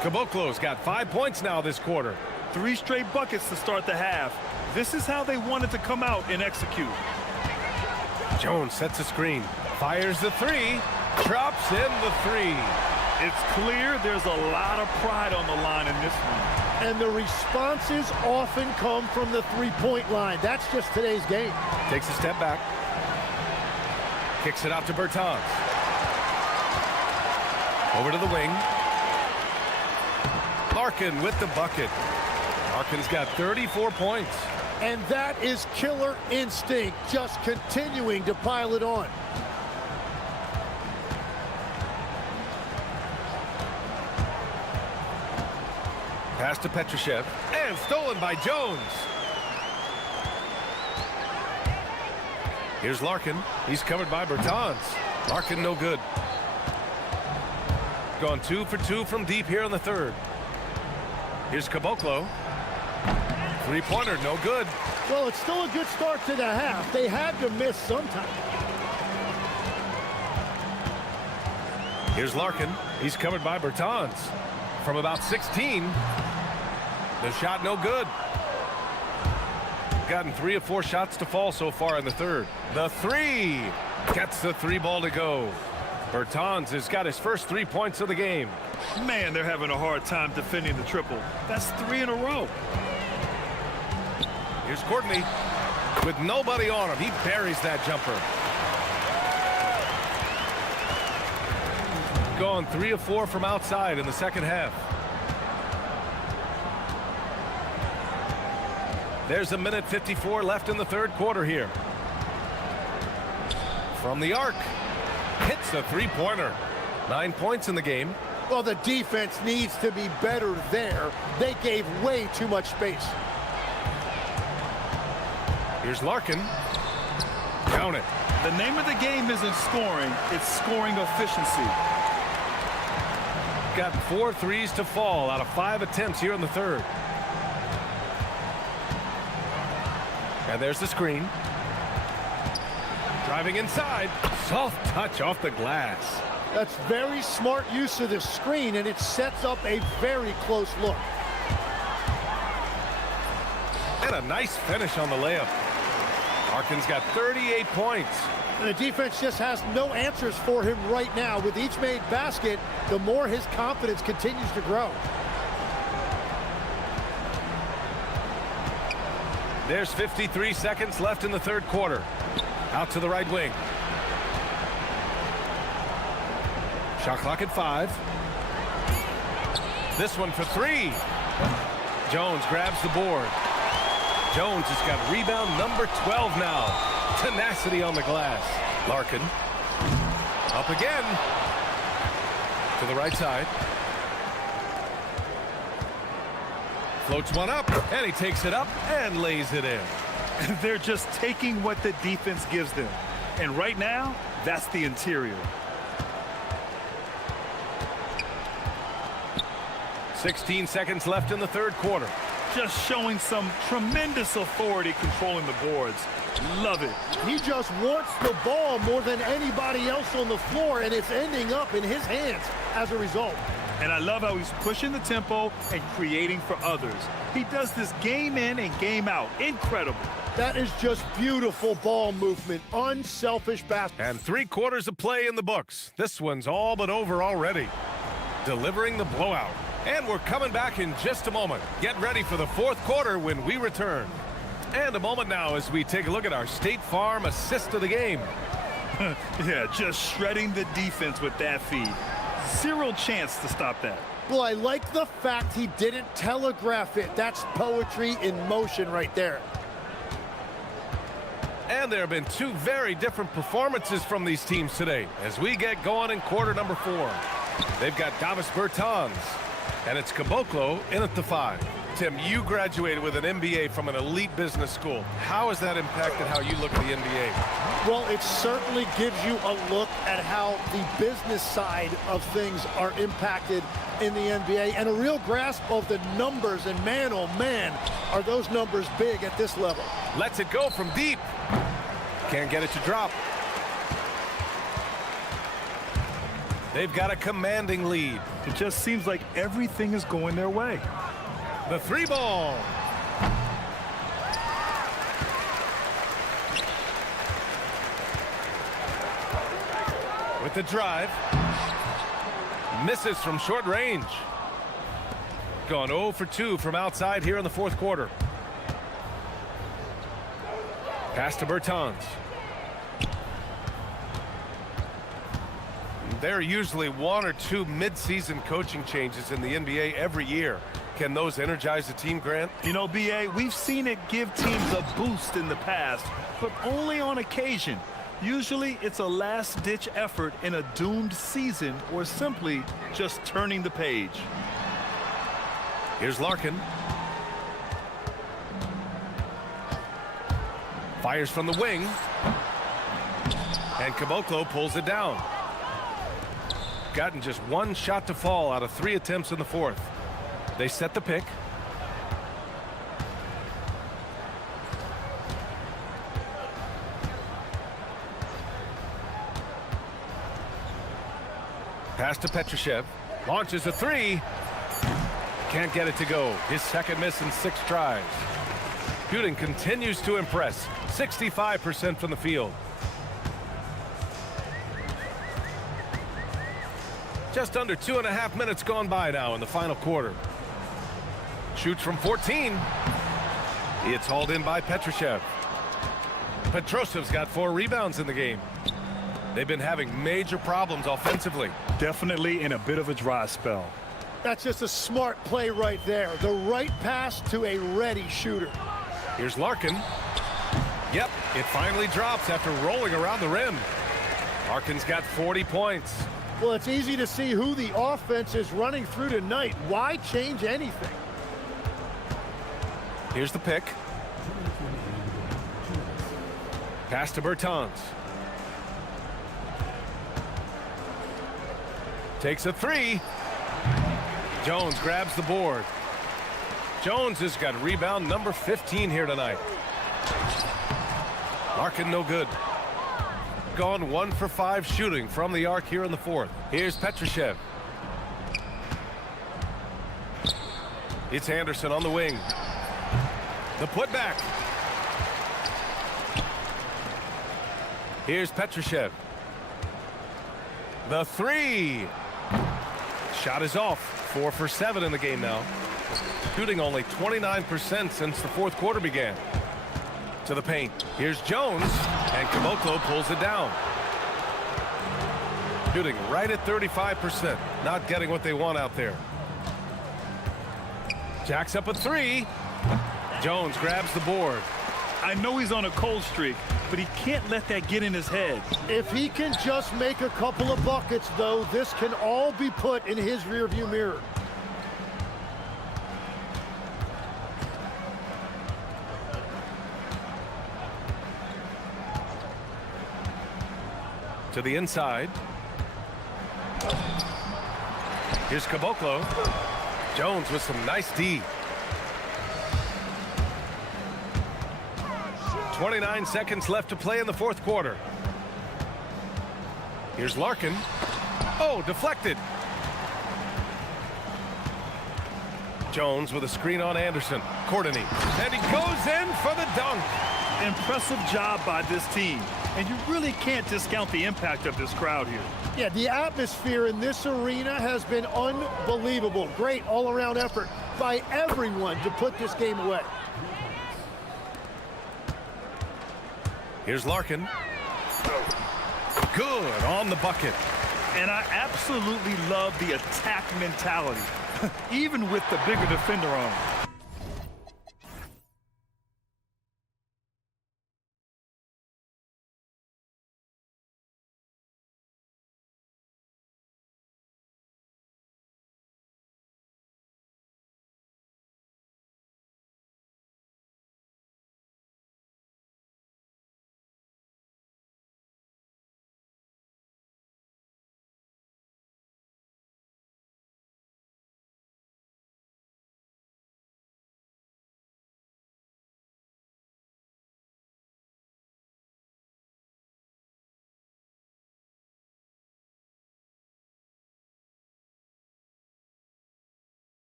Caboclo's got 5 points now this quarter. 3 straight buckets to start the half. This is how they wanted to come out and execute. Jones sets a screen. Fires the 3. Drops in the 3. It's clear there's a lot of pride on the line in this one. And the responses often come from the three-point line. That's just today's game. Takes a step back. Kicks it out to Bertans. Over to the wing. Larkin with the bucket. Larkin's got 34 points. And that is killer instinct, just continuing to pile it on. Pass to Petrushev. And stolen by Jones. Here's Larkin. He's covered by Bertans. Larkin no good. Gone 2 for 2 from deep here in the third. Here's Caboclo. Three-pointer, no good. Well, it's still a good start to the half. They had to miss sometime. Here's Larkin. He's covered by Bertans. From about 16. The shot no good. Gotten 3 of 4 shots to fall so far in the third. The three. Gets the 3 ball to go. Bertans has got his first 3 points of the game. Man, they're having a hard time defending the triple. That's 3 in a row. Here's Courtney. With nobody on him, he buries that jumper. Gone 3 of 4 from outside in the second half. There's 1:54 left in the third quarter here. From the arc. Hits a three-pointer. 9 points in the game. Well, the defense needs to be better there. They gave way too much space. Here's Larkin. Count it. The name of the game isn't scoring, it's scoring efficiency. Got 4 threes to fall out of 5 attempts here in the third. And there's the screen. Driving inside. Soft touch off the glass. That's very smart use of the screen, and it sets up a very close look. And a nice finish on the layup. Larkin's got 38 points. And the defense just has no answers for him right now. With each made basket, the more his confidence continues to grow. There's 53 seconds left in the third quarter. Out to the right wing. Shot clock at 5. This one for 3. Jones grabs the board. Jones has got rebound number 12 now. Tenacity on the glass. Larkin. Up again. To the right side. Floats one up, and he takes it up and lays it in. They're just taking what the defense gives them. And right now, that's the interior. 16 seconds left in the third quarter. Just showing some tremendous authority controlling the boards. Love it. He just wants the ball more than anybody else on the floor, and it's ending up in his hands as a result. And I love how he's pushing the tempo and creating for others. He does this game in and game out. Incredible. That is just beautiful ball movement. Unselfish basketball. And 3 quarters of play in the books. This one's all but over already. Delivering the blowout. And we're coming back in just a moment. Get ready for the fourth quarter when we return. And a moment now as we take a look at our State Farm assist of the game. Yeah, just shredding the defense with that feed. Zero chance to stop that. Well, I like the fact he didn't telegraph it. That's poetry in motion right there. And there have been 2 very different performances from these teams today as we get going in quarter number 4. They've got Davis Bertans, and it's Caboclo in at the 5. Tim, you graduated with an MBA from an elite business school. How has that impacted how you look at the NBA? Well, it certainly gives you a look at how the business side of things are impacted in the NBA and a real grasp of the numbers. And man, oh man, are those numbers big at this level. Lets it go from deep. Can't get it to drop. They've got a commanding lead. It just seems like everything is going their way. The 3 ball. With the drive. Misses from short range. Gone 0 for 2 from outside here in the fourth quarter. Pass to Bertans. There are usually 1 or 2 mid-season coaching changes in the NBA every year. Can those energize the team, Grant? You know, B.A., we've seen it give teams a boost in the past, but only on occasion. Usually, it's a last-ditch effort in a doomed season or simply just turning the page. Here's Larkin. Fires from the wing. And Caboclo pulls it down. Gotten just one shot to fall out of 3 attempts in the fourth. They set the pick. Pass to Petrushev. Launches a 3. Can't get it to go. His second miss in 6 tries. Shooting continues to impress. 65% from the field. Just under 2.5 minutes gone by now in the final quarter. Shoots from 14. It's hauled in by Petrushev. Petroshev's got 4 rebounds in the game. They've been having major problems offensively. Definitely in a bit of a dry spell. That's just a smart play right there. The right pass to a ready shooter. Here's Larkin. Yep, it finally drops after rolling around the rim. Larkin's got 40 points. Well, it's easy to see who the offense is running through tonight. Why change anything? Here's the pick. Pass to Bertans. Takes a 3. Jones grabs the board. Jones has got rebound number 15 here tonight. Larkin no good. Gone 1 for 5 shooting from the arc here in the fourth. Here's Petrushev. It's Anderson on the wing. The putback. Here's Petrushev. The 3. Shot is off. 4 for 7 in the game now. Shooting only 29% since the fourth quarter began. To the paint. Here's Jones, and Caboclo pulls it down. Shooting right at 35%. Not getting what they want out there. Jacks up a 3. Jones grabs the board. I know he's on a cold streak, but he can't let that get in his head. If he can just make a couple of buckets, though, this can all be put in his rearview mirror. To the inside. Here's Caboclo. Jones with some nice D. 29 seconds left to play in the fourth quarter. Here's Larkin. Oh, deflected. Jones with a screen on Anderson. Courtney. And he goes in for the dunk. Impressive job by this team. And you really can't discount the impact of this crowd here. Yeah, the atmosphere in this arena has been unbelievable. Great all-around effort by everyone to put this game away. Here's Larkin. Good on the bucket. And I absolutely love the attack mentality, even with the bigger defender on.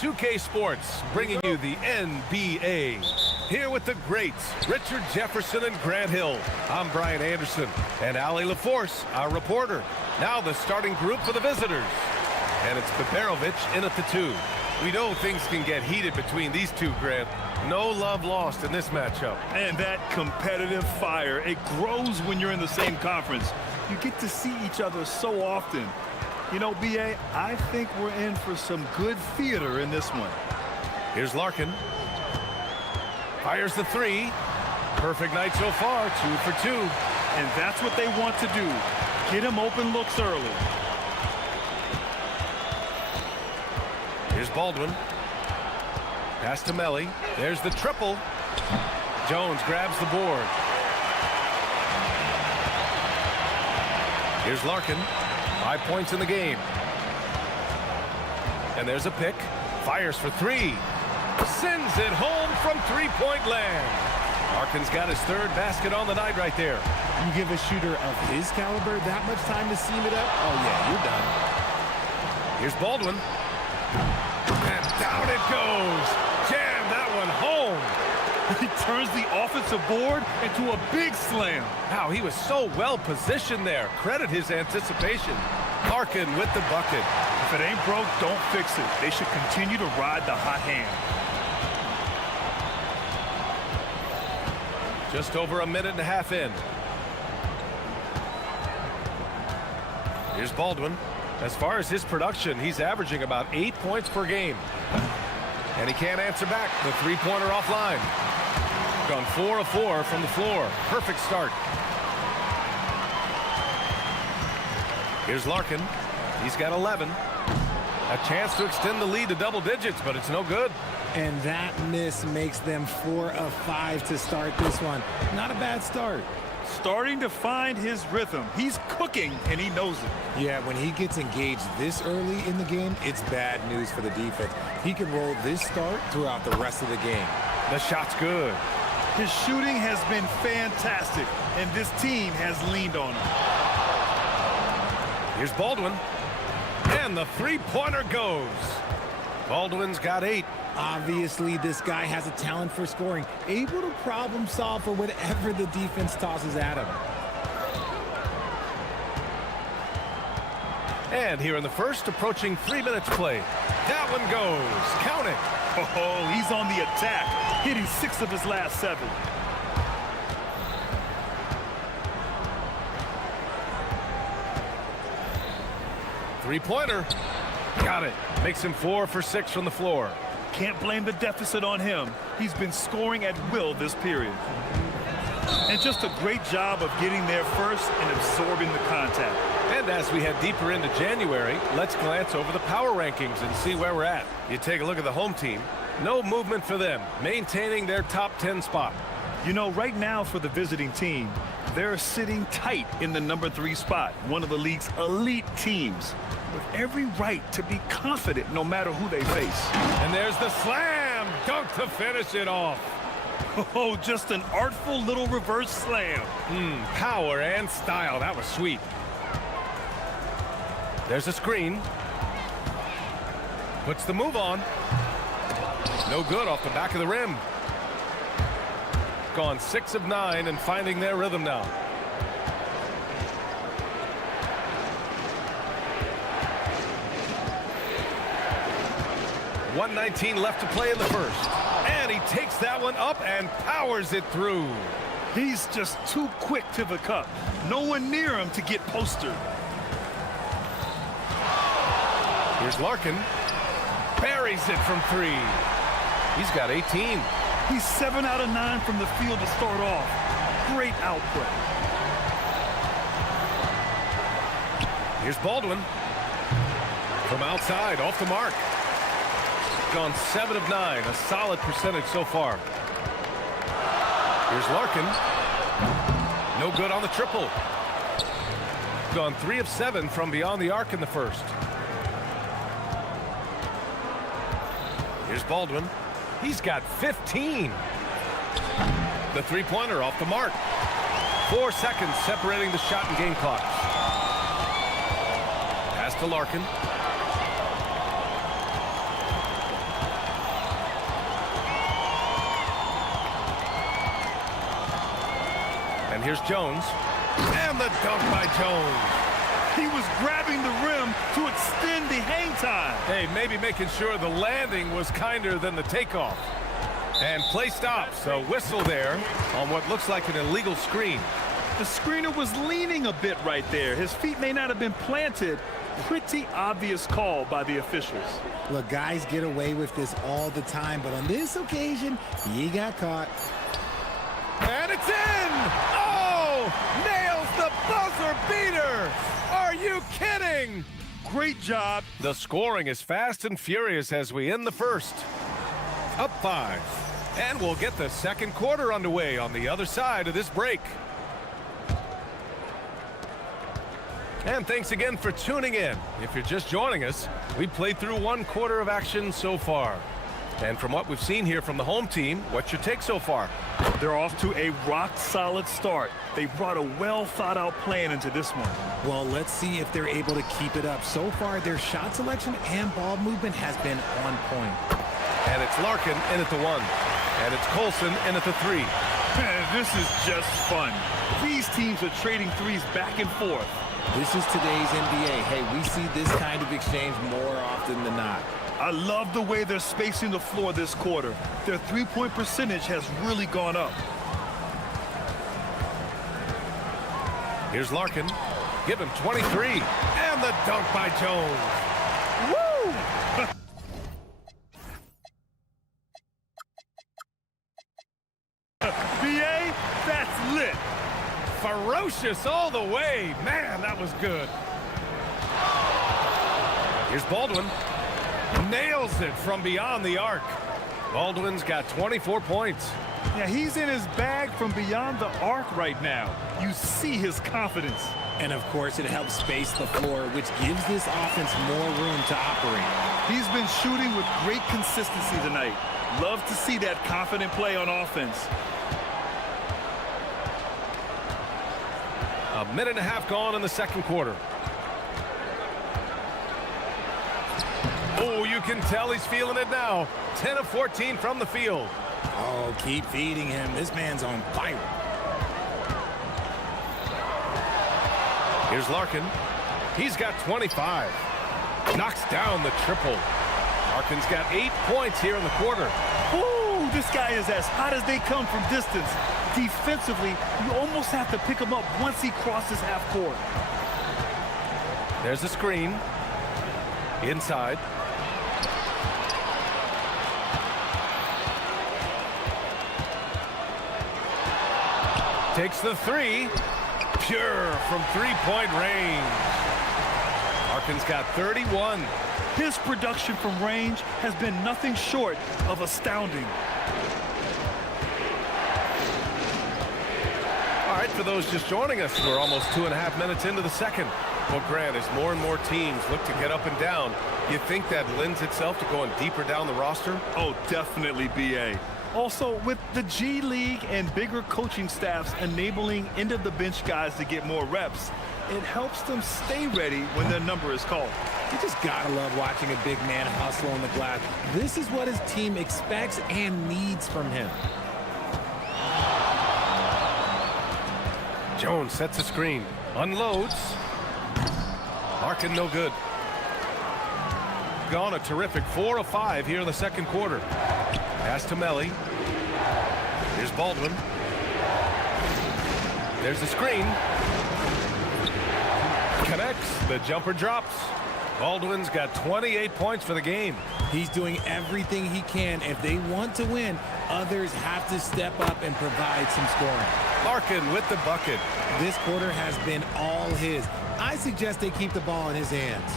2K Sports, bringing you the NBA. Here with the greats, Richard Jefferson and Grant Hill. I'm Brian Anderson, and Ali LaForce, our reporter. Now the starting group for the visitors. And it's Peperovic in at the 2. We know things can get heated between these two, Grant. No love lost in this matchup. And that competitive fire, it grows when you're in the same conference. You get to see each other so often. You know, B.A., I think we're in for some good theater in this one. Here's Larkin. Fires the 3. Perfect night so far, 2 for 2. And that's what they want to do. Get him open looks early. Here's Baldwin. Pass to Melly. There's the triple. Jones grabs the board. Here's Larkin. 5 points in the game. And there's a pick. Fires for 3. Sends it home from three-point land. Larkin's got his 3rd basket on the night right there. You give a shooter of his caliber that much time to seam it up? Oh, yeah, you're done. Here's Baldwin. And down it goes. Jam that one home. He turns the offensive board into a big slam. Wow, he was so well positioned there. Credit his anticipation. Larkin with the bucket. If it ain't broke, don't fix it. They should continue to ride the hot hand. Just over a minute and a half in. Here's Baldwin. As far as his production, he's averaging about 8 points per game. And he can't answer back. The three-pointer offline. Gone 4 of 4 from the floor. Perfect start. Here's Larkin. He's got 11. A chance to extend the lead to double digits, but it's no good. And that miss makes them 4 of 5 to start this one. Not a bad start. Starting to find his rhythm. He's cooking, and he knows it. Yeah, when he gets engaged this early in the game, it's bad news for the defense. He can roll this start throughout the rest of the game. The shot's good. His shooting has been fantastic, and this team has leaned on him. Here's Baldwin. And the three-pointer goes. Baldwin's got 8. Obviously, this guy has a talent for scoring, able to problem solve for whatever the defense tosses at him. And here in the first, approaching 3 minutes play. That one goes. Count it. Oh, he's on the attack, hitting 6 of his last 7. Three-pointer. Got it. Makes him 4 for 6 from the floor. Can't blame the deficit on him. He's been scoring at will this period. And just a great job of getting there first and absorbing the contact. And as we head deeper into January, let's glance over the power rankings and see where we're at. You take a look at the home team. No movement for them, maintaining their top 10 spot. You know, right now for the visiting team, they're sitting tight in the number 3 spot, one of the league's elite teams, with every right to be confident no matter who they face. And there's the slam dunk to finish it off. Oh, just an artful little reverse slam. Power and style. That was sweet. There's a screen. Puts the move on. No good off the back of the rim. Gone 6 of 9 and finding their rhythm now. .119 left to play in the first. And he takes that one up and powers it through. He's just too quick to the cup. No one near him to get postered. Here's Larkin. Buries it from 3. He's got 18. He's 7 out of 9 from the field to start off. Great output. Here's Baldwin. From outside, off the mark. Gone 7 of 9, a solid percentage so far. Here's Larkin. No good on the triple. Gone 3 of 7 from beyond the arc in the first. Here's Baldwin. He's got 15. The three-pointer off the mark. 4 seconds separating the shot and game clock. Pass to Larkin. And here's Jones. And the dunk by Jones. He was grabbing the rim to extend the hang time. Hey, maybe making sure the landing was kinder than the takeoff. And play stops. A whistle there on what looks like an illegal screen. The screener was leaning a bit right there. His feet may not have been planted. Pretty obvious call by the officials. Look, guys get away with this all the time, but on this occasion, he got caught. And it's in! Oh! Nails the buzzer beater! Are you kidding? Great job. The scoring is fast and furious as we end the first. Up 5. And we'll get the second quarter underway on the other side of this break. And thanks again for tuning in. If you're just joining us, we've played through one quarter of action so far. And from what we've seen here from the home team, what's your take so far? They're off to a rock-solid start. They brought a well-thought-out plan into this one. Well, let's see if they're able to keep it up. So far, their shot selection and ball movement has been on point. And it's Larkin in at the 1. And it's Colson in at the 3. Man, this is just fun. These teams are trading threes back and forth. This is today's NBA. Hey, we see this kind of exchange more often than not. I love the way they're spacing the floor this quarter. Their three-point percentage has really gone up. Here's Larkin. Give him 23. And the dunk by Jones. Woo! BA, that's lit. Ferocious all the way. Man, that was good. Here's Baldwin. Nails it from beyond the arc. Baldwin's got 24 points. Yeah, he's in his bag from beyond the arc right now. You see his confidence. And of course, it helps space the floor, which gives this offense more room to operate. He's been shooting with great consistency tonight. Love to see that confident play on offense. A minute and a half gone in the second quarter. Oh, you can tell he's feeling it now. 10 of 14 from the field. Oh, keep feeding him. This man's on fire. Here's Larkin. He's got 25. Knocks down the triple. Larkin's got 8 points here in the quarter. Ooh, this guy is as hot as they come from distance. Defensively, you almost have to pick him up once he crosses half court. There's a screen. Inside. Takes the 3. Pure from three-point range. Larkin's got 31. His production from range has been nothing short of astounding. All right, for those just joining us, we're almost 2.5 minutes into the second. Well, Grant, as more and more teams look to get up and down, you think that lends itself to going deeper down the roster? Oh, definitely, BA. Also, with the G League and bigger coaching staffs enabling end-of-the-bench guys to get more reps, it helps them stay ready when their number is called. You just gotta love watching a big man hustle on the glass. This is what his team expects and needs from him. Jones sets a screen. Unloads. Larkin no good. Gone a terrific 4 of 5 here in the second quarter. Pass to Melly. Here's Baldwin. There's the screen. Connects. The jumper drops. Baldwin's got 28 points for the game. He's doing everything he can. If they want to win, others have to step up and provide some scoring. Larkin with the bucket. This quarter has been all his. I suggest they keep the ball in his hands.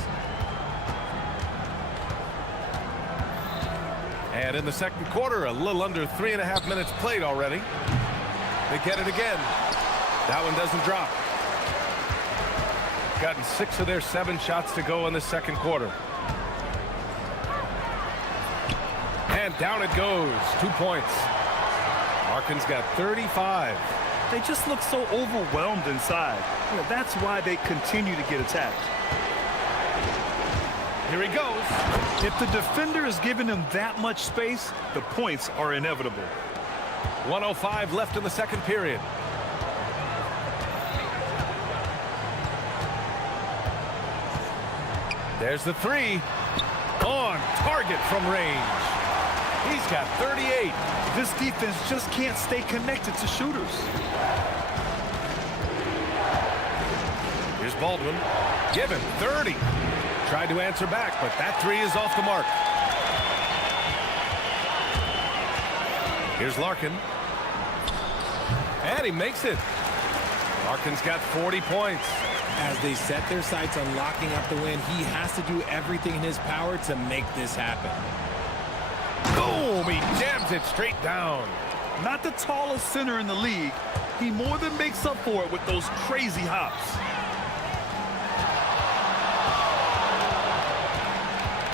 And in the second quarter, a little under 3.5 minutes played already. They get it again. That one doesn't drop. Gotten 6 of their 7 shots to go in the second quarter. And down it goes. 2 points. Larkin's got 35. They just look so overwhelmed inside. You know, that's why they continue to get attacked. Here he goes. If the defender is giving him that much space, the points are inevitable. 1:05 left in the second period. There's the three. On target from range. He's got 38. This defense just can't stay connected to shooters. Here's Baldwin. Given 30. Tried to answer back, but that three is off the mark. Here's Larkin. And he makes it. Larkin's got 40 points. As they set their sights on locking up the win, he has to do everything in his power to make this happen. Boom! He jams it straight down. Not the tallest center in the league. He more than makes up for it with those crazy hops.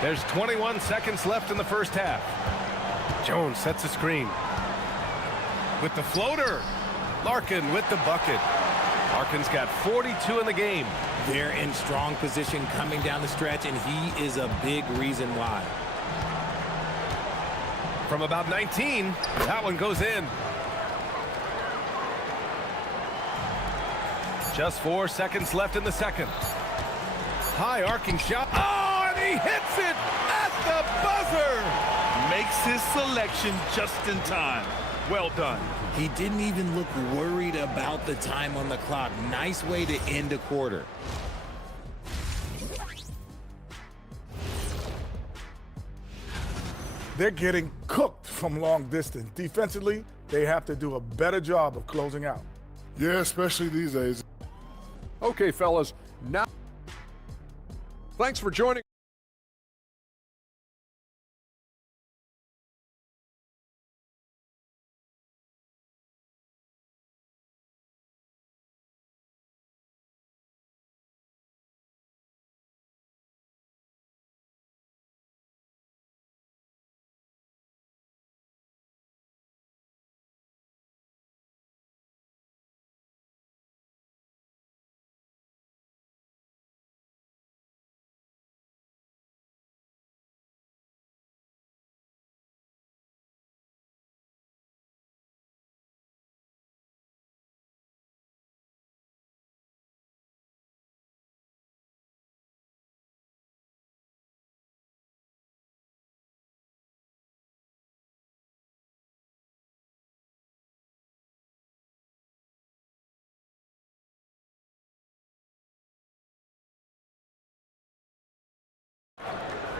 There's 21 seconds left in the first half. Jones sets a screen. With the floater. Larkin with the bucket. Larkin's got 42 in the game. They're in strong position coming down the stretch, and he is a big reason why. From about 19, that one goes in. Just 4 seconds left in the second. High arcing shot. Oh, and he hits it at the buzzer. Makes his selection just in time. Well done. He didn't even look worried about the time on the clock. Nice way to end a quarter. They're getting cooked from long distance. Defensively, they have to do a better job of closing out. Yeah, especially these days. Okay, fellas, now thanks for joining.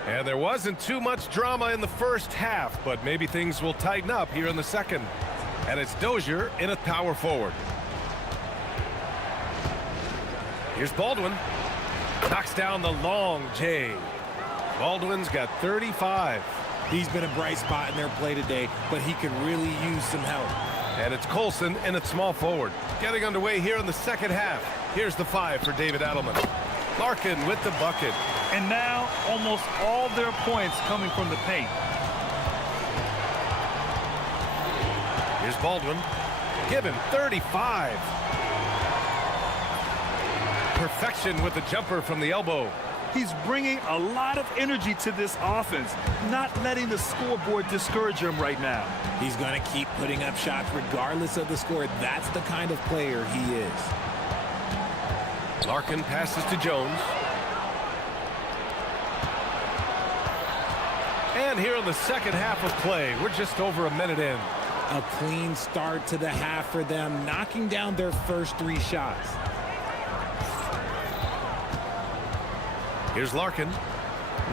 And there wasn't too much drama in the first half, but maybe things will tighten up here in the second. And it's Dozier in at power forward. Here's Baldwin. Knocks down the long J. Baldwin's got 35. He's been a bright spot in their play today, but he could really use some help. And it's Colson in at small forward. Getting underway here in the second half. Here's the 5 for David Adelman. Larkin with the bucket. And now almost all their points coming from the paint. Here's Baldwin. Given 35. Perfection with the jumper from the elbow. He's bringing a lot of energy to this offense, not letting the scoreboard discourage him right now. He's going to keep putting up shots regardless of the score. That's the kind of player he is. Larkin passes to Jones. And here in the second half of play, we're just over a minute in. A clean start to the half for them, knocking down their first 3 shots. Here's Larkin.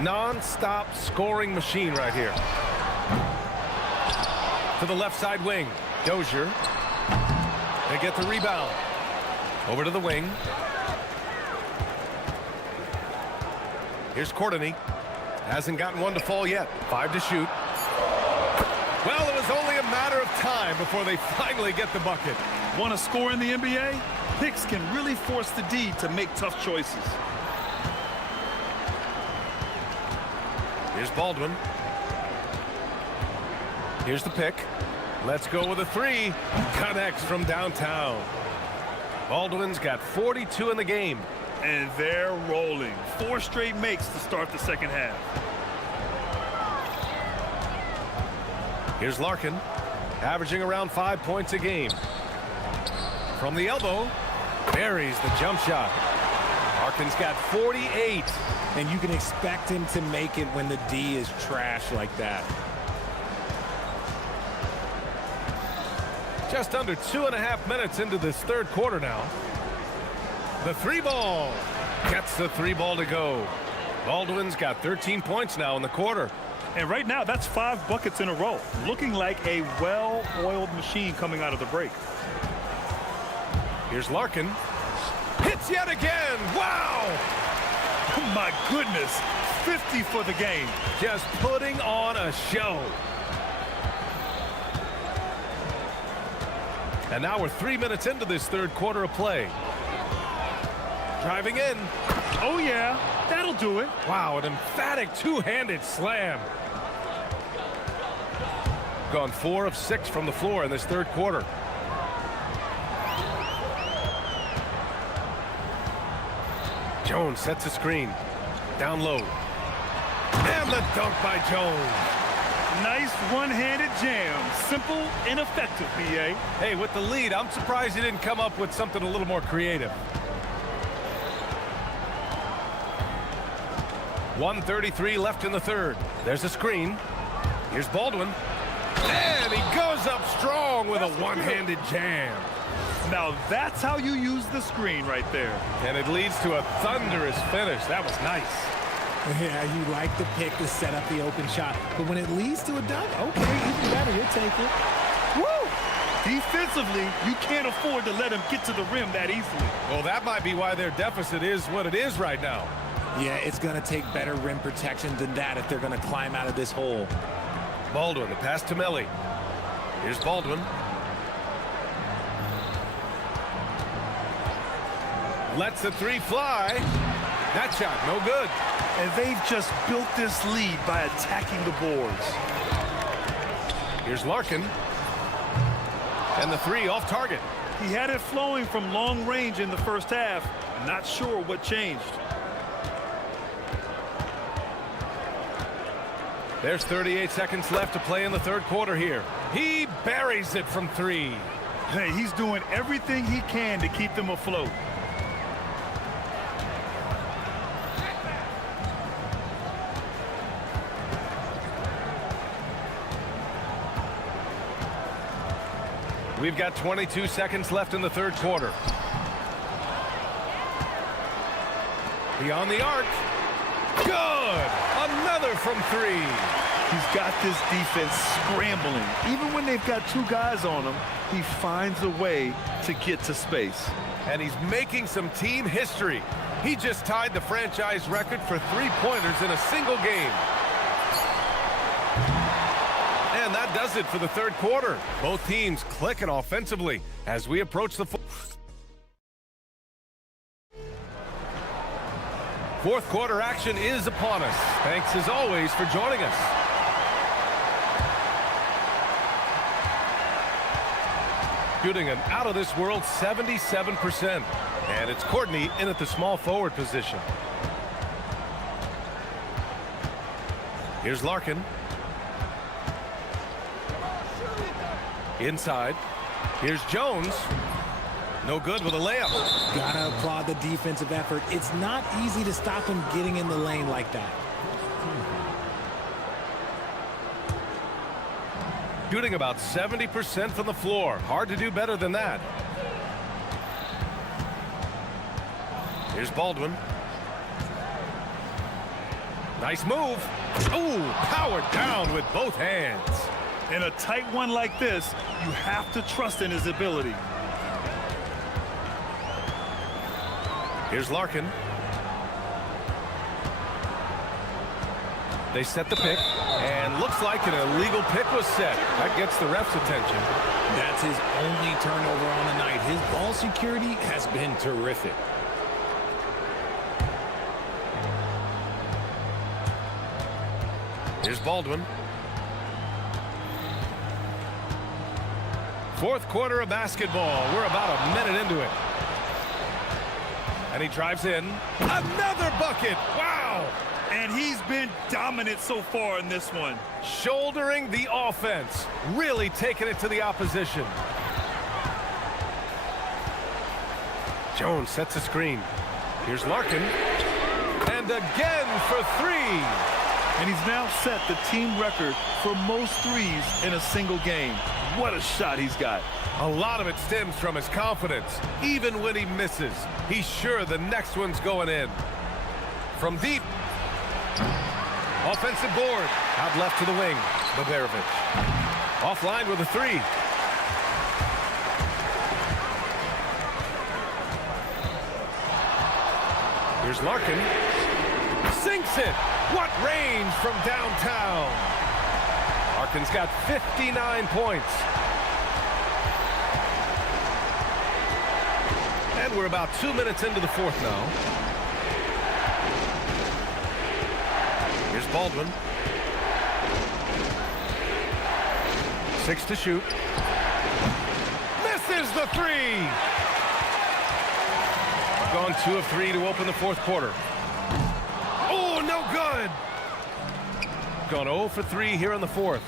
Non-stop scoring machine right here. To the left side wing. Dozier. They get the rebound. Over to the wing. Here's Courtney. Hasn't gotten one to fall yet. 5 to shoot. Well, it was only a matter of time before they finally get the bucket. Want to score in the NBA? Picks can really force the D to make tough choices. Here's Baldwin. Here's the pick. Let's go with a 3. Connects from downtown. Baldwin's got 42 in the game. And they're rolling. 4 straight makes to start the second half. Here's Larkin, averaging around 5 points a game. From the elbow, buries the jump shot. Larkin's got 48. And you can expect him to make it when the D is trash like that. Just under 2.5 minutes into this third quarter now. The three ball. Gets the three ball to go. Baldwin's got 13 points now in the quarter. And right now, that's 5 buckets in a row. Looking like a well-oiled machine coming out of the break. Here's Larkin. Hits yet again. Wow! Oh my goodness. 50 for the game. Just putting on a show. And now we're 3 minutes into this third quarter of play. Driving in. Oh, yeah. That'll do it. Wow, an emphatic two-handed slam. Gone 4 of 6 from the floor in this third quarter. Jones sets a screen. Down low. And the dunk by Jones. Nice one-handed jam. Simple and effective, BA. Hey, with the lead, I'm surprised he didn't come up with something a little more creative. 1:33 left in the third. There's a screen. Here's Baldwin. And he goes up strong with a one-handed jam. Now that's how you use the screen right there. And it leads to a thunderous finish. That was nice. Yeah, you like the pick to set up the open shot. But when it leads to a dunk, okay, even better, you'll take it. Woo! Defensively, you can't afford to let him get to the rim that easily. Well, that might be why their deficit is what it is right now. Yeah, it's going to take better rim protection than that if they're going to climb out of this hole. Baldwin, the pass to Melly. Here's Baldwin. Lets the three fly. That shot, no good. And they've just built this lead by attacking the boards. Here's Larkin. And the three off target. He had it flowing from long range in the first half. Not sure what changed. There's 38 seconds left to play in the third quarter here. He buries it from three. Hey, he's doing everything he can to keep them afloat. We've got 22 seconds left in the third quarter. Beyond the arc. Good! Another from three. He's got this defense scrambling. Even when they've got 2 guys on him, he finds a way to get to space. And he's making some team history. He just tied the franchise record for three-pointers in a single game. And that does it for the third quarter. Both teams clicking offensively as we approach the fourth quarter action is upon us. Thanks as always for joining us. Shooting an out-of-this-world 77%. And it's Courtney in at the small forward position. Here's Larkin. Inside. Here's Jones. No good with a layup. Gotta applaud the defensive effort. It's not easy to stop him getting in the lane like that. Shooting about 70% from the floor. Hard to do better than that. Here's Baldwin. Nice move. Ooh, powered down with both hands. In a tight one like this, you have to trust in his ability. Here's Larkin. They set the pick, and looks like an illegal pick was set. That gets the ref's attention. That's his only turnover on the night. His ball security has been terrific. Here's Baldwin. Fourth quarter of basketball. We're about a minute into it. And he drives in. Another bucket. Wow. And he's been dominant so far in this one. Shouldering the offense. Really taking it to the opposition. Jones sets a screen. Here's Larkin. And again for three. And he's now set the team record for most threes in a single game. What a shot he's got. A lot of it stems from his confidence. Even when he misses, he's sure the next one's going in. From deep. Offensive board. Out left to the wing. Bogdanovich. Offline with a three. Here's Larkin. Sinks it. What range from downtown. Larkin's got 59 points. And we're about 2 minutes into the fourth now. Here's Baldwin. 6 to shoot. Misses the three. Gone 2 of 3 to open the fourth quarter. Oh, no good. Gone 0 for 3 here in the fourth.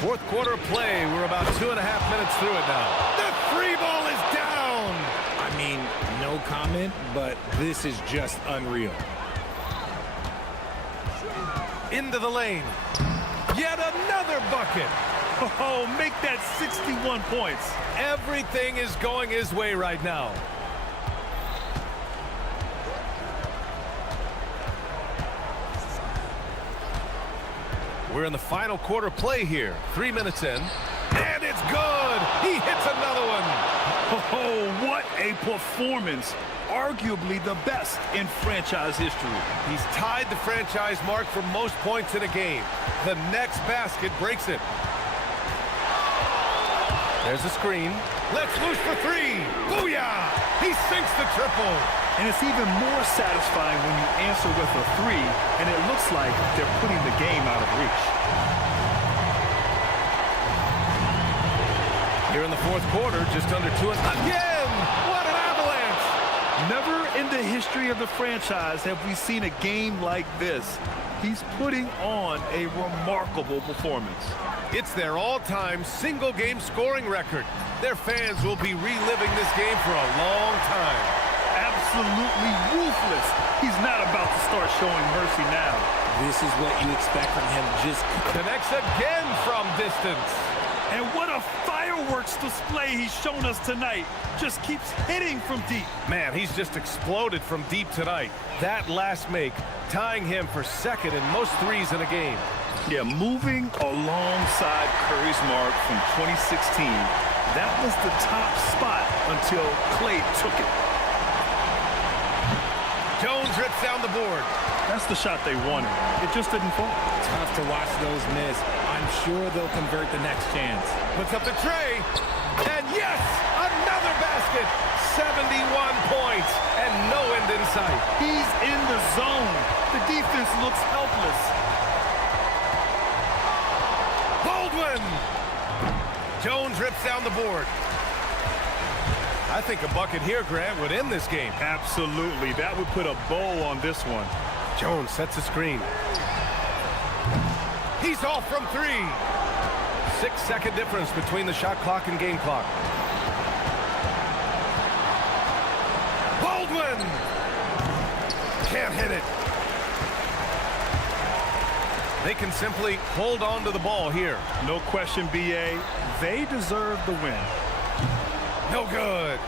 Fourth quarter play. We're about 2.5 minutes through it now. The three ball is down. I mean, no comment, but this is just unreal. Into the lane. Yet another bucket. Oh, make that 61 points. Everything is going his way right now. We're in the final quarter play here. 3 minutes in. And it's good. He hits another one. Oh, what a performance. Arguably the best in franchise history. He's tied the franchise mark for most points in a game. The next basket breaks it. There's a screen. Let's loose for three. Booyah! He sinks the triple. And it's even more satisfying when you answer with a three, and it looks like they're putting the game out of reach. Here in the fourth quarter, just under 2. Again! What an avalanche! Never in the history of the franchise have we seen a game like this. He's putting on a remarkable performance. It's their all-time single-game scoring record. Their fans will be reliving this game for a long time. Absolutely ruthless. He's not about to start showing mercy now. This is what you expect from him. Just connects again from distance. And what a fireworks display he's shown us tonight. Just keeps hitting from deep. Man, he's just exploded from deep tonight. That last make, tying him for second in most threes in a game. Yeah, moving alongside Curry's mark from 2016. That was the top spot until Clay took it. Jones rips down the board. That's the shot they wanted. It just didn't fall. Tough to watch those miss. I'm sure they'll convert the next chance. Puts up the tray. And yes, another basket. 71 points and no end in sight. He's in the zone. The defense looks helpless. Baldwin. Jones rips down the board. I think a bucket here, Grant, would end this game. Absolutely. That would put a bow on this one. Jones sets a screen. He's off from three. 6-second difference between the shot clock and game clock. Baldwin! Can't hit it. They can simply hold on to the ball here. No question, BA. They deserve the win. No good.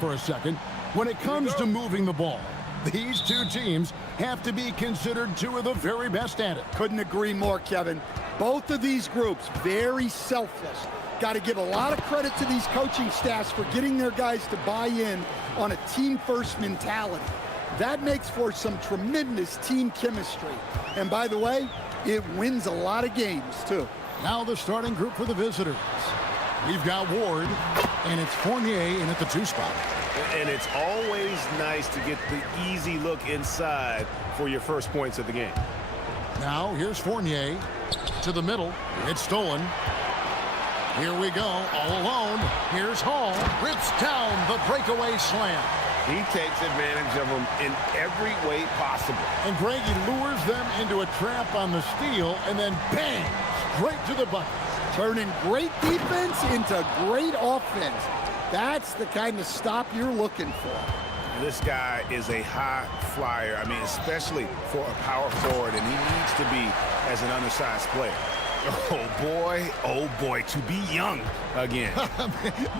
For a second, when it comes to moving the ball, these two teams have to be considered two of the very best at it. Couldn't agree more, Kevin. Both of these groups, very selfless. Got to give a lot of credit to these coaching staffs for getting their guys to buy in on a team-first mentality. That makes for some tremendous team chemistry. And by the way, it wins a lot of games, too. Now the starting group for the visitors. We've got Ward, and it's Fournier in at the 2 spot. And it's always nice to get the easy look inside for your first points of the game. Now here's Fournier to the middle. It's stolen. Here we go, all alone. Here's Hall. Rips down the breakaway slam. He takes advantage of them in every way possible. And Greg, he lures them into a trap on the steal, and then bang, straight to the bucket. Turning great defense into great offense. That's the kind of stop you're looking for. This guy is a high flyer. I mean, especially for a power forward, and he needs to be as an undersized player. Oh boy, to be young again.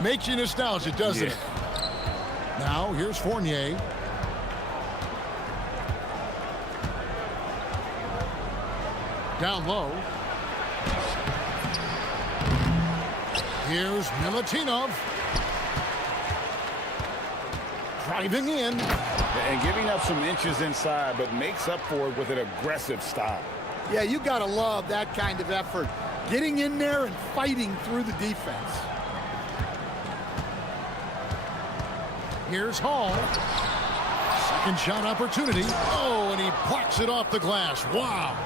Makes you nostalgic, doesn't it? Now, here's Fournier. Down low. Here's Milutinov. Driving in. And giving up some inches inside, but makes up for it with an aggressive style. Yeah, you got to love that kind of effort. Getting in there and fighting through the defense. Here's Hall. Second shot opportunity. Oh, and he blocks it off the glass. Wow.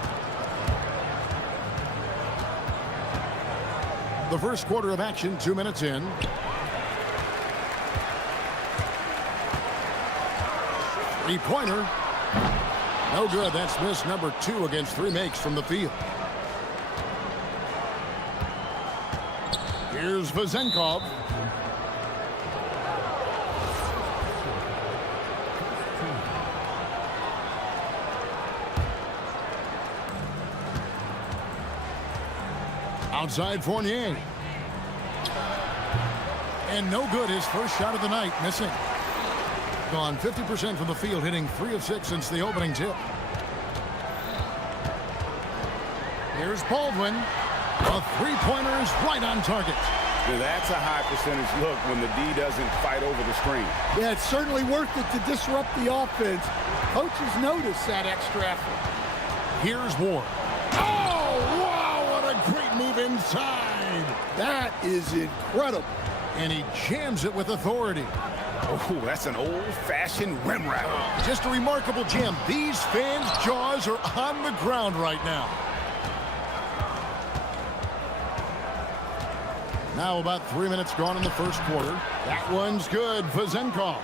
The first quarter of action, 2 minutes in. Three-pointer. No good. That's miss number 2 against 3 makes from the field. Here's Vazenkov. Outside Fournier. And no good. His first shot of the night, missing. Gone 50% from the field, hitting 3 of 6 since the opening tip. Here's Baldwin. A three-pointer is right on target. That's a high percentage look when the D doesn't fight over the screen. Yeah, it's certainly worth it to disrupt the offense. Coaches notice that extra effort. Here's Ward. Oh, wow, what a great move inside. That is incredible. And he jams it with authority. Oh, that's an old-fashioned rim wrap. Just a remarkable jam. These fans' jaws are on the ground right now. Now about 3 minutes gone in the first quarter. That one's good. Vazenkov.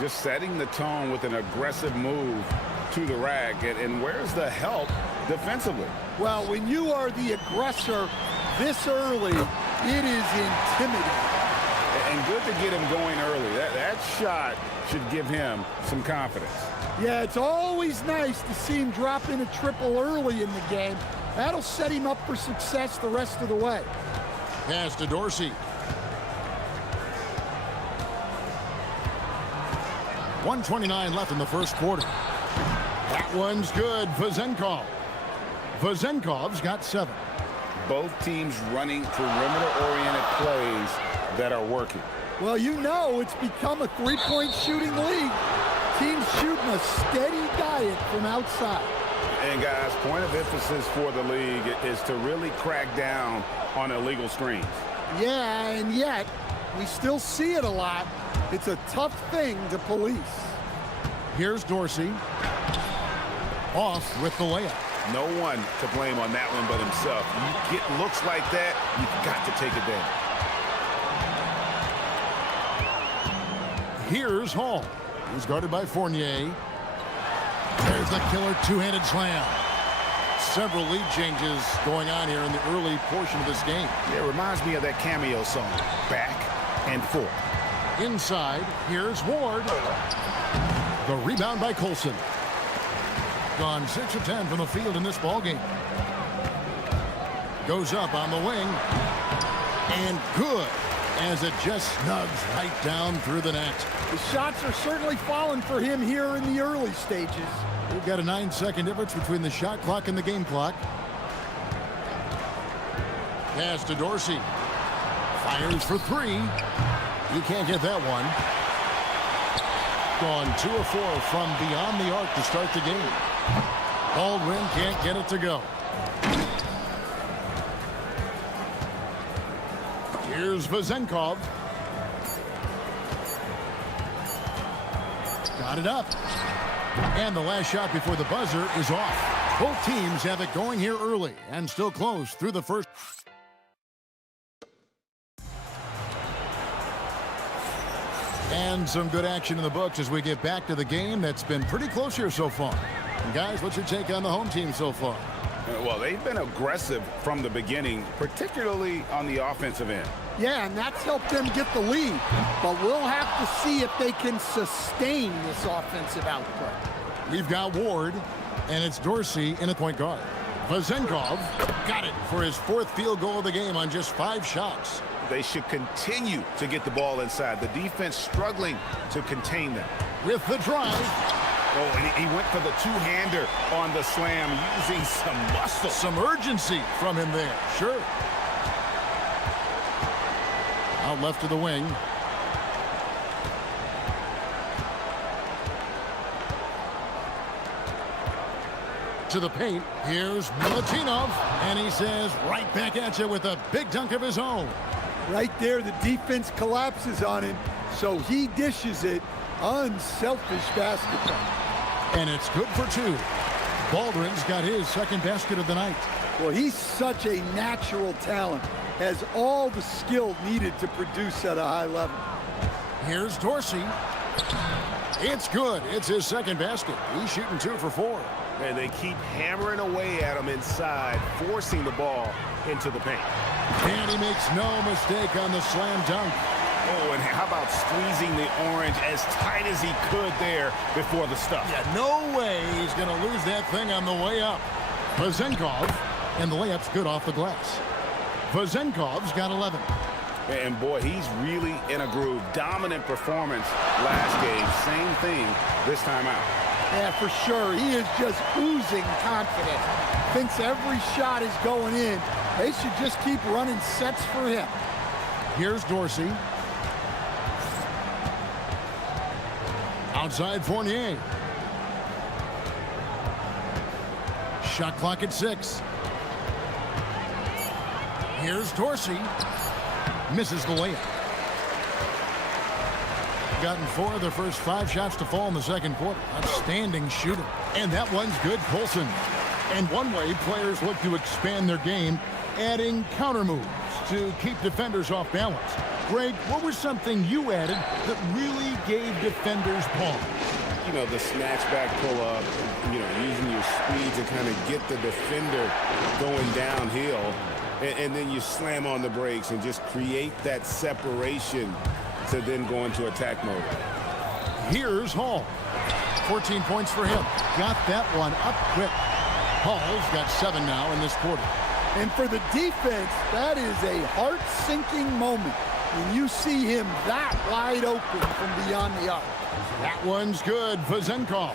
Just setting the tone with an aggressive move to the rack. And where's the help defensively? Well, when you are the aggressor this early, it is intimidating. And good to get him going early. That shot should give him some confidence. Yeah, it's always nice to see him drop in a triple early in the game. That'll set him up for success the rest of the way. Pass to Dorsey. 1:29 left in the first quarter. That one's good. Vazenkov. Vazenkov's got 7. Both teams running perimeter-oriented plays that are working. Well, you know it's become a three-point shooting league. Teams shooting a steady diet from outside. And guys, point of emphasis for the league is to really crack down on illegal screens. Yeah, and yet we still see it a lot. It's a tough thing to police. Here's Dorsey. Off with the layup. No one to blame on that one but himself. You get looks like that, you've got to take advantage. Here's Hall. He's guarded by Fournier. There's the killer two-handed slam. Several lead changes going on here in the early portion of this game. Yeah, it reminds me of that cameo song, Back and Forth. Inside, here's Ward. The rebound by Colson. Gone 6 of 10 from the field in this ballgame. Goes up on the wing. And good. as it just snugs right down through the net. The shots are certainly falling for him here in the early stages. We've got a 9-second difference between the shot clock and the game clock. Pass to Dorsey. Fires for three. He can't get that one. Gone 2 of 4 from beyond the arc to start the game. Baldwin can't get it to go. Here's Vezenkov. Got it up. And the last shot before the buzzer is off. Both teams have it going here early and still close through the first. And some good action in the books as we get back to the game that's been pretty close here so far. And guys, what's your take on the home team so far? Well, they've been aggressive from the beginning, particularly on the offensive end. Yeah, and that's helped them get the lead. But we'll have to see if they can sustain this offensive output. We've got Ward, and it's Dorsey in at point guard. Vezenkov got it for his 4th field goal of the game on just 5 shots. They should continue to get the ball inside. The defense struggling to contain them. With the drive. Oh, and he went for the two-hander on the slam, using some muscle. Some urgency from him there. Sure. Out left to the wing. To the paint. Here's Milutinov. And he says right back at you with a big dunk of his own. Right there, the defense collapses on him, so he dishes it. Unselfish basketball. And it's good for 2. Baldwin's got his 2nd basket of the night. Well, he's such a natural talent. Has all the skill needed to produce at a high level. Here's Dorsey. It's good. It's his 2nd basket. He's shooting 2 for 4. And they keep hammering away at him inside, forcing the ball into the paint. And he makes no mistake on the slam dunk. Oh, and how about squeezing the orange as tight as he could there before the stuff? Yeah, no way he's going to lose that thing on the way up. Vezenkov, and the layup's good off the glass. Vezenkov's got 11. And boy, he's really in a groove. Dominant performance last game. Same thing this time out. Yeah, for sure. He is just oozing confidence. Thinks every shot is going in. They should just keep running sets for him. Here's Dorsey. Outside Fournier. Shot clock at 6. Here's Dorsey. Misses the layup. Gotten 4 of their first 5 shots to fall in the 2nd quarter. Outstanding shooting. And that one's good, Colson. And one way players look to expand their game, adding counter moves to keep defenders off balance. Greg, what was something you added that really gave defenders pause? You know, the snatch back pull-up, you know, using your speed to kind of get the defender going downhill. And then you slam on the brakes and just create that separation to then go into attack mode. Here's Hall. 14 points for him. Got that one up quick. Hall's got 7 now in this quarter. And for the defense, that is a heart-sinking moment when you see him that wide open from beyond the arc. That one's good. Vezenkov.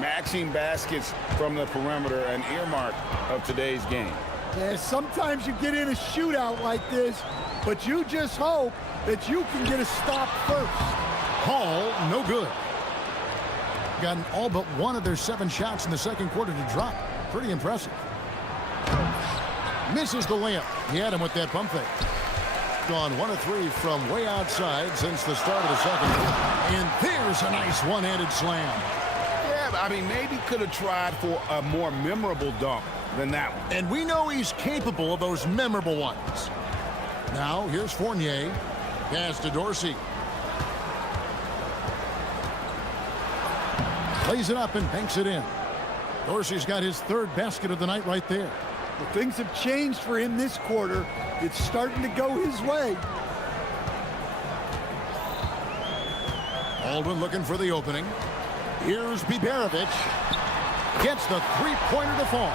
Matching baskets from the perimeter, an earmark of today's game. Yeah, sometimes you get in a shootout like this, but you just hope that you can get a stop first. Hall, no good. Gotten all but 1 of their 7 shots in the 2nd quarter to drop. Pretty impressive. Misses the layup. He had him with that pump fake. Gone 1 of 3 from way outside since the start of the 2nd. And there's a nice one-handed slam. Yeah, I mean, maybe could have tried for a more memorable dunk than that one. And we know he's capable of those memorable ones. Now, here's Fournier. Pass to Dorsey. Plays it up and banks it in. Dorsey's got his 3rd basket of the night right there. Well, things have changed for him this quarter. It's starting to go his way. Baldwin looking for the opening. Here's Biberovic. Gets the 3-pointer to fall.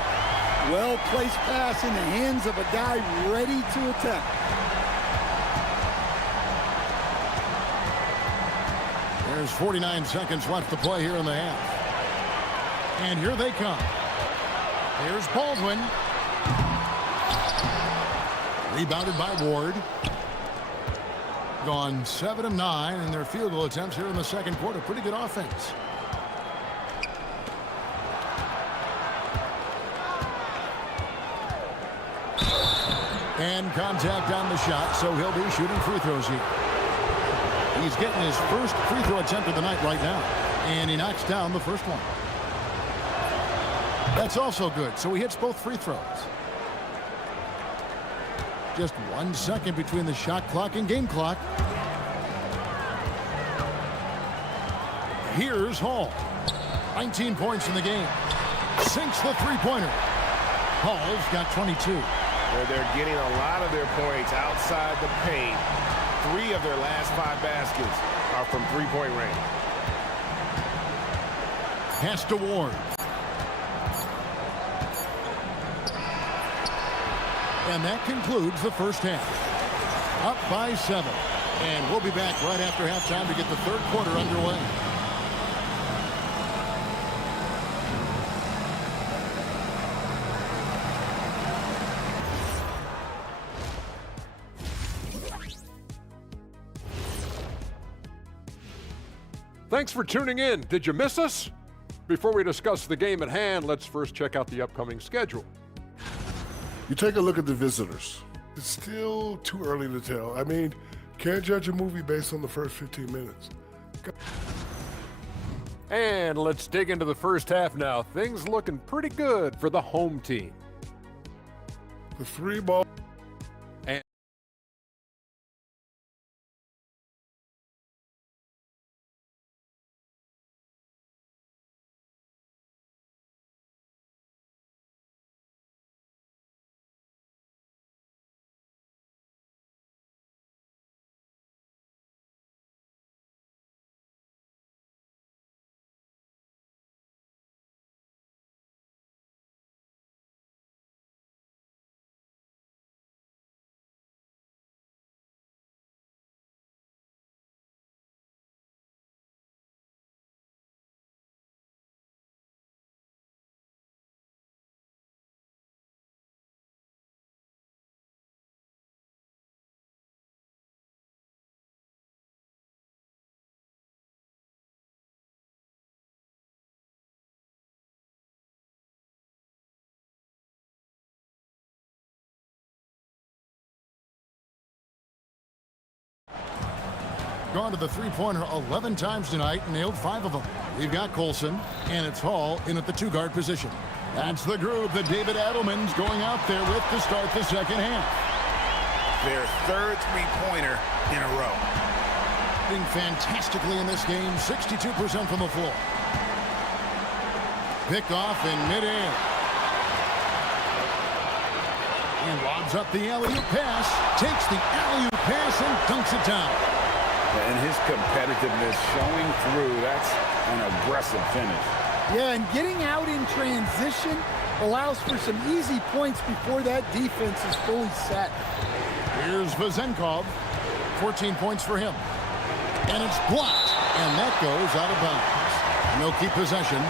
Well-placed pass in the hands of a guy ready to attack. There's 49 seconds left to play here in the half. And here they come. Here's Baldwin. Rebounded by Ward. Gone 7 of 9 in their field goal attempts here in the second quarter. Pretty good offense. And contact on the shot, so he'll be shooting free throws here. He's getting his first free throw attempt of the night right now. And he knocks down the first one. That's also good, so he hits both free throws. Just 1 second between the shot clock and game clock. Here's Hall. 19 points in the game. Sinks the three-pointer. Hall's got 22. Where they're getting a lot of their points outside the paint. 3 of their last 5 baskets are from three-point range. Pass to Ward. And that concludes the first half. Up by 7. And we'll be back right after halftime to get the third quarter underway. Thanks for tuning in. Did you miss us? Before we discuss the game at hand, let's first check out the upcoming schedule. You take a look at the visitors. It's still too early to tell. I mean, can't judge a movie based on the first 15 minutes. And let's dig into the first half now. Things looking pretty good for the home team. The 3-ball. And Gone to the three-pointer 11 times tonight and nailed 5 of them. We've got Colson, and it's Hall in at the 2-guard position. That's the group that David Adelman's going out there with to start the second half. Their third three-pointer in a row. Doing fantastically in this game, 62% from the floor. Picked off in midair. He lobs up the alley-oop pass, takes the alley-oop pass and dunks it down. And his competitiveness showing through. That's an aggressive finish. Yeah, and getting out in transition allows for some easy points before that defense is fully set. Here's Vazenkov. 14 points for him. And it's blocked. And that goes out of bounds. And they'll keep possession.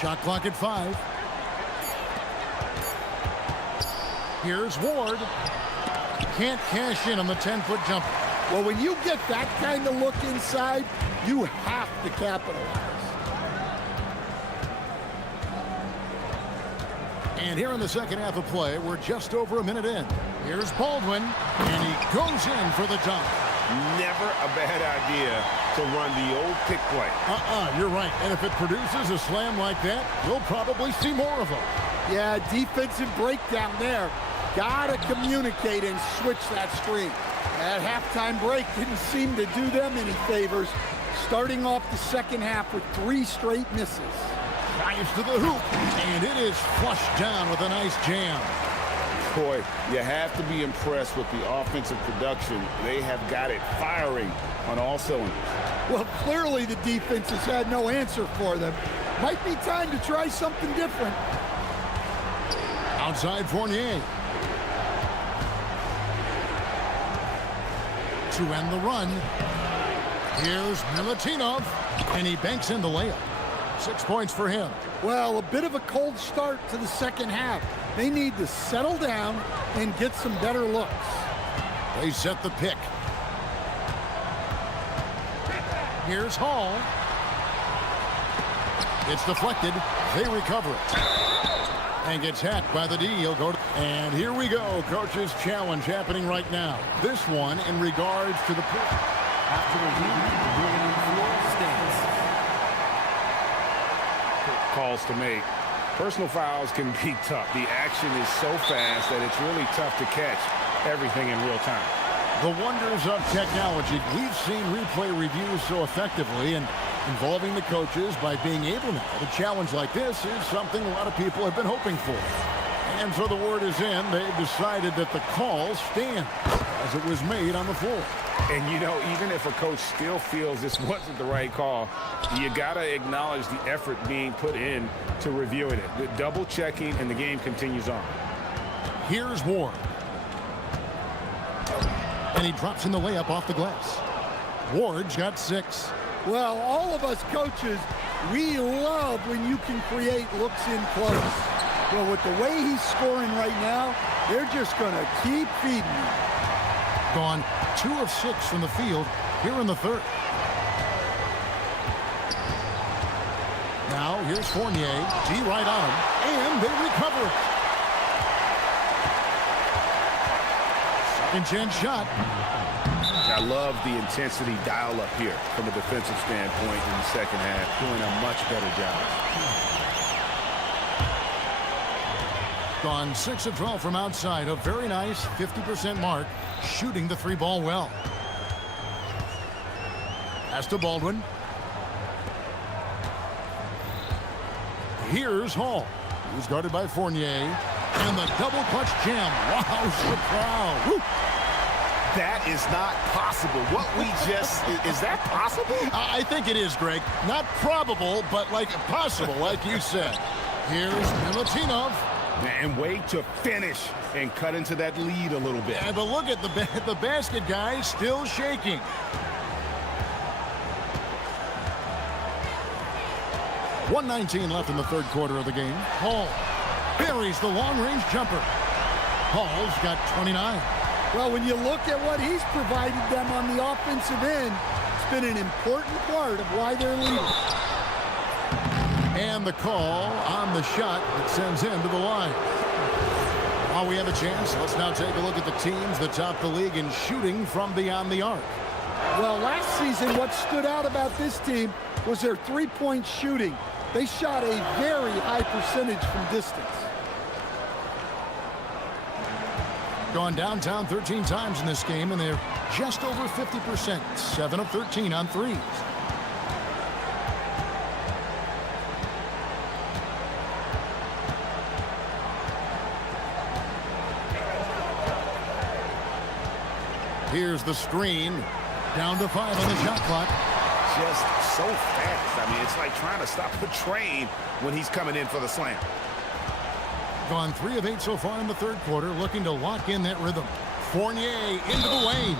Shot clock at 5. Here's Ward. Can't cash in on the 10-foot jumper. Well, when you get that kind of look inside, you have to capitalize. And here in the second half of play, we're just over a minute in. Here's Baldwin, and he goes in for the dunk. Never a bad idea to run the old pick play. You're right. And if it produces a slam like that, we'll probably see more of them. Yeah, defensive breakdown there. Gotta communicate and switch that screen. That halftime break didn't seem to do them any favors. Starting off the second half with 3 straight misses. Drives to the hoop, and it is flushed down with a nice jam. Boy, you have to be impressed with the offensive production. They have got it firing on all cylinders. Well, clearly the defense has had no answer for them. Might be time to try something different. Outside Fournier. To end the run. Here's Milutinov, and he banks in the layup. 6 points for him. Well, a bit of a cold start to the second half. They need to settle down and get some better looks. They set the pick. Here's Hall. It's deflected. They recover it. And gets hacked by the D. He'll go to... And here we go. Coach's challenge happening right now. This one in regards to the pick. After review, the ruling on the floor stands. Calls to make. Personal fouls can be tough. The action is so fast that it's really tough to catch everything in real time. The wonders of technology. We've seen replay reviews so effectively and involving the coaches by being able now to challenge like this is something a lot of people have been hoping for. And so the word is in. They've decided that the call stands as it was made on the floor. And, you know, even if a coach still feels this wasn't the right call, you got to acknowledge the effort being put in to reviewing it. The double checking, and the game continues on. Here's Ward. And he drops in the layup off the glass. Ward's got 6. Well, all of us coaches, we love when you can create looks in close. Well, with the way he's scoring right now, they're just going to keep feeding him. Gone 2 of 6 from the field here in the third. Now here's Fournier. D right on him, and they recover it. Second chance shot. I love the intensity dial up here from a defensive standpoint in the second half, doing a much better job. Gone 6 of 12 from outside. A very nice 50% mark, shooting the 3-ball well. Pass to Baldwin. Here's Hall, who's guarded by Fournier. And the double clutch jam. Wows the crowd. Woo. That is not possible. What we just, is that possible? I think it is, Greg. Not probable, but like possible, like you said. Here's Milutinov. And way to finish and cut into that lead a little bit. Yeah, but look at the basket guy still shaking. .119 left in the third quarter of the game. Hall buries the long-range jumper. Hall's got 29. Well, when you look at what he's provided them on the offensive end, it's been an important part of why they're leading. And the call on the shot that sends him to the line. While we have a chance, let's now take a look at the teams that top the league in shooting from beyond the arc. Well, last season, what stood out about this team was their three-point shooting. They shot a very high percentage from distance. Gone downtown 13 times in this game, and they're just over 50%. 7 of 13 on threes. Here's the screen. Down to 5 on the shot clock. Just so fast. I mean, it's like trying to stop a train when he's coming in for the slam. Gone 3 of 8 so far in the third quarter, looking to lock in that rhythm. Fournier into the lane.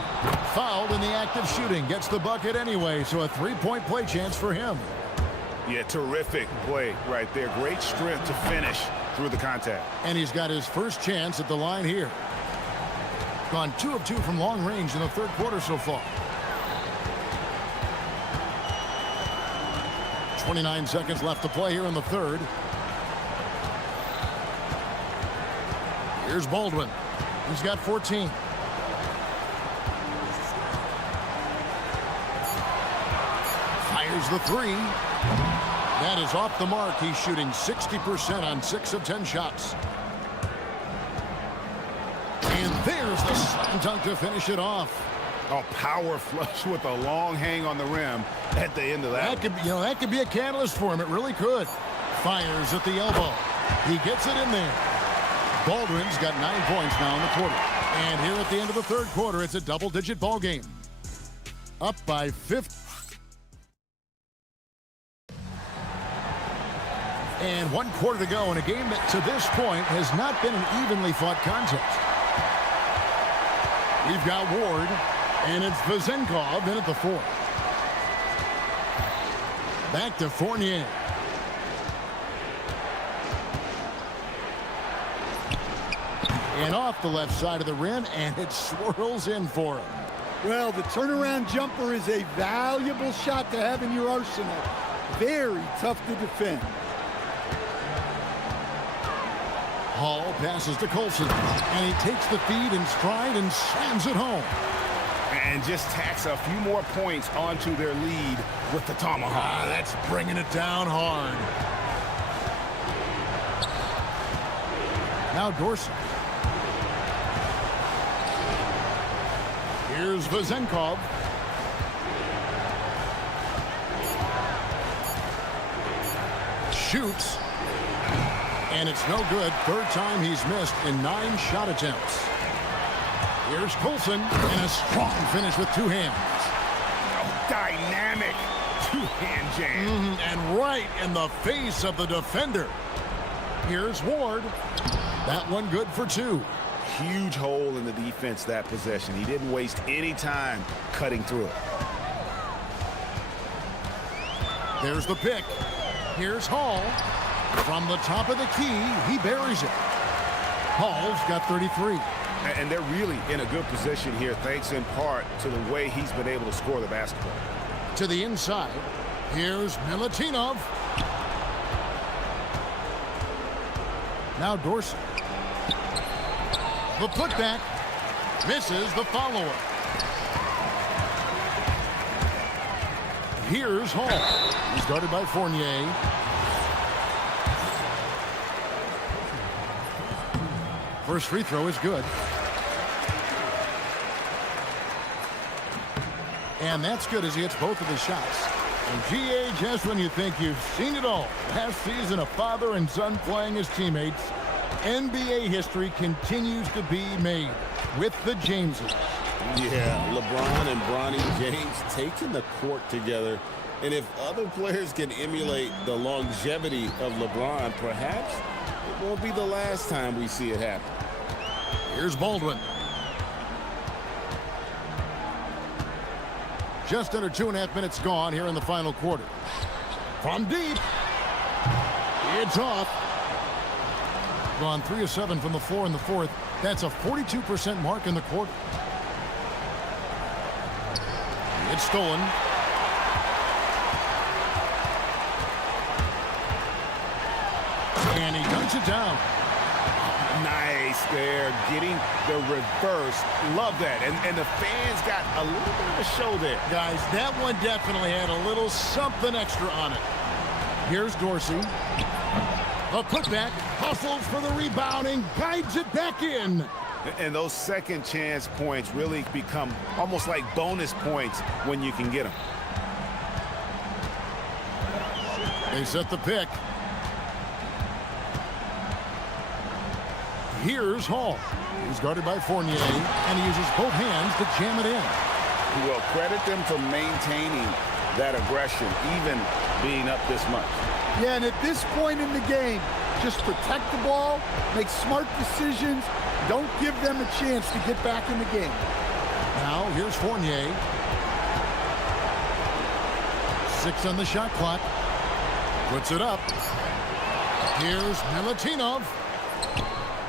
Fouled in the act of shooting. Gets the bucket anyway, so a 3-point play chance for him. Yeah, terrific play right there. Great strength to finish through the contact. And he's got his first chance at the line here. Gone 2 of 2 from long range in the third quarter so far. 29 seconds left to play here in the third. Here's Baldwin. He's got 14. Fires the 3. That is off the mark. He's shooting 60% on 6 of 10 shots. And there's the slam dunk to finish it off. A power flush with a long hang on the rim at the end of that. That could be a catalyst for him. It really could. Fires at the elbow. He gets it in there. Baldwin's got 9 points now in the quarter. And here at the end of the third quarter, it's a double-digit ball game. Up by 50. And 1 quarter to go in a game that to this point has not been an evenly fought contest. We've got Ward, and it's Vezenkov in at the 4. Back to Fournier. And off the left side of the rim, and it swirls in for him. Well, the turnaround jumper is a valuable shot to have in your arsenal. Very tough to defend. Hall passes to Colson, and he takes the feed in stride and slams it home. And just tacks a few more points onto their lead with the tomahawk. That's bringing it down hard. Now Dorsey. Here's Vezenkov. Shoots. And it's no good. 3rd time he's missed in 9 shot attempts. Here's Colson, and a strong finish with 2 hands. Oh, dynamic 2-hand jam. And right in the face of the defender. Here's Ward. That one good for 2. Huge hole in the defense that possession. He didn't waste any time cutting through it. There's the pick. Here's Hall. From the top of the key, he buries it. Hall's got 33. And they're really in a good position here, thanks in part to the way he's been able to score the basketball. To the inside, here's Milutinov. Now Dorsey. The putback misses the follower. Here's Hall. He's guarded by Fournier. First free throw is good. And that's good as he hits both of his shots. And GA, just when you think you've seen it all, last season a father and son playing as teammates, NBA history continues to be made with the Jameses. Yeah, LeBron and Bronny James taking the court together. And if other players can emulate the longevity of LeBron, perhaps it won't be the last time we see it happen. Here's Baldwin. Just under 2.5 minutes gone here in the final quarter. From deep. It's off. Gone 3 of 7 from the floor in the 4th. That's a 42% mark in the quarter. It's stolen. And he dunks it down. Nice there, getting the reverse. Love that. And the fans got a little bit of a show there. Guys, that one definitely had a little something extra on it. Here's Dorsey. A putback, hustles for the rebounding, guides it back in. And those second chance points really become almost like bonus points when you can get them. They set the pick. Here's Hall. He's guarded by Fournier, and he uses both hands to jam it in. Well, credit them for maintaining that aggression, even being up this much. Yeah, and at this point in the game, just protect the ball, make smart decisions, don't give them a chance to get back in the game. Now, here's Fournier. 6 on the shot clock. Puts it up. Here's Milutinov.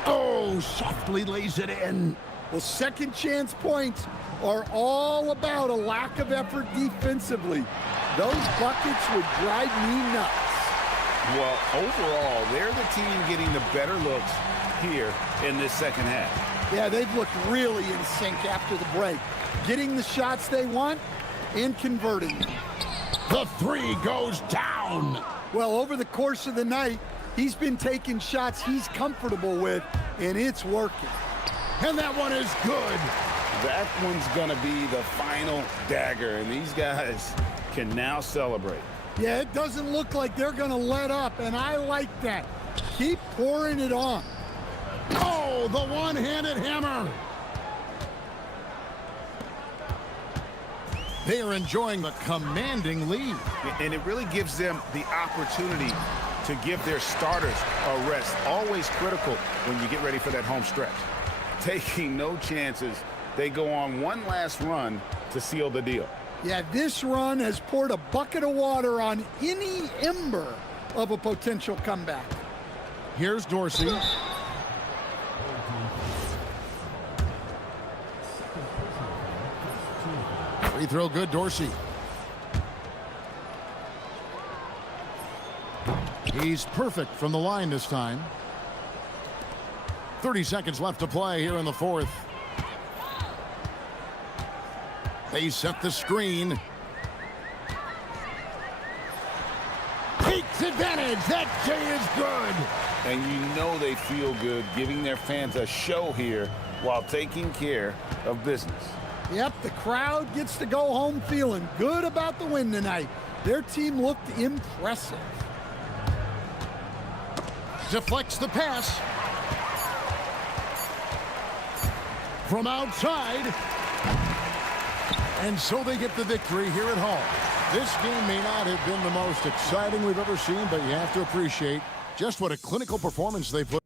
Oh, softly lays it in. Well, second chance points are all about a lack of effort defensively. Those buckets would drive me nuts. Well, overall, they're the team getting the better looks here in this second half. Yeah, they've looked really in sync after the break. Getting the shots they want and converting them. The 3 goes down. Well, over the course of the night, he's been taking shots he's comfortable with, and it's working. And that one is good. That one's going to be the final dagger, and these guys can now celebrate. Yeah, it doesn't look like they're going to let up, and I like that. Keep pouring it on. Oh, the one-handed hammer. They are enjoying the commanding lead. And it really gives them the opportunity to give their starters a rest. Always critical when you get ready for that home stretch. Taking no chances, they go on one last run to seal the deal. Yeah, this run has poured a bucket of water on any ember of a potential comeback. Here's Dorsey. Free throw good, Dorsey. He's perfect from the line this time. 30 seconds left to play here in the fourth. They set the screen. Takes advantage. That J is good. And you know they feel good giving their fans a show here while taking care of business. Yep, the crowd gets to go home feeling good about the win tonight. Their team looked impressive. Deflects the pass. From outside. And so they get the victory here at home. This game may not have been the most exciting we've ever seen, but you have to appreciate just what a clinical performance they put.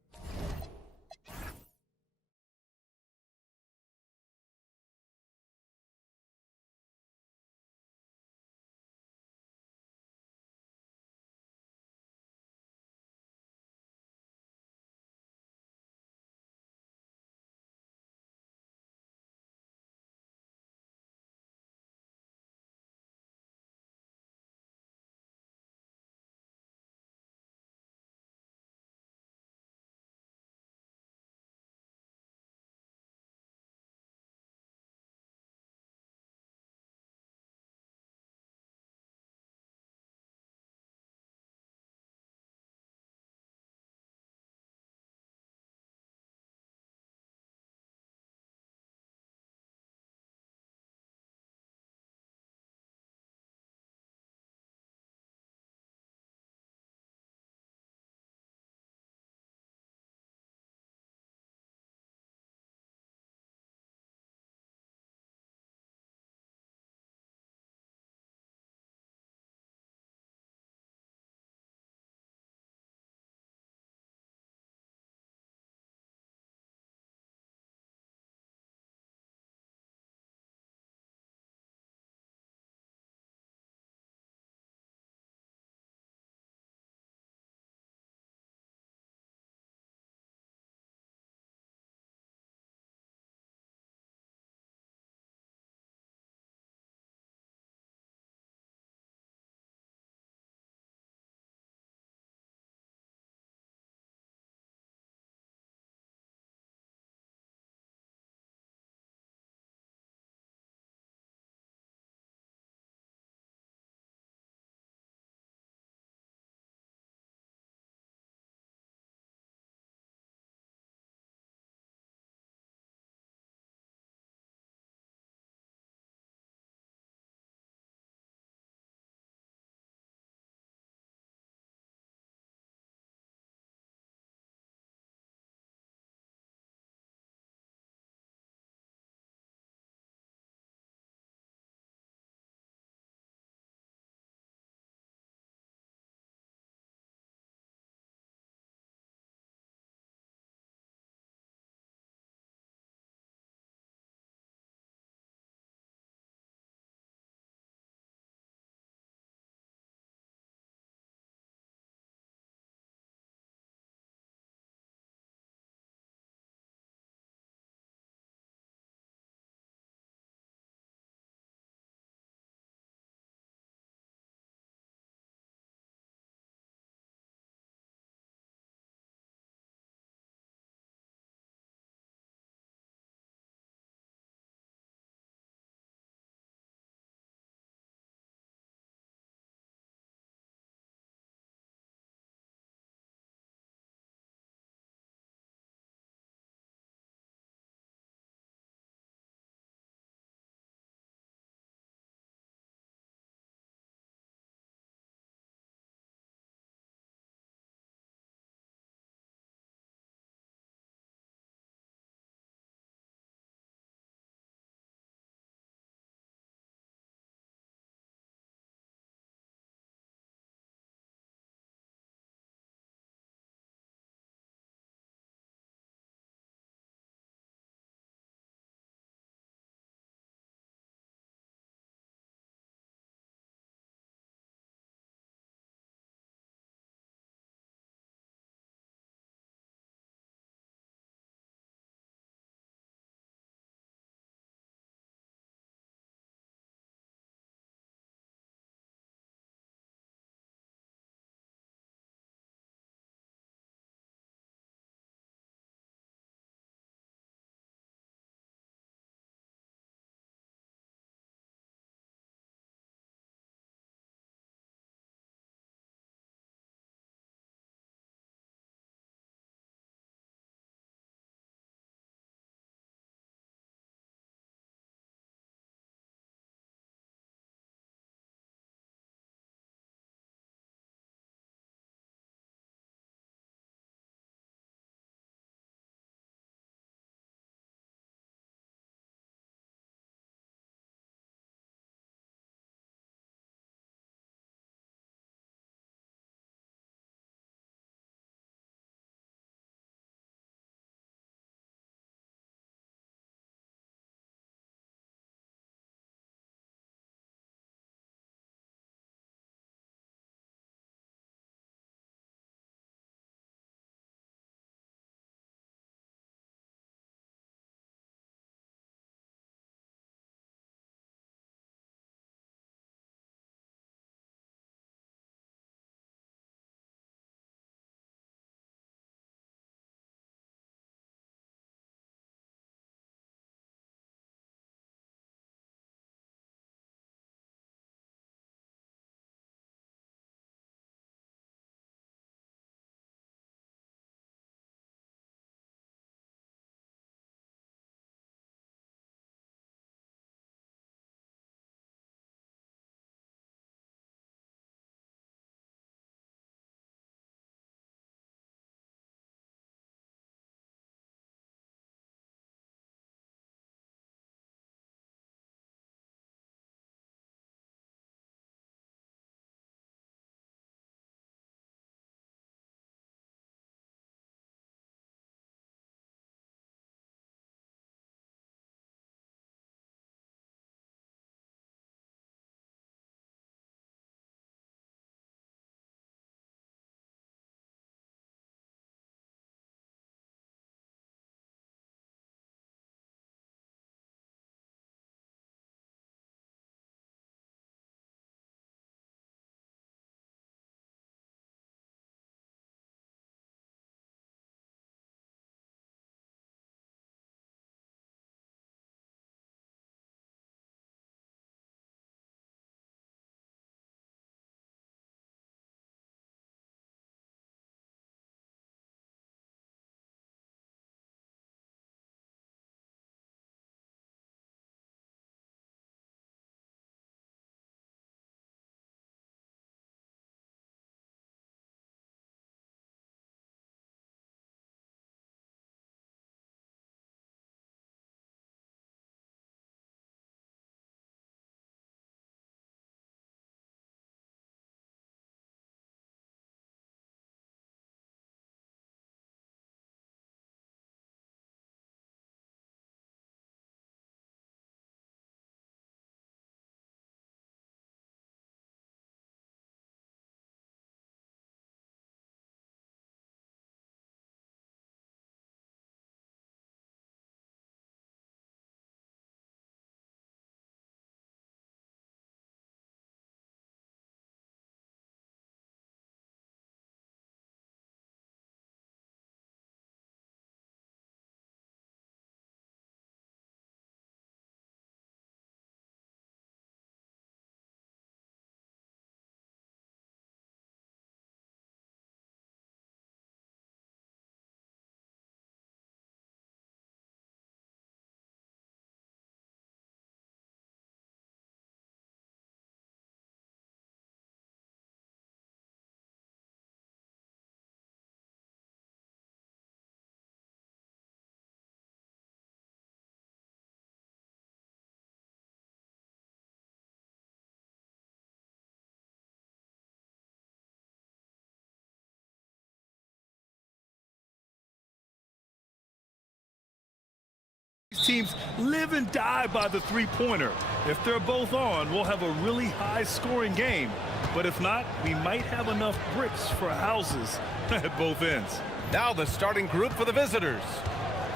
These teams live and die by the three-pointer. If they're both on, we'll have a really high-scoring game. But if not, we might have enough bricks for houses at both ends. Now the starting group for the visitors.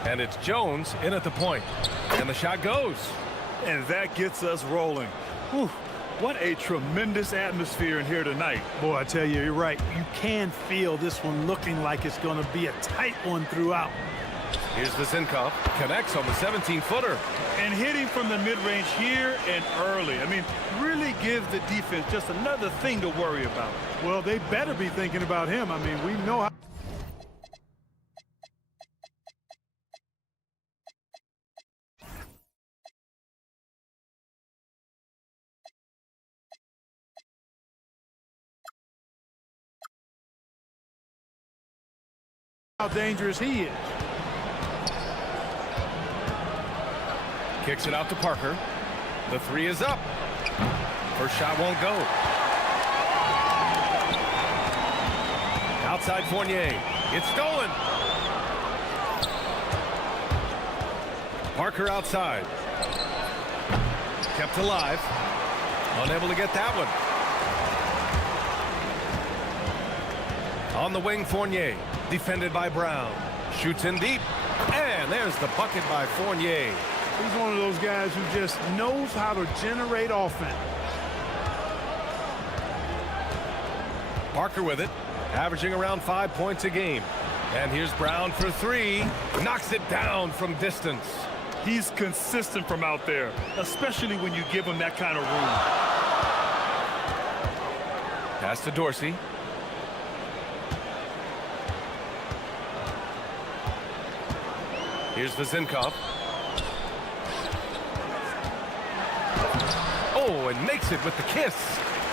And it's Jones in at the point. And the shot goes. And that gets us rolling. Whew. What a tremendous atmosphere in here tonight. Boy, I tell you, you're right. You can feel this one looking like it's going to be a tight one throughout. Here's the Zinkov. Connects on the 17-footer. And hitting from the mid-range here and early. I mean, really give the defense just another thing to worry about. Well, they better be thinking about him. I mean, we know how dangerous he is. Kicks it out to Parker. The three is up. First shot won't go. Outside Fournier. It's stolen. Parker outside. Kept alive. Unable to get that one. On the wing, Fournier. Defended by Brown. Shoots in deep. And there's the bucket by Fournier. He's one of those guys who just knows how to generate offense. Parker with it, averaging around 5 points a game. And here's Brown for three. Knocks it down from distance. He's consistent from out there, especially when you give him that kind of room. Pass to Dorsey. Here's the Zinkov. Oh, and makes it with the kiss.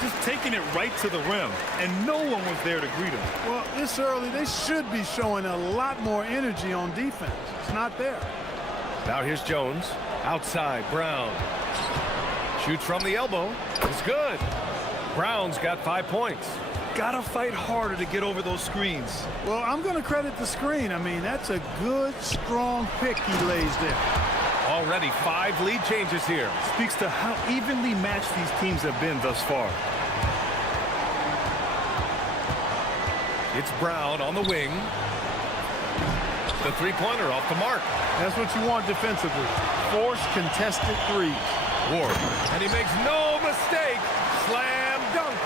Just taking it right to the rim, and no one was there to greet him. Well, this early, they should be showing a lot more energy on defense. It's not there. Now here's Jones. Outside, Brown. Shoots from the elbow. It's good. Brown's got 5 points. Gotta fight harder to get over those screens. Well, I'm going to credit the screen. I mean, that's a good, strong pick he lays there. Already 5 lead changes here. Speaks to how evenly matched these teams have been thus far. It's Brown on the wing. The three-pointer off the mark. That's what you want defensively. Force contested threes. Ward. And he makes no mistake. Slam dunk.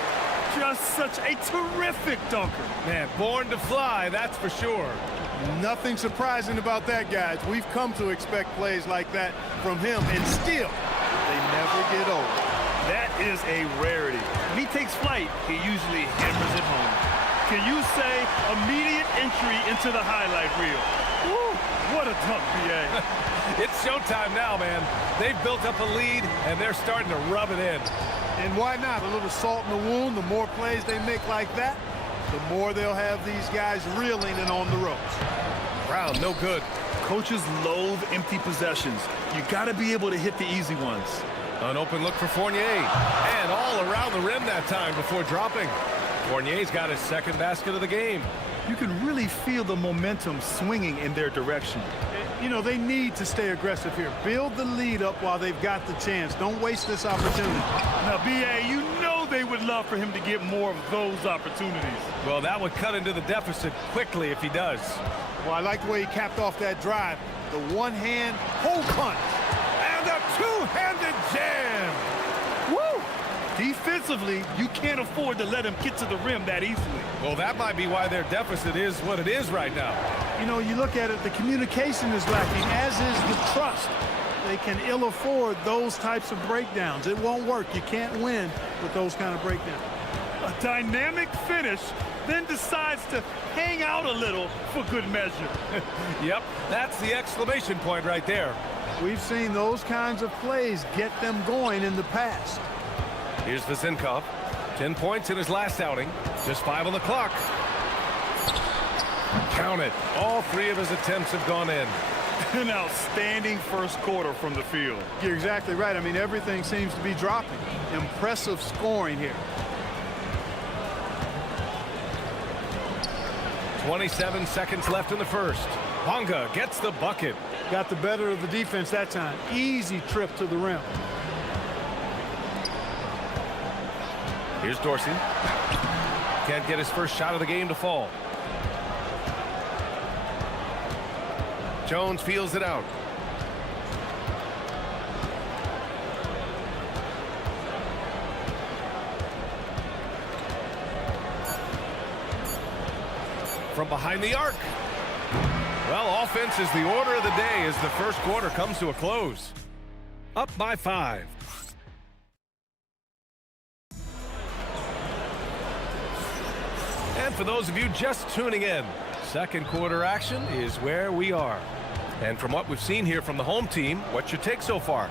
Just such a terrific dunker. Man, born to fly, that's for sure. Nothing surprising about that, guys. We've come to expect plays like that from him, and still, they never get old. That is a rarity. When he takes flight, he usually hammers it home. Can you say immediate entry into the highlight reel? Woo, what a dunk, BA. It's showtime now, man. They've built up a lead, and they're starting to rub it in. And why not? A little salt in the wound. The more plays they make like that, the more they'll have these guys reeling and on the ropes. Brown, no good. Coaches loathe empty possessions. You got to be able to hit the easy ones. An open look for Fournier. And all around the rim that time before dropping. Fournier's got his second basket of the game. You can really feel the momentum swinging in their direction. You know, they need to stay aggressive here. Build the lead up while they've got the chance. Don't waste this opportunity. Now, B.A., you know they would love for him to get more of those opportunities. Well, that would cut into the deficit quickly if he does. Well, I like the way he capped off that drive. The one-hand hole punch. And a two-handed jam. Woo! Defensively, you can't afford to let him get to the rim that easily. Well, that might be why their deficit is what it is right now. You know, you look at it, the communication is lacking, as is the trust. They can ill afford those types of breakdowns. It won't work. You can't win with those kind of breakdowns. A dynamic finish, then decides to hang out a little for good measure. Yep, that's the exclamation point right there. We've seen those kinds of plays get them going in the past. Here's the Zinkov. 10 points in his last outing. Just 5 on the clock. Count it. All 3 of his attempts have gone in. An outstanding first quarter from the field. You're exactly right. I mean, everything seems to be dropping. Impressive scoring here. 27 seconds left in the first. Bonga gets the bucket. Got the better of the defense that time. Easy trip to the rim. Here's Dorsey. Can't get his first shot of the game to fall. Jones feels it out. From behind the arc. Well, offense is the order of the day as the first quarter comes to a close. Up by 5. And for those of you just tuning in, second quarter action is where we are. And from what we've seen here from the home team, what's your take so far?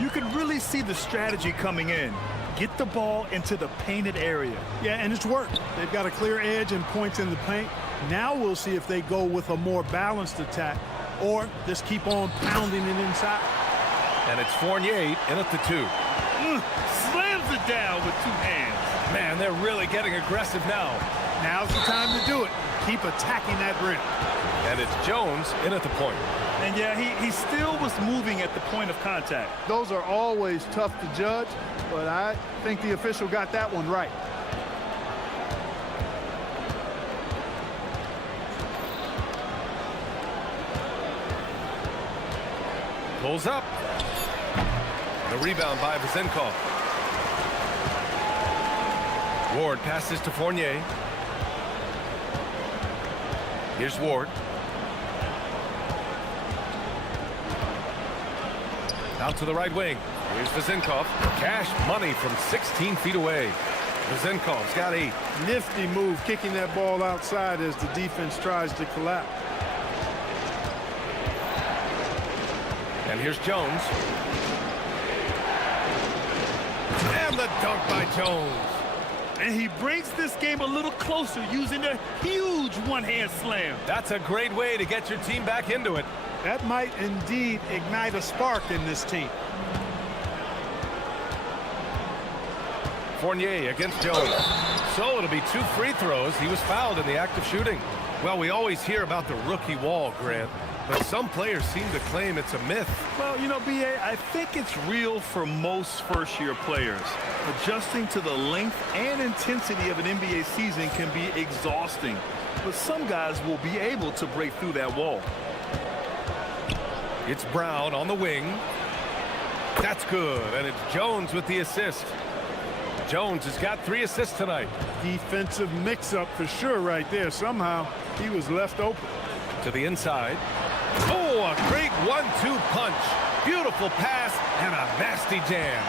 You can really see the strategy coming in. Get the ball into the painted area. Yeah, and it's worked. They've got a clear edge and points in the paint. Now we'll see if they go with a more balanced attack or just keep on pounding it inside. And it's Fournier in at the 2. Slams it down with 2 hands. Man, they're really getting aggressive now. Now's the time to do it. Keep attacking that rim. And it's Jones in at the point. And yeah, he still was moving at the point of contact. Those are always tough to judge, but I think the official got that one right. Pulls up. The rebound by Vezenkov. Ward passes to Fournier. Here's Ward. Out to the right wing. Here's Vezenkov. Cash money from 16 feet away. Vezenkov's got 8. Nifty move kicking that ball outside as the defense tries to collapse. And here's Jones. And the dunk by Jones. And he brings this game a little closer using a huge one-hand slam. That's a great way to get your team back into it. That might indeed ignite a spark in this team. Fournier against Jones. So it'll be 2 free throws. He was fouled in the act of shooting. Well, we always hear about the rookie wall, Grant, but some players seem to claim it's a myth. Well, you know, B.A., I think it's real for most first-year players. Adjusting to the length and intensity of an NBA season can be exhausting, but some guys will be able to break through that wall. It's Brown on the wing. That's good, and it's Jones with the assist. Jones has got 3 assists tonight. Defensive mix-up for sure right there. Somehow he was left open. To the inside. Oh, a great 1-2 punch. Beautiful pass and a nasty jam.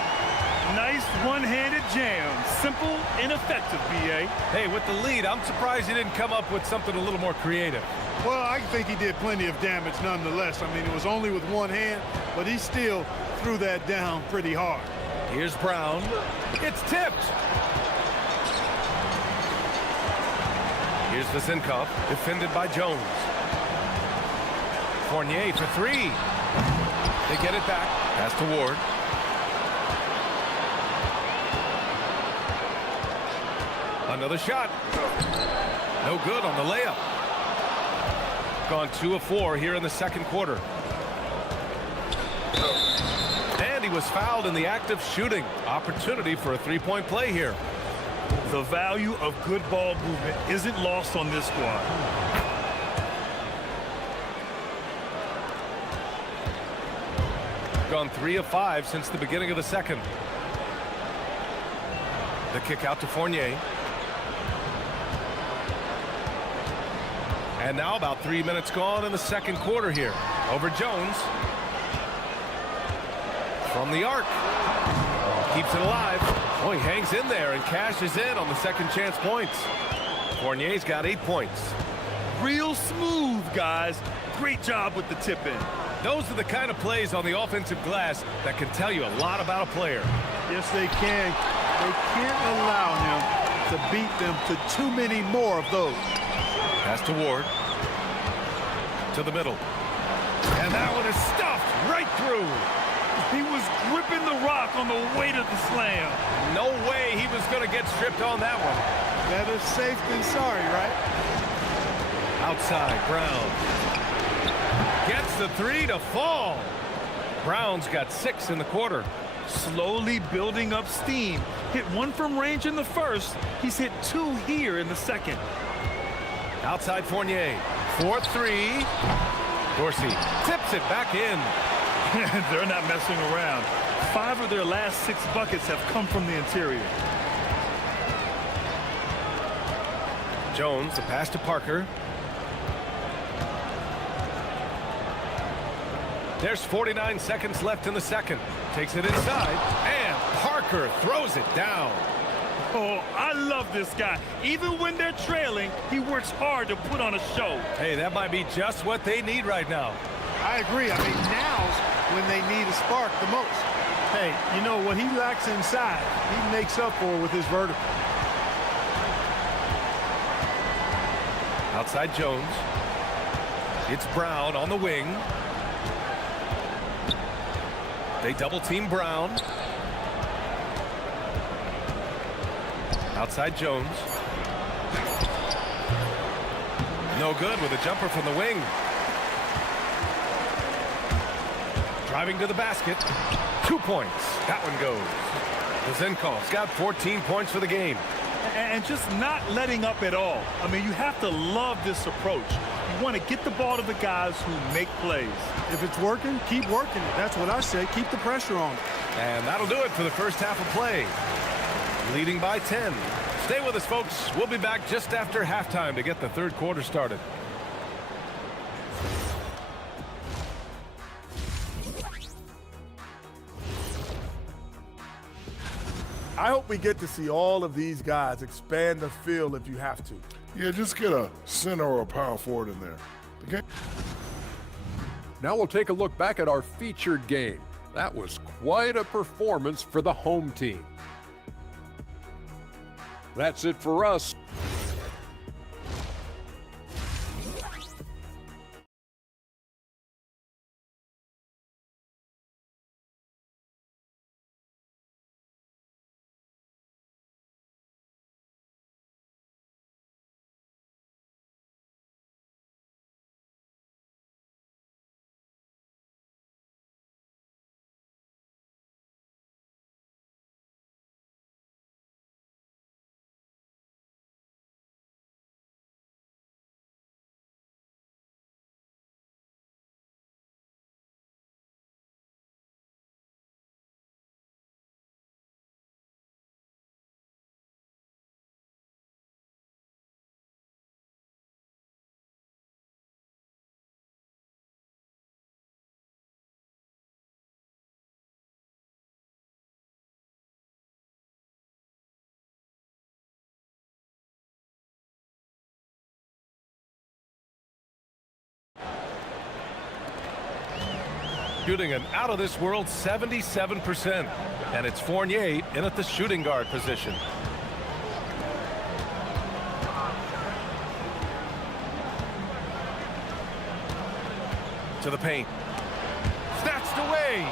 Nice one-handed jam. Simple and effective, B.A. Hey, with the lead, I'm surprised he didn't come up with something a little more creative. Well, I think he did plenty of damage nonetheless. I mean, it was only with one hand, but he still threw that down pretty hard. Here's Brown. It's tipped. Here's Vezenkov, defended by Jones. Fournier for 3. They get it back. Pass to Ward. Another shot. No good on the layup. Gone 2 of 4 here in the second quarter. And he was fouled in the act of shooting. Opportunity for a 3-point play here. The value of good ball movement isn't lost on this squad. Gone 3 of 5 since the beginning of the second. The kick out to Fournier. And now about 3 minutes gone in the second quarter here. Over Jones. From the arc. Keeps it alive. Oh, he hangs in there and cashes in on the second chance points. Fournier's got 8 points. Real smooth, guys. Great job with the tip in. Those are the kind of plays on the offensive glass that can tell you a lot about a player. Yes, they can. They can't allow him to beat them to too many more of those. Pass to Ward. To the middle. And that one is stuffed right through. He was gripping the rock on the weight of the slam. No way he was going to get stripped on that one. Better safe than sorry, right? Outside, Brown. Gets the three to fall. Brown's got 6 in the quarter. Slowly building up steam. Hit 1 from range in the first. He's hit 2 here in the second. Outside Fournier. 4-3. Dorsey tips it back in. They're not messing around. 5 of their last 6 buckets have come from the interior. Jones, the pass to Parker. There's 49 seconds left in the second. Takes it inside, and Parker throws it down. Oh, I love this guy. Even when they're trailing, he works hard to put on a show. Hey, that might be just what they need right now. I agree. I mean, now's when they need a spark the most. Hey, you know, what he lacks inside, he makes up for with his vertical. Outside Jones. It's Brown on the wing. They double team Brown. Outside Jones. No good with a jumper from the wing. Driving to the basket. 2 points. That one goes. Vezinkov's got 14 points for the game. And just not letting up at all. I mean, you have to love this approach. You want to get the ball to the guys who make plays. If it's working, keep working it. That's what I say. Keep the pressure on. And that'll do it for the first half of play. Leading by 10. Stay with us, folks. We'll be back just after halftime to get the third quarter started. I hope we get to see all of these guys expand the field if you have to. Yeah, just get a center or a power forward in there. Okay. Now we'll take a look back at our featured game. That was quite a performance for the home team. That's it for us. Shooting an out-of-this-world 77%. And it's Fournier in at the shooting guard position. To the paint. Snatched away.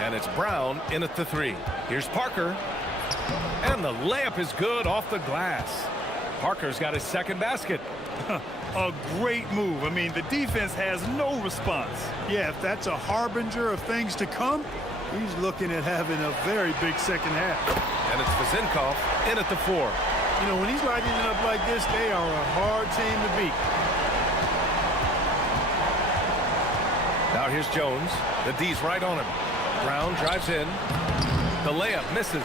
And it's Brown in at the 3. Here's Parker. And the layup is good off the glass. Parker's got his second basket. A great move. I mean, the defense has no response. Yeah, if that's a harbinger of things to come, he's looking at having a very big second half. And it's Vezinkov in at the 4. You know, when he's lighting it up like this, they are a hard team to beat. Now here's Jones. The D's right on him. Brown drives in. The layup misses.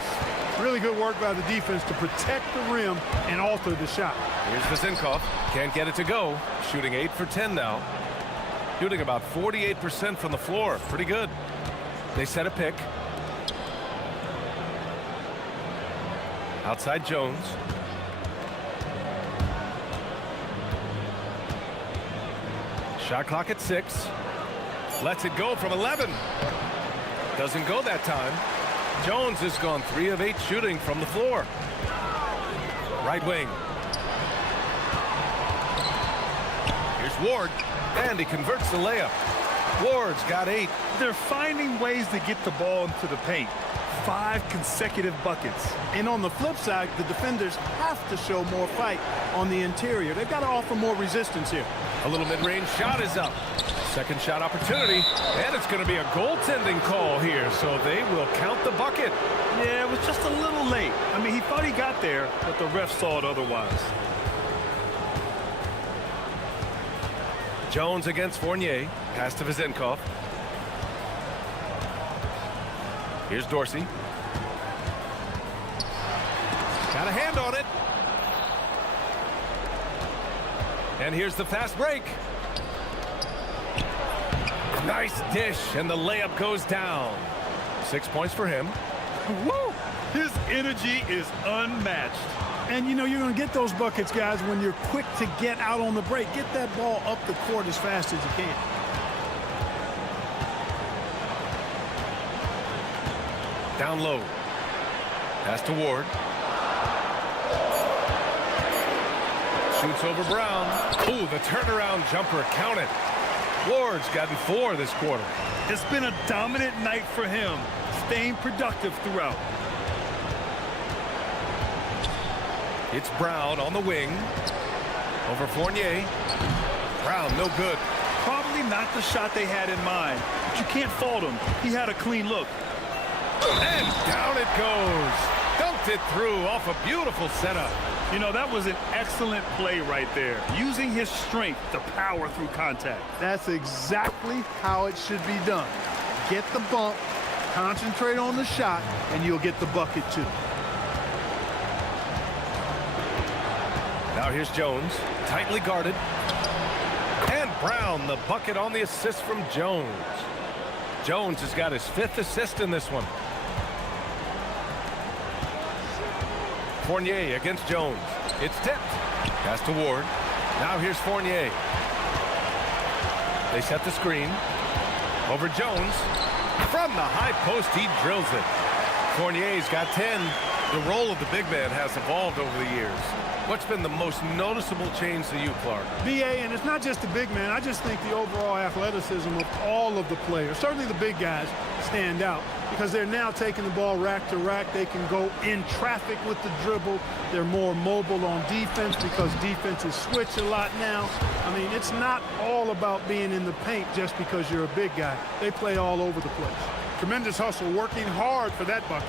Really good work by the defense to protect the rim and alter the shot. Here's Vezinkov. Can't get it to go. Shooting 8 for 10 now. Shooting about 48% from the floor. Pretty good. They set a pick. Outside Jones. Shot clock at 6. Lets it go from 11. Doesn't go that time. Jones has gone 3 of 8 shooting from the floor. Right wing. Here's Ward, and he converts the layup. Ward's got 8. They're finding ways to get the ball into the paint. 5 consecutive buckets. And on the flip side, the defenders have to show more fight on the interior. They've got to offer more resistance here. A little mid-range shot is up. Second shot opportunity, and it's going to be a goaltending call here, so they will count the bucket. Yeah, it was just a little late. I mean, he thought he got there, but the ref saw it otherwise. Jones against Fournier. Pass to Vezenkov. Here's Dorsey. Got a hand on it. And here's the fast break. Nice dish, and the layup goes down. 6 points for him. Woo! His energy is unmatched. And, you know, you're going to get those buckets, guys, when you're quick to get out on the break. Get that ball up the court as fast as you can. Down low. Pass to Ward. Shoots over Brown. Ooh, the turnaround jumper counted. Ward's gotten 4 this quarter. It's been a dominant night for him, staying productive throughout. It's Brown on the wing. Over Fournier. Brown, no good. Probably not the shot they had in mind, but you can't fault him. He had a clean look. And down it goes. Dunked it through off a beautiful setup. You know, that was an excellent play right there, using his strength to power through contact. That's exactly how it should be done. Get the bump, concentrate on the shot, and you'll get the bucket too. Now here's Jones, tightly guarded. And Brown, the bucket on the assist from Jones. Jones has got his 5th assist in this one. Fournier against Jones. It's tipped. Pass to Ward. Now here's Fournier. They set the screen. Over Jones. From the high post, he drills it. Fournier's got 10. The role of the big man has evolved over the years. What's been the most noticeable change to you, Clark? BA, and it's not just the big man. I just think the overall athleticism of all of the players, certainly the big guys, stand out because they're now taking the ball rack to rack. They can go in traffic with the dribble. They're more mobile on defense because defenses switch a lot now. I mean, it's not all about being in the paint just because you're a big guy. They play all over the place. Tremendous hustle, working hard for that bucket.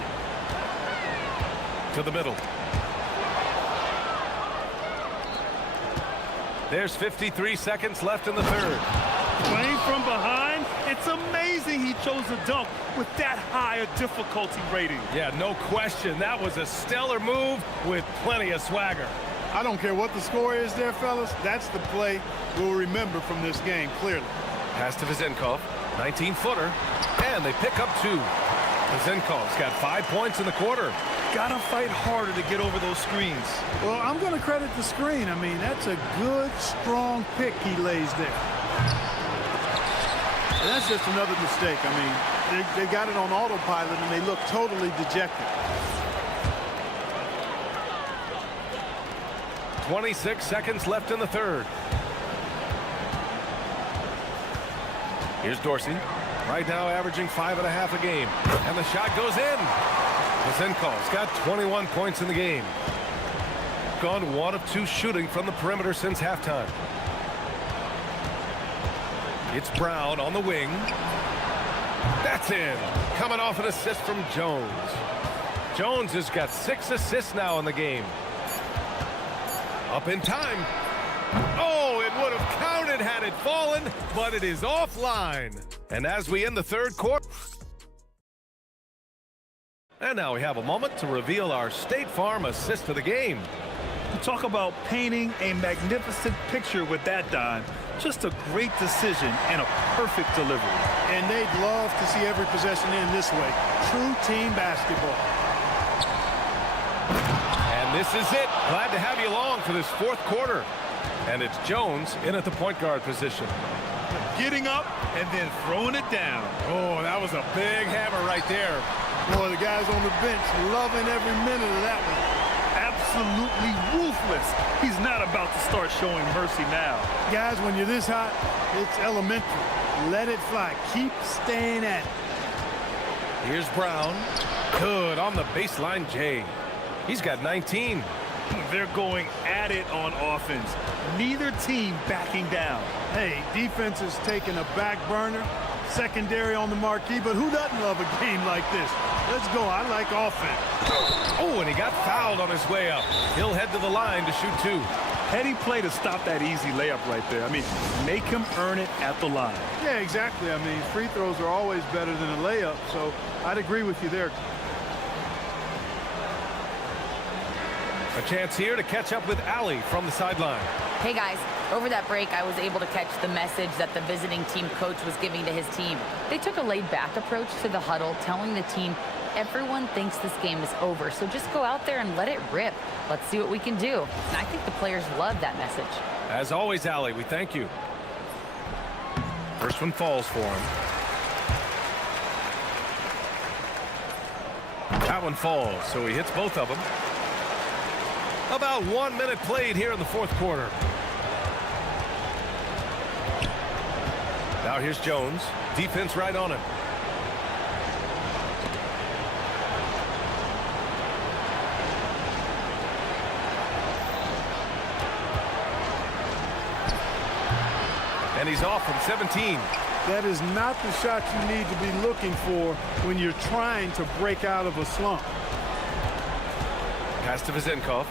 To the middle. There's 53 seconds left in the third. Playing from behind, it's amazing he chose a dunk with that high a difficulty rating. Yeah, no question. That was a stellar move with plenty of swagger. I don't care what the score is there, fellas. That's the play we'll remember from this game, clearly. Pass to Vezenkov, 19-footer, and they pick up 2. Vezenkov's got 5 points in the quarter. Gotta fight harder to get over those screens. Well, I'm going to credit the screen. I mean, that's a good, strong pick he lays there. And that's just another mistake. I mean, they got it on autopilot, and they look totally dejected. 26 seconds left in the third. Here's Dorsey. Right now averaging 5.5 a game. And the shot goes in. Vezenkov's got 21 points in the game. Gone 1 of 2 shooting from the perimeter since halftime. It's Brown on the wing. That's in. Coming off an assist from Jones. Jones has got 6 assists now in the game. Up in time. Oh, it would have counted had it fallen, but it is offline. And as we end the third quarter. And now we have a moment to reveal our State Farm assist of the game. You talk about painting a magnificent picture with that dime. Just a great decision and a perfect delivery. And they'd love to see every possession end this way. True team basketball. And this is it. Glad to have you along for this 4th quarter. And it's Jones in at the point guard position. Getting up and then throwing it down. Oh, that was a big hammer right there. Boy, the guys on the bench loving every minute of that one. Absolutely ruthless. He's not about to start showing mercy now. Guys, when you're this hot, it's elementary. Let it fly. Keep staying at it. Here's Brown. Good on the baseline, Jay. He's got 19. They're going at it on offense. Neither team backing down. Hey, defense is taking a back burner, secondary on the marquee, but who doesn't love a game like this? Let's go. I like offense. Oh, and he got fouled on his way up. He'll head to the line to shoot 2. Heady play to stop that easy layup right there. I mean, make him earn it at the line. Yeah, exactly. I mean, free throws are always better than a layup, so I'd agree with you there. A chance here to catch up with Allie from the sideline. Hey guys, over that break, I was able to catch the message that the visiting team coach was giving to his team. They took a laid-back approach to the huddle, telling the team, everyone thinks this game is over, so just go out there and let it rip. Let's see what we can do. And I think the players love that message. As always, Allie, we thank you. First one falls for him. That one falls, so he hits both of them. About 1 minute played here in the fourth quarter. Now here's Jones. Defense right on him. And he's off from 17. That is not the shot you need to be looking for when you're trying to break out of a slump. Pass to Vizenkov.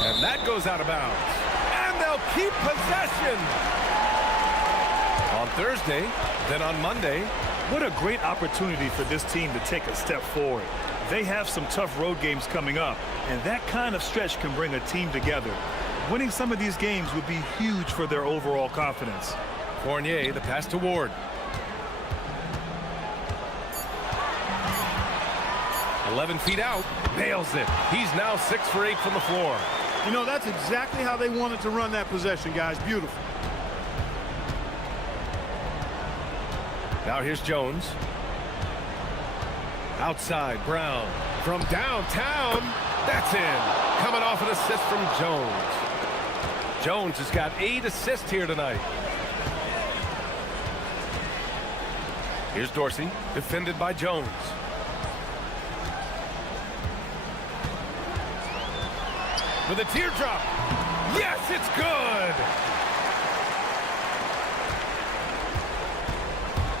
And that goes out of bounds. And they'll keep possession. On Thursday, then on Monday. What a great opportunity for this team to take a step forward. They have some tough road games coming up, and that kind of stretch can bring a team together. Winning some of these games would be huge for their overall confidence. Fournier, the pass to Ward. 11 feet out, nails it. He's now 6 for 8 from the floor. You know, that's exactly how they wanted to run that possession, guys. Beautiful. Now here's Jones. Outside, Brown. From downtown, that's in. Coming off an assist from Jones. Jones has got 8 assists here tonight. Here's Dorsey, defended by Jones. With a teardrop. Yes, it's good.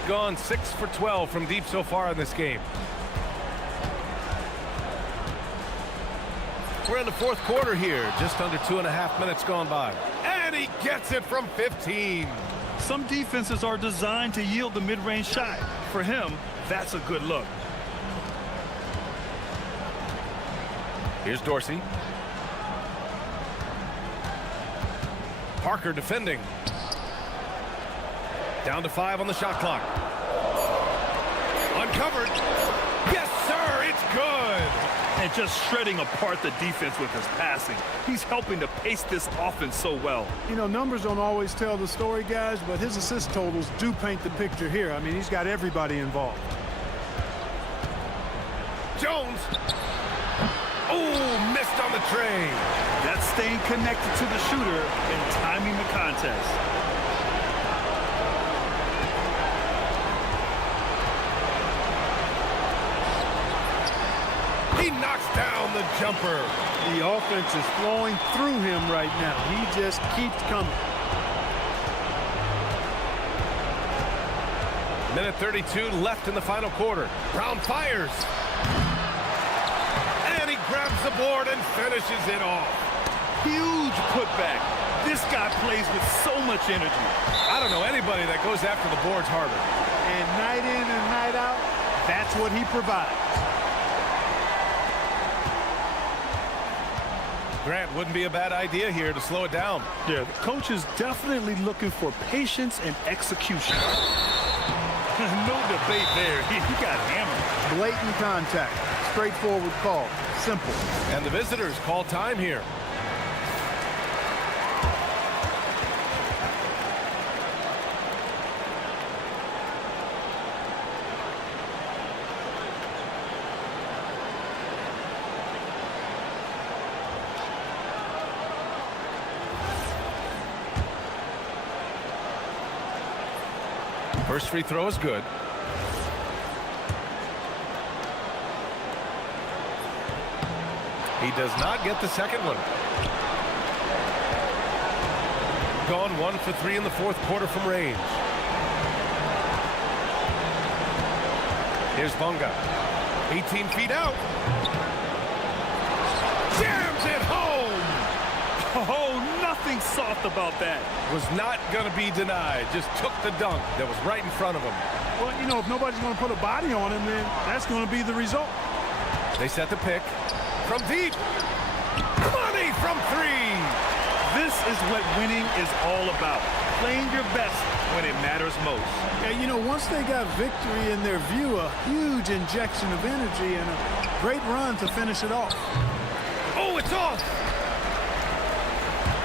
Gone 6 for 12 from deep so far in this game. We're in the fourth quarter here. Just under 2.5 minutes gone by. And he gets it from 15. Some defenses are designed to yield the mid-range shot. For him, that's a good look. Here's Dorsey. Parker defending. Down to 5 on the shot clock. Uncovered. Yes, sir, it's good. And just shredding apart the defense with his passing. He's helping to pace this offense so well. You know, numbers don't always tell the story, guys, but his assist totals do paint the picture here. I mean, he's got everybody involved. Jones. Oh, missed on the tray. That's staying connected to the shooter and timing the contest. He knocks down the jumper. The offense is flowing through him right now. He just keeps coming. Minute 32 left in the final quarter. Brown fires. And he grabs the board and finishes it off. Huge putback. This guy plays with so much energy. I don't know anybody that goes after the boards harder. And night in and night out, that's what he provides. Grant, wouldn't be a bad idea here to slow it down. Yeah, the coach is definitely looking for patience and execution. No debate there. He got hammered. Blatant contact. Straightforward call. Simple. And the visitors call time here. First free throw is good. He does not get the second one. Gone 1 for 3 in the fourth quarter from range. Here's Bonga. 18 feet out. Jams it home. Oh, nothing soft about that. Was not going to be denied. Just took the dunk that was right in front of him. Well, you know, if nobody's going to put a body on him, then that's going to be the result. They set the pick. From deep. Money from 3. This is what winning is all about. Playing your best when it matters most. Yeah, you know, once they got victory in their view, a huge injection of energy and a great run to finish it off. Oh, it's off!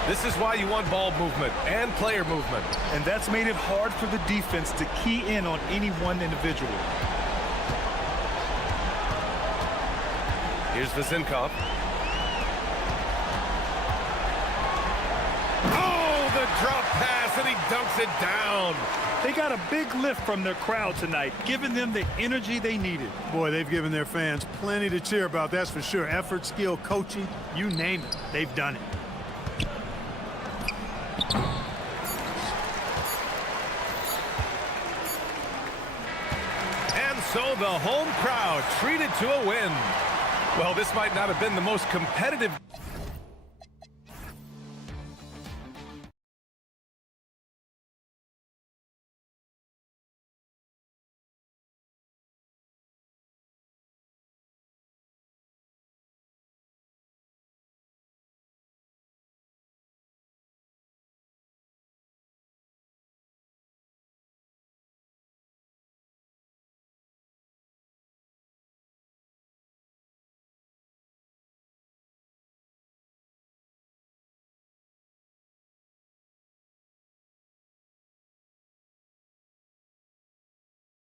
This is why you want ball movement and player movement. And that's made it hard for the defense to key in on any one individual. Here's Vazinkov. Oh, the drop pass, and he dunks it down. They got a big lift from their crowd tonight, giving them the energy they needed. Boy, they've given their fans plenty to cheer about, that's for sure. Effort, skill, coaching, you name it, they've done it. And so the home crowd treated to a win. Well, this might not have been the most competitive